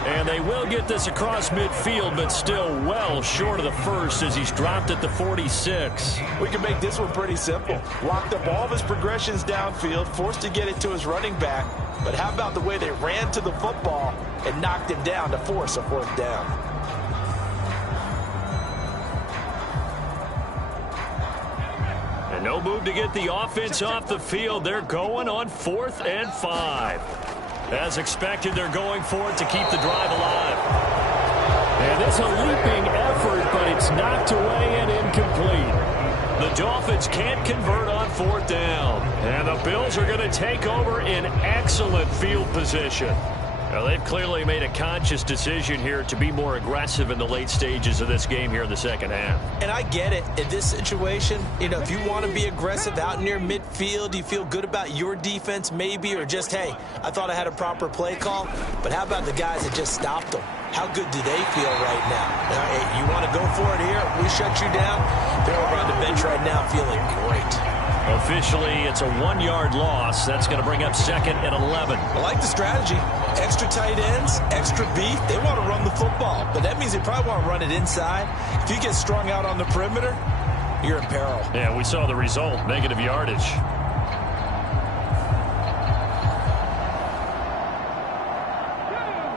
And they will get this across midfield, but still well short of the first as he's dropped at the 46. We can make this one pretty simple. Locked up all of his progressions downfield, forced to get it to his running back. But how about the way they ran to the football and knocked him down to force a 4th down? And no move to get the offense off the field. They're going on 4th and 5. As expected, they're going for it to keep the drive alive. And it's a leaping effort, but it's knocked away and incomplete. The Dolphins can't convert on 4th down. And the Bills are going to take over in excellent field position. Now, they've clearly made a conscious decision here to be more aggressive in the late stages of this game here in the second half. And I get it. In this situation, you know, if you want to be aggressive out near midfield, you feel good about your defense maybe, or just, hey, I thought I had a proper play call. But how about the guys that just stopped them? How good do they feel right now? Hey, you want to go for it here? We shut you down. They're over on the bench right now feeling great. Officially, it's a 1-yard loss. That's going to bring up 2nd and 11. I like the strategy. Extra tight ends, extra beef. They want to run the football, but that means they probably want to run it inside. If you get strung out on the perimeter, you're in peril. Yeah, we saw the result, negative yardage.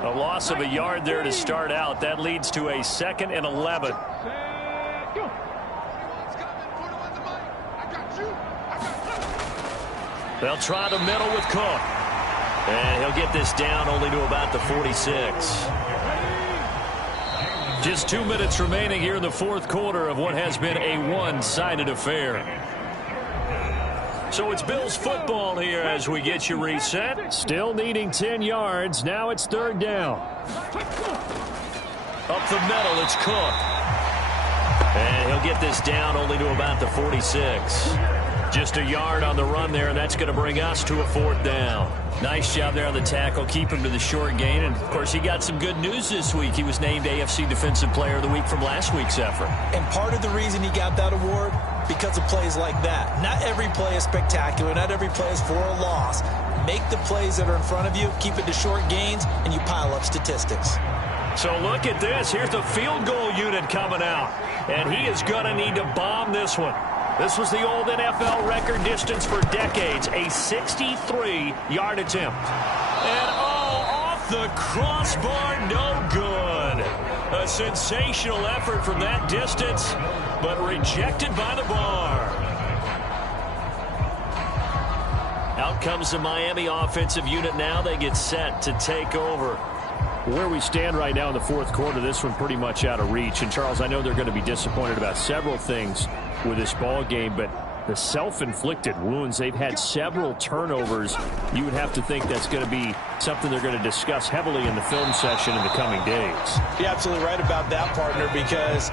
A loss of a yard there to start out. That leads to a 2nd and 11. They'll try the middle with Cook. And he'll get this down only to about the 46. Just 2 minutes remaining here in the fourth quarter of what has been a one-sided affair. So it's Bills football here as we get you reset. Still needing 10 yards. Now it's 3rd down. Up the middle, it's Cook. And he'll get this down only to about the 46. Just a yard on the run there, and that's going to bring us to a 4th down. Nice job there on the tackle. Keep him to the short gain. And, of course, he got some good news this week. He was named AFC Defensive Player of the Week from last week's effort. And part of the reason he got that award, because of plays like that. Not every play is spectacular. Not every play is for a loss. Make the plays that are in front of you, keep it to short gains, and you pile up statistics. So look at this. Here's the field goal unit coming out. And he is going to need to bomb this one. This was the old NFL record distance for decades, a 63-yard attempt. And, off the crossbar, no good. A sensational effort from that distance, but rejected by the bar. Out comes the Miami offensive unit now. They get set to take over. Where we stand right now in the fourth quarter, this one pretty much out of reach. And, Charles, I know they're going to be disappointed about several things with this ball game, but the self-inflicted wounds, they've had several turnovers. You would have to think that's going to be something they're going to discuss heavily in the film session in the coming days. You're absolutely right about that, partner, because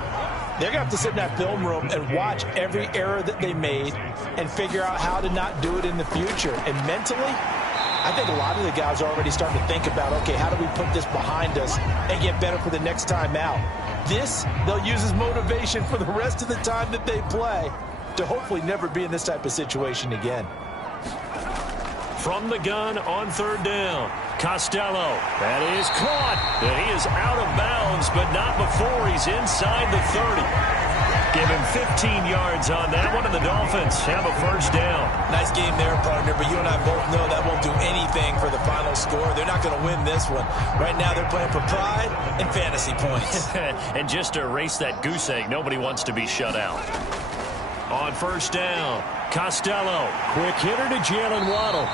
they're going to have to sit in that film room and watch every error that they made and figure out how to not do it in the future. And mentally, I think a lot of the guys are already starting to think about, okay, how do we put this behind us and get better for the next time out? This, they'll use as motivation for the rest of the time that they play to hopefully never be in this type of situation again. From the gun on 3rd down, Costello. That is caught. And he is out of bounds, but not before he's inside the 30. Give him 15 yards on that one, and the Dolphins have a 1st down. Nice game there, partner, but you and I both know that won't do anything for the final score. They're not going to win this one. Right now they're playing for pride and fantasy points. And just to erase that goose egg, nobody wants to be shut out. On 1st down, Costello. Quick hitter to Jalen Waddle.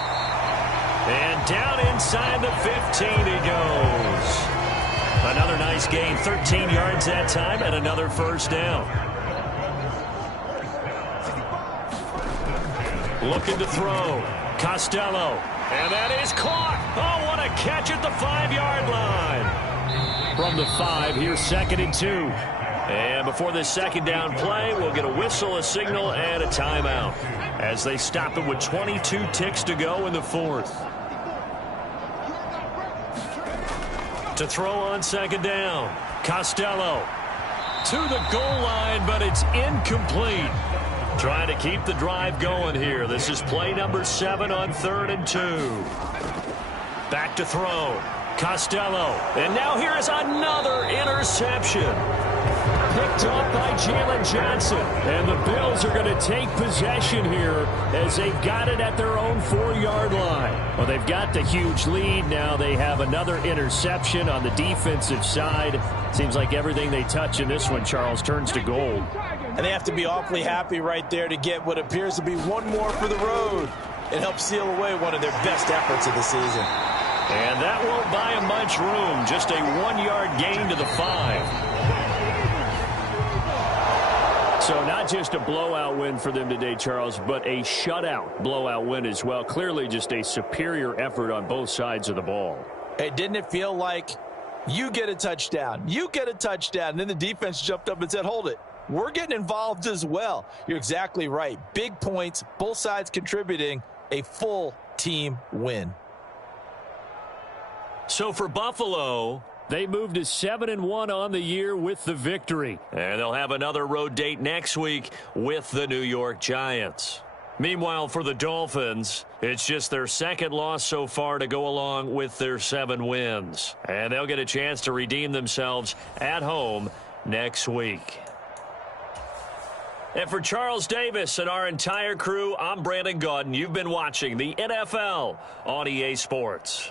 And down inside the 15 he goes. Another nice gain, 13 yards that time, and another 1st down. Looking to throw. Costello. And that is caught. Oh, what a catch at the 5-yard line. From the 5, here's 2nd and 2. And before this 2nd down play, we'll get a whistle, a signal, and a timeout as they stop it with 22 ticks to go in the 4th. To throw on 2nd down. Costello to the goal line, but it's incomplete. Trying to keep the drive going here. This is play number 7 on 3rd and 2. Back to throw. Costello. And now here is another interception. Picked up by Jalen Johnson. And the Bills are going to take possession here as they've got it at their own 4-yard line. Well, they've got the huge lead. Now they have another interception on the defensive side. Seems like everything they touch in this one, Charles, turns to gold. And they have to be awfully happy right there to get what appears to be one more for the road. It helps seal away one of their best efforts of the season. And that won't buy them much room. Just a 1-yard gain to the 5. So not just a blowout win for them today, Charles, but a shutout blowout win as well. Clearly just a superior effort on both sides of the ball. Hey, didn't it feel like you get a touchdown, you get a touchdown, and then the defense jumped up and said, hold it. We're getting involved as well. You're exactly right. Big points, both sides contributing, a full team win. So for Buffalo, they moved to 7-1 on the year with the victory. And they'll have another road date next week with the New York Giants. Meanwhile, for the Dolphins, it's just their 2nd loss so far to go along with their 7 wins. And they'll get a chance to redeem themselves at home next week. And for Charles Davis and our entire crew, I'm Brandon Gaudin. You've been watching the NFL on EA Sports.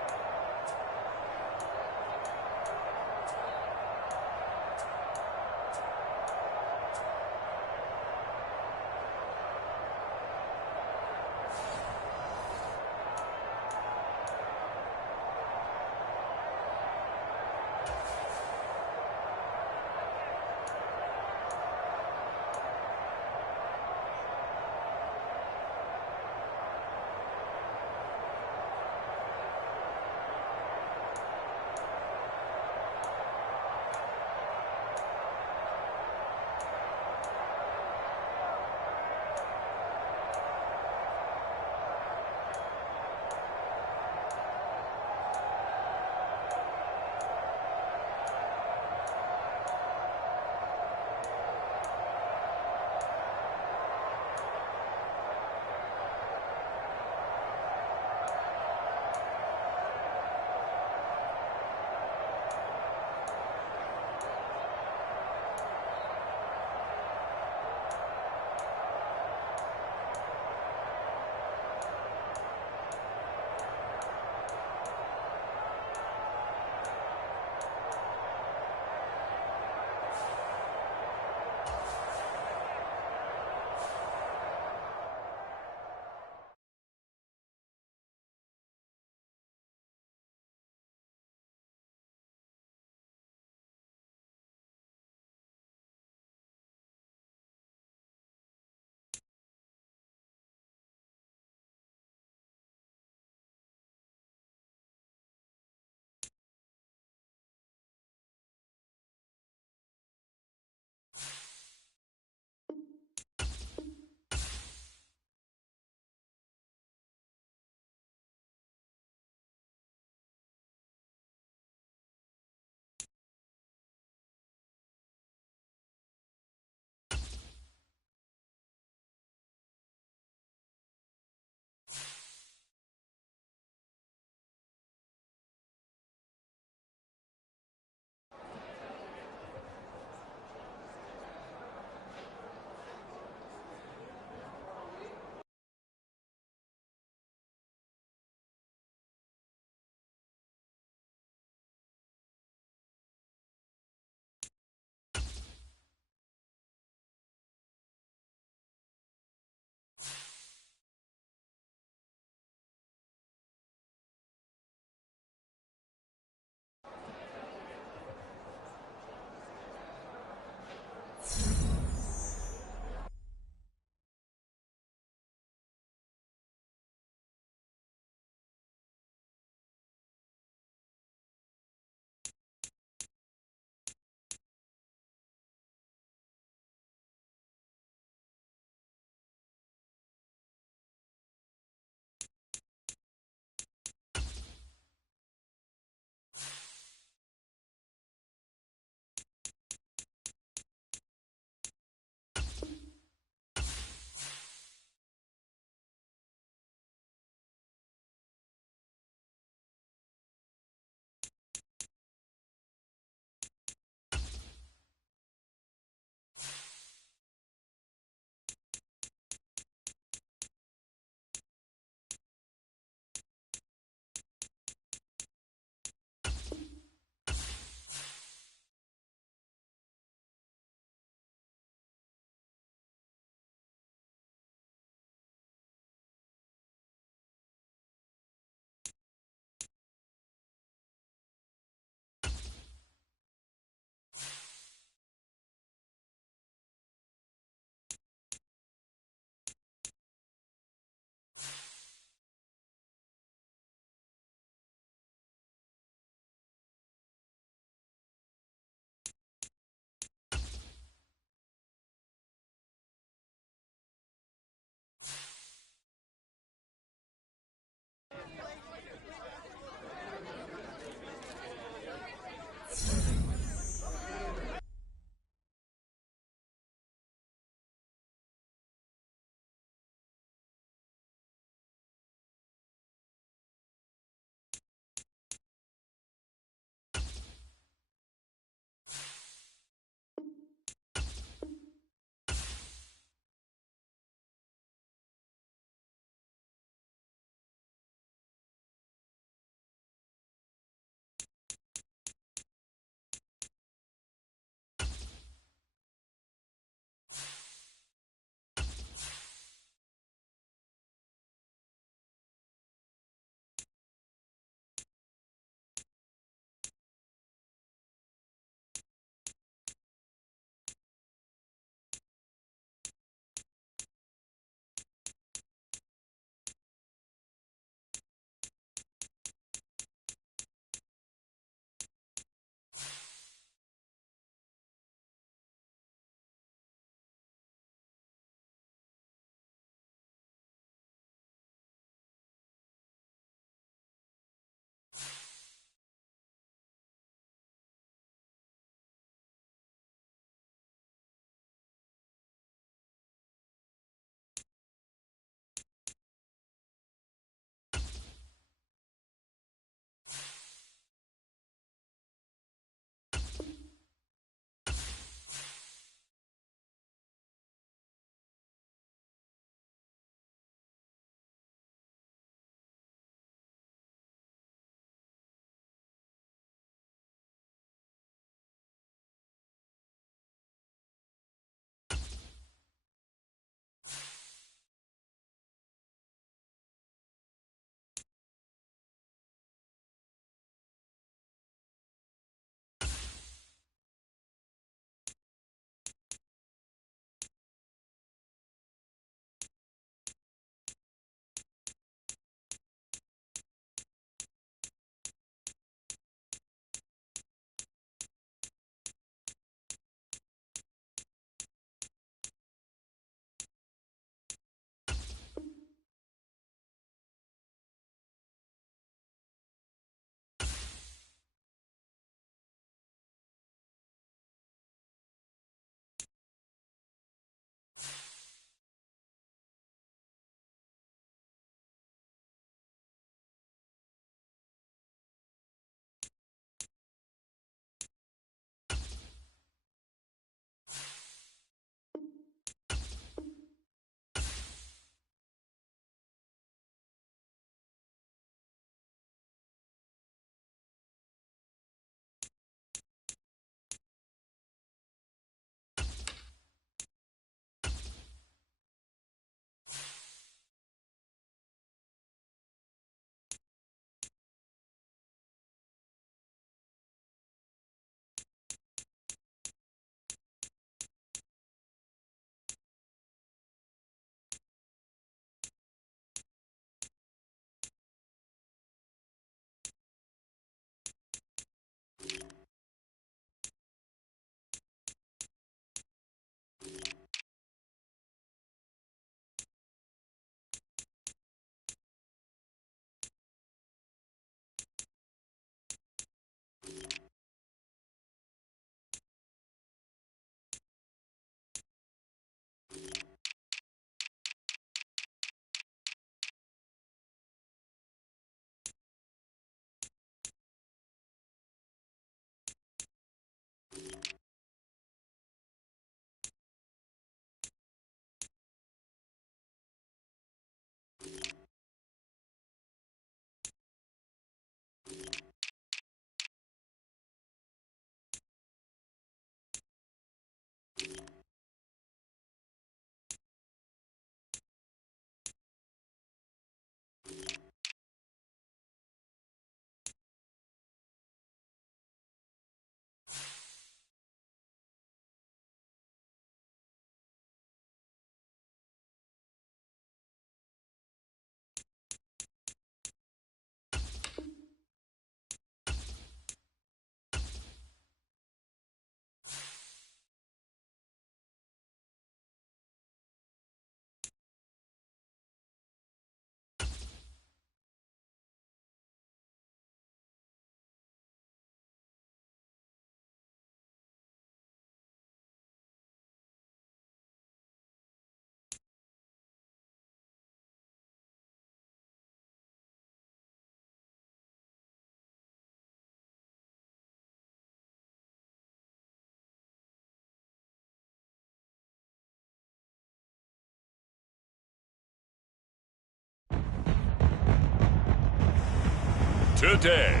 today.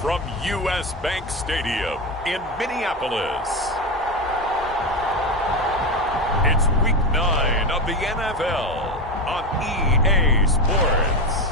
From U.S. Bank Stadium in Minneapolis, it's Week 9 of the NFL on EA Sports.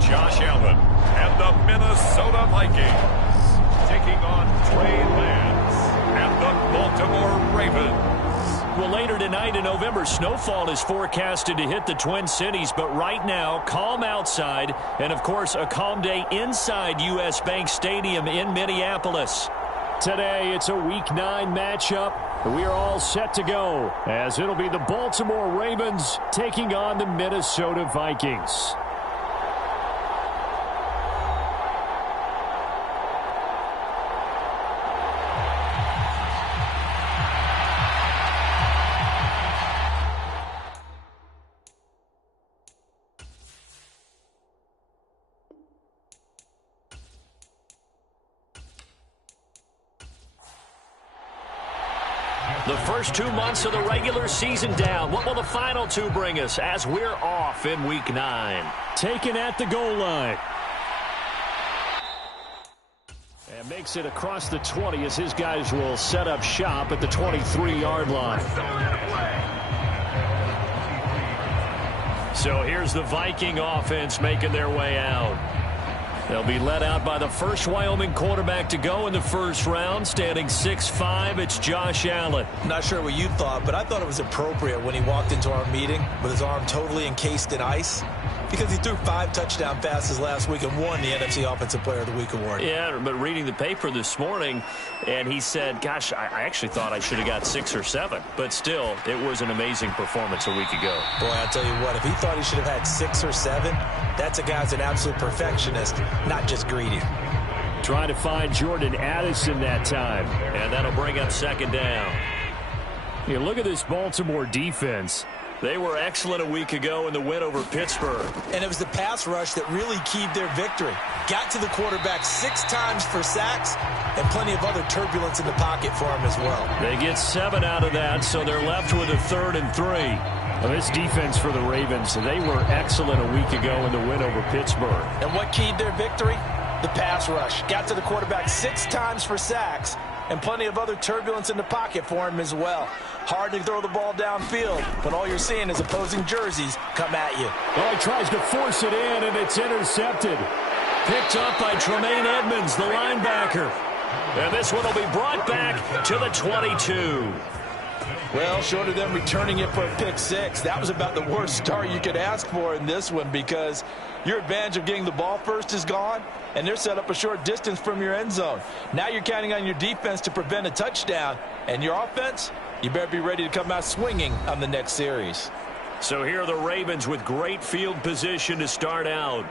Josh Allen and the Minnesota Vikings taking on Trey Lance and the Baltimore Ravens. Well, later tonight in November, snowfall is forecasted to hit the Twin Cities, but right now, calm outside, and of course, a calm day inside U.S. Bank Stadium in Minneapolis. Today, it's a Week 9 matchup. We are all set to go, as it'll be the Baltimore Ravens taking on the Minnesota Vikings. The first 2 months of the regular season down. What will the final 2 bring us as we're off in Week 9? Taken at the goal line. And makes it across the 20 as his guys will set up shop at the 23-yard line. So here's the Viking offense making their way out. They'll be led out by the first Wyoming quarterback to go in the first round, standing 6'5". It's Josh Allen. Not sure what you thought, but I thought it was appropriate when he walked into our meeting with his arm totally encased in ice, because he threw 5 touchdown passes last week and won the NFC Offensive Player of the Week award. Yeah, but reading the paper this morning, and he said, gosh, I actually thought I should have got 6 or 7. But still, it was an amazing performance a week ago. Boy, I'll tell you what, if he thought he should have had 6 or 7, that's a guy who's an absolute perfectionist, not just greedy. Trying to find Jordan Addison that time, and that'll bring up second down. You look at this Baltimore defense. They were excellent a week ago in the win over Pittsburgh. And it was the pass rush that really keyed their victory. Got to the quarterback 6 times for sacks and plenty of other turbulence in the pocket for him as well. They get 7 out of that, so they're left with a 3rd and 3. Well, this defense for the Ravens, they were excellent a week ago in the win over Pittsburgh. And what keyed their victory? The pass rush. Got to the quarterback 6 times for sacks and plenty of other turbulence in the pocket for him as well. Hard to throw the ball downfield when all you're seeing is opposing jerseys come at you. Well, he tries to force it in, and it's intercepted. Picked up by Tremaine Edmonds, the linebacker. And this one will be brought back to the 22. Well, short of them returning it for a pick 6, that was about the worst start you could ask for in this one, because your advantage of getting the ball first is gone, and they're set up a short distance from your end zone. Now you're counting on your defense to prevent a touchdown, and your offense, you better be ready to come out swinging on the next series. So here are the Ravens with great field position to start out.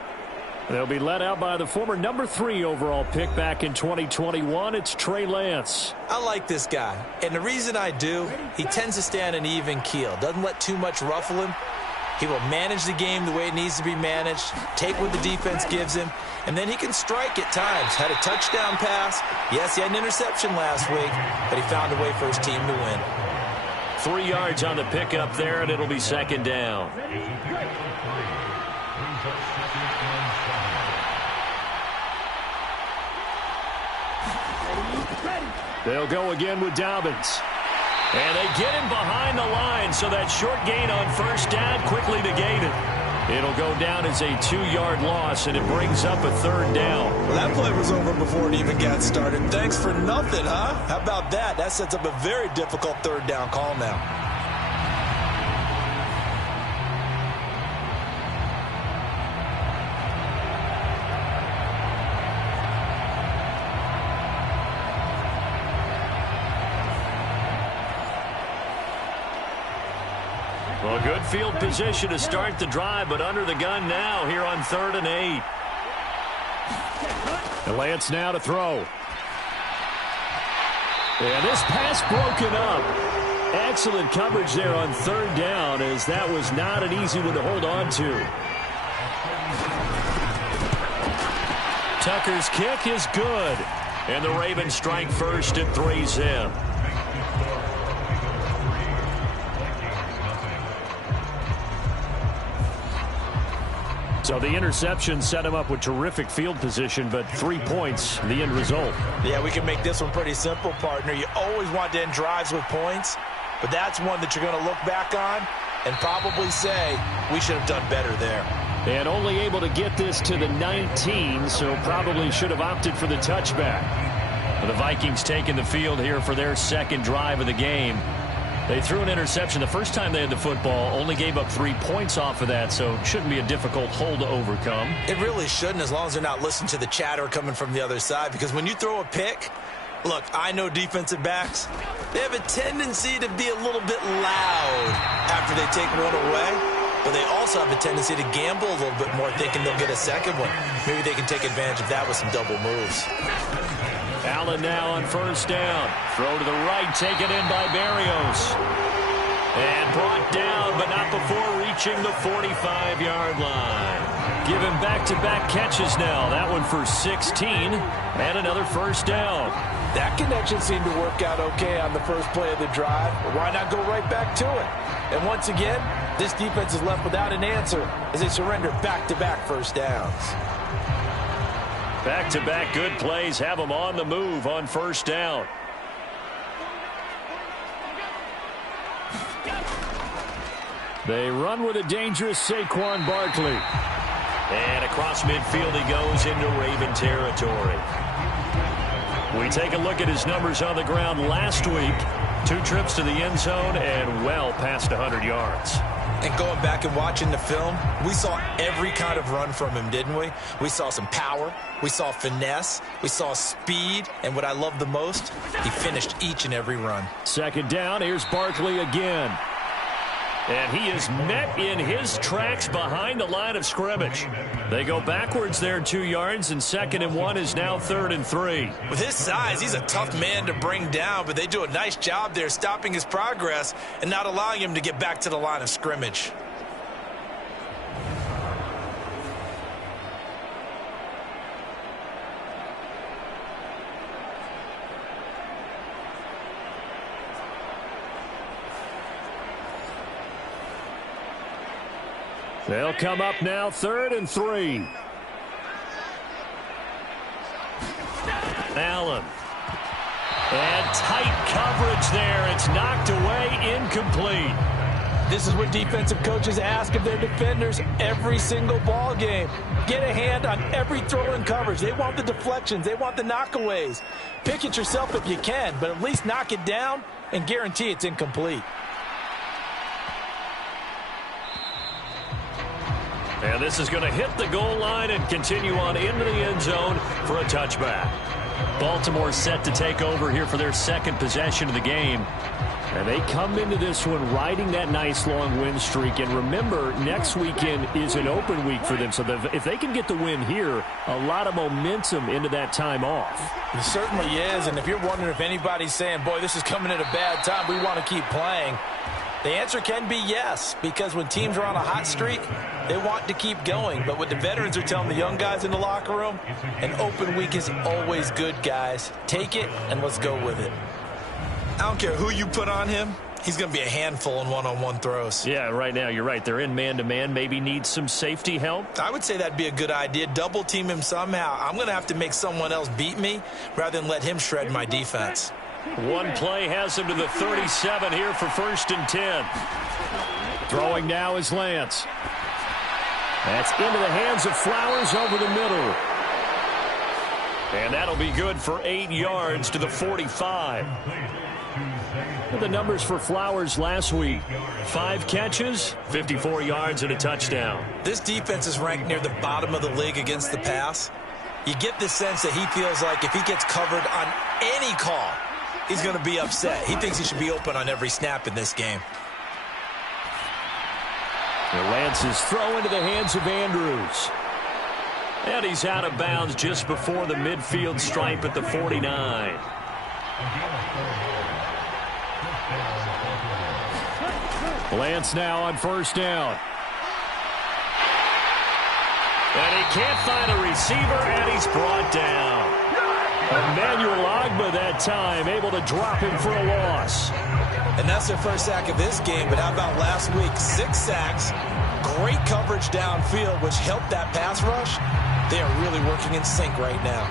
They'll be led out by the former number 3 overall pick back in 2021. It's Trey Lance. I like this guy, and the reason I do, he tends to stay on an even keel. Doesn't let too much ruffle him. He will manage the game the way it needs to be managed, take what the defense gives him, and then he can strike at times. Had a touchdown pass. Yes, he had an interception last week, but he found a way for his team to win. 3 yards on the pickup there, and it'll be second down. They'll go again with Dobbins. And they get him behind the line, so that short gain on first down quickly negated. It'll go down as a 2-yard loss, and it brings up a 3rd down. Well, that play was over before it even got started. Thanks for nothing, huh? How about that? That sets up a very difficult 3rd down call now. Well, good field position to start the drive, but under the gun now here on 3rd and 8. And Lance now to throw. And this pass broken up. Excellent coverage there on third down, as that was not an easy one to hold on to. Tucker's kick is good. And the Ravens strike first at 3-zip. So the interception set him up with terrific field position, but 3 points, the end result. Yeah, we can make this one pretty simple, partner. You always want to end drives with points, but that's one that you're going to look back on and probably say, we should have done better there. And only able to get this to the 19, so probably should have opted for the touchback. The Vikings taking the field here for their second drive of the game. They threw an interception the first time they had the football, only gave up 3 points off of that, so it shouldn't be a difficult hole to overcome. It really shouldn't, as long as they're not listening to the chatter coming from the other side, because when you throw a pick, look, I know defensive backs, they have a tendency to be a little bit loud after they take one away, but they also have a tendency to gamble a little bit more, thinking they'll get a second one. Maybe they can take advantage of that with some double moves. Allen now on first down. Throw to the right, taken in by Berrios. And brought down, but not before reaching the 45-yard line. Give him back-to-back catches now. That one for 16, and another first down. That connection seemed to work out okay on the first play of the drive. Why not go right back to it? And once again, this defense is left without an answer as they surrender back-to-back first downs. Back-to-back good plays have them on the move on first down. They run with a dangerous Saquon Barkley. And across midfield he goes into Raven territory. We take a look at his numbers on the ground last week. 2 trips to the end zone and well past 100 yards. And going back and watching the film, we saw every kind of run from him, didn't we? We saw some power, we saw finesse, we saw speed, and what I love the most, he finished each and every run. Second down, here's Barkley again. And he is met in his tracks behind the line of scrimmage. They go backwards there 2 yards, and 2nd and 1 is now 3rd and 3. With his size, he's a tough man to bring down, but they do a nice job there stopping his progress and not allowing him to get back to the line of scrimmage. They'll come up now 3rd and 3. Allen. And tight coverage there. It's knocked away, incomplete. This is what defensive coaches ask of their defenders every single ball game. Get a hand on every throw in coverage. They want the deflections. They want the knockaways. Pick it yourself if you can, but at least knock it down and guarantee it's incomplete. And this is going to hit the goal line and continue on into the end zone for a touchback. Baltimore set to take over here for their second possession of the game. And they come into this one riding that nice long win streak. And remember, next weekend is an open week for them. So if they can get the win here, a lot of momentum into that time off. It certainly is. And if you're wondering if anybody's saying, boy, this is coming at a bad time, we want to keep playing, the answer can be yes, because when teams are on a hot streak, they want to keep going. But what the veterans are telling the young guys in the locker room, an open week is always good, guys. Take it and let's go with it. I don't care who you put on him. He's going to be a handful in one-on-one throws. Yeah, right now you're right. They're in man-to-man. Maybe need some safety help. I would say that'd be a good idea. Double team him somehow. I'm going to have to make someone else beat me rather than let him shred my defense. One play has him to the 37 here for 1st and 10. Throwing now is Lance. That's into the hands of Flowers over the middle. And that'll be good for 8 yards to the 45. The numbers for Flowers last week: 5 catches, 54 yards, and a touchdown. This defense is ranked near the bottom of the league against the pass. You get the sense that he feels like if he gets covered on any call, he's going to be upset. He thinks he should be open on every snap in this game. Lance's throw into the hands of Andrews. And he's out of bounds just before the midfield stripe at the 49. Lance now on first down. And he can't find a receiver, and he's brought down. Emmanuel Ogbah that time, able to drop him for a loss. And that's their first sack of this game, but how about last week? 6 sacks, great coverage downfield, which helped that pass rush. They are really working in sync right now.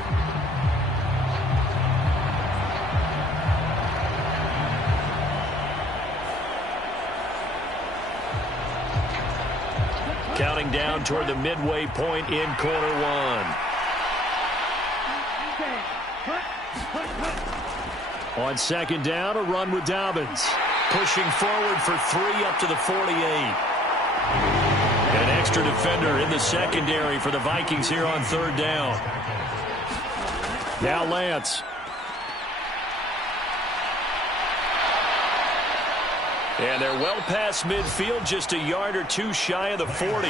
Counting down toward the midway point in quarter one. On second down, a run with Dobbins. Pushing forward for 3 up to the 48. An extra defender in the secondary for the Vikings here on third down. Now Lance. And they're well past midfield, just a yard or two shy of the 40.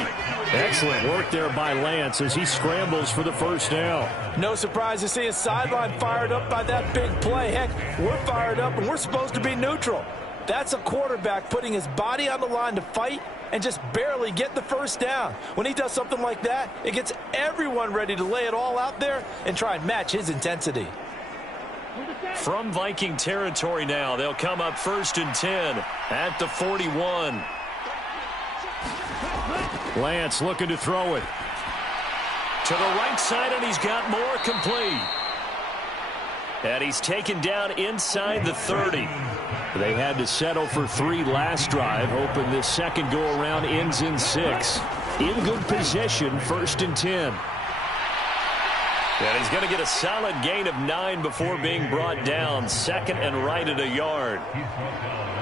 Excellent work there by Lance as he scrambles for the first down. No surprise to see his sideline fired up by that big play. Heck, we're fired up and we're supposed to be neutral. That's a quarterback putting his body on the line to fight and just barely get the first down. When he does something like that, it gets everyone ready to lay it all out there and try and match his intensity. From Viking territory now, they'll come up 1st and 10 at the 41. Lance looking to throw it. To the right side, and he's got more complete. And he's taken down inside the 30. They had to settle for 3 last drive, hoping this second go-around ends in 6. In good position, 1st and 10. And he's going to get a solid gain of 9 before being brought down. 2nd and right at a yard.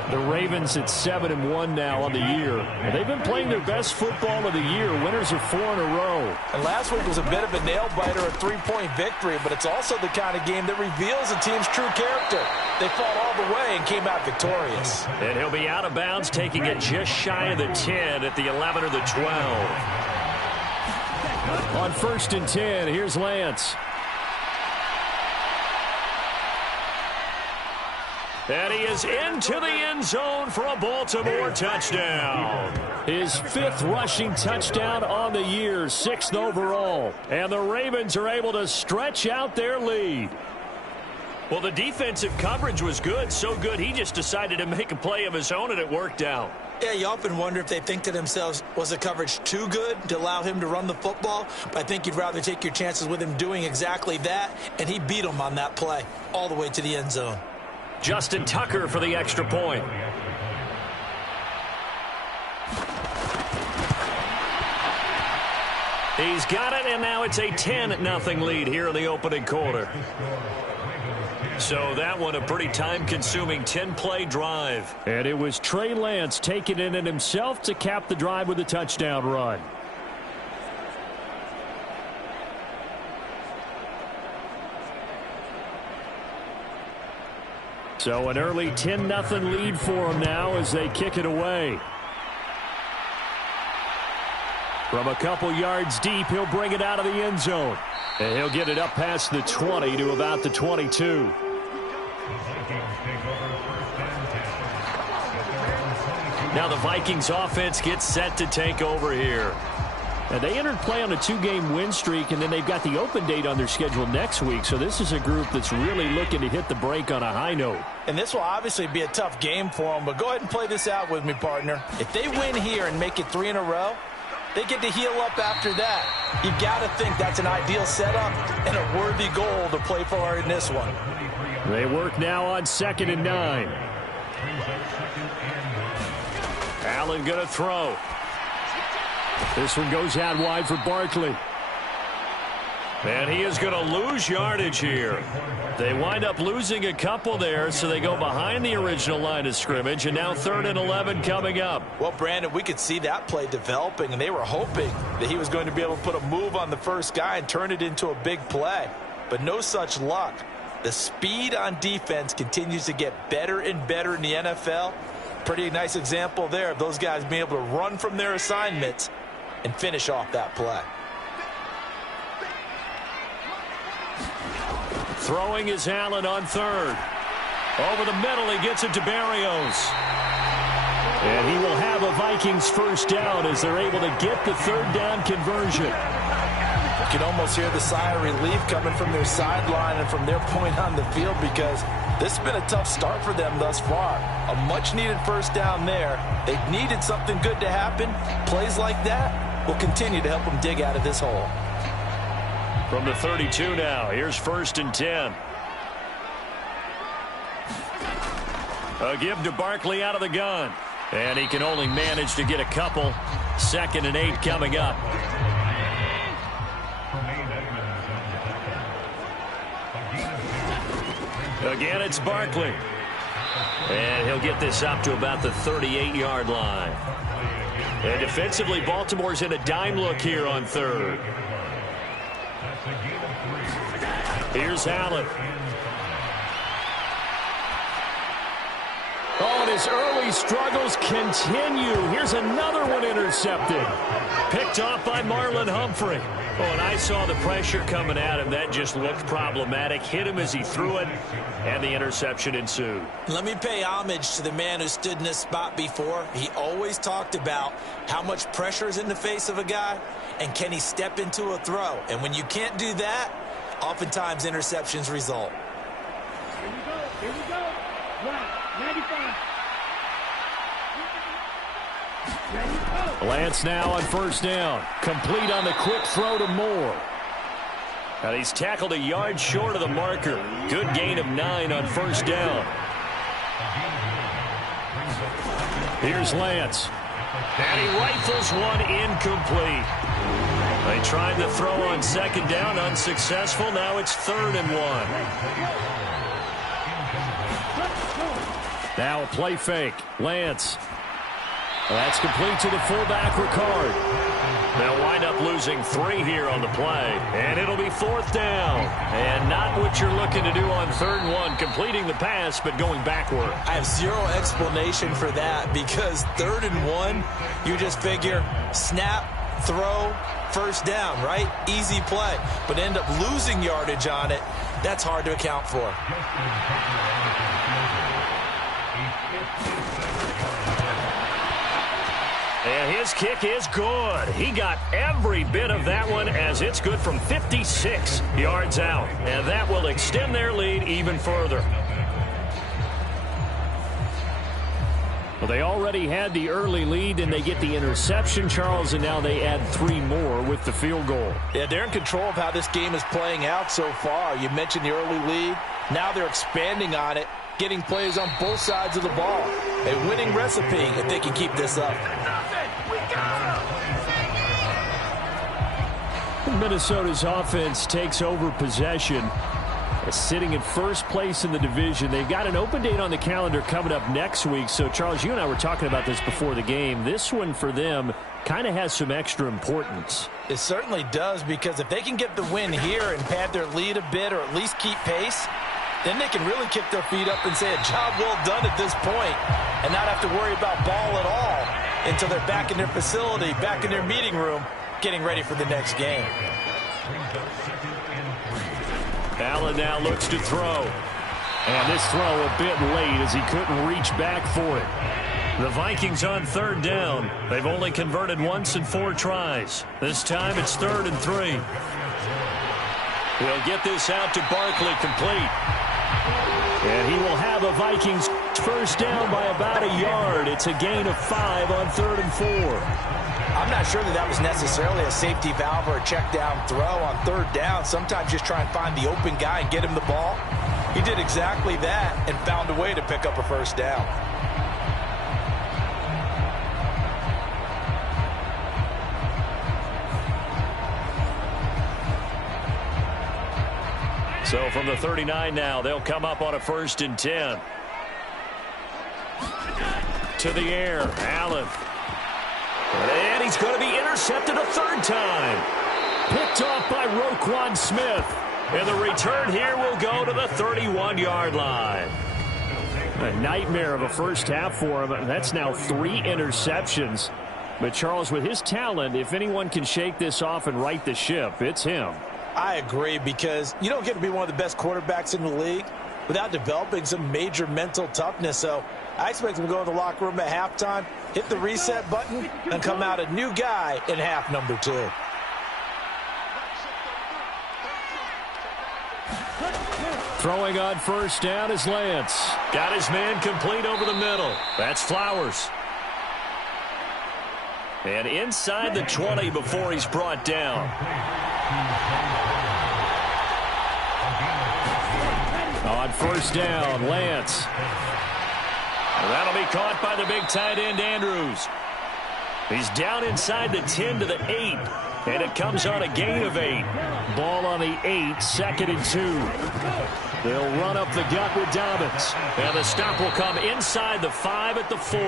The Ravens at 7-1 now on the year. And they've been playing their best football of the year. Winners of 4 in a row. And last week was a bit of a nail-biter, a 3-point victory, but it's also the kind of game that reveals a team's true character. They fought all the way and came out victorious. And he'll be out of bounds, taking it just shy of the 10 at the 11 or the 12. On 1st and 10, here's Lance. And he is into the end zone for a Baltimore touchdown. His 5th rushing touchdown on the year, 6th overall. And the Ravens are able to stretch out their lead. Well, the defensive coverage was good, so good he just decided to make a play of his own, and it worked out. Yeah, you often wonder if they think to themselves, was the coverage too good to allow him to run the football? But I think you'd rather take your chances with him doing exactly that, and he beat him on that play all the way to the end zone. Justin Tucker for the extra point. He's got it, and now it's a 10-0 lead here in the opening quarter. So that one a pretty time-consuming 10-play drive. And it was Trey Lance taking it in himself to cap the drive with a touchdown run. So an early 10-0 lead for them now as they kick it away. From a couple yards deep, he'll bring it out of the end zone. And he'll get it up past the 20 to about the 22. Now the Vikings offense gets set to take over here. And they entered play on a 2-game win streak, and then they've got the open date on their schedule next week. So this is a group that's really looking to hit the break on a high note. And this will obviously be a tough game for them, but go ahead and play this out with me, partner. If they win here and make it 3 in a row, they get to heal up after that. You got to think that's an ideal setup and a worthy goal to play for in this one. They work now on 2nd and 9. Allen going to throw. This one goes out wide for Barkley. And he is going to lose yardage here. They wind up losing a couple there, so they go behind the original line of scrimmage, and now 3rd and 11 coming up. Well, Brandon, we could see that play developing, and they were hoping that he was going to be able to put a move on the first guy and turn it into a big play. But no such luck. The speed on defense continues to get better and better in the NFL. Pretty nice example there of those guys being able to run from their assignments and finish off that play. Throwing is Allen on 3rd. Over the middle, he gets it to Barrios. And he will have a Vikings first down as they're able to get the third down conversion. You can almost hear the sigh of relief coming from their sideline and from their point on the field, because this has been a tough start for them thus far. A much-needed first down there. They've needed something good to happen. Plays like that will continue to help them dig out of this hole. From the 32 now, here's 1st and 10. A give to Barkley out of the gun. And he can only manage to get a couple. 2nd and 8 coming up. Again, it's Barkley. And he'll get this up to about the 38-yard line. And defensively, Baltimore's in a dime look here on 3rd. Here's Allen. Oh, and his early struggles continue. Here's another one intercepted. Picked off by Marlon Humphrey. Oh, and I saw the pressure coming at him. That just looked problematic. Hit him as he threw it, and the interception ensued. Let me pay homage to the man who stood in this spot before. He always talked about how much pressure is in the face of a guy, and can he step into a throw. And when you can't do that, oftentimes interceptions result. Here we go. Here we go. Right. 95. Lance now on 1st down. Complete on the quick throw to Moore. And he's tackled a yard short of the marker. Good gain of 9 on 1st down. Here's Lance. And he rifles one incomplete. They tried the throw on 2nd down, unsuccessful. Now it's 3rd and 1. Now a play fake. Lance. That's complete to the fullback, Ricard. They'll wind up losing 3 here on the play. And it'll be 4th down. And not what you're looking to do on 3rd and 1, completing the pass, but going backward. I have zero explanation for that, because 3rd and 1, you just figure snap, throw, 1st down, right? Easy play. But end up losing yardage on it. That's hard to account for. And his kick is good. He got every bit of that one, as it's good from 56 yards out. And that will extend their lead even further. Well, they already had the early lead, and they get the interception, Charles, and now they add 3 more with the field goal. Yeah, they're in control of how this game is playing out so far. You mentioned the early lead. Now they're expanding on it, getting plays on both sides of the ball. A winning recipe if they can keep this up. Minnesota's offense takes over possession. Sitting in 1st place in the division. They've got an open date on the calendar coming up next week. So, Charles, you and I were talking about this before the game. This one for them kind of has some extra importance. It certainly does, because if they can get the win here and pad their lead a bit, or at least keep pace, then they can really kick their feet up and say a job well done at this point, and not have to worry about ball at all until they're back in their facility, back in their meeting room, getting ready for the next game. Allen now looks to throw. And this throw a bit late as he couldn't reach back for it. The Vikings on 3rd down. They've only converted once in 4 tries. This time it's 3rd and 3. He'll get this out to Barkley, complete. And he will have a Vikings first down by about a yard. It's a gain of 5 on 3rd and 4. I'm not sure that was necessarily a safety valve or a check down throw on 3rd down. Sometimes just try and find the open guy and get him the ball. He did exactly that and found a way to pick up a first down. So from the 39 now, they'll come up on a 1st and 10. To the air, Allen. And he's going to be intercepted a 3rd time. Picked off by Roquan Smith. And the return here will go to the 31-yard line. A nightmare of a first half for him. That's now 3 interceptions. But Charles, with his talent, if anyone can shake this off and right the ship, it's him. I agree, because you don't get to be one of the best quarterbacks in the league without developing some major mental toughness. So I expect him to go in the locker room at halftime, hit the reset button, and come out a new guy in half number 2. Throwing on first down is Lance. Got his man complete over the middle. That's Flowers. And inside the 20 before he's brought down. On first down, Lance. And that'll be caught by the big tight end, Andrews. He's down inside the 10 to the 8. And it comes on a gain of 8. Ball on the 8, 2nd and 2. They'll run up the gut with Dobbins. And the stop will come inside the 5 at the 4.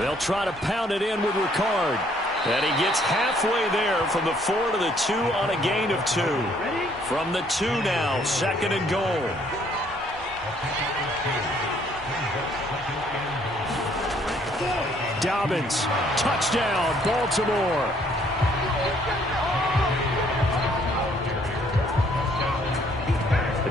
They'll try to pound it in with Ricard. And he gets halfway there from the 4 to the 2 on a gain of 2. From the 2 now, 2nd and goal. Dobbins, touchdown, Baltimore.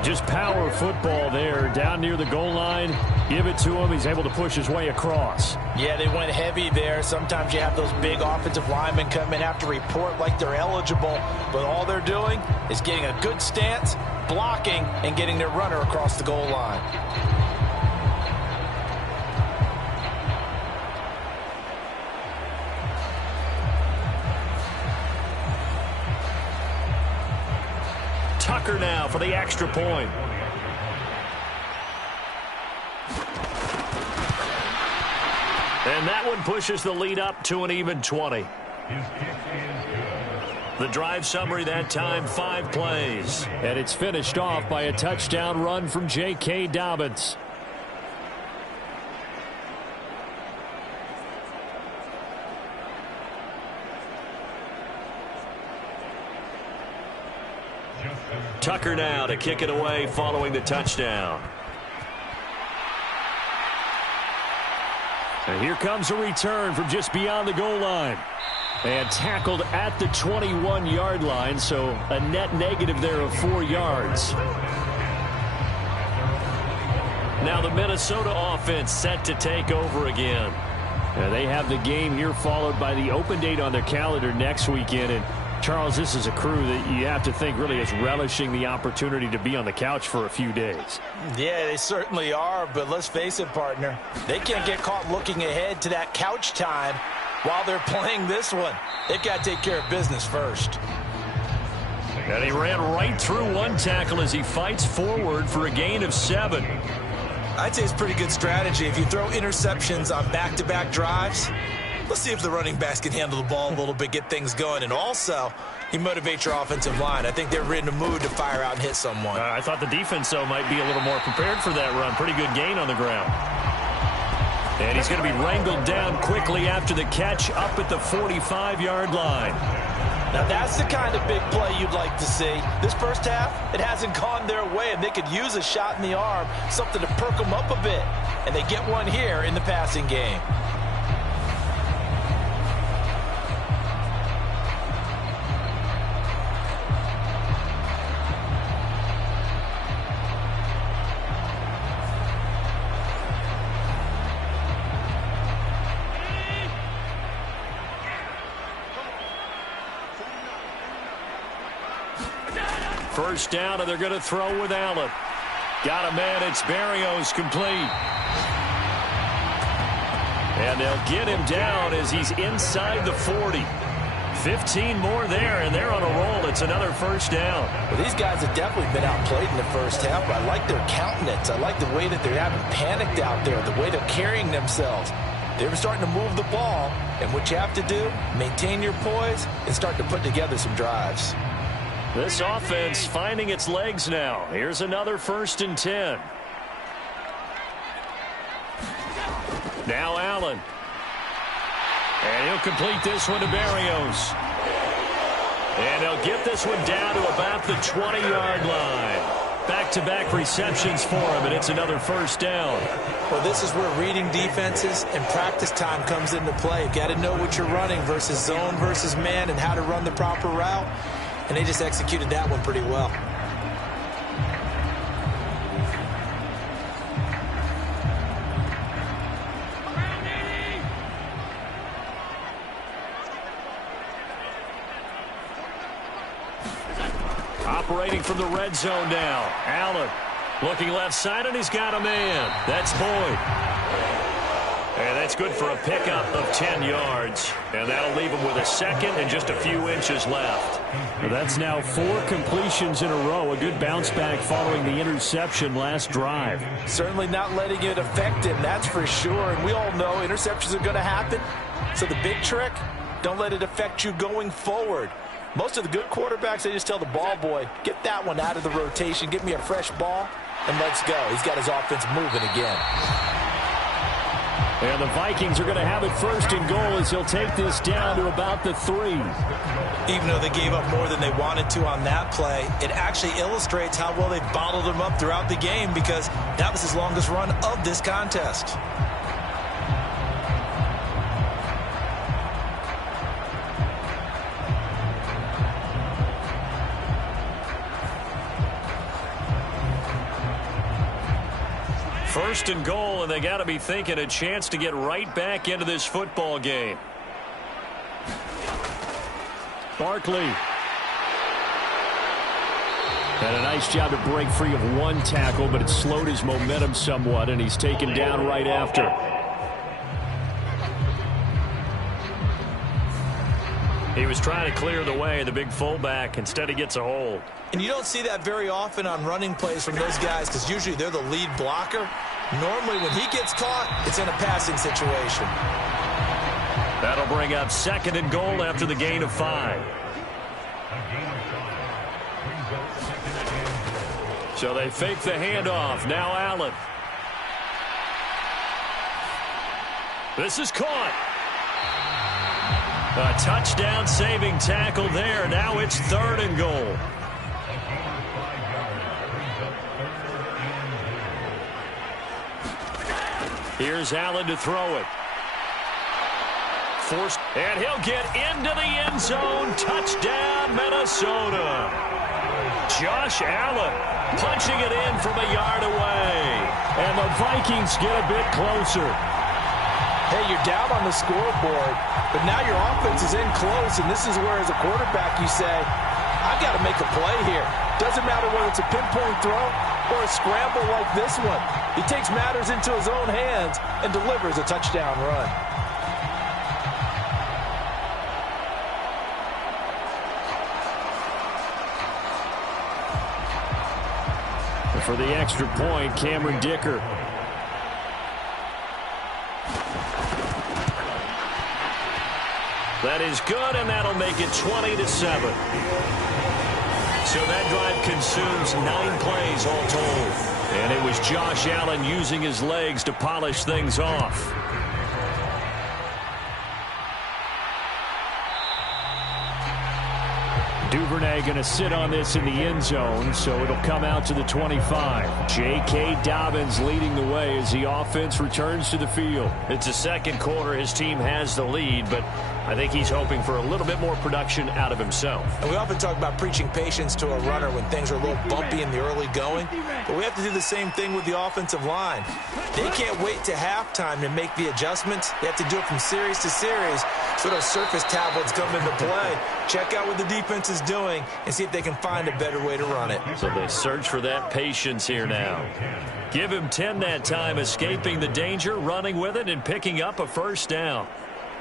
Just power football there, down near the goal line. Give it to him. He's able to push his way across. Yeah, they went heavy there. Sometimes you have those big offensive linemen come in, have to report like they're eligible. But all they're doing is getting a good stance, blocking, and getting their runner across the goal line. Tucker now for the extra point. And that one pushes the lead up to an even 20. The drive summary that time, 5 plays. And it's finished off by a touchdown run from J.K. Dobbins. Tucker now to kick it away following the touchdown. And here comes a return from just beyond the goal line. And tackled at the 21-yard line, so a net negative there of 4 yards. Now the Minnesota offense set to take over again. They have the game here followed by the open date on their calendar next weekend. And Charles, this is a crew that you have to think really is relishing the opportunity to be on the couch for a few days. Yeah, they certainly are, but let's face it, partner. They can't get caught looking ahead to that couch time while they're playing this one. They've got to take care of business first. And he ran right through one tackle as he fights forward for a gain of 7. I'd say it's pretty good strategy. If you throw interceptions on back-to-back drives, let's see if the running backs can handle the ball a little bit, get things going. And also, he motivates your offensive line. I think they're in the mood to fire out and hit someone. I thought the defense, though, might be a little more prepared for that run. Pretty good gain on the ground. And he's going to be wrangled down quickly after the catch up at the 45-yard line. Now, that's the kind of big play you'd like to see. This first half, it hasn't gone their way, and they could use a shot in the arm, something to perk them up a bit. And they get one here in the passing game. First down, and they're going to throw with Allen. Got a man. It's Berrios complete. And they'll get him down as he's inside the 40. 15 more there, and they're on a roll. It's another first down. Well, these guys have definitely been outplayed in the first half, but I like their countenance. I like the way that they haven't panicked out there, the way they're carrying themselves. They're starting to move the ball, and what you have to do, maintain your poise and start to put together some drives. This offense finding its legs now. Here's another 1st and 10. Now Allen. And he'll complete this one to Berrios. And he'll get this one down to about the 20-yard line. Back-to-back receptions for him, and it's another first down. Well, this is where reading defenses and practice time comes into play. You've got to know what you're running versus zone versus man and how to run the proper route. And they just executed that one pretty well. Operating from the red zone now. Allen looking left side, and he's got a man. That's Boyd. And that's good for a pickup of 10 yards. And that'll leave him with a second and just a few inches left. Well, that's now 4 completions in a row. A good bounce back following the interception last drive. Certainly not letting it affect him, that's for sure. And we all know interceptions are going to happen. So the big trick, don't let it affect you going forward. Most of the good quarterbacks, they just tell the ball boy, get that one out of the rotation, give me a fresh ball, and let's go. He's got his offense moving again. And the Vikings are going to have it first and goal as he'll take this down to about the 3. Even though they gave up more than they wanted to on that play, it actually illustrates how well they bottled him up throughout the game because that was his longest run of this contest. First and goal, and they got to be thinking a chance to get right back into this football game. Barkley. Had a nice job to break free of one tackle, but it slowed his momentum somewhat, and he's taken down right after. He was trying to clear the way, the big fullback. Instead, he gets a hold. And you don't see that very often on running plays from those guys because usually they're the lead blocker. Normally, when he gets caught, it's in a passing situation. That'll bring up second and goal after the gain of 5. So they fake the handoff. Now Allen. This is caught. A touchdown saving tackle there. Now it's third and goal. Here's Allen to throw it. Forced, and he'll get into the end zone. Touchdown, Minnesota. Josh Allen punching it in from a yard away. And the Vikings get a bit closer. Hey, you're down on the scoreboard, but now your offense is in close, and this is where, as a quarterback, you say, I've got to make a play here. Doesn't matter whether it's a pinpoint throw or a scramble like this one. He takes matters into his own hands and delivers a touchdown run. For the extra point, Cameron Dicker. That is good, and that'll make it 20-7. So that drive consumes 9 plays all told. And it was Josh Allen using his legs to polish things off. Duvernay going to sit on this in the end zone, so it'll come out to the 25. J.K. Dobbins leading the way as the offense returns to the field. It's the second quarter. His team has the lead, but I think he's hoping for a little bit more production out of himself. And we often talk about preaching patience to a runner when things are a little bumpy in the early going, but we have to do the same thing with the offensive line. They can't wait to halftime to make the adjustments. They have to do it from series to series, so those surface tablets come into play. Check out what the defense is doing and see if they can find a better way to run it. So they search for that patience here now. Give him 10 that time, escaping the danger, running with it, and picking up a first down.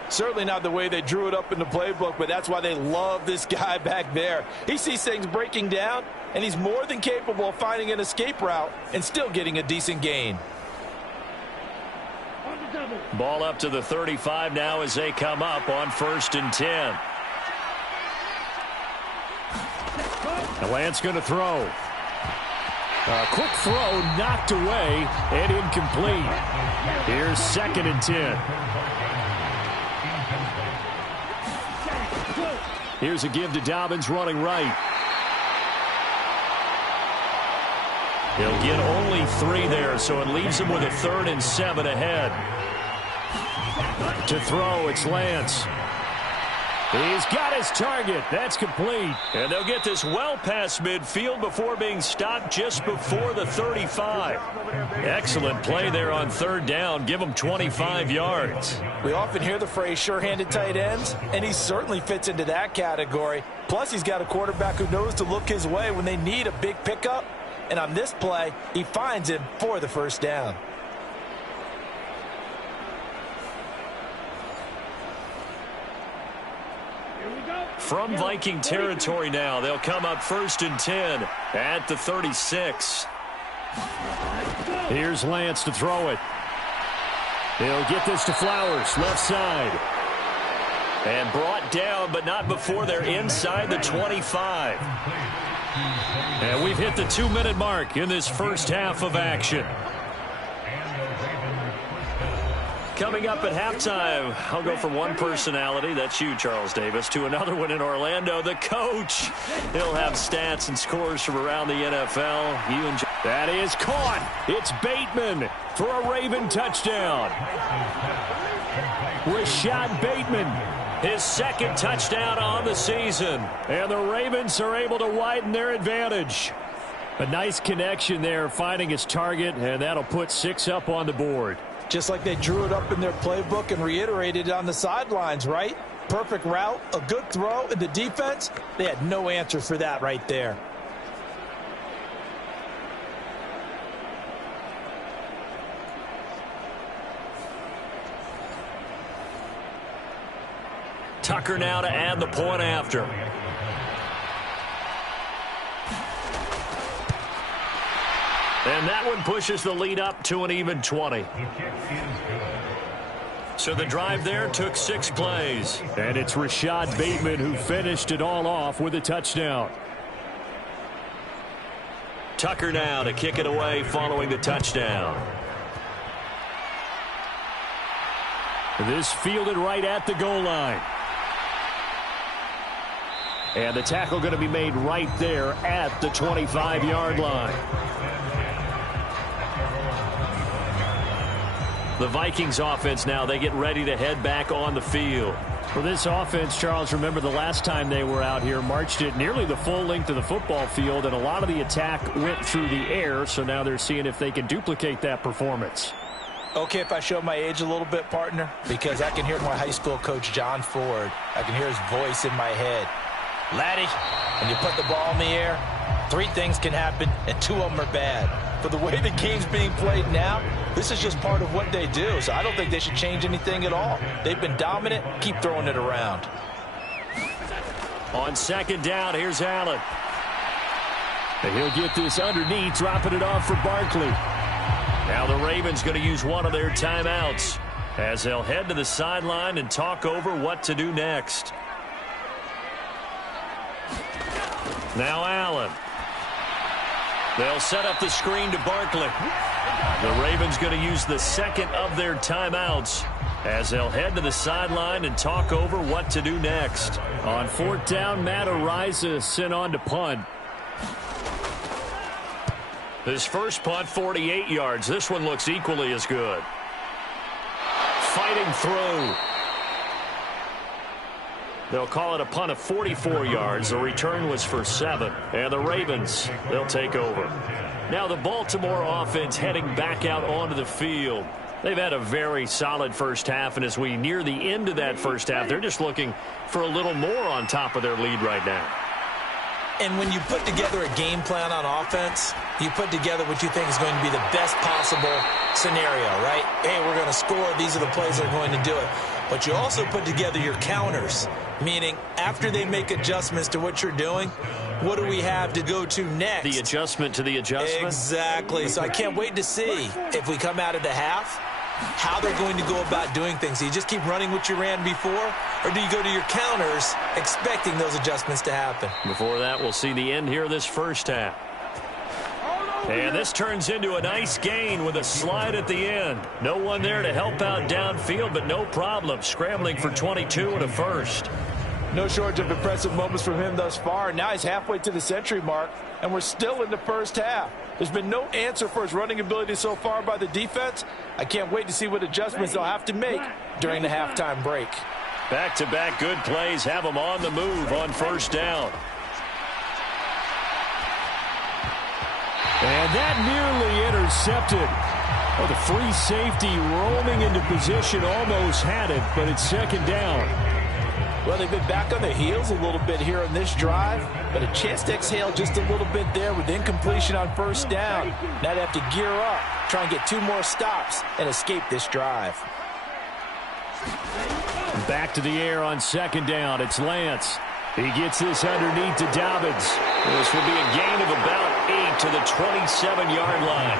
Certainly not the way they drew it up in the playbook, but that's why they love this guy back there. He sees things breaking down, and he's more than capable of finding an escape route and still getting a decent gain. Ball up to the 35 now as they come up on 1st and 10. And Lance going to throw. A quick throw knocked away and incomplete. Here's 2nd and 10. Here's a give to Dobbins running right. He'll get only 3 there, so it leaves him with a 3rd and 7 ahead. To throw, it's Lance. He's got his target. That's complete. And they'll get this well past midfield before being stopped just before the 35. Excellent play there on 3rd down. Give him 25 yards. We often hear the phrase sure-handed tight ends, and he certainly fits into that category. Plus, he's got a quarterback who knows to look his way when they need a big pickup. And on this play, he finds him for the 1st down. From Viking territory now, they'll come up 1st and 10 at the 36. Here's Lance to throw it. He'll get this to Flowers, left side. And brought down, but not before they're inside the 25. And we've hit the 2-minute mark in this first half of action. Coming up at halftime, I'll go from one personality, that's you, Charles Davis, to another one in Orlando, the coach. He'll have stats and scores from around the NFL. That is caught. It's Bateman for a Raven touchdown. Rashad Bateman, his 2nd touchdown on the season. And the Ravens are able to widen their advantage. A nice connection there, finding his target, and that'll put 6 up on the board. Just like they drew it up in their playbook and reiterated it on the sidelines, right? Perfect route, a good throw, and the defense, they had no answer for that right there. Tucker now to add the point after. And that one pushes the lead up to an even 20. So the drive there took 6 plays. And it's Rashad Bateman who finished it all off with a touchdown. Tucker now to kick it away following the touchdown. This fielded right at the goal line. And the tackle going to be made right there at the 25-yard line. The Vikings offense now, they get ready to head back on the field. For this offense, Charles, remember the last time they were out here, marched it nearly the full length of the football field, and a lot of the attack went through the air, so now they're seeing if they can duplicate that performance. Okay, if I show my age a little bit, partner, because I can hear my high school coach, John Ford. I can hear his voice in my head. Laddie, when you put the ball in the air, 3 things can happen, and 2 of them are bad. For the way the game's being played now, this is just part of what they do, so I don't think they should change anything at all. They've been dominant. Keep throwing it around. On 2nd down, here's Allen. And he'll get this underneath, dropping it off for Barkley. Now the Ravens going to use one of their timeouts as they'll head to the sideline and talk over what to do next. Now Allen. They'll set up the screen to Barkley. The Ravens going to use the 2nd of their timeouts as they'll head to the sideline and talk over what to do next. On 4th down, Matt Ariza sent on to punt. His first punt, 48 yards. This one looks equally as good. Fighting through. They'll call it a punt of 44 yards. The return was for 7. And the Ravens, they'll take over. Now the Baltimore offense heading back out onto the field. They've had a very solid first half, and as we near the end of that first half, they're just looking for a little more on top of their lead right now. And when you put together a game plan on offense, you put together what you think is going to be the best possible scenario, right? Hey, we're going to score. These are the plays that are going to do it. But you also put together your counters, meaning after they make adjustments to what you're doing, what do we have to go to next? The adjustment to the adjustment? Exactly. So I can't wait to see if we come out of the half, how they're going to go about doing things. Do you just keep running what you ran before, or do you go to your counters expecting those adjustments to happen? Before that, we'll see the end here of this first half. And this turns into a nice gain with a slide at the end. No one there to help out downfield, but no problem. Scrambling for 22 and a first. No shortage of impressive moments from him thus far. Now he's halfway to the century mark, and we're still in the first half. There's been no answer for his running ability so far by the defense. I can't wait to see what adjustments they'll have to make during the halftime break. Back-to-back good plays have them on the move on first down. And that nearly intercepted. Oh, the free safety roaming into position almost had it, but it's second down. Well, they've been back on their heels a little bit here on this drive, but a chance to exhale just a little bit there with incompletion on first down. Now they have to gear up, try and get 2 more stops, and escape this drive. Back to the air on second down. It's Lance. He gets this underneath to Dobbins. This will be a gain of about 8 to the 27-yard line.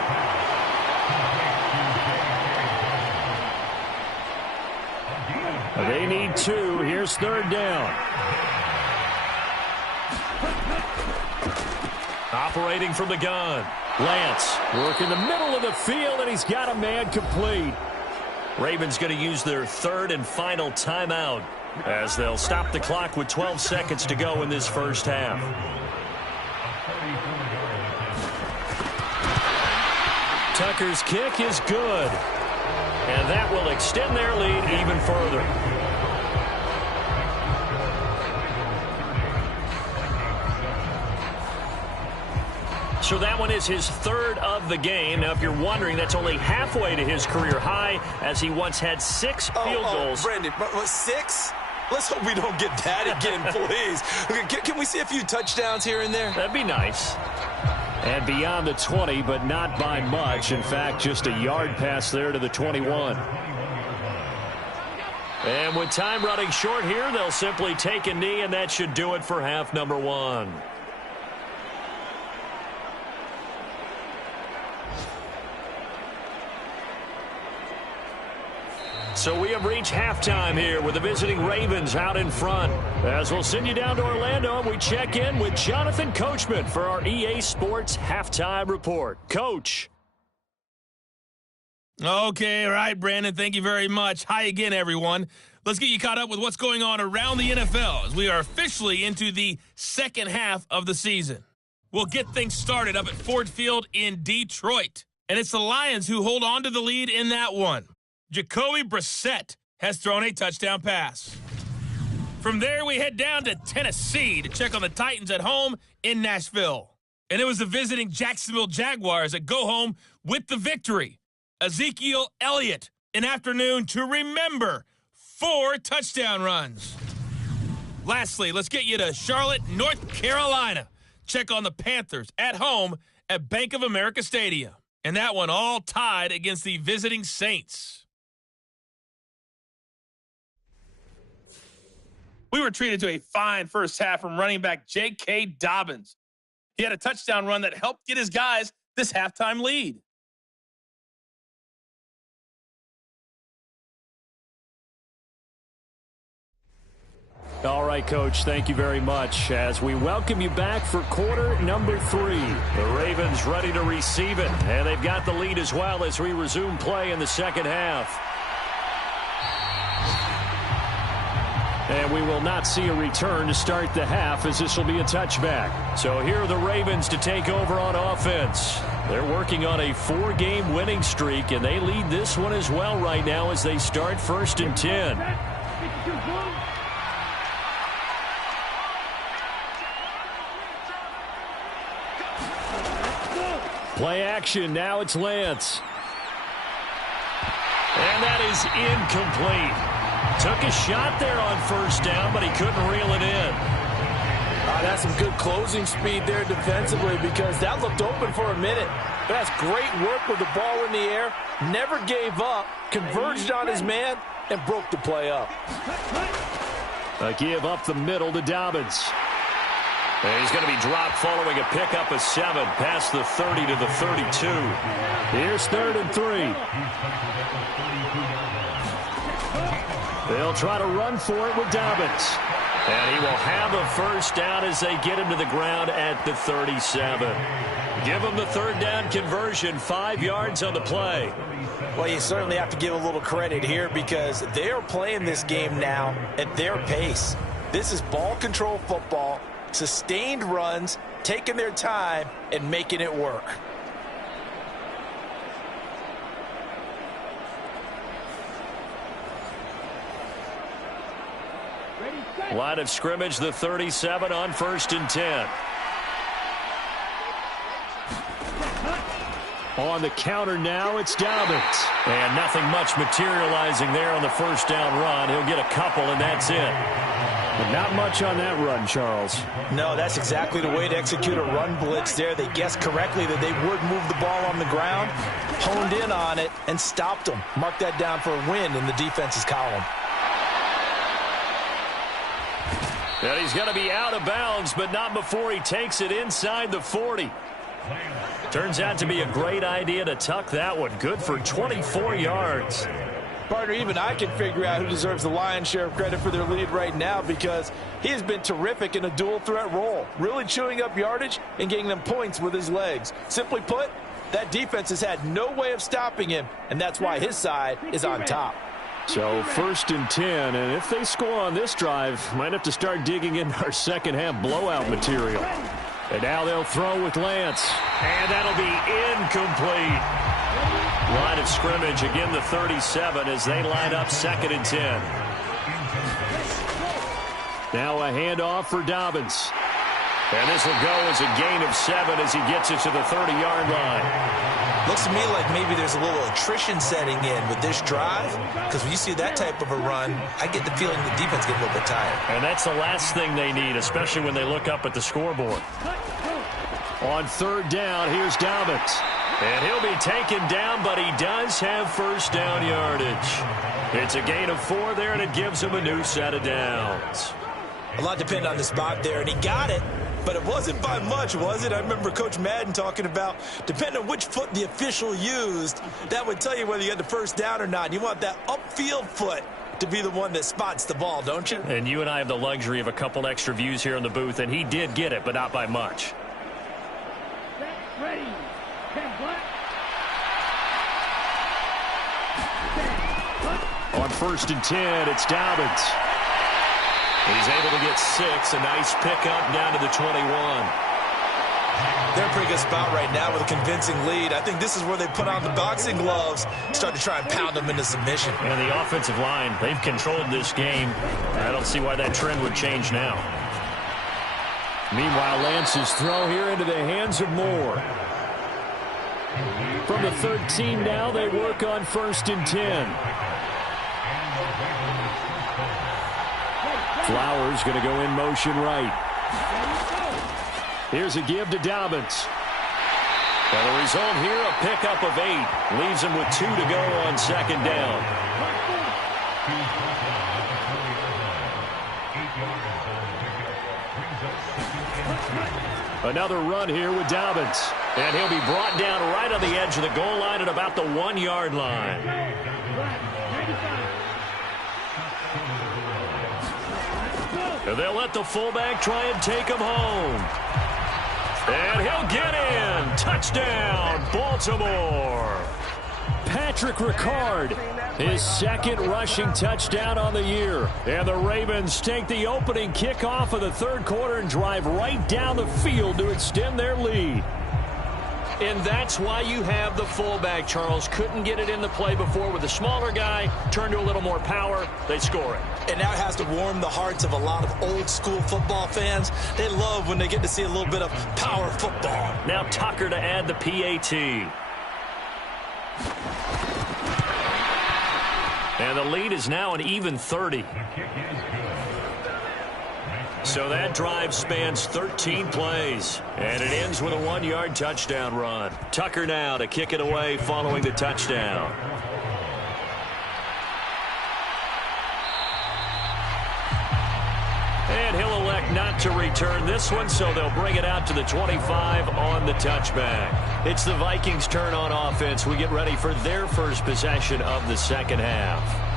They need 2. Here's third down. Operating from the gun. Lance working the middle of the field, and he's got a man complete. Ravens going to use their third and final timeout as they'll stop the clock with 12 seconds to go in this first half. Tucker's kick is good. And that will extend their lead even further. So that one is his third of the game. Now, if you're wondering, that's only halfway to his career high, as he once had 6 field goals. Brandon, 6? Let's hope we don't get that again, please. Can we see a few touchdowns here and there? That'd be nice. And beyond the 20, but not by much. In fact, just a yard pass there to the 21. And with time running short here, they'll simply take a knee, and that should do it for half number 1. So we have reached halftime here with the visiting Ravens out in front. As we'll send you down to Orlando, we check in with Jonathan Coachman for our EA Sports Halftime Report. Coach. Okay, all right, Brandon, thank you very much. Hi again, everyone. Let's get you caught up with what's going on around the NFL as we are officially into the second half of the season. We'll get things started up at Ford Field in Detroit. And it's the Lions who hold on to the lead in that one. Jacoby Brissett has thrown a touchdown pass. From there, we head down to Tennessee to check on the Titans at home in Nashville. And it was the visiting Jacksonville Jaguars that go home with the victory. Ezekiel Elliott, an afternoon to remember, 4 touchdown runs. Lastly, let's get you to Charlotte, North Carolina. Check on the Panthers at home at Bank of America Stadium. And that one all tied against the visiting Saints. We were treated to a fine first half from running back J.K. Dobbins. He had a touchdown run that helped get his guys this halftime lead. All right, Coach, thank you very much. As we welcome you back for quarter number 3. The Ravens ready to receive it, and they've got the lead as well as we resume play in the second half. And we will not see a return to start the half, as this will be a touchback. So here are the Ravens to take over on offense. They're working on a 4-game winning streak, and they lead this one as well right now as they start 1st and 10. Play action. Now it's Lance. And that is incomplete. Took a shot there on first down, but he couldn't reel it in. That's some good closing speed there defensively, because that looked open for a minute. But that's great work with the ball in the air. Never gave up, converged on his man, and broke the play up. A give up the middle to Dobbins. And he's going to be dropped following a pickup of 7 past the 30 to the 32. Here's 3rd and 3. They'll try to run for it with Dobbins. And he will have a first down as they get him to the ground at the 37. Give him the 3rd down conversion, 5 yards on the play. Well, you certainly have to give a little credit here, because they are playing this game now at their pace. This is ball control football, sustained runs, taking their time, and making it work. Line of scrimmage, the 37 on 1st and 10. On the counter now, it's Dobbins. And nothing much materializing there on the first down run. He'll get a couple, and that's it. But not much on that run, Charles. No, that's exactly the way to execute a run blitz there. They guessed correctly that they would move the ball on the ground, honed in on it, and stopped them. Mark that down for a win in the defense's column. And he's going to be out of bounds, but not before he takes it inside the 40. Turns out to be a great idea to tuck that one. Good for 24 yards. Partner, even I can figure out who deserves the lion's share of credit for their lead right now, because he has been terrific in a dual threat role, really chewing up yardage and getting them points with his legs. Simply put, that defense has had no way of stopping him, and that's why his side is on top. So 1st and 10, and if they score on this drive, might have to start digging into our second half blowout material. And now they'll throw with Lance, and that'll be incomplete. Line of scrimmage, again the 37 as they line up 2nd and 10. Now a handoff for Dobbins. And this will go as a gain of 7 as he gets it to the 30-yard line. Looks to me like maybe there's a little attrition setting in with this drive, because when you see that type of a run, I get the feeling the defense gets a little bit tired. And that's the last thing they need, especially when they look up at the scoreboard. On 3rd down, here's Dobbins. And he'll be taken down, but he does have first down yardage. It's a gain of 4 there, and it gives him a new set of downs. A lot depended on the spot there, and he got it. But it wasn't by much, was it? I remember Coach Madden talking about, depending on which foot the official used, that would tell you whether you had the first down or not. You want that upfield foot to be the one that spots the ball, don't you? And you and I have the luxury of a couple extra views here in the booth, and he did get it, but not by much. Ready. On 1st and 10, it's Dobbins. He's able to get 6. A nice pickup down to the 21. They're in a pretty good spot right now with a convincing lead. I think this is where they put on the boxing gloves, start to try and pound them into submission. And the offensive line, they've controlled this game. I don't see why that trend would change now. Meanwhile, Lance's throw here into the hands of Moore. From the 13 now, they work on 1st and 10. Flowers going to go in motion right. Here's a give to Dobbins. And the result here, a pickup of 8. Leaves him with 2 to go on 2nd down. Another run here with Dobbins. And he'll be brought down right on the edge of the goal line at about the 1-yard line. And they'll let the fullback try and take him home. And he'll get in. Touchdown, Baltimore. Patrick Ricard, his 2nd rushing touchdown on the year. And the Ravens take the opening kickoff of the 3rd quarter and drive right down the field to extend their lead. And that's why you have the fullback, Charles. Couldn't get it in the play before with the smaller guy. Turned to a little more power. They score it. And now it has to warm the hearts of a lot of old-school football fans. They love when they get to see a little bit of power football. Now Tucker to add the PAT. And the lead is now an even 30. So that drive spans 13 plays, and it ends with a 1-yard touchdown run. Tucker now to kick it away following the touchdown. And he'll elect not to return this one, so they'll bring it out to the 25 on the touchback. It's the Vikings' turn on offense. We get ready for their first possession of the 2nd half.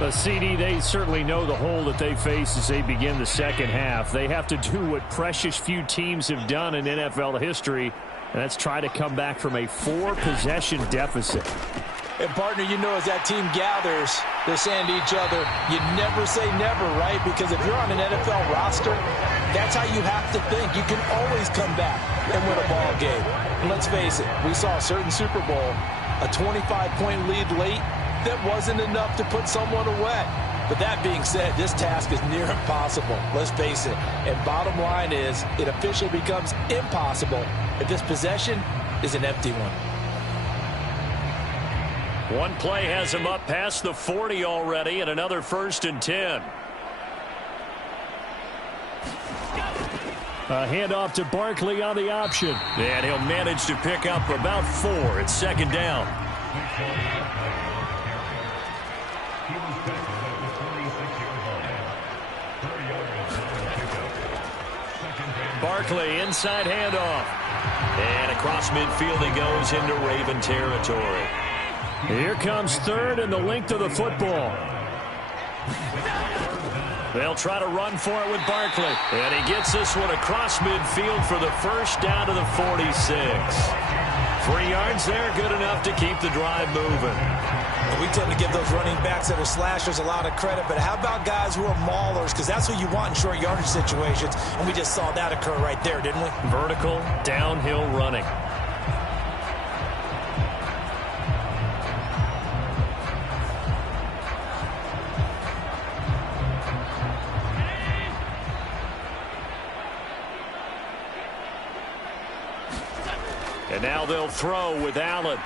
But CD, they certainly know the hole that they face as they begin the 2nd half. They have to do what precious few teams have done in NFL history, and that's try to come back from a 4-possession deficit. And, partner, you know, as that team gathers, they're saying to each other, you never say never, right? Because if you're on an NFL roster, that's how you have to think. You can always come back and win a ball game. And let's face it, we saw a certain Super Bowl, a 25-point lead late, that wasn't enough to put someone away. But that being said, this task is near impossible. Let's face it. And bottom line is, it officially becomes impossible if this possession is an empty one. One play has him up past the 40 already, and another 1st and 10. A handoff to Barkley on the option. And he'll manage to pick up about 4. It's 2nd down. Barkley, inside handoff. And across midfield he goes into Raven territory. Here comes 3rd and the length of the football. They'll try to run for it with Barkley. And he gets this one across midfield for the 1st down to the 46. 3 yards there, good enough to keep the drive moving. And we tend to give those running backs that are slashers a lot of credit, but how about guys who are maulers? Because that's what you want in short yardage situations, and we just saw that occur right there, didn't we? Vertical, downhill running. And now they'll throw with Allen.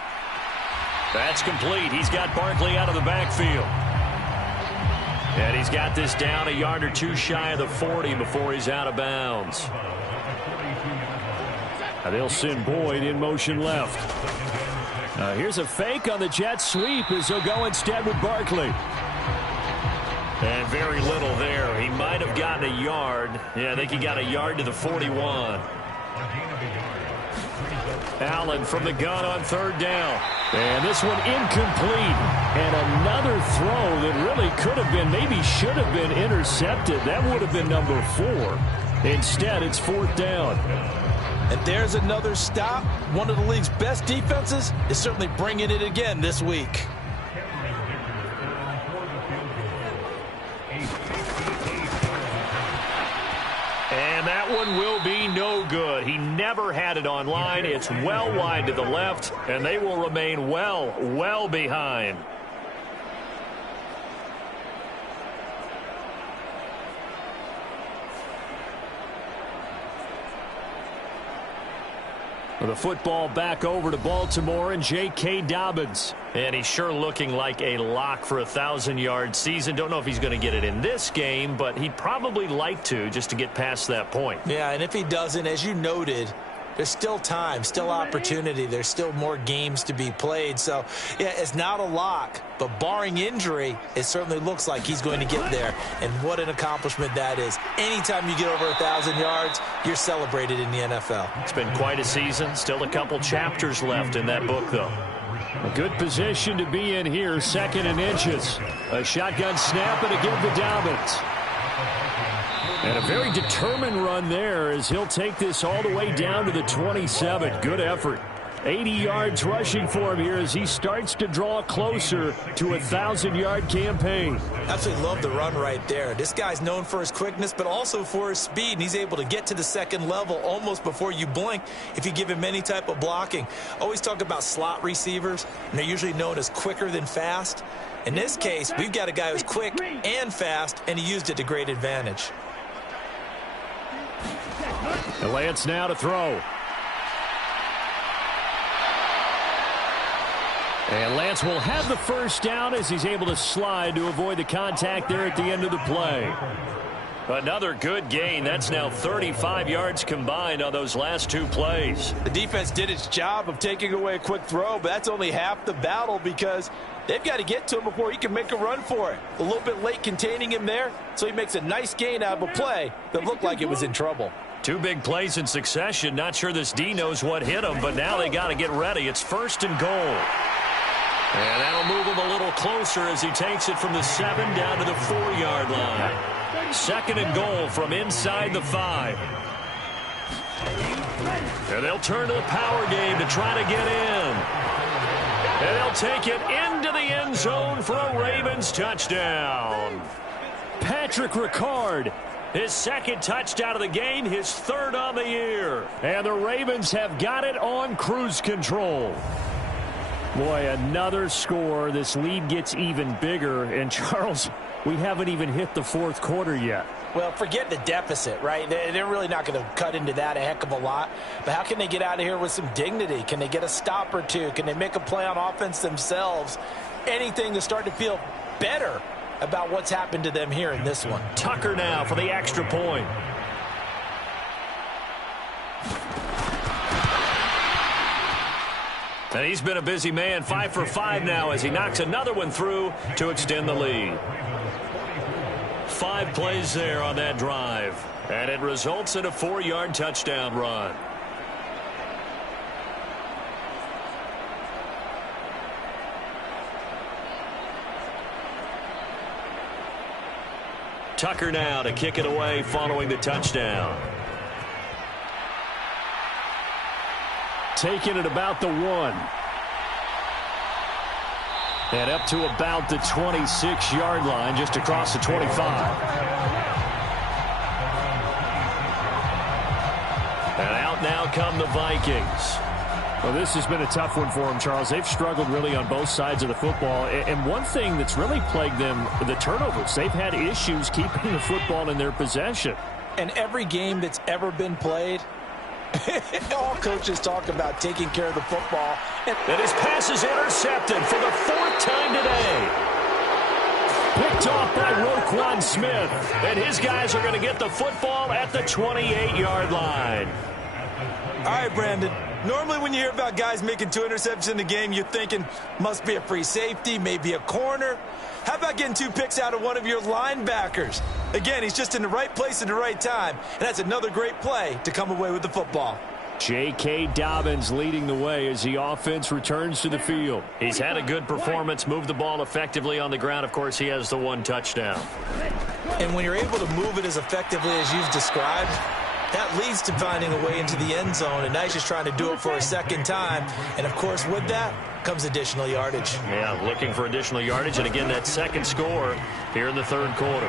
That's complete. He's got Barkley out of the backfield. And he's got this down a yard or 2 shy of the 40 before he's out of bounds. Now they'll send Boyd in motion left. Here's a fake on the jet sweep as he'll go instead with Barkley. And very little there. He might have gotten a yard. Yeah, I think he got a yard to the 41. Allen from the gun on 3rd down. And this one incomplete. And another throw that really could have been, maybe should have been intercepted. That would have been number 4. Instead, it's 4th down. And there's another stop. One of the league's best defenses is certainly bringing it again this week. And that one will be no good. He never had it on line. It's well wide to the left, and they will remain well behind. The football back over to Baltimore and J.K. Dobbins. And he's sure looking like a lock for a 1,000-yard season. Don't know if he's going to get it in this game, but he'd probably like to just to get past that point. Yeah, and if he doesn't, as you noted, there's still time, still opportunity. There's still more games to be played. So, yeah, it's not a lock, but barring injury, it certainly looks like he's going to get there. And what an accomplishment that is. Anytime you get over 1,000 yards, you're celebrated in the NFL. It's been quite a season. Still a couple chapters left in that book, though. A good position to be in here, 2nd and inches. A shotgun snap and a give to Dobbins. And a very determined run there as he'll take this all the way down to the 27. Good effort. 80 yards rushing for him here as he starts to draw closer to a 1,000-yard campaign. Absolutely love the run right there. This guy's known for his quickness, but also for his speed, and he's able to get to the 2nd level almost before you blink if you give him any type of blocking. Always talk about slot receivers, and they're usually known as quicker than fast. In this case, we've got a guy who's quick and fast, and he used it to great advantage. And Lance now to throw. And Lance will have the 1st down as he's able to slide to avoid the contact there at the end of the play. Another good gain. That's now 35 yards combined on those last 2 plays. The defense did its job of taking away a quick throw, but that's only half the battle because they've got to get to him before he can make a run for it. A little bit late containing him there, so he makes a nice gain out of a play that looked like it was in trouble. 2 big plays in succession. Not sure this D knows what hit him, but now they got to get ready. It's 1st and goal. And that'll move him a little closer as he takes it from the 7 down to the 4-yard line. 2nd and goal from inside the 5. And they'll turn to the power game to try to get in. And they'll take it into the end zone for a Ravens touchdown. Patrick Ricard. His 2nd touchdown of the game, his 3rd on the year. And the Ravens have got it on cruise control. Boy, another score. This lead gets even bigger. And, Charles, we haven't even hit the fourth quarter yet. Well, forget the deficit, right? They're really not going to cut into that a heck of a lot. But how can they get out of here with some dignity? Can they get a stop or two? Can they make a play on offense themselves? Anything to start to feel better about what's happened to them here in this one. Tucker now for the extra point. And he's been a busy man, 5 for 5 now as he knocks another one through to extend the lead. 5 plays there on that drive. And it results in a 4-yard touchdown run. Tucker now to kick it away following the touchdown. Taking it about the 1. And up to about the 26-yard line, just across the 25. And out now come the Vikings. Well, this has been a tough one for them, Charles. They've struggled really on both sides of the football. And one thing that's really plagued them, the turnovers. They've had issues keeping the football in their possession. And every game that's ever been played, all coaches talk about taking care of the football. And his pass is intercepted for the 4th time today. Picked off by Roquan Smith. And his guys are going to get the football at the 28-yard line. All right, Brandon. Normally when you hear about guys making 2 interceptions in the game, you're thinking must be a free safety, maybe a corner. How about getting 2 picks out of one of your linebackers? Again, he's just in the right place at the right time, and that's another great play to come away with the football. J.K. Dobbins leading the way as the offense returns to the field. He's had a good performance, moved the ball effectively on the ground. Of course, he has the 1 touchdown. And when you're able to move it as effectively as you've described, that leads to finding a way into the end zone, and now he's just trying to do it for a second time. And, of course, with that comes additional yardage. Yeah, looking for additional yardage, and again, that second score here in the 3rd quarter.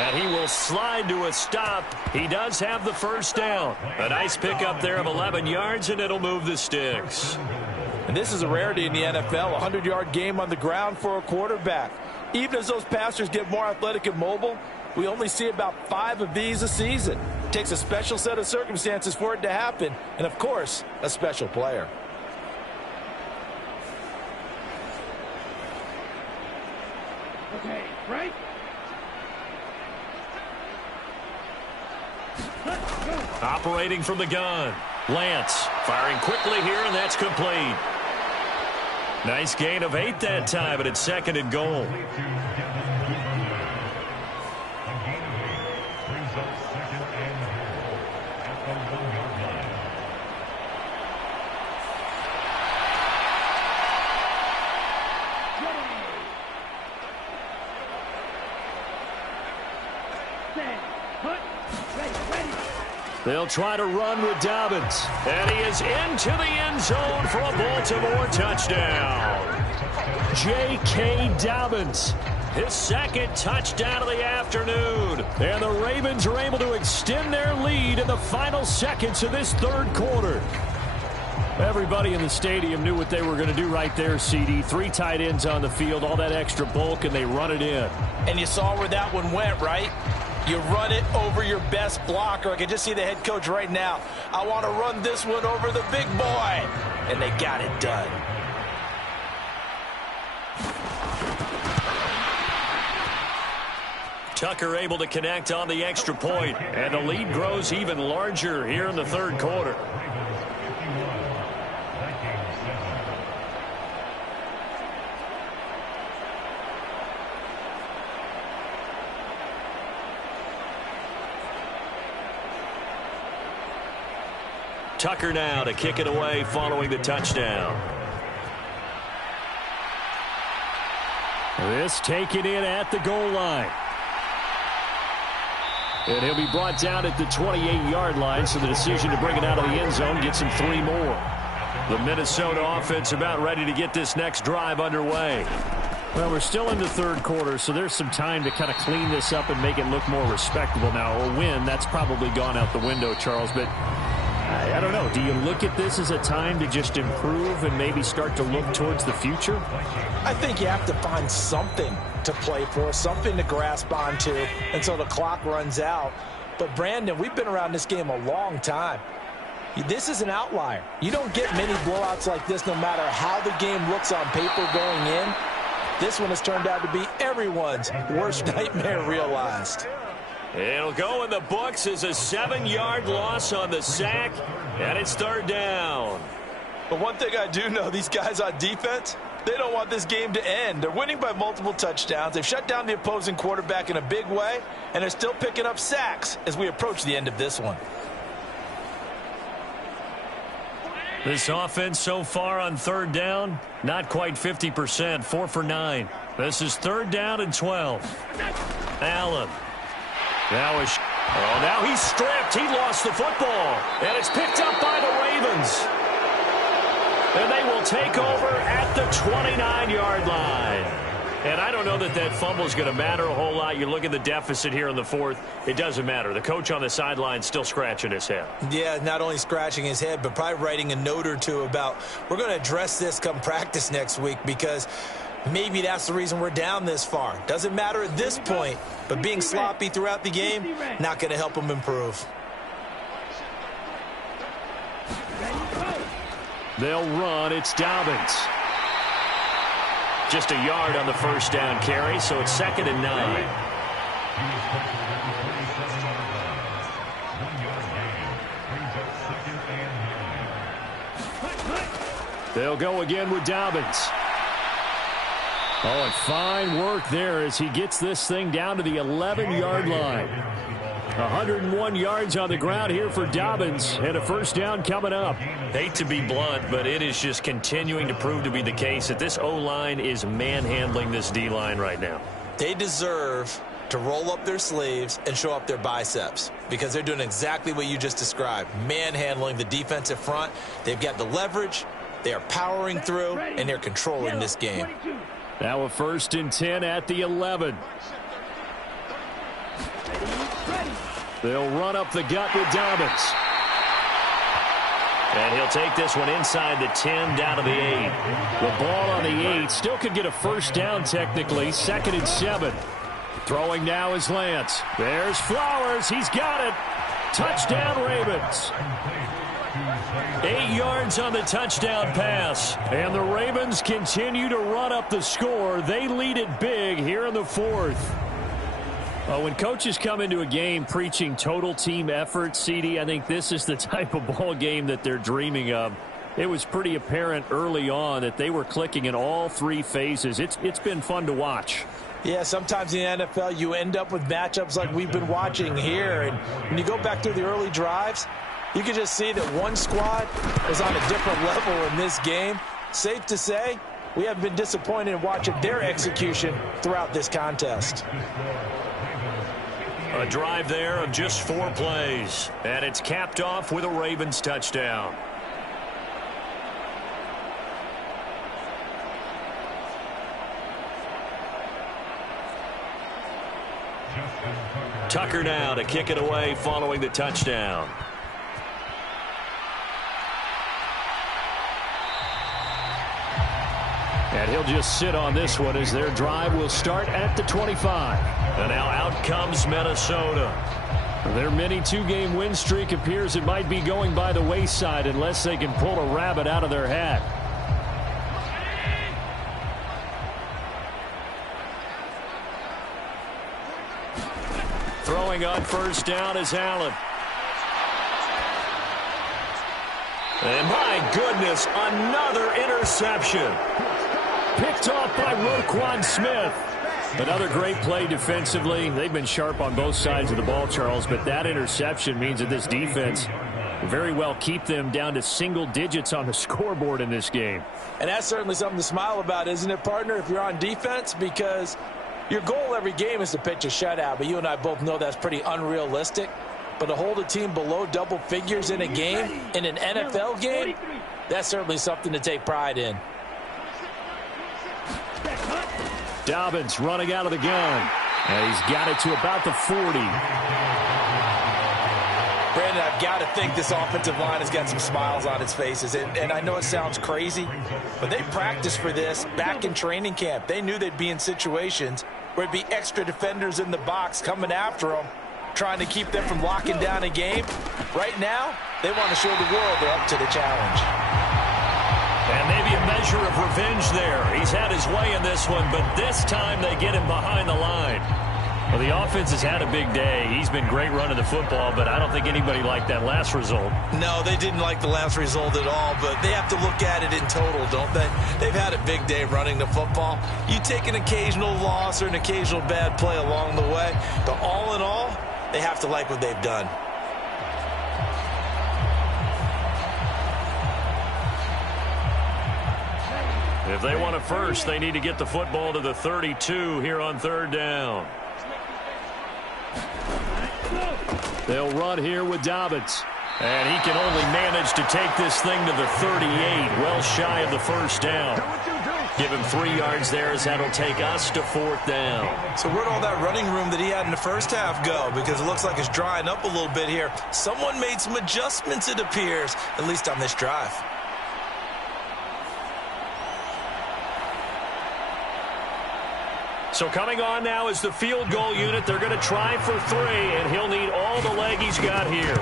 And he will slide to a stop. He does have the first down. A nice pickup there of 11 yards, and it'll move the sticks. And this is a rarity in the NFL, a 100-yard game on the ground for a quarterback. Even as those passers get more athletic and mobile, we only see about 5 of these a season. It takes a special set of circumstances for it to happen, and, of course, a special player. Okay, right? Operating from the gun. Lance firing quickly here, and that's complete. Nice gain of 8 that time, but it's 2nd and goal. They'll try to run with Dobbins. And he is into the end zone for a Baltimore touchdown. J.K. Dobbins. His 2nd touchdown of the afternoon. And the Ravens are able to extend their lead in the final seconds of this 3rd quarter. Everybody in the stadium knew what they were going to do right there, CD. 3 tight ends on the field, all that extra bulk, and they run it in. And you saw where that one went, right? You run it over your best blocker. I can just see the head coach right now. I want to run this one over the big boy. And they got it done. Tucker able to connect on the extra point. And the lead grows even larger here in the 3rd quarter. Tucker now to kick it away following the touchdown. This taken in at the goal line. And he'll be brought down at the 28-yard line, so the decision to bring it out of the end zone gets him 3 more. The Minnesota offense about ready to get this next drive underway. Well, we're still in the 3rd quarter, so there's some time to kind of clean this up and make it look more respectable. Now, a win, that's probably gone out the window, Charles, but I don't know. Do you look at this as a time to just improve and maybe start to look towards the future? I think you have to find something to play for, something to grasp onto until the clock runs out. But, Brandon, we've been around this game a long time. This is an outlier. You don't get many blowouts like this no matter how the game looks on paper going in. This one has turned out to be everyone's worst nightmare realized. It'll go in the books as a 7-yard loss on the sack, and it's third down. But one thing I do know, these guys on defense, they don't want this game to end. They're winning by multiple touchdowns. They've shut down the opposing quarterback in a big way, and they're still picking up sacks as we approach the end of this one. This offense so far on third down, not quite 50%, 4 for 9. This is third down and 12. Allen. Now he's stripped. He lost the football. And it's picked up by the Ravens. And they will take over at the 29-yard line. And I don't know that that fumble is going to matter a whole lot. You look at the deficit here in the fourth. It doesn't matter. The coach on the sideline still scratching his head. Yeah, not only scratching his head, but probably writing a note or two about we're going to address this come practice next week because maybe that's the reason we're down this far. Doesn't matter at this point, but being sloppy throughout the game, not going to help him improve. They'll run. It's Dobbins. Just a yard on the first down carry, so it's 2nd and 9. They'll go again with Dobbins. Oh, and fine work there as he gets this thing down to the 11-yard line. 101 yards on the ground here for Dobbins, and a first down coming up. Hate to be blunt, but it is just continuing to prove to be the case that this O-line is manhandling this D-line right now. They deserve to roll up their sleeves and show up their biceps because they're doing exactly what you just described, manhandling the defensive front. They've got the leverage, they are powering through, and they're controlling this game. Now a 1st and 10 at the 11. They'll run up the gut with Dobbins. And he'll take this one inside the 10 down to the 8. The ball on the 8 still could get a first down technically. 2nd and 7. Throwing now is Lance. There's Flowers. He's got it. Touchdown Ravens. 8 yards on the touchdown pass. And the Ravens continue to run up the score. They lead it big here in the fourth. When coaches come into a game preaching total team effort, CD, I think this is the type of ball game that they're dreaming of. It was pretty apparent early on that they were clicking in all 3 phases. It's been fun to watch. Yeah, sometimes in the NFL you end up with matchups like we've been watching here. And when you go back through the early drives, you can just see that one squad is on a different level in this game. Safe to say, we haven't been disappointed in watching their execution throughout this contest. A drive there of just 4 plays. And it's capped off with a Ravens touchdown. Tucker now to kick it away following the touchdown. And he'll just sit on this one as their drive will start at the 25. And now out comes Minnesota. Their mini 2-game win streak appears it might be going by the wayside unless they can pull a rabbit out of their hat. Throwing on first down is Allen. And my goodness, another interception. Picked off by Roquan Smith. Another great play defensively. They've been sharp on both sides of the ball, Charles, but that interception means that this defense will very well keep them down to single digits on the scoreboard in this game. And that's certainly something to smile about, isn't it, partner, if you're on defense? Because your goal every game is to pitch a shutout, but you and I both know that's pretty unrealistic. But to hold a team below double figures in a game, in an NFL game, that's certainly something to take pride in. Dobbins running out of the gun. And he's got it to about the 40. Brandon, I've got to think this offensive line has got some smiles on its faces. And I know it sounds crazy, but they practiced for this back in training camp. They knew they'd be in situations where it'd be extra defenders in the box coming after them, trying to keep them from locking down a game. Right now, they want to show the world they're up to the challenge. And maybe a measure of revenge there. He's had his way in this one, but this time they get him behind the line. Well, the offense has had a big day. He's been great running the football, but I don't think anybody liked that last result. No, they didn't like the last result at all, but they have to look at it in total, don't they? They've had a big day running the football. You take an occasional loss or an occasional bad play along the way, but all in all, they have to like what they've done. If they want a first, they need to get the football to the 32 here on third down. They'll run here with Dobbins. And he can only manage to take this thing to the 38, well shy of the first down. Give him 3 yards there as that'll take us to fourth down. So where'd all that running room that he had in the first half go? Because it looks like it's drying up a little bit here. Someone made some adjustments, it appears, at least on this drive. So coming on now is the field goal unit. They're going to try for 3, and he'll need all the leg he's got here.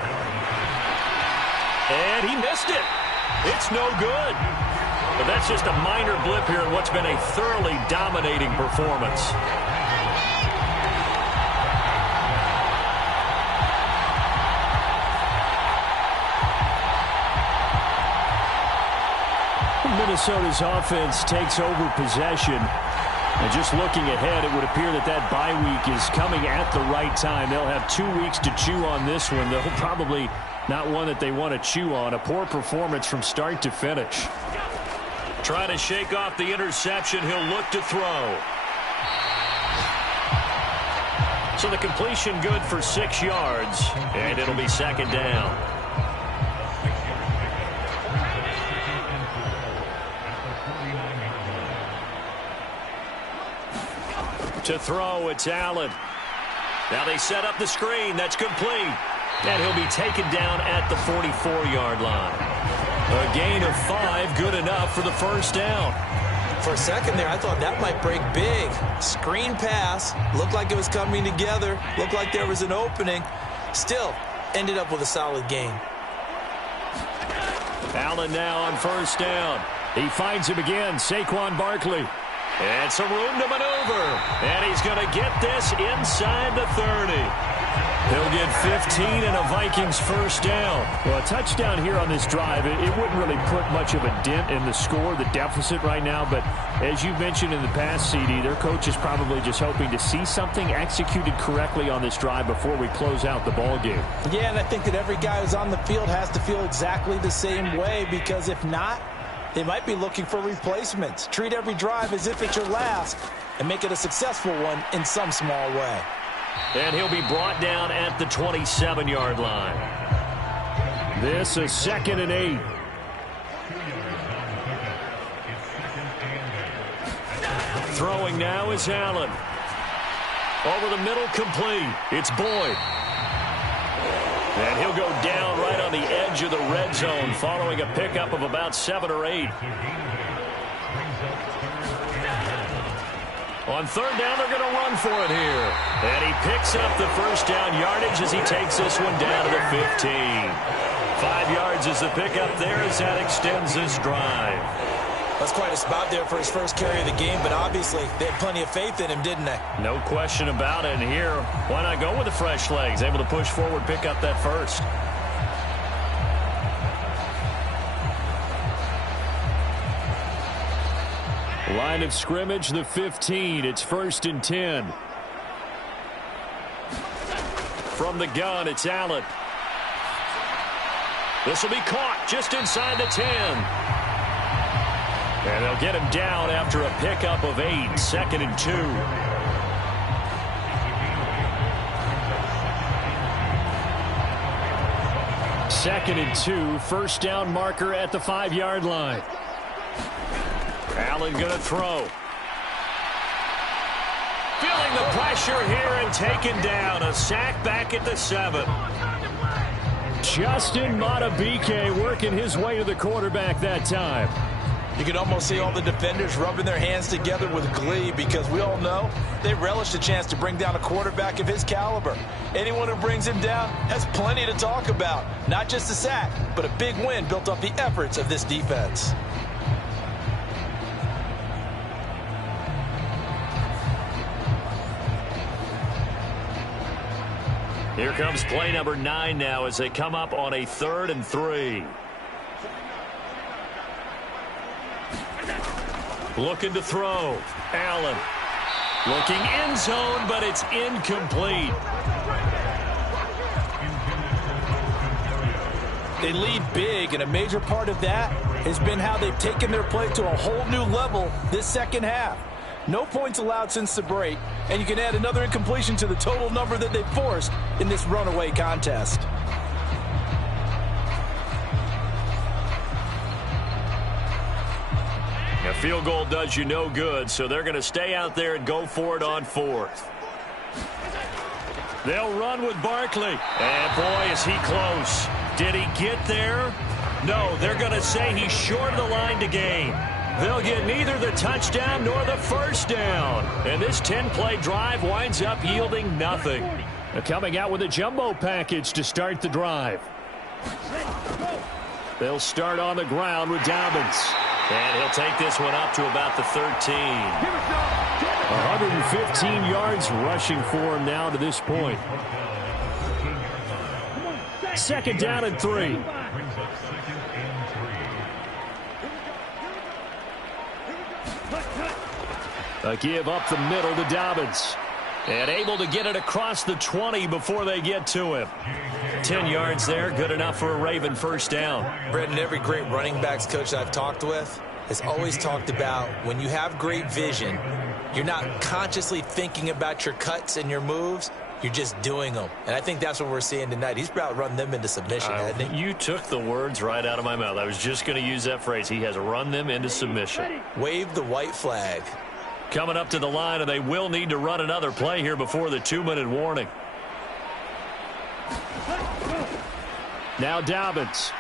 And he missed it. It's no good. But that's just a minor blip here in what's been a thoroughly dominating performance. Minnesota's offense takes over possession. And just looking ahead, it would appear that that bye week is coming at the right time. They'll have 2 weeks to chew on this one. They'll probably not one that they want to chew on. A poor performance from start to finish. Trying to shake off the interception. He'll look to throw. So the completion good for 6 yards. And it'll be second down. To throw, it's Allen. Now they set up the screen. That's complete. And he'll be taken down at the 44-yard line. A gain of 5, good enough for the first down. For a second there, I thought that might break big. Screen pass. Looked like it was coming together. Looked like there was an opening. Still, ended up with a solid gain. Allen now on first down. He finds him again, Saquon Barkley. And some room to maneuver. And he's going to get this inside the 30. He'll get 15 and a Vikings first down. Well, a touchdown here on this drive, it wouldn't really put much of a dent in the score, the deficit right now. But as you mentioned in the past, CD, their coach is probably just hoping to see something executed correctly on this drive before we close out the ball game. Yeah, and I think that every guy who's on the field has to feel exactly the same way, because if not, they might be looking for replacements. Treat every drive as if it's your last and make it a successful one in some small way. And he'll be brought down at the 27-yard line. This is 2nd and 8. Throwing now is Allen. Over the middle, complete. It's Boyd. And he'll go down right on the edge of the red zone following a pickup of about 7 or 8. On third down, they're going to run for it here. And he picks up the first down yardage as he takes this one down to the 15. 5 yards is the pickup there as that extends this drive. That's quite a spot there for his first carry of the game, but obviously they had plenty of faith in him, didn't they? No question about it. And here, why not go with the fresh legs? Able to push forward, pick up that first. Line of scrimmage, the 15. It's 1st and 10. From the gun, it's Allen. This will be caught just inside the 10. And they'll get him down after a pickup of 8. 2nd and 2. Second and 2. First down marker at the 5-yard line. Allen going to throw. Feeling the pressure here and taken down. A sack back at the 7. Justin Madubuike working his way to the quarterback that time. You can almost see all the defenders rubbing their hands together with glee because we all know they relish the chance to bring down a quarterback of his caliber. Anyone who brings him down has plenty to talk about. Not just a sack, but a big win built off the efforts of this defense. Here comes play number 9 now as they come up on a 3rd and 3. Looking to throw. Allen. Looking end zone, but it's incomplete. They lead big, and a major part of that has been how they've taken their play to a whole new level this second half. No points allowed since the break, and you can add another incompletion to the total number that they've forced in this runaway contest. A field goal does you no good, so they're going to stay out there and go for it on 4th. They'll run with Barkley. And boy, is he close. Did he get there? No, they're going to say he's short of the line to gain. They'll get neither the touchdown nor the first down. And this 10-play drive winds up yielding nothing. They're coming out with a jumbo package to start the drive. They'll start on the ground with Dobbins. And he'll take this one up to about the 13. 115 yards rushing for him now to this point. 2nd down and 3. A give up the middle to Dobbins. And able to get it across the 20 before they get to him. 10 yards there, good enough for a Raven first down. Brendan, every great running backs coach I've talked with has always talked about when you have great vision, you're not consciously thinking about your cuts and your moves. You're just doing them. And I think that's what we're seeing tonight. He's about run them into submission, hasn't he? You took the words right out of my mouth. I was just going to use that phrase. He has run them into submission. Wave the white flag. Coming up to the line, and they will need to run another play here before the 2-minute warning. Now Dobbins.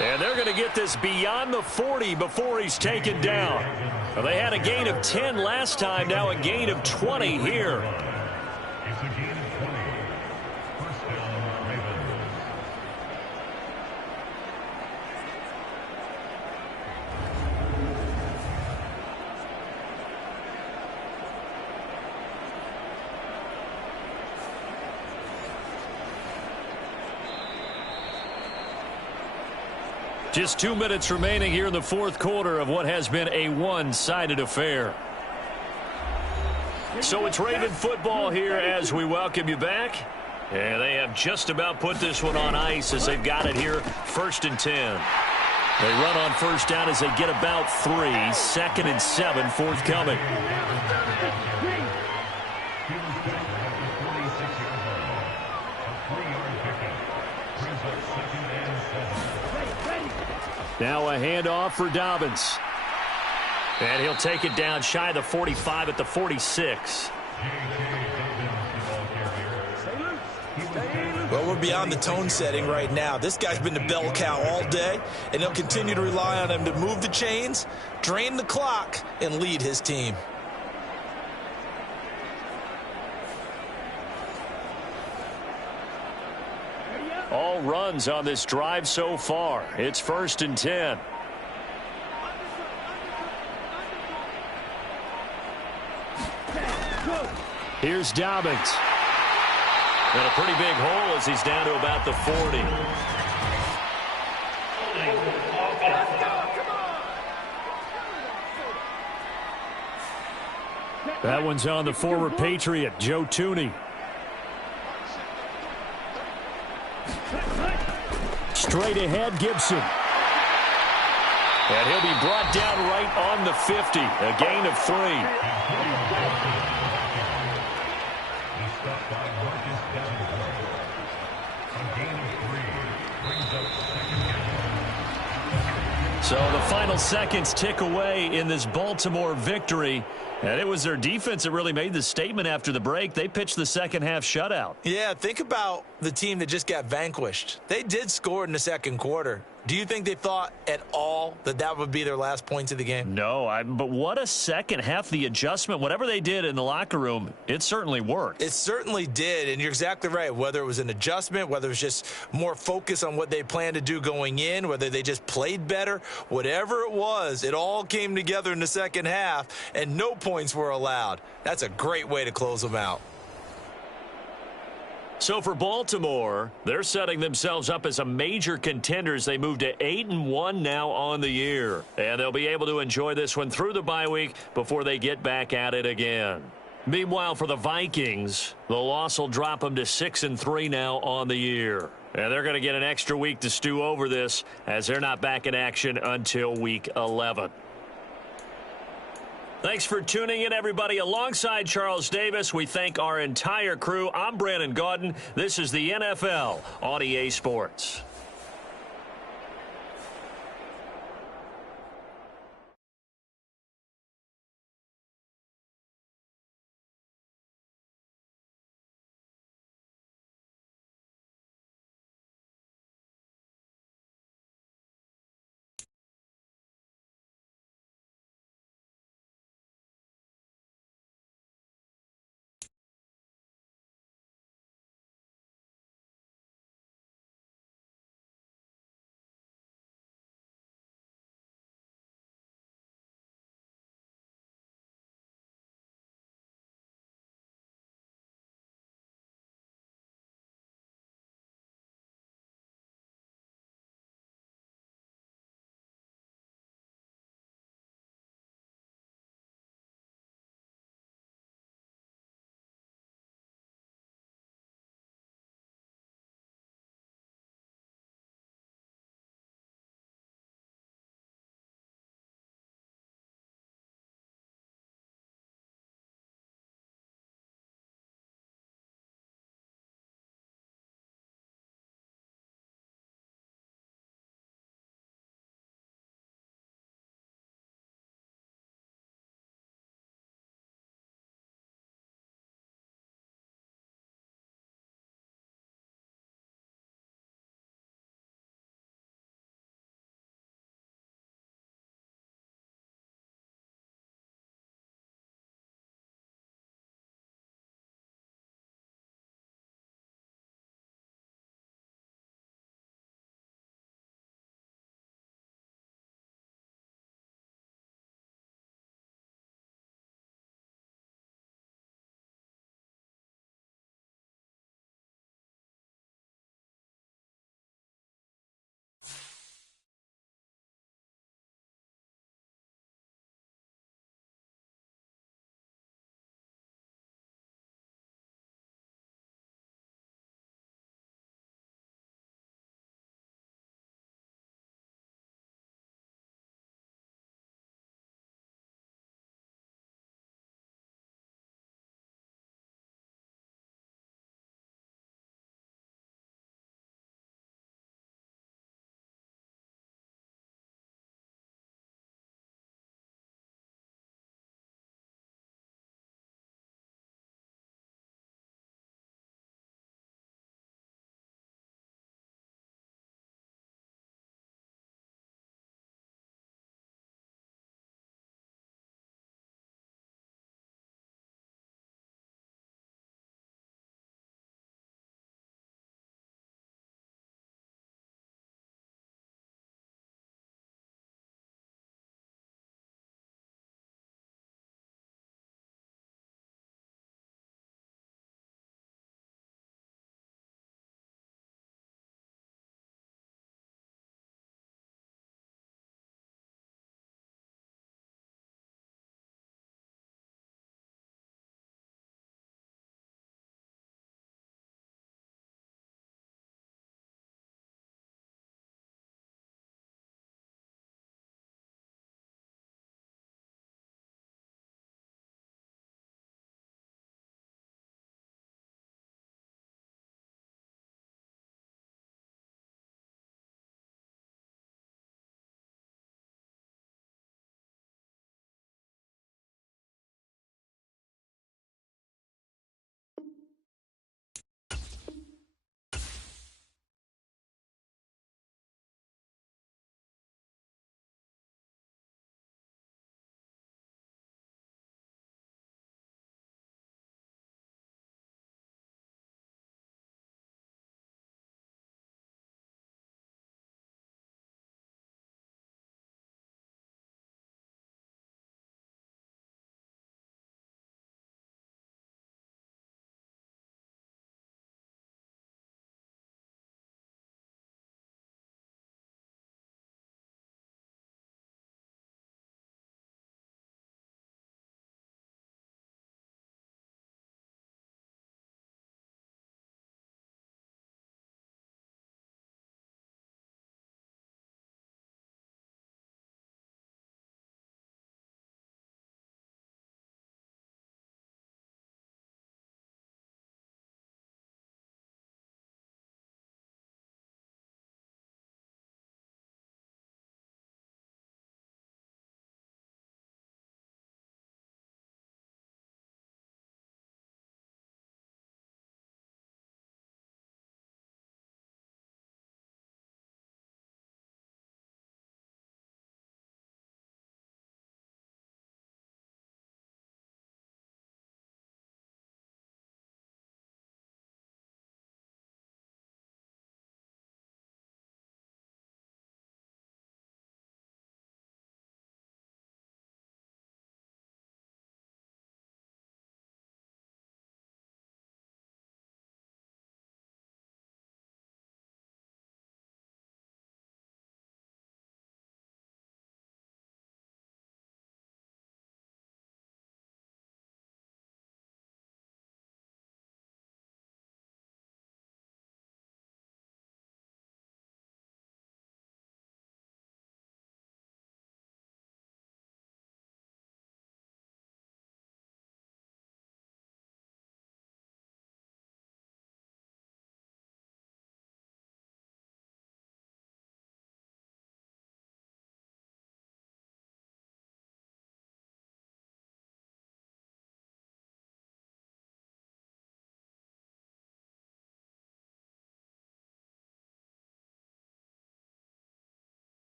And they're going to get this beyond the 40 before he's taken down. Well, they had a gain of 10 last time, now a gain of 20 here. Just 2 minutes remaining here in the 4th quarter of what has been a one-sided affair. So it's Raven football here as we welcome you back. And they have just about put this one on ice as they've got it here, 1st and 10. They run on first down as they get about 3. 2nd and 7 forthcoming. Now a handoff for Dobbins. And he'll take it down shy of the 45 at the 46. Well, we're beyond the tone setting right now. This guy's been the bell cow all day, and they'll continue to rely on him to move the chains, drain the clock, and lead his team. All runs on this drive so far. It's 1st and 10. Here's Dobbins. And a pretty big hole as he's down to about the 40. That one's on the former Patriot, Joe Tooney. Straight ahead, Gibson. And he'll be brought down right on the 50. A gain of 3. So the final seconds tick away in this Baltimore victory. And it was their defense that really made the statement after the break. They pitched the second half shutout. Yeah, think about the team that just got vanquished. They did score in the second quarter. Do you think they thought at all that that would be their last points of the game? No, but what a second half. The adjustment, whatever they did in the locker room, it certainly worked. It certainly did, and you're exactly right. Whether it was an adjustment, whether it was just more focus on what they planned to do going in, whether they just played better, whatever it was, it all came together in the second half, and no points were allowed. That's a great way to close them out. So for Baltimore, they're setting themselves up as a major contender as they move to 8-1 now on the year. And they'll be able to enjoy this one through the bye week before they get back at it again. Meanwhile, for the Vikings, the loss will drop them to 6-3 now on the year. And they're going to get an extra week to stew over this as they're not back in action until week 11. Thanks for tuning in, everybody. Alongside Charles Davis, we thank our entire crew. I'm Brandon Gaudin. This is the NFL on EA Sports.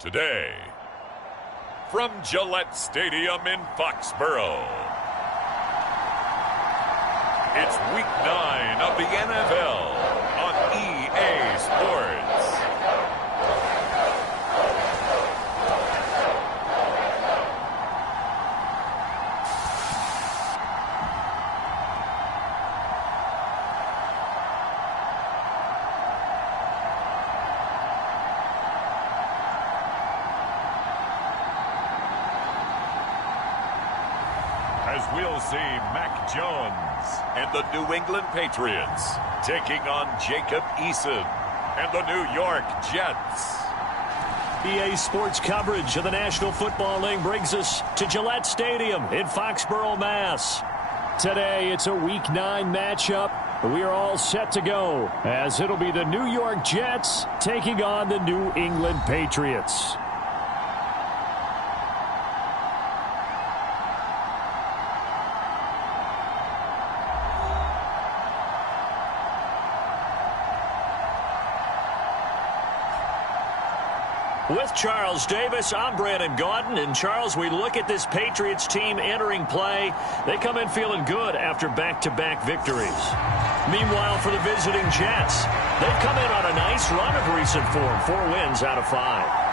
today. From Gillette Stadium in Foxborough, it's Week 9 of the NFL on EA Sports. As we'll see Mac Jones and the New England Patriots taking on Jacob Eason and the New York Jets. EA Sports coverage of the National Football League brings us to Gillette Stadium in Foxborough, Mass. Today, it's a Week 9 matchup. We are all set to go, as it'll be the New York Jets taking on the New England Patriots. With Charles Davis, I'm Brandon Gaudin. And, Charles, we look at this Patriots team entering play. They come in feeling good after back-to-back victories. Meanwhile, for the visiting Jets, they've come in on a nice run of recent form, 4 wins out of 5.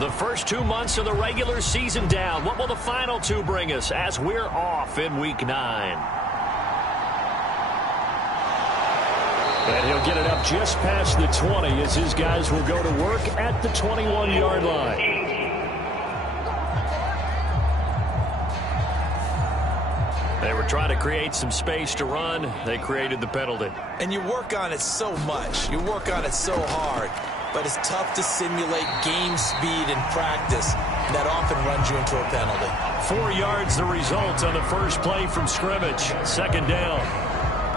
The first 2 months of the regular season down. What will the final 2 bring us as we're off in Week 9? And he'll get it up just past the 20 as his guys will go to work at the 21-yard line. They were trying to create some space to run. They created the penalty. And you work on it so much. You work on it so hard. But it's tough to simulate game speed in practice. That often runs you into a penalty. 4 yards the result on the first play from scrimmage. Second down.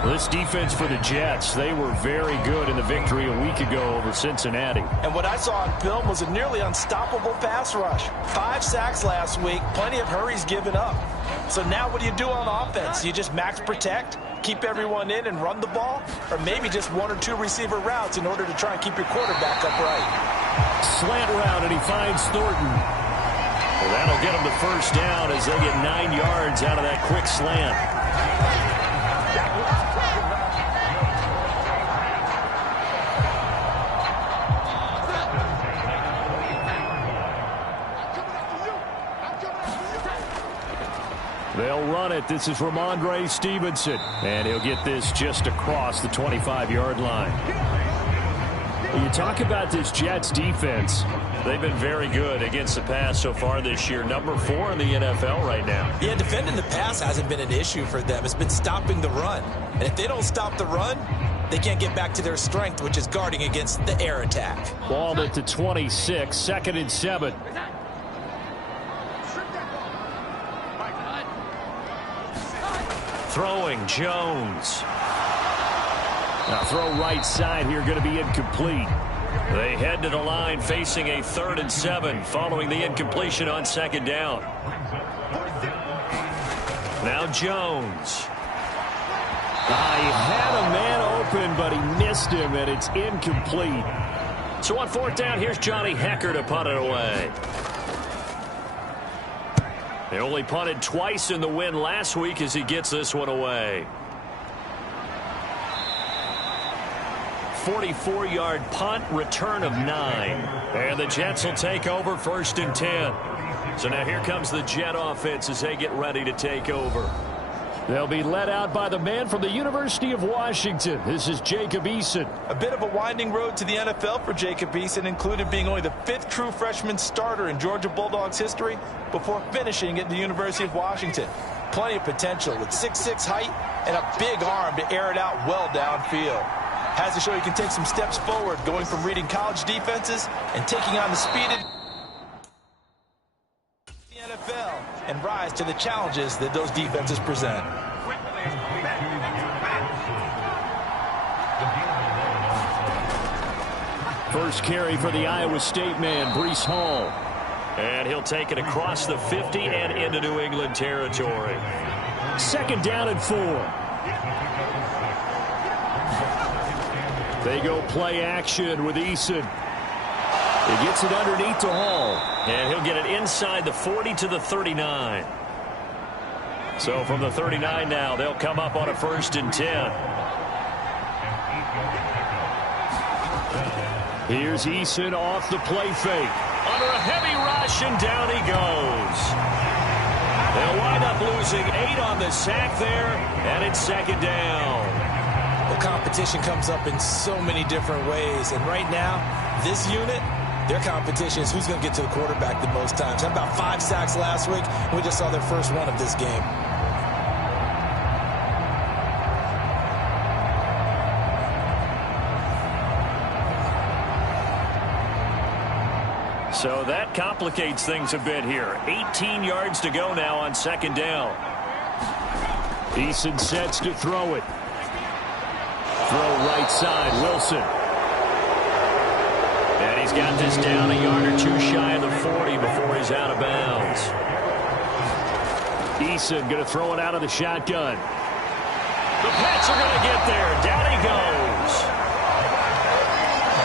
This defense for the Jets, they were very good in the victory a week ago over Cincinnati. And what I saw on film was a nearly unstoppable pass rush. 5 sacks last week, plenty of hurries given up. So now what do you do on offense? You just max protect, keep everyone in and run the ball? Or maybe just 1 or 2 receiver routes in order to try and keep your quarterback upright? Slant route, and he finds Thornton. Well, that'll get him the first down as they get 9 yards out of that quick slant. They'll run it. This is Ramondre Stevenson. And he'll get this just across the 25-yard line. You talk about this Jets defense. They've been very good against the pass so far this year. Number 4 in the NFL right now. Yeah, defending the pass hasn't been an issue for them. It's been stopping the run. And if they don't stop the run, they can't get back to their strength, which is guarding against the air attack. Ball at the 26, 2nd and 7. Throwing, Jones. Now throw right side here, going to be incomplete. They head to the line facing a 3rd and 7 following the incompletion on 2nd down. Now Jones. He had a man open, but he missed him, and it's incomplete. So on 4th down, here's Johnny Hecker to punt it away. They only punted twice in the win last week as he gets this one away. 44-yard punt, return of 9. And the Jets will take over 1st and 10. So now here comes the Jet offense as they get ready to take over. They'll be led out by the man from the University of Washington. This is Jacob Eason. A bit of a winding road to the NFL for Jacob Eason, included being only the 5th true freshman starter in Georgia Bulldogs history before finishing at the University of Washington. Plenty of potential with 6'6" height and a big arm to air it out well downfield. Has to show he can take some steps forward, going from reading college defenses and taking on the speed of the NFL and rise to the challenges that those defenses present. First carry for the Iowa State man, Breece Hall. And he'll take it across the 50 and into New England territory. 2nd down and 4. They go play action with Eason. He gets it underneath to Hall. And he'll get it inside the 40 to the 39. So from the 39 now, they'll come up on a 1st and 10. Here's Eason off the play fake. Under a heavy rush, and down he goes. They'll wind up losing 8 on the sack there, and it's 2nd down. Well, competition comes up in so many different ways, and right now, this unit, their competition is who's going to get to the quarterback the most times. Had about 5 sacks last week, and we just saw their first one of this game. So that complicates things a bit here. 18 yards to go now on 2nd down. Eason sets to throw it. Throw right side, Wilson. And he's got this down a yard or 2 shy of the 40 before he's out of bounds. Eason going to throw it out of the shotgun. The Pats are going to get there. Down he goes.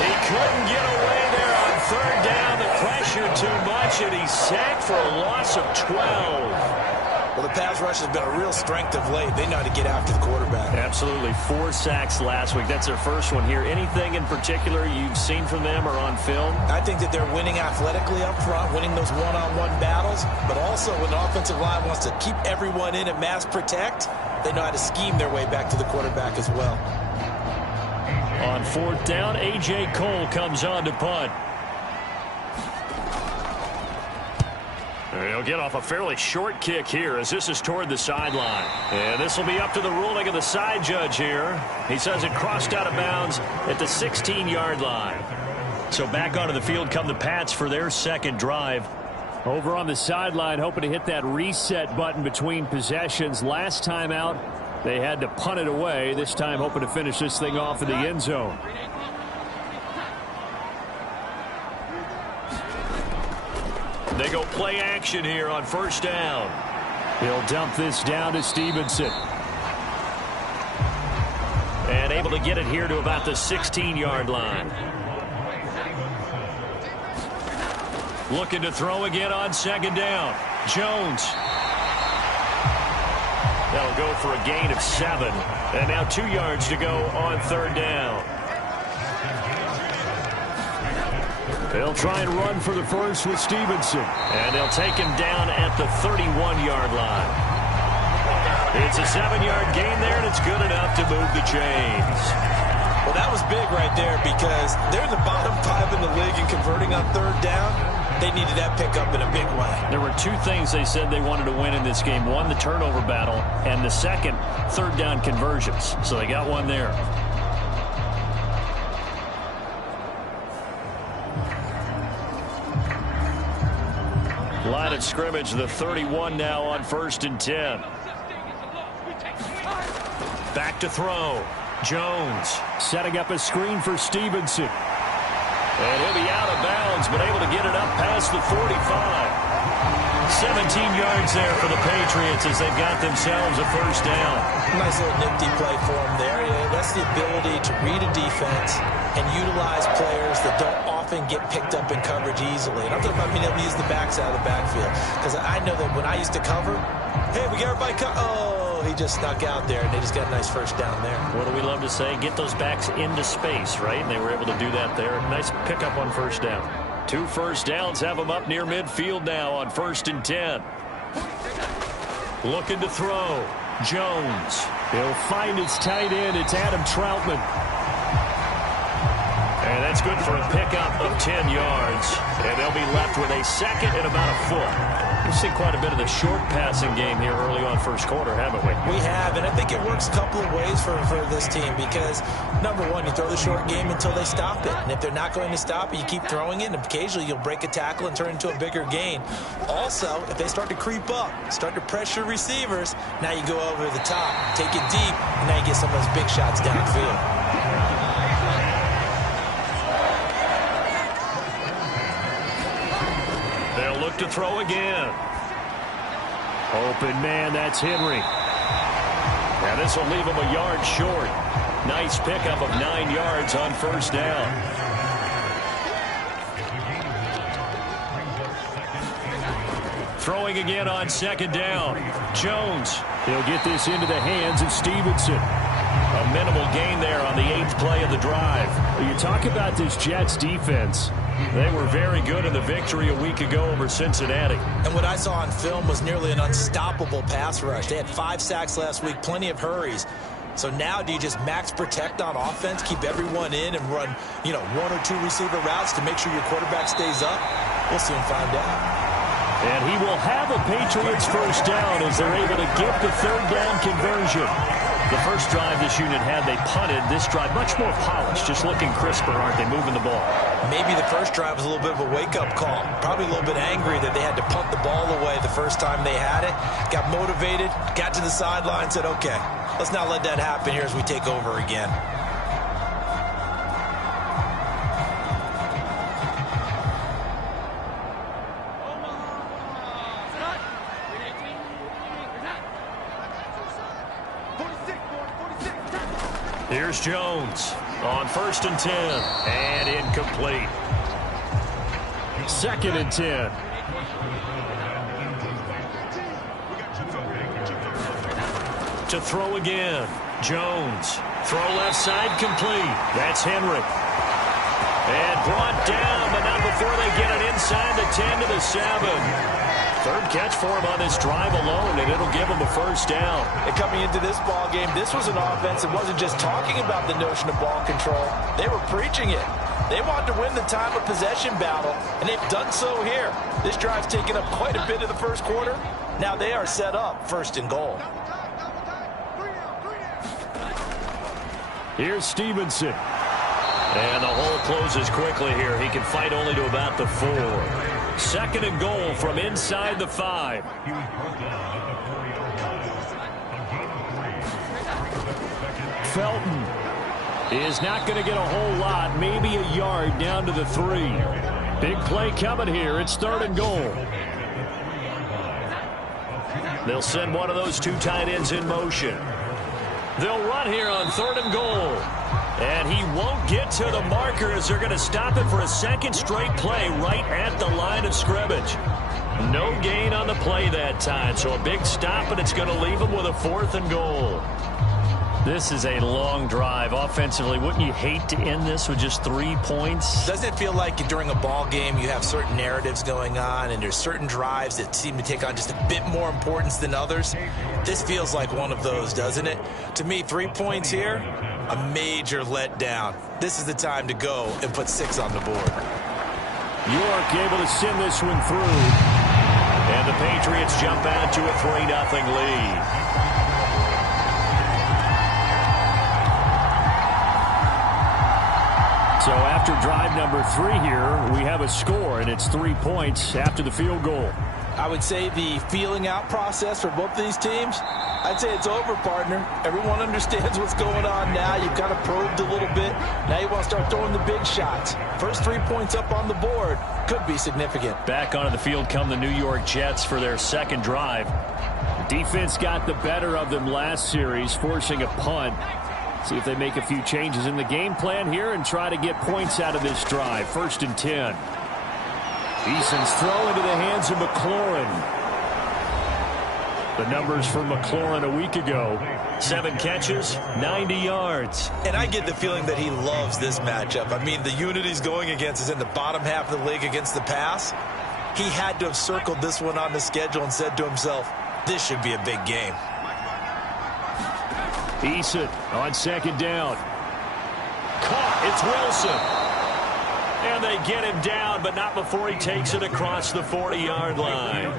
He couldn't get away there on 3rd down. The pressure too much, and he's sacked for a loss of 12. Well, the pass rush has been a real strength of late. They know how to get after the quarterback. Absolutely. 4 sacks last week. That's their first one here. Anything in particular you've seen from them or on film? I think that they're winning athletically up front, winning those one-on-one battles, but also when the offensive line wants to keep everyone in and mass protect, they know how to scheme their way back to the quarterback as well. On 4th down, A.J. Cole comes on to punt. He'll get off a fairly short kick here as this is toward the sideline. And this will be up to the ruling of the side judge here. He says it crossed out of bounds at the 16-yard line. So back onto the field come the Pats for their 2nd drive. Over on the sideline, hoping to hit that reset button between possessions. Last time out, they had to punt it away. This time hoping to finish this thing off in the end zone. They go play action here on 1st down. He'll dump this down to Stevenson. And able to get it here to about the 16-yard line. Looking to throw again on 2nd down. Jones. That'll go for a gain of 7. And now 2 yards to go on 3rd down. They'll try and run for the first with Stevenson. And they'll take him down at the 31-yard line. It's a 7-yard gain there, and it's good enough to move the chains. Well, that was big right there because they're in the bottom 5 in the league in converting on 3rd down. They needed that pickup in a big way. There were 2 things they said they wanted to win in this game. One, the turnover battle, and the second, 3rd down conversions. So they got one there. Line of scrimmage, the 31 now on 1st and 10. look to throw. Jones. Setting up a screen for Stevenson. And he'll be out of bounds, but able to get it up past the 45. 17 yards there for the Patriots as they've got themselves a first down. Nice little nifty play for him there. Yeah, that's the ability to read a defense and utilize players that don't often get picked up in coverage easily. And I'm talking about being able to use the backside of the backfield. Because I know that when I used to cover, hey, we got everybody oh, he just snuck out there, and they just got a nice first down there. What do we love to say? Get those backs into space, right? And they were able to do that there. Nice pickup on first down. 2 first downs have them up near midfield now on 1st and 10. Looking to throw. Jones. He'll find his tight end. It's Adam Troutman. And that's good for a pickup of 10 yards. And they'll be left with a second and about a foot. We've seen quite a bit of the short passing game here early on first quarter, haven't we? We have, and I think it works a couple of ways for this team because, number one, you throw the short game until they stop it. And if they're not going to stop it, you keep throwing it, and occasionally you'll break a tackle and turn it into a bigger gain. Also, if they start to creep up, start to pressure receivers, now you go over the top, take it deep, and now you get some of those big shots downfield. They'll look to throw again. Open man, that's Henry. And this will leave him a yard short. Nice pickup of 9 yards on first down. Throwing again on 2nd down. Jones. He'll get this into the hands of Stevenson. A minimal gain there on the 8th play of the drive. Well, you talk about this Jets defense. They were very good in the victory a week ago over Cincinnati. And what I saw on film was nearly an unstoppable pass rush. They had 5 sacks last week, plenty of hurries. So now do you just max protect on offense, keep everyone in and run, 1 or 2 receiver routes to make sure your quarterback stays up? We'll soon find out. And he will have a Patriots first down as they're able to get the 3rd down conversion. The first drive this unit had, they punted. This drive, much more polished, just looking crisper, aren't they, moving the ball? Maybe the first drive was a little bit of a wake-up call. Probably a little bit angry that they had to punt the ball away the first time they had it. Got motivated, got to the sideline, said, okay, let's not let that happen here as we take over again. Here's Jones on 1st and 10, and incomplete. 2nd and 10. To throw again. Jones. Throw left side complete. That's Henry. And brought down, but not before they get it inside the 10 to the 7. 3rd catch for him on this drive alone, and it'll give him a first down. And coming into this ball game, this was an offense that wasn't just talking about the notion of ball control. They were preaching it. They wanted to win the time of possession battle, and they've done so here. This drive's taken up quite a bit of the first quarter. Now they are set up 1st and goal. Here's Stevenson. And the hole closes quickly here. He can fight only to about the 4. 2nd and goal from inside the 5. Felton is not going to get a whole lot, maybe a yard down to the 3. Big play coming here. It's 3rd and goal. They'll send one of those 2 tight ends in motion. They'll run here on 3rd and goal. And he won't get to the marker as they're going to stop it for a 2nd straight play right at the line of scrimmage. No gain on the play that time, so a big stop, and it's going to leave him with a 4th and goal. This is a long drive offensively. Wouldn't you hate to end this with just 3 points? Doesn't it feel like during a ball game you have certain narratives going on and there's certain drives that seem to take on just a bit more importance than others? This feels like one of those, doesn't it? To me, 3 points here, a major letdown. This is the time to go and put 6 on the board. York able to send this one through. And the Patriots jump out to a 3-0 lead. So after drive number 3 here, we have a score, and it's 3 points after the field goal. I would say the feeling out process for both of these teams, I'd say it's over, partner. Everyone understands what's going on now. You've kind of probed a little bit. Now you want to start throwing the big shots. First 3 points up on the board could be significant. Back onto the field come the New York Jets for their second drive. Defense got the better of them last series, forcing a punt. See if they make a few changes in the game plan here and try to get points out of this drive. 1st and 10. Eason's throw into the hands of McLaurin. The numbers for McLaurin a week ago. 7 catches, 90 yards. And I get the feeling that he loves this matchup. I mean, the unit he's going against is in the bottom half of the league against the pass. He had to have circled this one on the schedule and said to himself, this should be a big game. Eason on 2nd down. Caught. It's Wilson. And they get him down, but not before he takes it across the 40-yard line.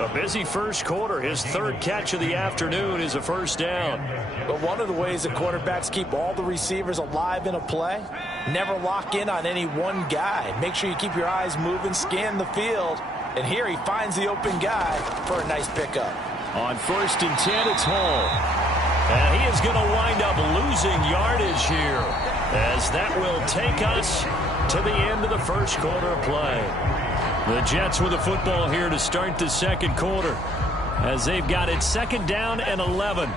A busy first quarter. His 3rd catch of the afternoon is a 1st down. But one of the ways that quarterbacks keep all the receivers alive in a play, never lock in on any one guy. Make sure you keep your eyes moving, scan the field. And here he finds the open guy for a nice pickup. On 1st and 10, it's Hall. And he is going to wind up losing yardage here, as that will take us to the end of the first quarter of play. The Jets with the football here to start the second quarter, as they've got it 2nd down and 11.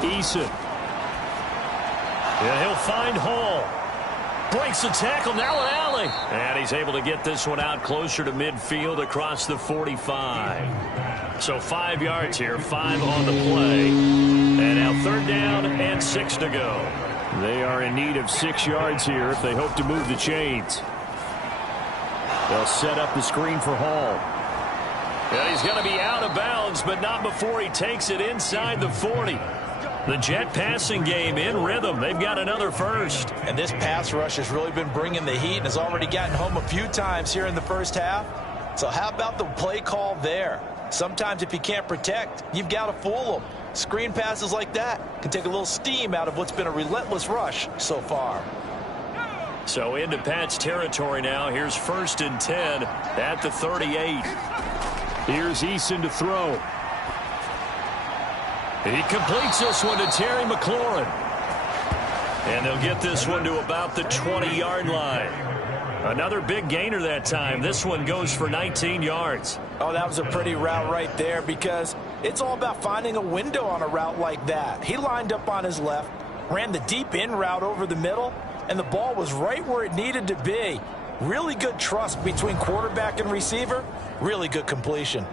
Eason. Yeah, he'll find Hall. Breaks the tackle, now an alley. And he's able to get this one out closer to midfield across the 45. So 5 yards here, 5 on the play. And now 3rd down and 6 to go. They are in need of 6 yards here if they hope to move the chains. They'll set up the screen for Hall. And he's going to be out of bounds, but not before he takes it inside the 40. The Jet passing game in rhythm. They've got another first. And this pass rush has really been bringing the heat and has already gotten home a few times here in the first half. So how about the play call there? Sometimes if you can't protect, you've got to fool them. Screen passes like that can take a little steam out of what's been a relentless rush so far. So into Pat's territory now. Here's 1st and 10 at the 38. Here's Eason to throw. He completes this one to Terry McLaurin. And they'll get this one to about the 20-yard line. Another big gainer that time. This one goes for 19 yards. Oh, that was a pretty route right there, because it's all about finding a window on a route like that. He lined up on his left, ran the deep in route over the middle, and the ball was right where it needed to be. Really good trust between quarterback and receiver. Really good completion.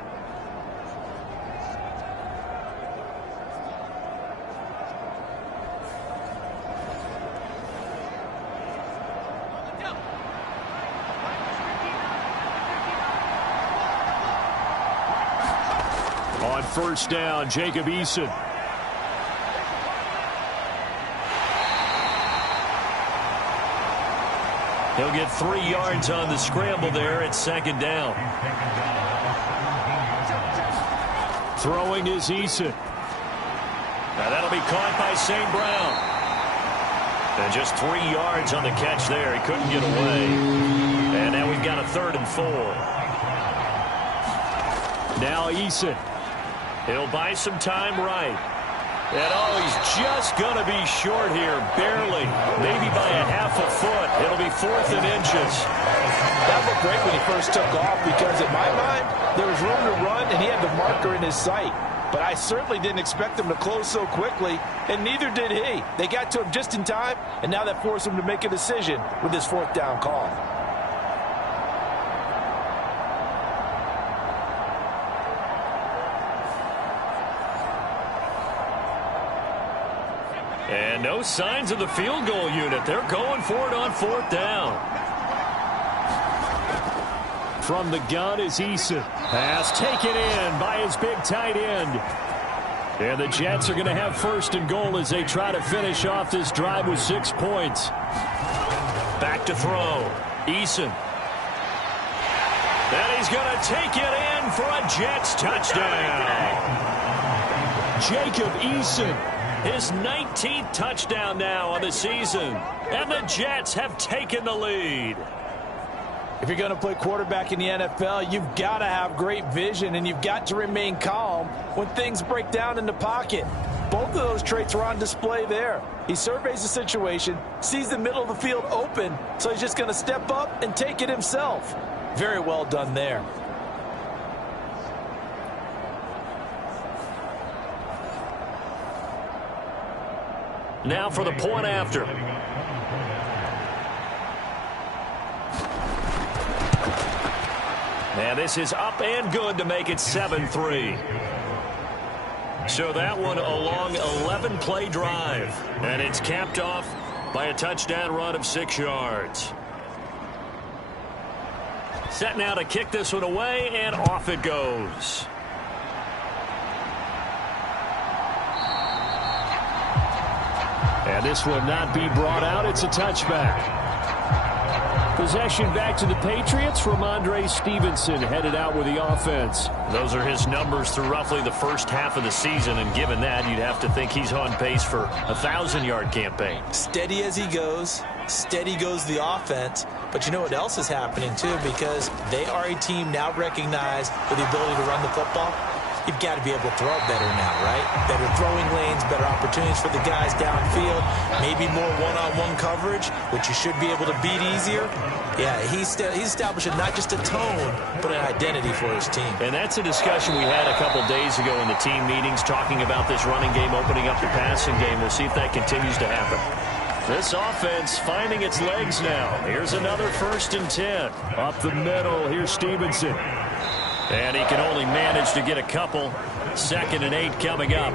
On 1st down, Jacob Eason. He'll get 3 yards on the scramble there at 2nd down. Throwing is Eason. Now that'll be caught by St. Brown. And just 3 yards on the catch there. He couldn't get away. And now we've got a 3rd and 4. Now Eason. He'll buy some time right. And oh, he's just going to be short here, barely, maybe by a half a foot. It'll be 4th and inches. That looked great when he first took off, because in my mind, there was room to run and he had the marker in his sight. But I certainly didn't expect him to close so quickly, and neither did he. They got to him just in time, and now that forced him to make a decision with his 4th down call. And no signs of the field goal unit. They're going for it on 4th down. From the gun is Eason. Pass taken in by his big tight end. And the Jets are going to have 1st and goal as they try to finish off this drive with 6 points. Back to throw. Eason. And he's going to take it in for a Jets touchdown. Jacob Eason. His 19th touchdown now on the season. And the Jets have taken the lead. If you're going to play quarterback in the NFL, you've got to have great vision, and you've got to remain calm when things break down in the pocket. Both of those traits are on display there. He surveys the situation, sees the middle of the field open, so he's just going to step up and take it himself. Very well done there. Now for the point after. And this is up and good to make it 7-3. So that one a long 11-play drive. And it's capped off by a touchdown run of 6 yards. Set now to kick this one away, and off it goes. And this will not be brought out. It's a touchback. Possession back to the Patriots. Ramondre Stevenson headed out with the offense. Those are his numbers through roughly the first half of the season, and given that, you'd have to think he's on pace for a 1,000-yard campaign. Steady as he goes. Steady goes the offense. But you know what else is happening, too, because they are a team now recognized for the ability to run the football. You've got to be able to throw it better now, right? Better throwing lanes, better opportunities for the guys downfield, maybe more one-on-one coverage, which you should be able to beat easier. Yeah, he's establishing not just a tone, but an identity for his team. And that's a discussion we had a couple days ago in the team meetings, talking about this running game opening up the passing game. We'll see if that continues to happen. This offense finding its legs now. Here's another 1st and 10. Up the middle, here's Stevenson. And he can only manage to get a couple. 2nd and 8 coming up.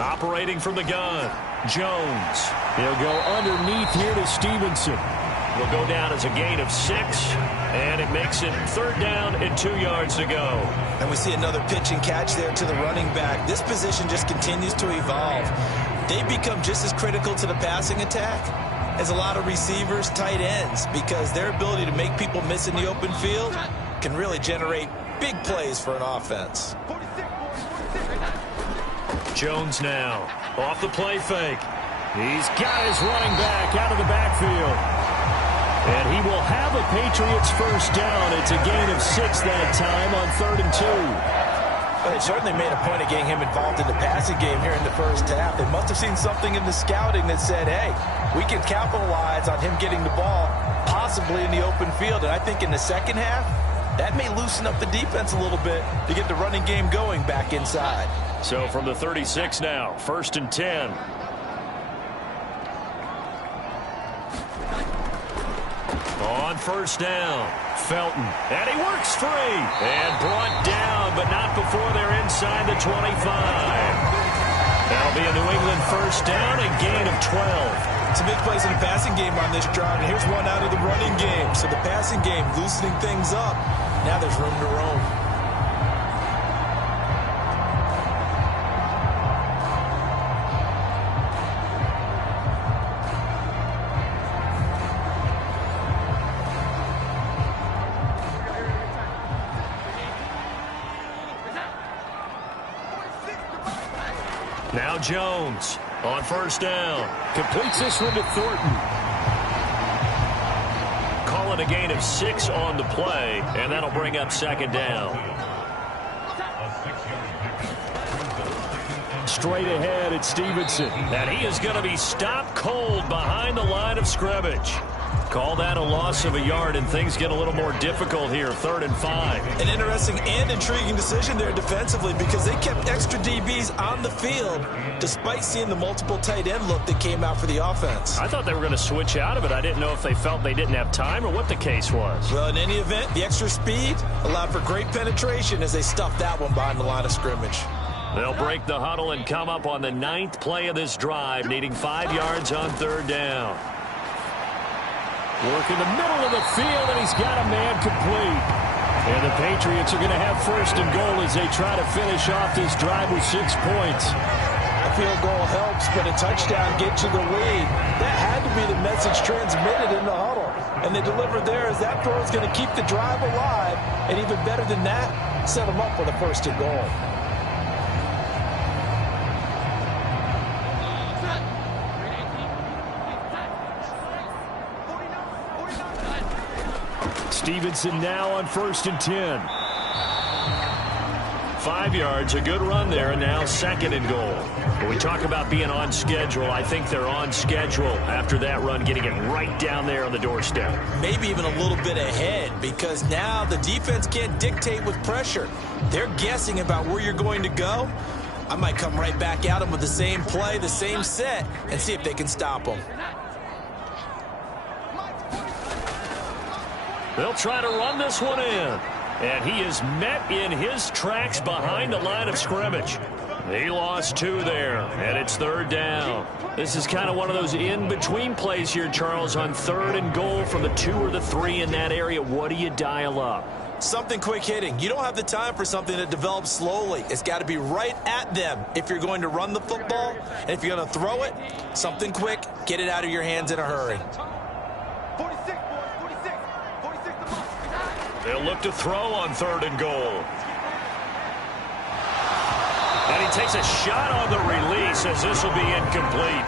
Operating from the gun, Jones. He'll go underneath here to Stevenson. Will go down as a gain of 6, and it makes it 3rd down and 2 yards to go. And we see another pitch and catch there to the running back. This position just continues to evolve. They become just as critical to the passing attack as a lot of receivers, tight ends, because their ability to make people miss in the open field can really generate big plays for an offense. Jones now off the play fake. He's got his running back out of the backfield. And he will have a Patriots 1st down. It's a gain of 6 that time on 3rd and 2. Well, they certainly made a point of getting him involved in the passing game here in the first half. They must have seen something in the scouting that said, hey, we can capitalize on him getting the ball, possibly in the open field. And I think in the second half, that may loosen up the defense a little bit to get the running game going back inside. So from the 36 now, 1st and 10. On 1st down, Felton. And he works free. And brought down, but not before they're inside the 25. That'll be a New England 1st down, a gain of 12. Some big plays in the passing game on this drive, and here's one out of the running game. So the passing game loosening things up. Now there's room to roam. Now Jones on 1st down. Completes this one to Thornton. Call it a gain of 6 on the play, and that'll bring up 2nd down. Straight ahead at Stevenson. And he is going to be stopped cold behind the line of scrimmage. Call that a loss of a yard, and things get a little more difficult here. 3rd and 5. An interesting and intriguing decision there defensively, because they kept extra DBs on the field despite seeing the multiple tight end look that came out for the offense. I thought they were going to switch out of it. I didn't know if they felt they didn't have time or what the case was. Well, in any event, the extra speed allowed for great penetration as they stuffed that one behind the line of scrimmage. They'll break the huddle and come up on the 9th play of this drive, needing 5 yards on 3rd down. Work in the middle of the field, and he's got a man complete. And the Patriots are going to have 1st and goal as they try to finish off this drive with 6 points. A field goal helps, but a touchdown gets you the lead. That had to be the message transmitted in the huddle. And they delivered there as that throw is going to keep the drive alive. And even better than that, set them up with a 1st and goal. Stevenson now on 1st and 10. 5 yards, a good run there, and now 2nd and goal. When we talk about being on schedule, I think they're on schedule after that run, getting it right down there on the doorstep. Maybe even a little bit ahead, because now the defense can't dictate with pressure. They're guessing about where you're going to go. I might come right back at them with the same play, the same set, and see if they can stop them. They'll try to run this one in. And he is met in his tracks behind the line of scrimmage. He lost 2 there, and it's 3rd down. This is kind of one of those in-between plays here, Charles, on 3rd and goal from the 2 or the 3 in that area. What do you dial up? Something quick hitting. You don't have the time for something that develops slowly. It's got to be right at them if you're going to run the football. And if you're going to throw it, something quick, get it out of your hands in a hurry. 46, boys, 46. 46 to mark. They'll look to throw on 3rd and goal. And he takes a shot on the release as this will be incomplete.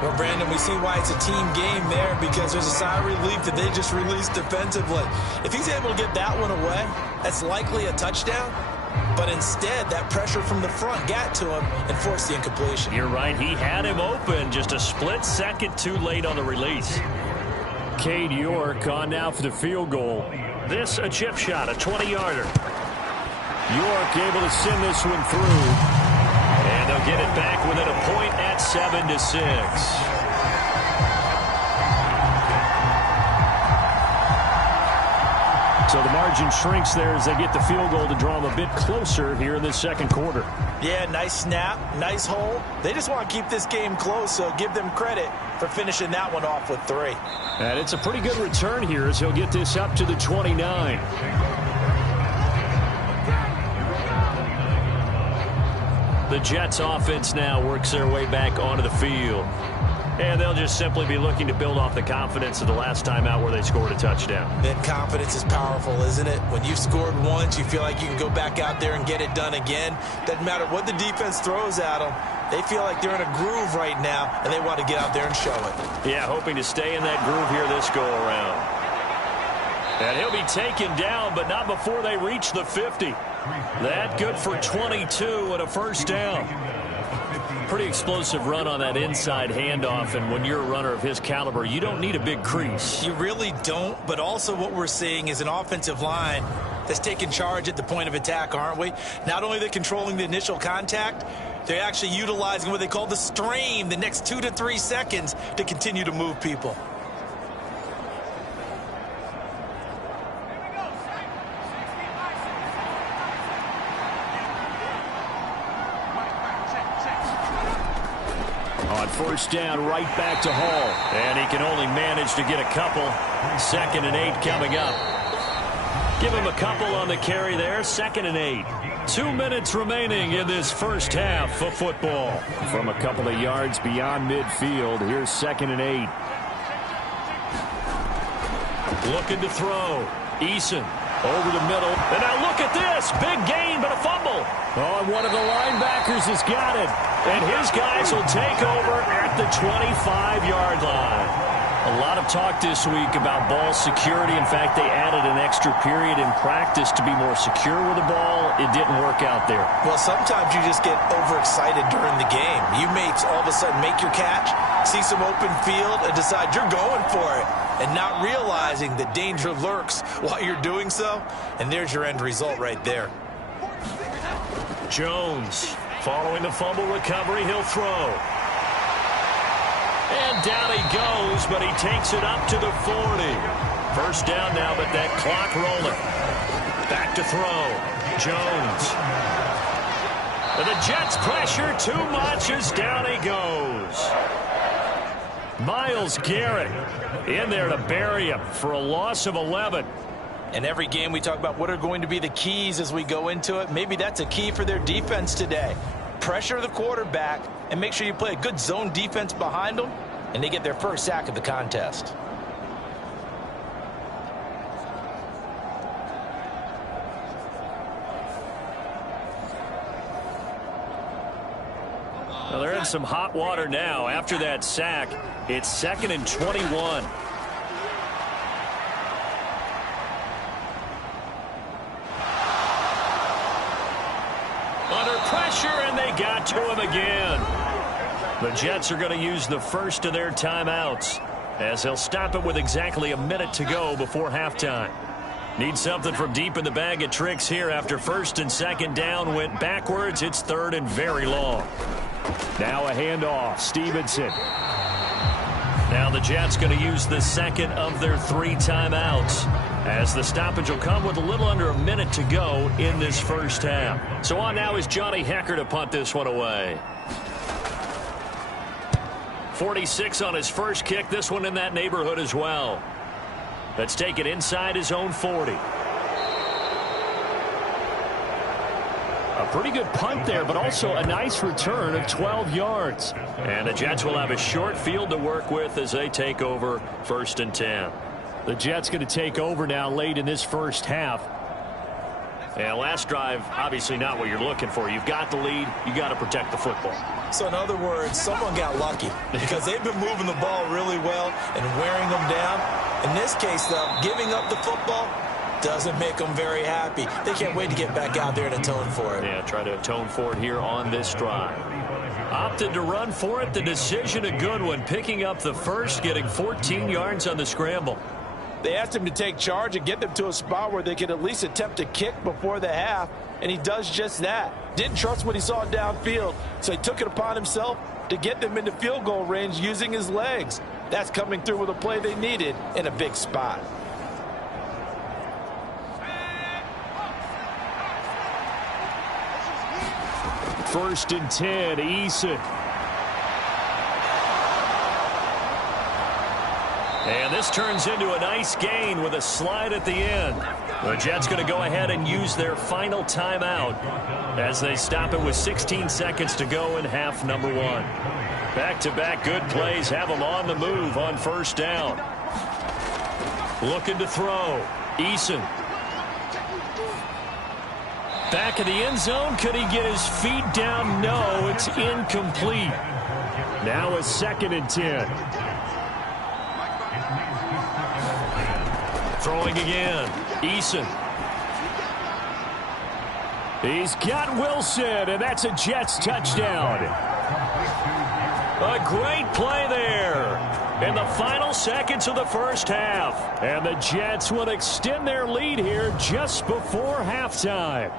Well, Brandon, we see why it's a team game there, because there's a sigh of relief that they just released defensively. If he's able to get that one away, that's likely a touchdown. But instead, that pressure from the front got to him and forced the incompletion. You're right. He had him open, just a split second too late on the release. Cade York on now for the field goal. This a chip shot, a 20-yarder. York able to send this one through. And they'll get it back within a point at 7-6. So the margin shrinks there as they get the field goal to draw them a bit closer here in the 2nd quarter. Yeah, nice snap, nice hole. They just want to keep this game close, so give them credit for finishing that one off with 3. And it's a pretty good return here as he'll get this up to the 29. The Jets offense now works their way back onto the field. And they'll just simply be looking to build off the confidence of the last time out where they scored a touchdown. That confidence is powerful, isn't it? When you've scored once, you feel like you can go back out there and get it done again. Doesn't matter what the defense throws at them. They feel like they're in a groove right now, and they want to get out there and show it. Yeah, hoping to stay in that groove here this go-around. And he'll be taken down, but not before they reach the 50. That good for 22 and a 1st down. Pretty explosive run on that inside handoff, and when you're a runner of his caliber, you don't need a big crease. You really don't, but also what we're seeing is an offensive line that's taking charge at the point of attack, aren't we? Not only are they controlling the initial contact, they're actually utilizing what they call the strain, the next 2 to 3 seconds, to continue to move people. On 1st down, right back to Hall. And he can only manage to get a couple. 2nd and 8 coming up. Give him a couple on the carry there. 2nd and 8. 2 minutes remaining in this first half of football. From a couple of yards beyond midfield, here's 2nd and 8. Looking to throw. Eason over the middle. And now look at this. Big gain, but a fumble. Oh, and one of the linebackers has got it. And his guys will take over at the 25-yard line. A lot of talk this week about ball security. In fact, they added an extra period in practice to be more secure with the ball. It didn't work out there. Well, sometimes you just get overexcited during the game. You may all of a sudden make your catch, see some open field, and decide you're going for it, and not realizing that danger lurks while you're doing so. And there's your end result right there. Jones, following the fumble recovery, he'll throw. And down he goes, but he takes it up to the 40. 1st down now, but that clock rolling. Back to throw. Jones. And the Jets pressure too much as down he goes. Myles Garrett in there to bury him for a loss of 11. In every game we talk about what are going to be the keys as we go into it. Maybe that's a key for their defense today. Pressure the quarterback and make sure you play a good zone defense behind them, and they get their first sack of the contest. Well, they're in some hot water now. After that sack, it's 2nd and 21. Under pressure, and they got to him again. The Jets are going to use the first of their timeouts as they'll stop it with exactly a minute to go before halftime. Need something from deep in the bag of tricks here after 1st and 2nd down went backwards. It's 3rd and very long. Now a handoff. Stevenson. Now the Jets going to use the 2nd of their 3 timeouts as the stoppage will come with a little under a minute to go in this first half. So on now is Johnny Hecker to punt this one away. 46 on his first kick. This one in that neighborhood as well. Let's take it inside his own 40. A pretty good punt there, but also a nice return of 12 yards. And the Jets will have a short field to work with as they take over 1st and 10. The Jets going to take over now late in this first half. And last drive, obviously not what you're looking for. You've got the lead. You got to protect the football. So in other words, someone got lucky because they've been moving the ball really well and wearing them down. In this case, though, giving up the football doesn't make them very happy. They can't wait to get back out there and atone for it. Yeah, try to atone for it here on this drive. Opted to run for it. The decision a good one. Picking up the first, getting 14 yards on the scramble. They asked him to take charge and get them to a spot where they could at least attempt to kick before the half, and he does just that. Didn't trust what he saw downfield, so he took it upon himself to get them into field goal range using his legs. That's coming through with a play they needed in a big spot. First and 10, Eason. And this turns into a nice gain with a slide at the end. The Jets going to go ahead and use their final timeout as they stop it with 16 seconds to go in half number 1. Back-to-back good plays have them on the move on 1st down. Looking to throw. Eason. Back of the end zone. Could he get his feet down? No, it's incomplete. Now a 2nd and 10. Throwing again. Eason. He's got Wilson, and that's a Jets touchdown. A great play there in the final seconds of the first half. And the Jets will extend their lead here just before halftime.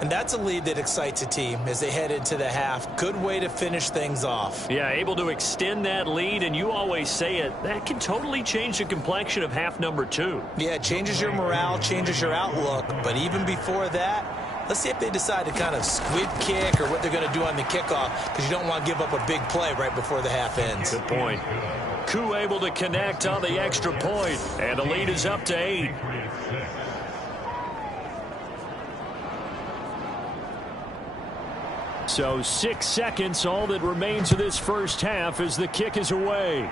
And that's a lead that excites a team as they head into the half. Good way to finish things off. Yeah, able to extend that lead, and you always say it, that can totally change the complexion of half number 2. Yeah, it changes your morale, changes your outlook. But even before that, let's see if they decide to kind of squib kick or what they're going to do on the kickoff, because you don't want to give up a big play right before the half ends. Good point. Koo able to connect on the extra point, and the lead is up to 8. So 6 seconds, all that remains of this first half as the kick is away.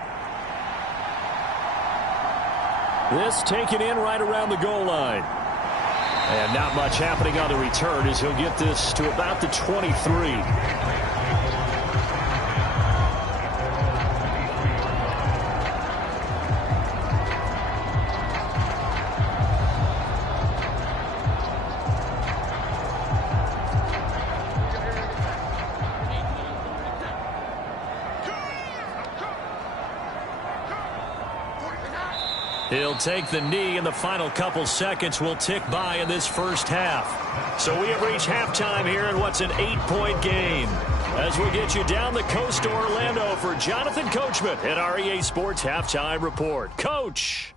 This taken in right around the goal line. And not much happening on the return as he'll get this to about the 23. He'll take the knee, and the final couple seconds will tick by in this first half. So we have reached halftime here in what's an 8-point game. As we get you down the coast to Orlando for Jonathan Coachman at our EA Sports Halftime Report. Coach.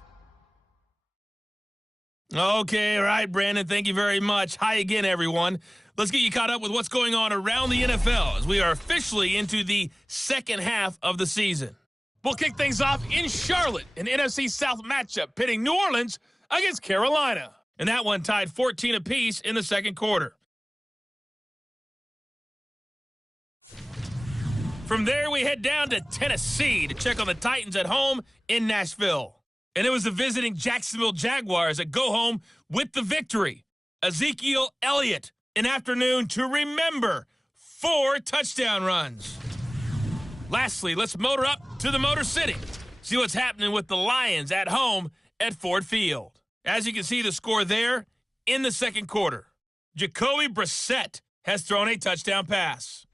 Okay, all right, Brandon, thank you very much. Hi again, everyone. Let's get you caught up with what's going on around the NFL as we are officially into the second half of the season. We'll kick things off in Charlotte, an NFC South matchup pitting New Orleans against Carolina. And that one tied 14 apiece in the second quarter. From there, we head down to Tennessee to check on the Titans at home in Nashville. And it was the visiting Jacksonville Jaguars that go home with the victory. Ezekiel Elliott, an afternoon to remember 4 touchdown runs. Lastly, let's motor up to the Motor City. See what's happening with the Lions at home at Ford Field. As you can see the score there in the second quarter. Jacoby Brissett has thrown a touchdown pass.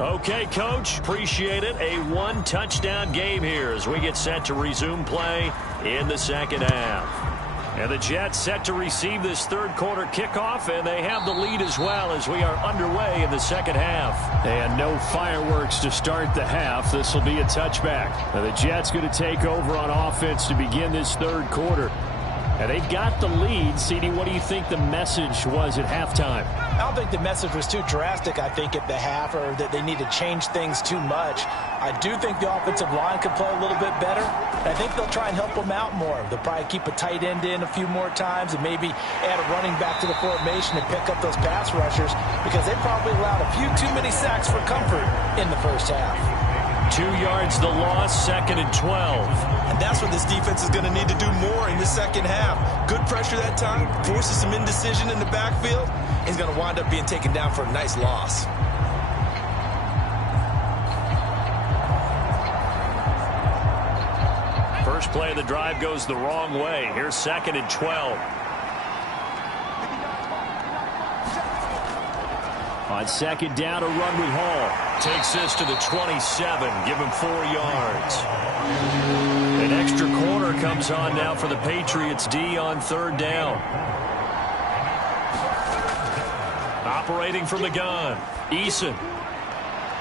Okay, Coach, appreciate it. A one-touchdown game here as we get set to resume play in the second half. And the Jets set to receive this third quarter kickoff, and they have the lead as well as we are underway in the second half. And no fireworks to start the half. This will be a touchback. Now the Jets going to take over on offense to begin this third quarter. And they've got the lead. CD, what do you think the message was at halftime? I don't think the message was too drastic, I think, at the half, or that they need to change things too much. I do think the offensive line could play a little bit better. I think they'll try and help them out more. They'll probably keep a tight end in a few more times and maybe add a running back to the formation and pick up those pass rushers because they probably allowed a few too many sacks for comfort in the first half. 2 yards the loss, 2nd and 12. And that's what this defense is going to need to do more in the second half. Good pressure that time, forces some indecision in the backfield. He's going to wind up being taken down for a nice loss. First play of the drive goes the wrong way. Here's 2nd and 12. On second down, a run with Hall. Takes this to the 27. Give him 4 yards. An extra corner comes on now for the Patriots D on third down. Operating from the gun. Eason.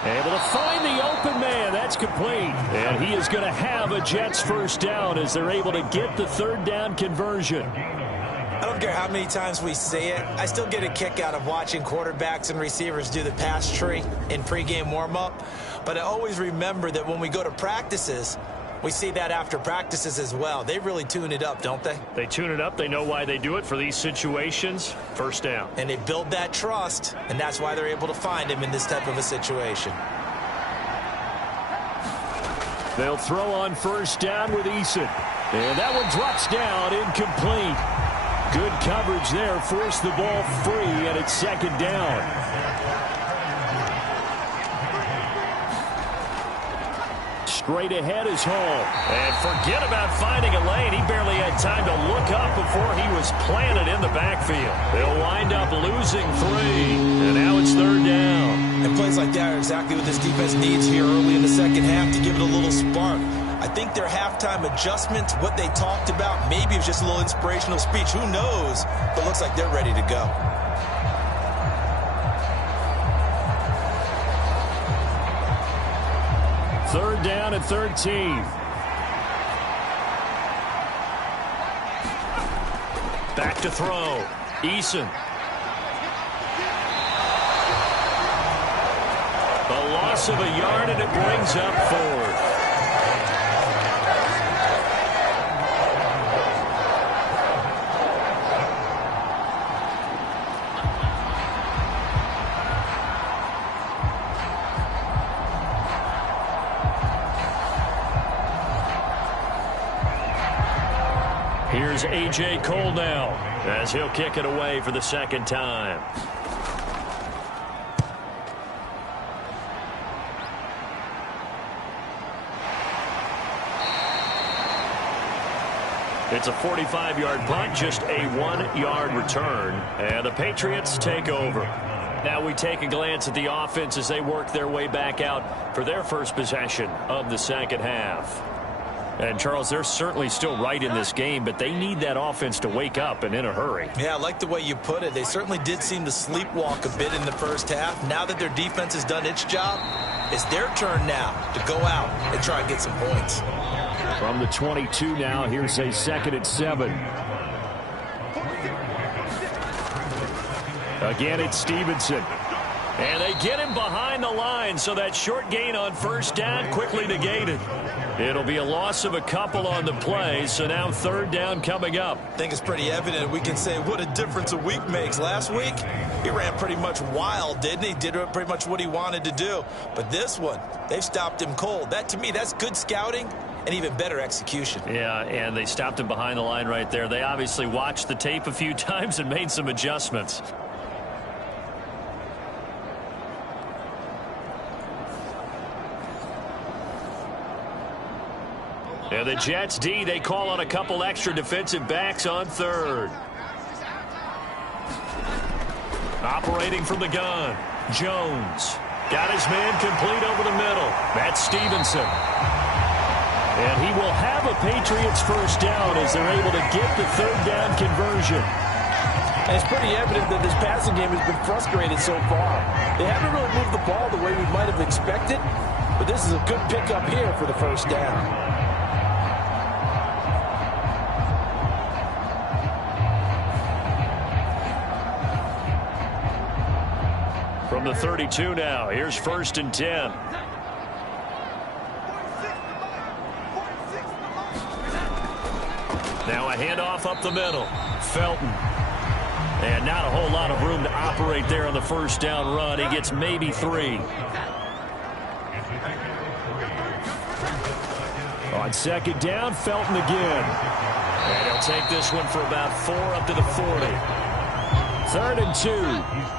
Able to find the open man. That's complete. And he is going to have a Jets first down as they're able to get the third down conversion. I don't care how many times we say it, I still get a kick out of watching quarterbacks and receivers do the pass tree in pregame warm-up. But I always remember that when we go to practices, we see that after practices as well. They really tune it up, don't they? They tune it up. They know why they do it for these situations. First down. And they build that trust, and that's why they're able to find him in this type of a situation. They'll throw on first down with Eason. And that one drops down, incomplete. Good coverage there, forced the ball free, and it's second down. Straight ahead is Hall. And forget about finding a lane. He barely had time to look up before he was planted in the backfield. They'll wind up losing 3, and now it's third down. And plays like that are exactly what this defense needs here early in the second half to give it a little spark. I think their halftime adjustments, what they talked about, maybe it was just a little inspirational speech. Who knows? But it looks like they're ready to go. Third down and 13. Back to throw. Eason. A loss of a yard, and it brings up fourth. Here's A.J. Cole now as he'll kick it away for the second time. It's a 45-yard punt, just a 1-yard return, and the Patriots take over. Now we take a glance at the offense as they work their way back out for their first possession of the second half. And, Charles, they're certainly still right in this game, but they need that offense to wake up and in a hurry. Yeah, I like the way you put it. They certainly did seem to sleepwalk a bit in the first half. Now that their defense has done its job, it's their turn now to go out and try and get some points. From the 22 now, here's a 2nd and 7. Again, it's Stevenson. And they get him behind the line, so that short gain on first down quickly negated. It'll be a loss of a couple on the play, so now third down coming up. I think it's pretty evident. We can say what a difference a week makes. Last week, he ran pretty much wild, didn't he? Did pretty much what he wanted to do. But this one, they've stopped him cold. That, to me, that's good scouting and even better execution. Yeah, and they stopped him behind the line right there. They obviously watched the tape a few times and made some adjustments. And the Jets D, they call on a couple extra defensive backs on third. Operating from the gun, Jones. Got his man complete over the middle. That's Stevenson. And he will have a Patriots first down as they're able to get the third down conversion. And it's pretty evident that this passing game has been frustrated so far. They haven't really moved the ball the way we might have expected, but this is a good pickup here for the first down. From the 32 now, here's 1st and 10. Now a handoff up the middle. Felton. And not a whole lot of room to operate there on the first down run. He gets maybe 3. On second down, Felton again. And he'll take this one for about 4 up to the 40. 3rd and 2.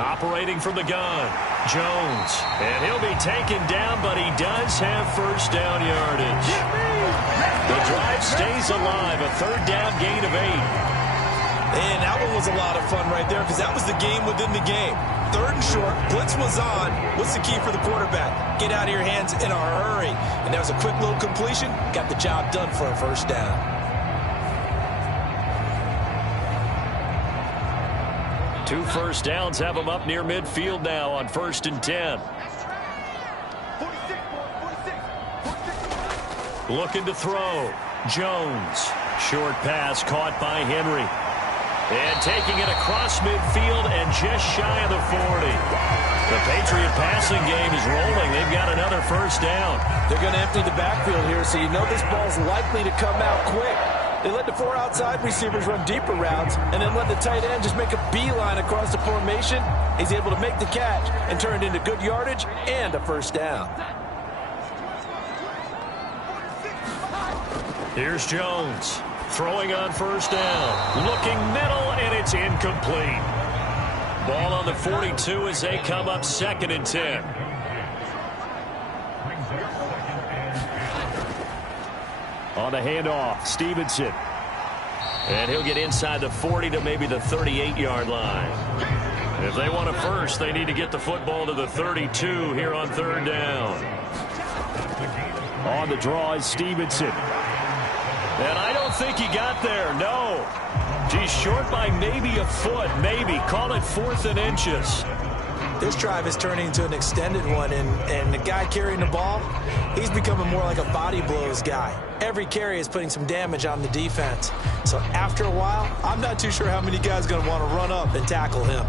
Operating from the gun, Jones. And he'll be taken down, but he does have first down yardage. The drive stays alive, a third down gain of 8. And that one was a lot of fun right there because that was the game within the game. 3rd and short, blitz was on. What's the key for the quarterback? Get out of your hands in a hurry. And that was a quick little completion. Got the job done for a first down. 2 first downs have them up near midfield now on 1st and 10. Looking to throw. Jones. Short pass caught by Henry. And taking it across midfield and just shy of the 40. The Patriot passing game is rolling. They've got another first down. They're going to empty the backfield here, so you know this ball's likely to come out quick. They let the 4 outside receivers run deeper routes and then let the tight end just make a beeline across the formation. He's able to make the catch and turn it into good yardage and a first down. Here's Jones. Throwing on first down. Looking middle, and it's incomplete. Ball on the 42 as they come up 2nd and 10. On the handoff, Stevenson. And he'll get inside the 40 to maybe the 38-yard line. If they want a first, they need to get the football to the 32 here on 3rd down. On the draw is Stevenson. And I don't think he got there, no. He's short by maybe a foot, maybe. Call it 4th and inches. This drive is turning into an extended one, and the guy carrying the ball, he's becoming more like a body blows guy. Every carry is putting some damage on the defense. So after a while, I'm not too sure how many guys are going to want to run up and tackle him.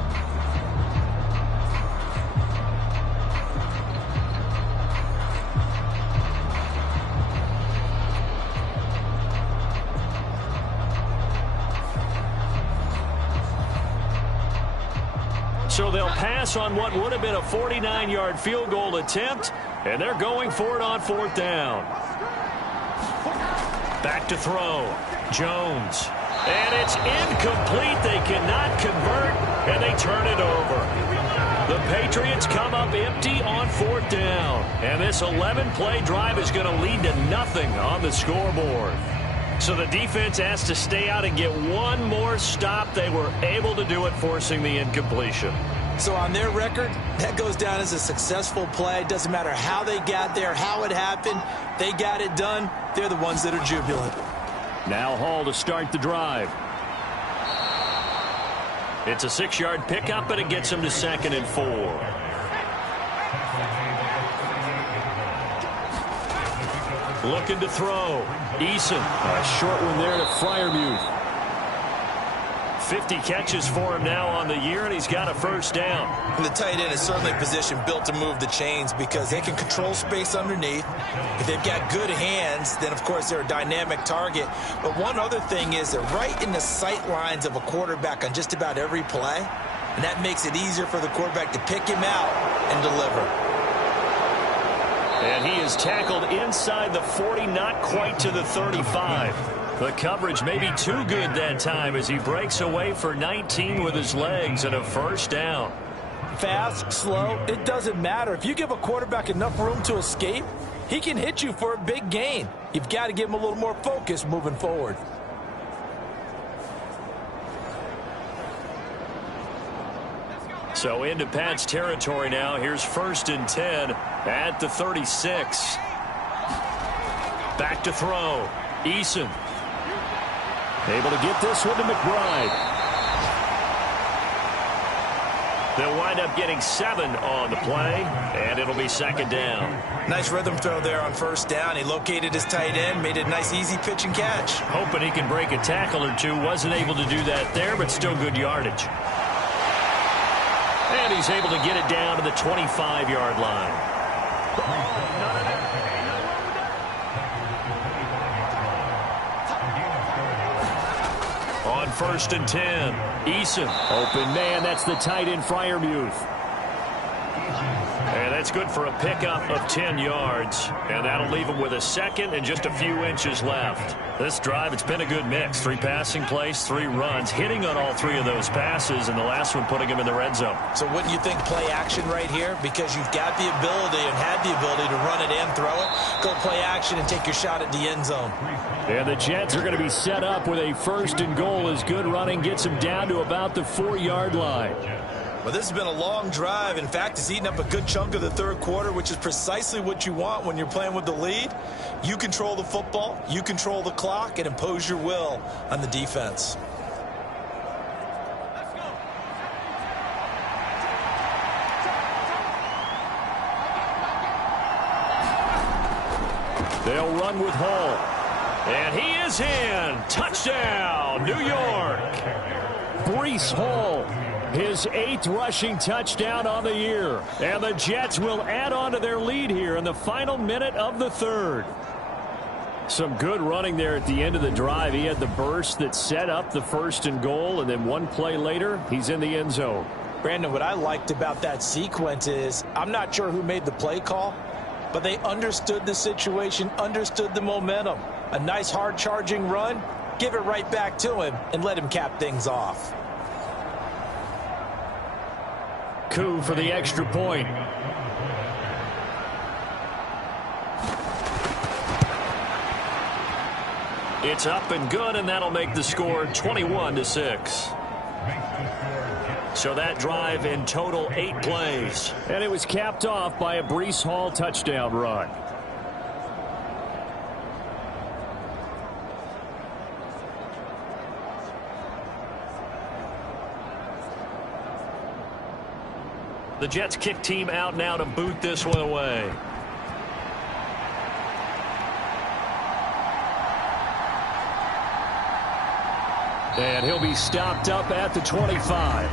So they'll pass on what would have been a 49-yard field goal attempt, and they're going for it on 4th down. Back to throw. Jones. And it's incomplete. They cannot convert, and they turn it over. The Patriots come up empty on 4th down, and this 11-play drive is going to lead to nothing on the scoreboard. So the defense has to stay out and get one more stop. They were able to do it, forcing the incompletion. So on their record, that goes down as a successful play. Doesn't matter how they got there, how it happened. They got it done. They're the ones that are jubilant. Now Hall to start the drive. It's a 6-yard pickup, and it gets them to 2nd and 4. Looking to throw. Eason. A short one there to Freiermuth. 50 catches for him now on the year, and he's got a first down. And the tight end is certainly a position built to move the chains because they can control space underneath. If they've got good hands, then, of course, they're a dynamic target. But one other thing is they're right in the sight lines of a quarterback on just about every play, and that makes it easier for the quarterback to pick him out and deliver. And he is tackled inside the 40, not quite to the 35. The coverage may be too good that time as he breaks away for 19 with his legs and a first down. Fast, slow, it doesn't matter. If you give a quarterback enough room to escape, he can hit you for a big gain. You've got to give him a little more focus moving forward. So into Pat's territory now. Here's 1st and 10 at the 36. Back to throw. Eason. Able to get this one to McBride. They'll wind up getting 7 on the play, and it'll be 2nd down. Nice rhythm throw there on 1st down. He located his tight end, made it a nice, easy pitch and catch. Hoping he can break a tackle or two. Wasn't able to do that there, but still good yardage. And he's able to get it down to the 25-yard line. On 1st and 10, Eason. Open man, that's the tight end, Freiermuth. And that's good for a pickup of 10 yards. And that'll leave him with a 2nd and just a few inches left. This drive, it's been a good mix. 3 passing plays, 3 runs, hitting on all 3 of those passes, and the last one putting him in the red zone. So wouldn't you think play action right here? Because you've got the ability and had the ability to run it and throw it. Go play action and take your shot at the end zone. And the Jets are going to be set up with a 1st and goal as good running gets them down to about the 4-yard line. Well, this has been a long drive. In fact, it's eaten up a good chunk of the 3rd quarter, which is precisely what you want when you're playing with the lead. You control the football, you control the clock, and impose your will on the defense. They'll run with Hall. And he is in. Touchdown, New York. Breece Hall. His 8th rushing touchdown on the year. And the Jets will add on to their lead here in the final minute of the 3rd. Some good running there at the end of the drive. He had the burst that set up the 1st and goal, and then one play later, he's in the end zone. Brandon, what I liked about that sequence is I'm not sure who made the play call, but they understood the situation, understood the momentum. A nice hard-charging run, give it right back to him, and let him cap things off. Coup for the extra point. It's up and good, and that'll make the score 21-6. So that drive in total 8 plays. And it was capped off by a Breece Hall touchdown run. The Jets kick team out now to boot this one away. And he'll be stopped up at the 25.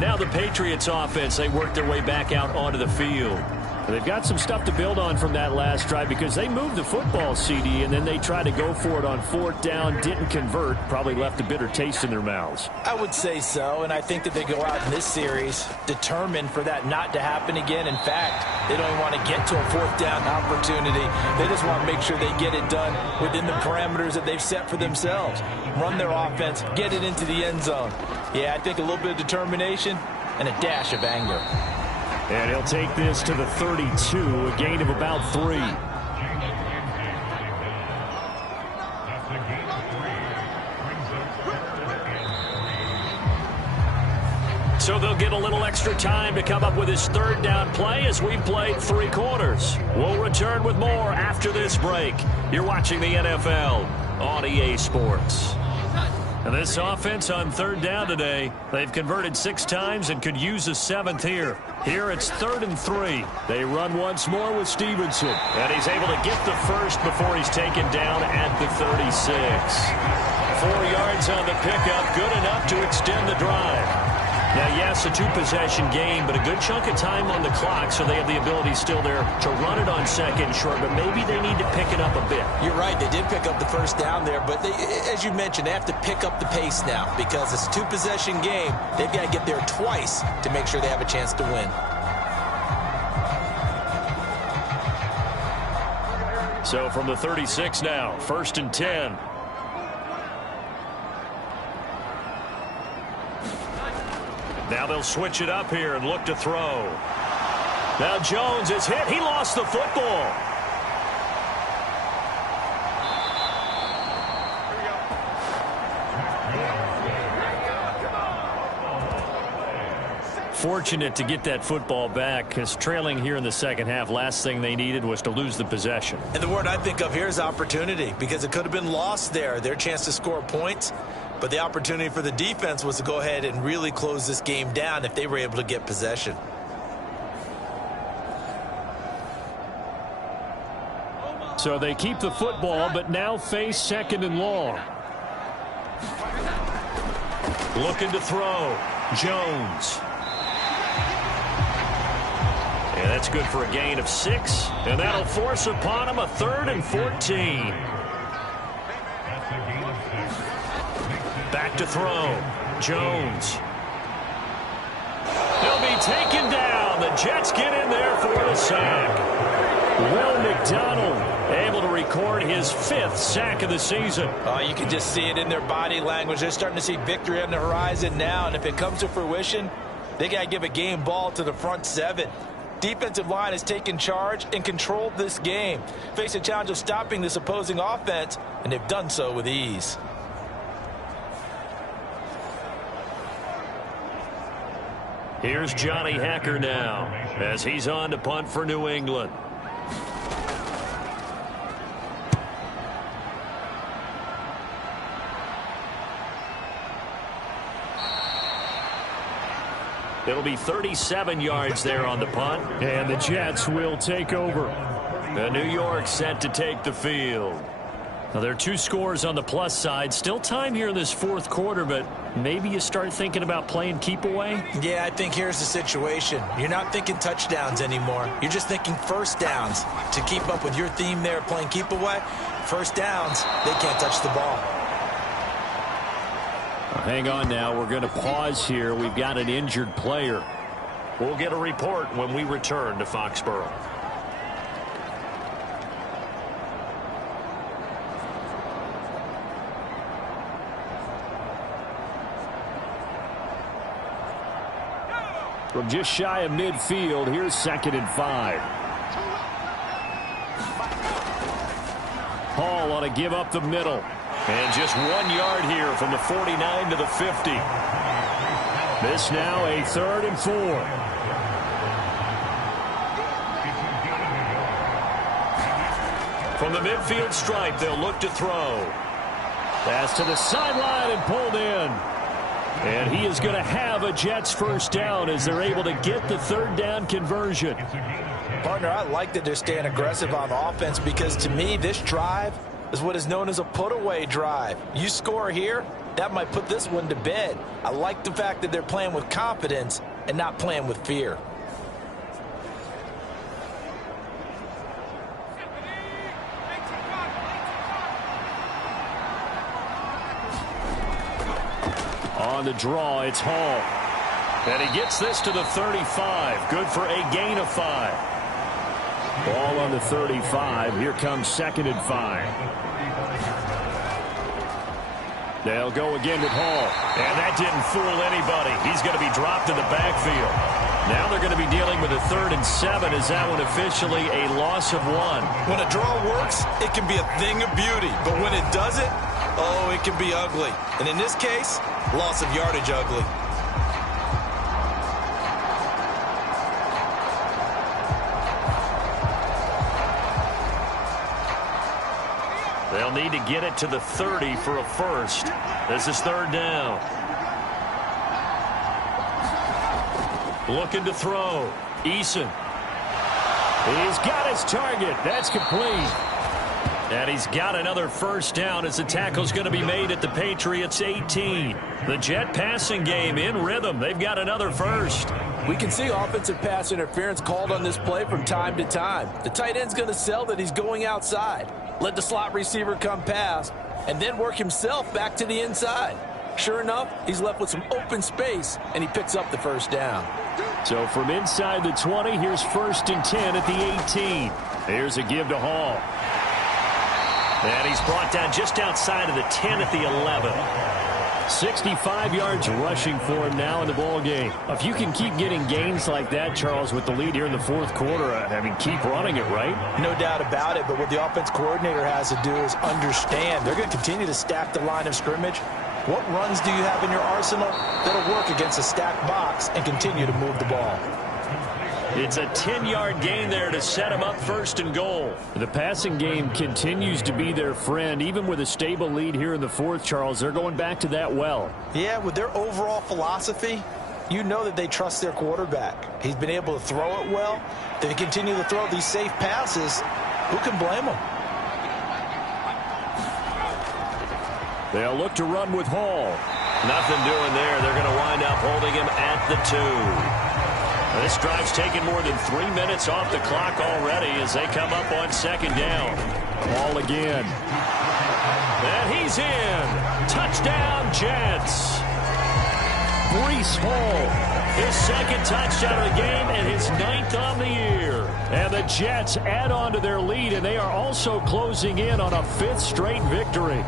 Now the Patriots offense, they work their way back out onto the field. They've got some stuff to build on from that last drive because they moved the football, CD, and then they tried to go for it on 4th down, didn't convert, probably left a bitter taste in their mouths. I would say so, and I think that they go out in this series determined for that not to happen again. In fact, they don't even want to get to a 4th down opportunity. They just want to make sure they get it done within the parameters that they've set for themselves. Run their offense, get it into the end zone. Yeah, I think a little bit of determination and a dash of anger. And he'll take this to the 32, a gain of about 3. So they'll get a little extra time to come up with his 3rd down play as we've played 3 quarters. We'll return with more after this break. You're watching the NFL on EA Sports. And this offense on 3rd down today, they've converted 6 times and could use a 7th here. Here it's 3rd and 3. They run once more with Stevenson. And he's able to get the first before he's taken down at the 36. 4 yards on the pickup, good enough to extend the drive. Now, yes, a 2-possession game, but a good chunk of time on the clock, so they have the ability still there to run it on 2nd short, but maybe they need to pick it up a bit. You're right. They did pick up the first down there, but they, as you mentioned, they have to pick up the pace now because it's a 2-possession game. They've got to get there twice to make sure they have a chance to win. So from the 36 now, 1st and 10. Now they'll switch it up here and look to throw. Now Jones is hit. He lost the football. Fortunate to get that football back because trailing here in the second half, last thing they needed was to lose the possession. And the word I think of here is opportunity because it could have been lost there. Their chance to score points. But the opportunity for the defense was to go ahead and really close this game down if they were able to get possession. So they keep the football, but now face 2nd and long. Looking to throw. Jones. And that's good for a gain of 6. And that'll force upon him a 3rd and 14. Back to throw. Jones. He'll be taken down. The Jets get in there for the sack. Will McDonald able to record his 5th sack of the season. You can just see it in their body language. They're starting to see victory on the horizon now, and if it comes to fruition, they got to give a game ball to the front 7. Defensive line has taken charge and controlled this game. Face a challenge of stopping this opposing offense, and they've done so with ease. Here's Johnny Hacker now as he's on to punt for New England. It'll be 37 yards there on the punt. And the Jets will take over. And New York set to take the field. Now, there are 2 scores on the plus side. Still time here in this 4th quarter, but maybe you start thinking about playing keep away? Yeah, I think here's the situation. You're not thinking touchdowns anymore. You're just thinking first downs. To keep up with your theme there, playing keep away, first downs, they can't touch the ball. Hang on now. We're going to pause here. We've got an injured player. We'll get a report when we return to Foxborough. From just shy of midfield, here's 2nd and 5. Hall on a give up the middle. And just 1 yard here from the 49 to the 50. This now a 3rd and 4. From the midfield stripe, they'll look to throw. Pass to the sideline and pulled in. And he is going to have a Jets first down as they're able to get the 3rd down conversion. Partner, I like that they're staying aggressive on offense because to me this drive is what is known as a put-away drive. You score here, that might put this one to bed. I like the fact that they're playing with confidence and not playing with fear. On the draw, it's Hall. And he gets this to the 35. Good for a gain of 5. Ball on the 35. Here comes 2nd and 5. They'll go again with Hall. And that didn't fool anybody. He's going to be dropped in the backfield. Now they're going to be dealing with a 3rd and 7. Is that one officially a loss of 1? When a draw works, it can be a thing of beauty. But when it doesn't, oh, it can be ugly. And in this case, loss of yardage ugly. They'll need to get it to the 30 for a first. This is 3rd down. Looking to throw. Eason. He's got his target. That's complete. And he's got another first down as the tackle's going to be made at the Patriots 18. The Jet passing game in rhythm. They've got another first. We can see offensive pass interference called on this play from time to time. The tight end's going to sell that he's going outside. Let the slot receiver come past and then work himself back to the inside. Sure enough, he's left with some open space, and he picks up the first down. So from inside the 20, here's 1st and 10 at the 18. Here's a give to Hall. And he's brought down just outside of the 10 at the 11. 65 yards rushing for him now in the ball game. If you can keep getting gains like that, Charles, with the lead here in the 4th quarter, I mean, keep running it, right? No doubt about it, but what the offense coordinator has to do is understand they're going to continue to stack the line of scrimmage. What runs do you have in your arsenal that'll work against a stacked box and continue to move the ball? It's a 10-yard gain there to set him up 1st and goal. The passing game continues to be their friend. Even with a stable lead here in the 4th, Charles, they're going back to that well. Yeah, with their overall philosophy, you know that they trust their quarterback. He's been able to throw it well. They continue to throw these safe passes. Who can blame them? They'll look to run with Hall. Nothing doing there. They're going to wind up holding him at the 2. This drive's taken more than 3 minutes off the clock already as they come up on 2nd down. Ball again. And he's in. Touchdown, Jets. Breece Hall. His 2nd touchdown of the game and his 9th on the year. And the Jets add on to their lead, and they are also closing in on a 5th straight victory.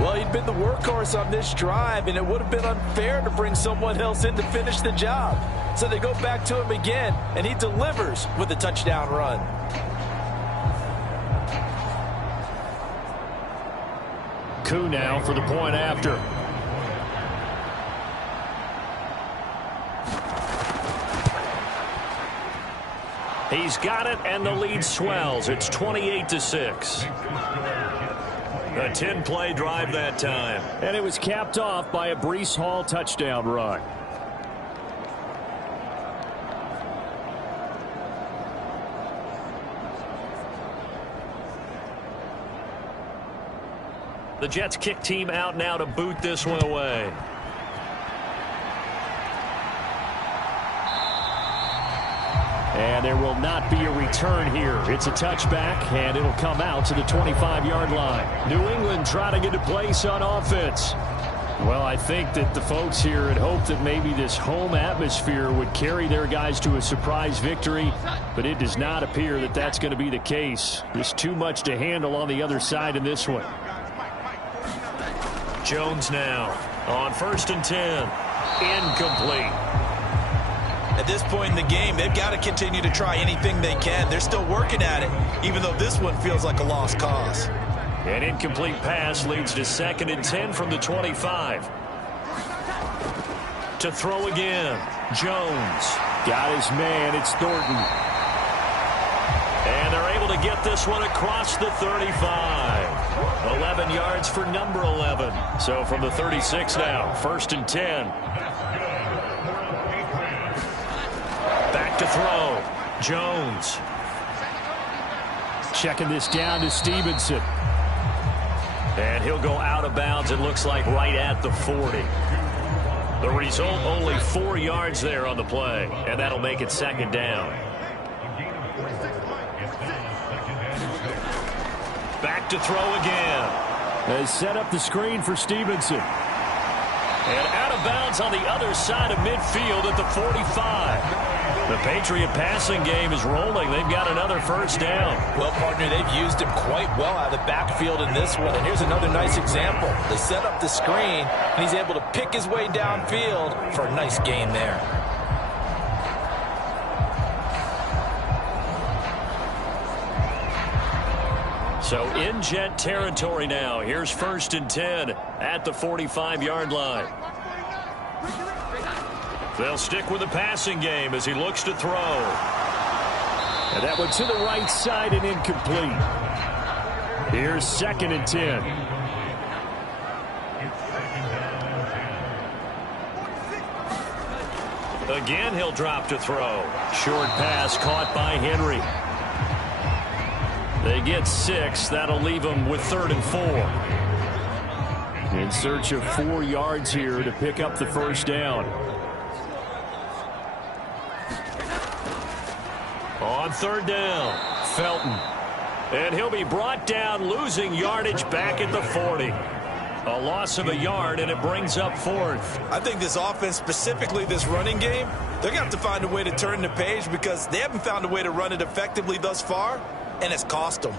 Well, he'd been the workhorse on this drive, and it would have been unfair to bring someone else in to finish the job. So they go back to him again, and he delivers with a touchdown run. Koo now for the point after. He's got it, and the lead swells. It's 28-6. A 10-play drive that time. And it was capped off by a Breece Hall touchdown run. The Jets kick team out now to boot this one away. And there will not be a return here. It's a touchback, and it'll come out to the 25-yard line. New England trying to get a place on offense. Well, I think that the folks here had hoped that maybe this home atmosphere would carry their guys to a surprise victory, but it does not appear that that's going to be the case. There's too much to handle on the other side in this one. Jones now on 1st and 10. Incomplete. At this point in the game, they've got to continue to try anything they can. They're still working at it, even though this one feels like a lost cause. An incomplete pass leads to 2nd and 10 from the 25. To throw again. Jones. Got his man. It's Thornton. And they're able to get this one across the 35. 11 yards for number 11. So from the 36 now, 1st and 10. Back to throw. Jones. Checking this down to Stevenson. And he'll go out of bounds, it looks like, right at the 40. The result, only 4 yards there on the play. And that'll make it 2nd down. Back to throw again. They set up the screen for Stevenson. And out of bounds on the other side of midfield at the 45. The Patriot passing game is rolling. They've got another first down. Well, partner, they've used him quite well out of the backfield in this one. And here's another nice example. They set up the screen, and he's able to pick his way downfield for a nice gain there. So in Jet territory now. Here's 1st and 10 at the 45-yard line. They'll stick with the passing game as he looks to throw. And that one to the right side and incomplete. Here's 2nd and 10. Again, he'll drop to throw. Short pass caught by Henry. They get 6. That'll leave them with 3rd and 4. In search of 4 yards here to pick up the first down. On 3rd down, Felton. And he'll be brought down, losing yardage back at the 40. A loss of a yard, and it brings up 4th. I think this offense, specifically this running game, they're going to have to find a way to turn the page because they haven't found a way to run it effectively thus far, and it's cost them.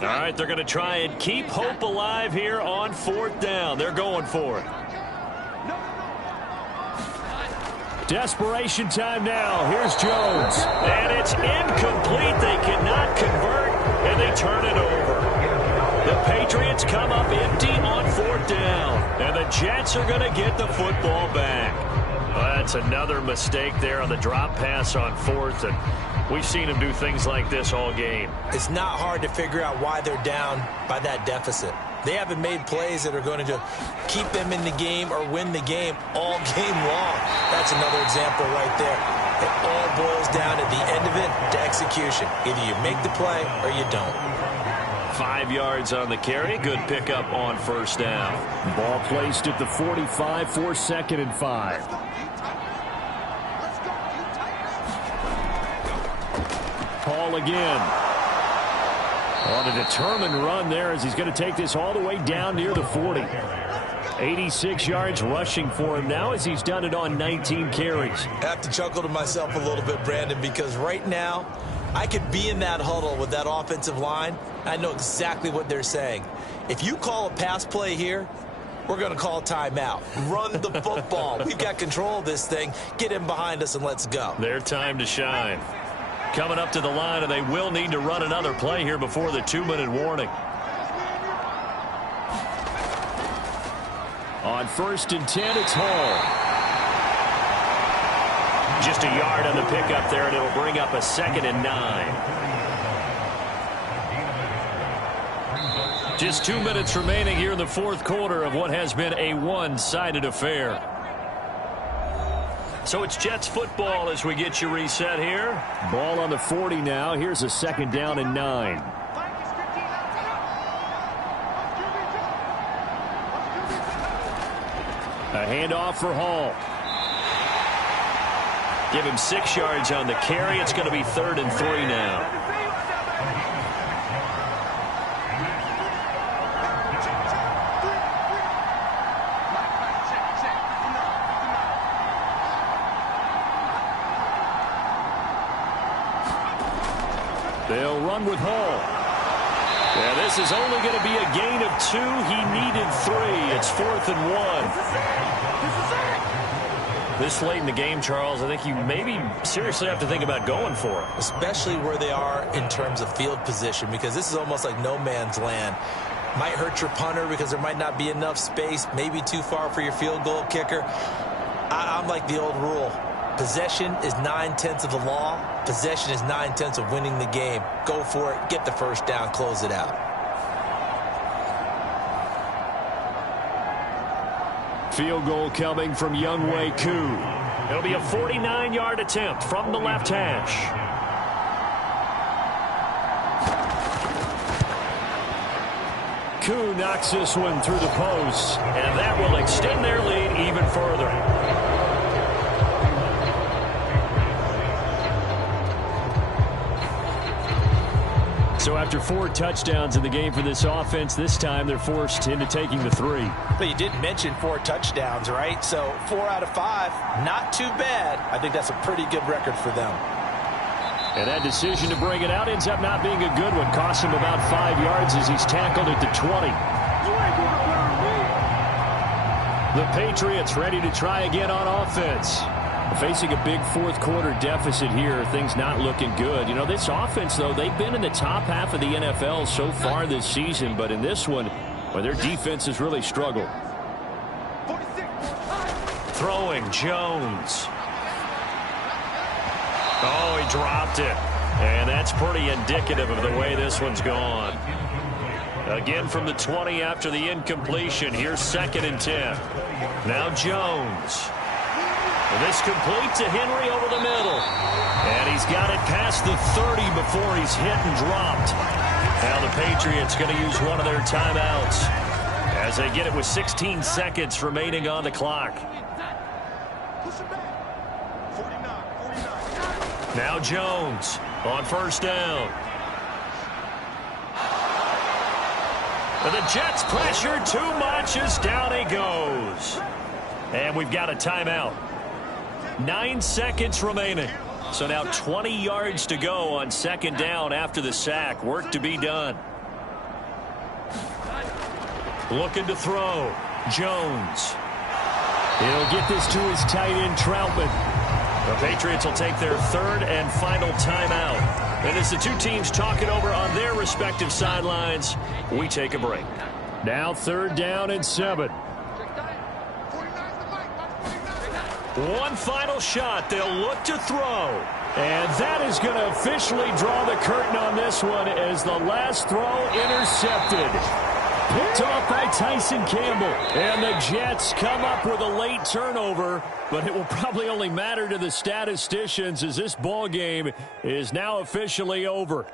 All right, they're going to try and keep hope alive here on 4th down. They're going for it. Desperation time now. Here's Jones. And it's incomplete. They cannot convert, and they turn it over. The Patriots come up empty on 4th down, and the Jets are going to get the football back. Well, that's another mistake there on the drop pass on 4th, and we've seen them do things like this all game. It's not hard to figure out why they're down by that deficit. They haven't made plays that are going to keep them in the game or win the game all game long. That's another example right there. It all boils down at the end of it to execution. Either you make the play or you don't. 5 yards on the carry. Good pickup on 1st down. Ball placed at the 45 for 2nd and 5. Paul again. On a determined run there as he's going to take this all the way down near the 40. 86 yards rushing for him now as he's done it on 19 carries. I have to chuckle to myself a little bit, Brandon, because right now I could be in that huddle with that offensive line. I know exactly what they're saying. If you call a pass play here, we're going to call timeout. Run the football. We've got control of this thing. Get in behind us and let's go. Their time to shine. Coming up to the line, and they will need to run another play here before the 2-minute warning. On 1st and 10, it's Hall. Just a yard on the pickup there, and it'll bring up a 2nd and 9. Just 2 minutes remaining here in the 4th quarter of what has been a one-sided affair. So it's Jets football as we get you reset here. Ball on the 40 now. Here's a 2nd down and 9. A handoff for Hall. Give him 6 yards on the carry. It's going to be 3rd and 3 now. They'll run with Hall. Yeah, this is only going to be a gain of 2. He needed 3. It's 4th and 1. This late in the game, Charles, I think you maybe seriously have to think about going for it. Especially where they are in terms of field position, because this is almost like no man's land. Might hurt your punter because there might not be enough space, maybe too far for your field goal kicker. I'm like the old rule. Possession is 9/10 of the law. Possession is 9/10 of winning the game. Go for it. Get the first down. Close it out. Field goal coming from Younghoe Koo. It'll be a 49-yard attempt from the left hash. Koo knocks this one through the post. And that will extend their lead even further. So after 4 touchdowns in the game for this offense, this time they're forced into taking the 3. But you did mention 4 touchdowns, right? So 4 out of 5, not too bad. I think that's a pretty good record for them. And that decision to bring it out ends up not being a good one. Costs him about 5 yards as he's tackled at the 20. The Patriots ready to try again on offense. Facing a big 4th quarter deficit here, things not looking good. You know, this offense, though, they've been in the top half of the NFL so far this season, but in this one, well, their defense has really struggled. Throwing Jones. Oh, he dropped it. And that's pretty indicative of the way this one's gone. Again from the 20 after the incompletion. Here's 2nd and 10. Now Jones. This complete to Henry over the middle. And he's got it past the 30 before he's hit and dropped. Now the Patriots going to use one of their timeouts as they get it with 16 seconds remaining on the clock. Now Jones on 1st down. And the Jets pressure too much as down he goes. And we've got a timeout. 9 seconds remaining. So now 20 yards to go on 2nd down after the sack. Work to be done. Looking to throw. Jones. He'll get this to his tight end, Troutman. The Patriots will take their 3rd and final timeout. And as the two teams talk it over on their respective sidelines, we take a break. Now 3rd down and 7. One final shot. They'll look to throw. And that is going to officially draw the curtain on this one as the last throw intercepted. Picked off by Tyson Campbell. And the Jets come up with a late turnover, but it will probably only matter to the statisticians as this ball game is now officially over.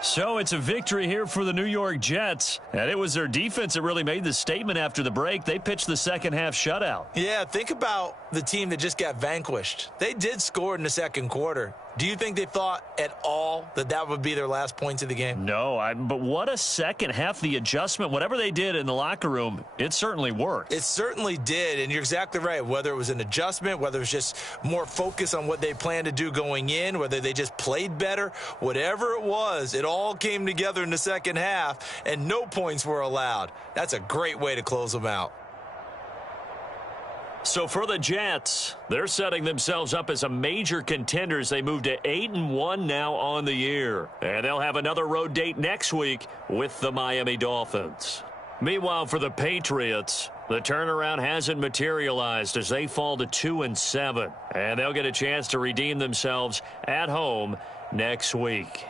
So it's a victory here for the New York Jets, and it was their defense that really made the statement after the break. They pitched the second half shutout. Yeah, think about the team that just got vanquished. They did score in the 2nd quarter. Do you think they thought at all that that would be their last points of the game? No, but what a second half. The adjustment, whatever they did in the locker room, it certainly worked. It certainly did, and you're exactly right. Whether it was an adjustment, whether it was just more focus on what they planned to do going in, whether they just played better, whatever it was, it all came together in the 2nd half, and no points were allowed. That's a great way to close them out. So for the Jets, they're setting themselves up as a major contender as they move to 8-1 now on the year. And they'll have another road date next week with the Miami Dolphins. Meanwhile, for the Patriots, the turnaround hasn't materialized as they fall to 2-7. And they'll get a chance to redeem themselves at home next week.